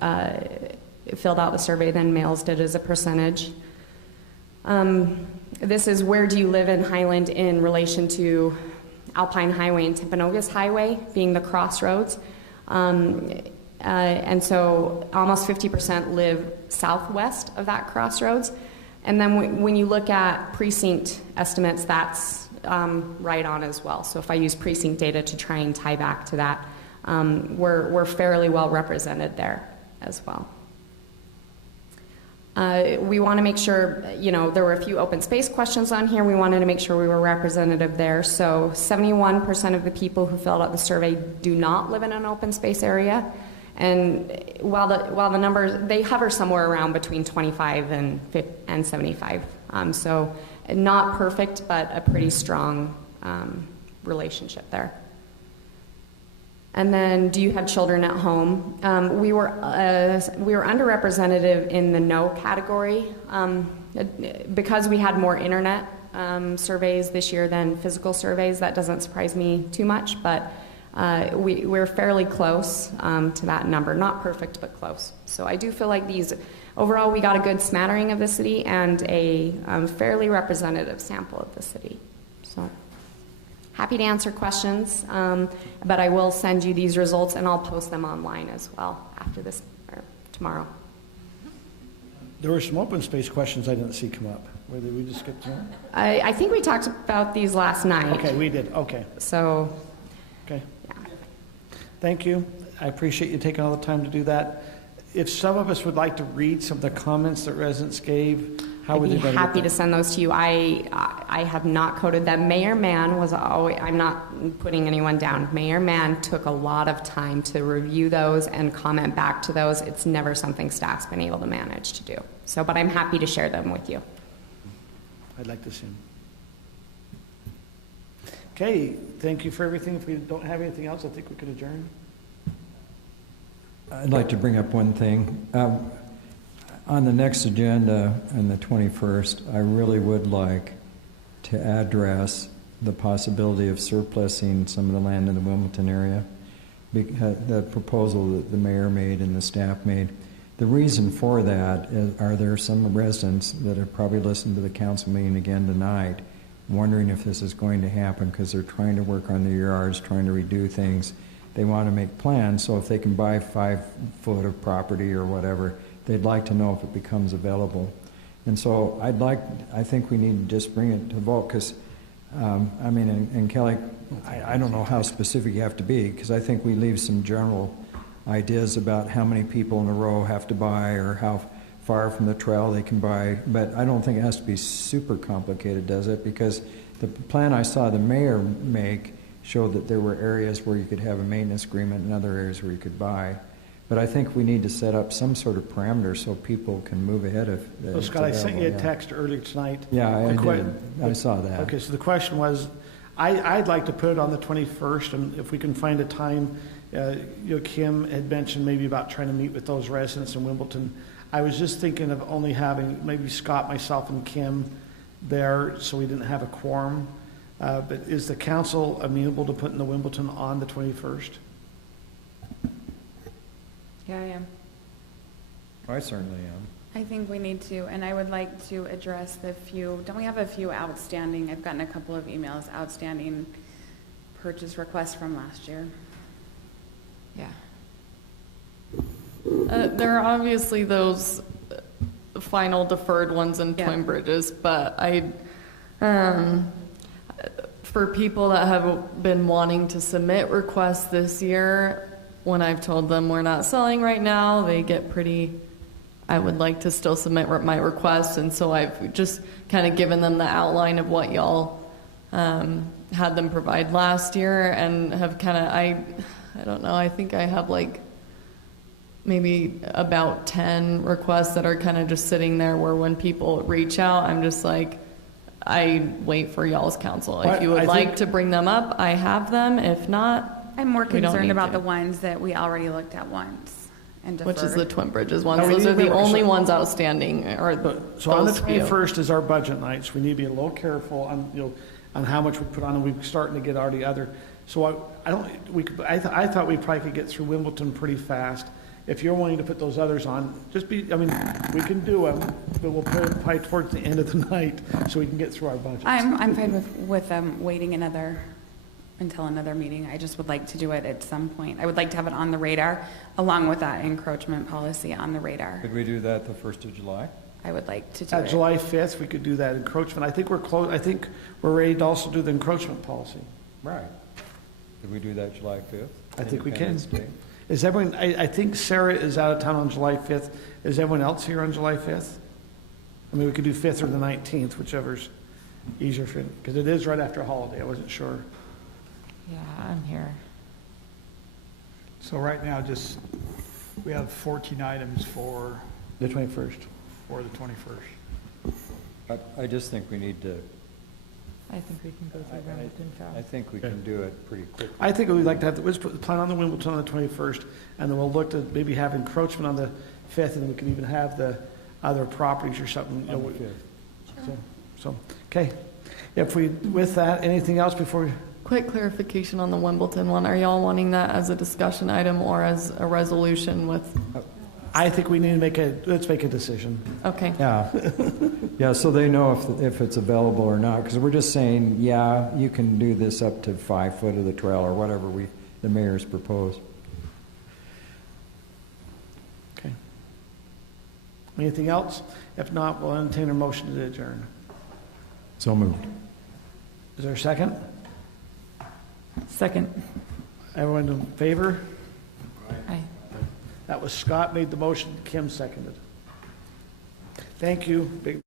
filled out the survey than males did as a percentage. This is where do you live in Highland in relation to Alpine Highway and Timpanogos Highway being the crossroads. And so almost 50% live southwest of that crossroads. And then when you look at precinct estimates, that's right on as well. So if I use precinct data to try and tie back to that, we're fairly well represented there as well. We want to make sure, there were a few open space questions on here. We wanted to make sure we were representative there. So 71% of the people who filled out the survey do not live in an open space area, And while the numbers, they hover somewhere around between 25 and 75. So not perfect, but a pretty strong relationship there. And then, do you have children at home? We were underrepresented in the no category because we had more internet surveys this year than physical surveys. That doesn't surprise me too much, but we're fairly close to that number. Not perfect, but close. So I do feel like overall, we got a good smattering of the city and a fairly representative sample of the city. So happy to answer questions, but I will send you these results and I'll post them online as well after this, or tomorrow. There were some open space questions I didn't see come up. Did we just skip through them? I think we talked about these last night. Okay, we did. Okay. So, okay. Yeah. Thank you. I appreciate you taking all the time to do that. If some of us would like to read some of the comments that residents gave, how would they I'd be better happy get to them? send those to you. I have not coded them. Mayor Mann was always, I'm not putting anyone down. Mayor Mann took a lot of time to review those and comment back to those. It's never something staff's been able to manage to do. So, but I'm happy to share them with you. I'd like to see them. Okay, thank you for everything. If we don't have anything else, I think we could adjourn. I'd like to bring up one thing. On the next agenda, on the 21st, I really would like to address the possibility of surplusing some of the land in the Wilmington area, because the proposal that the mayor made and the staff made. The reason for that is, there are some residents that have probably listened to the council meeting again tonight, wondering if this is going to happen because they're trying to work on their yards, trying to redo things. They want to make plans, so if they can buy 5 foot of property or whatever, they'd like to know if it becomes available. And so I think we need to just bring it to vote because, I mean, and Kelly, I don't know how specific you have to be because I think we leave some general ideas about how many people in a row have to buy or how far from the trail they can buy, but I don't think it has to be super complicated, does it? Because the plan I saw the mayor make showed that there were areas where you could have a maintenance agreement and other areas where you could buy. But I think we need to set up some sort of parameter so people can move ahead of So Scott, I sent you a text earlier tonight. Yeah, I did. I saw that. Okay, so the question was, I'd like to put it on the 21st, and if we can find a time, Kim had mentioned maybe about trying to meet with those residents in Wimbledon. I was just thinking of only having maybe Scott, myself, and Kim there, so we didn't have a quorum. But is the council amenable to putting the Wimbledon on the 21st? Yeah, I am. I certainly am. I think we need to, and I would like to address don't we have a few outstanding, I've gotten a couple of emails, outstanding purchase requests from last year. Yeah. There are obviously those final deferred ones in Twin Bridges, but for people that have been wanting to submit requests this year, when I've told them we're not selling right now, they get I would like to still submit my request, and so I've just kind of given them the outline of what y'all had them provide last year, and have kind of, I don't know, I think I have like maybe about 10 requests that are kind of just sitting there where when people reach out, I'm just like, I wait for y'all's counsel. If you would like to bring them up, I have them. If not, I'm more we don't concerned need about to. the ones that we already looked at once and deferred. Which is the Twin Bridges ones. Now, Those are the only ones outstanding. So on the 21st is our budget night, so we need to be a little careful on how much we put on, and we're starting to get already other. So I thought we probably could get through Wimbledon pretty fast. If you're wanting to put those others on, we can do them, but we'll put it probably towards the end of the night so we can get through our budget. I'm fine with waiting until another meeting. I just would like to do it at some point. I would like to have it on the radar, along with that encroachment policy on the radar. Could we do that the 1st of July? I would like to do it. July 5th, we could do that encroachment. I think we're close. I think we're ready to also do the encroachment policy. Right. Could we do that July 5th? I think we can. Independence Day? Is everyone, I think Sarah is out of town on July 5th. Is everyone else here on July 5th? I mean, we could do 5th or the 19th, whichever's easier for you, because it is right after a holiday. I wasn't sure. Yeah, I'm here. So right now, just We have 14 items for The 21st. the 21st. I just think we need to, I think we can go through them within I fast. think we can do it pretty quickly. I think we'd like to have, let's put the plan on the Wimbledon on the 21st, and then we'll look to maybe have encroachment on the 5th, and we can even have the other properties or something. On the 5th. So, okay. If we, with that, anything else before we? Quick clarification on the Wimbledon one. Are y'all wanting that as a discussion item or as a resolution with, I think we need to let's make a decision. okay. Yeah, yeah, so they know if it's available or not, because we're just saying, yeah, you can do this up to 5 foot of the trail or whatever the mayor's proposed. Okay. Anything else? If not, we'll entertain a motion to adjourn. So moved. Is there a second? Second. Everyone in favor? Aye. That was Scott made the motion, Kim seconded. Thank you. Big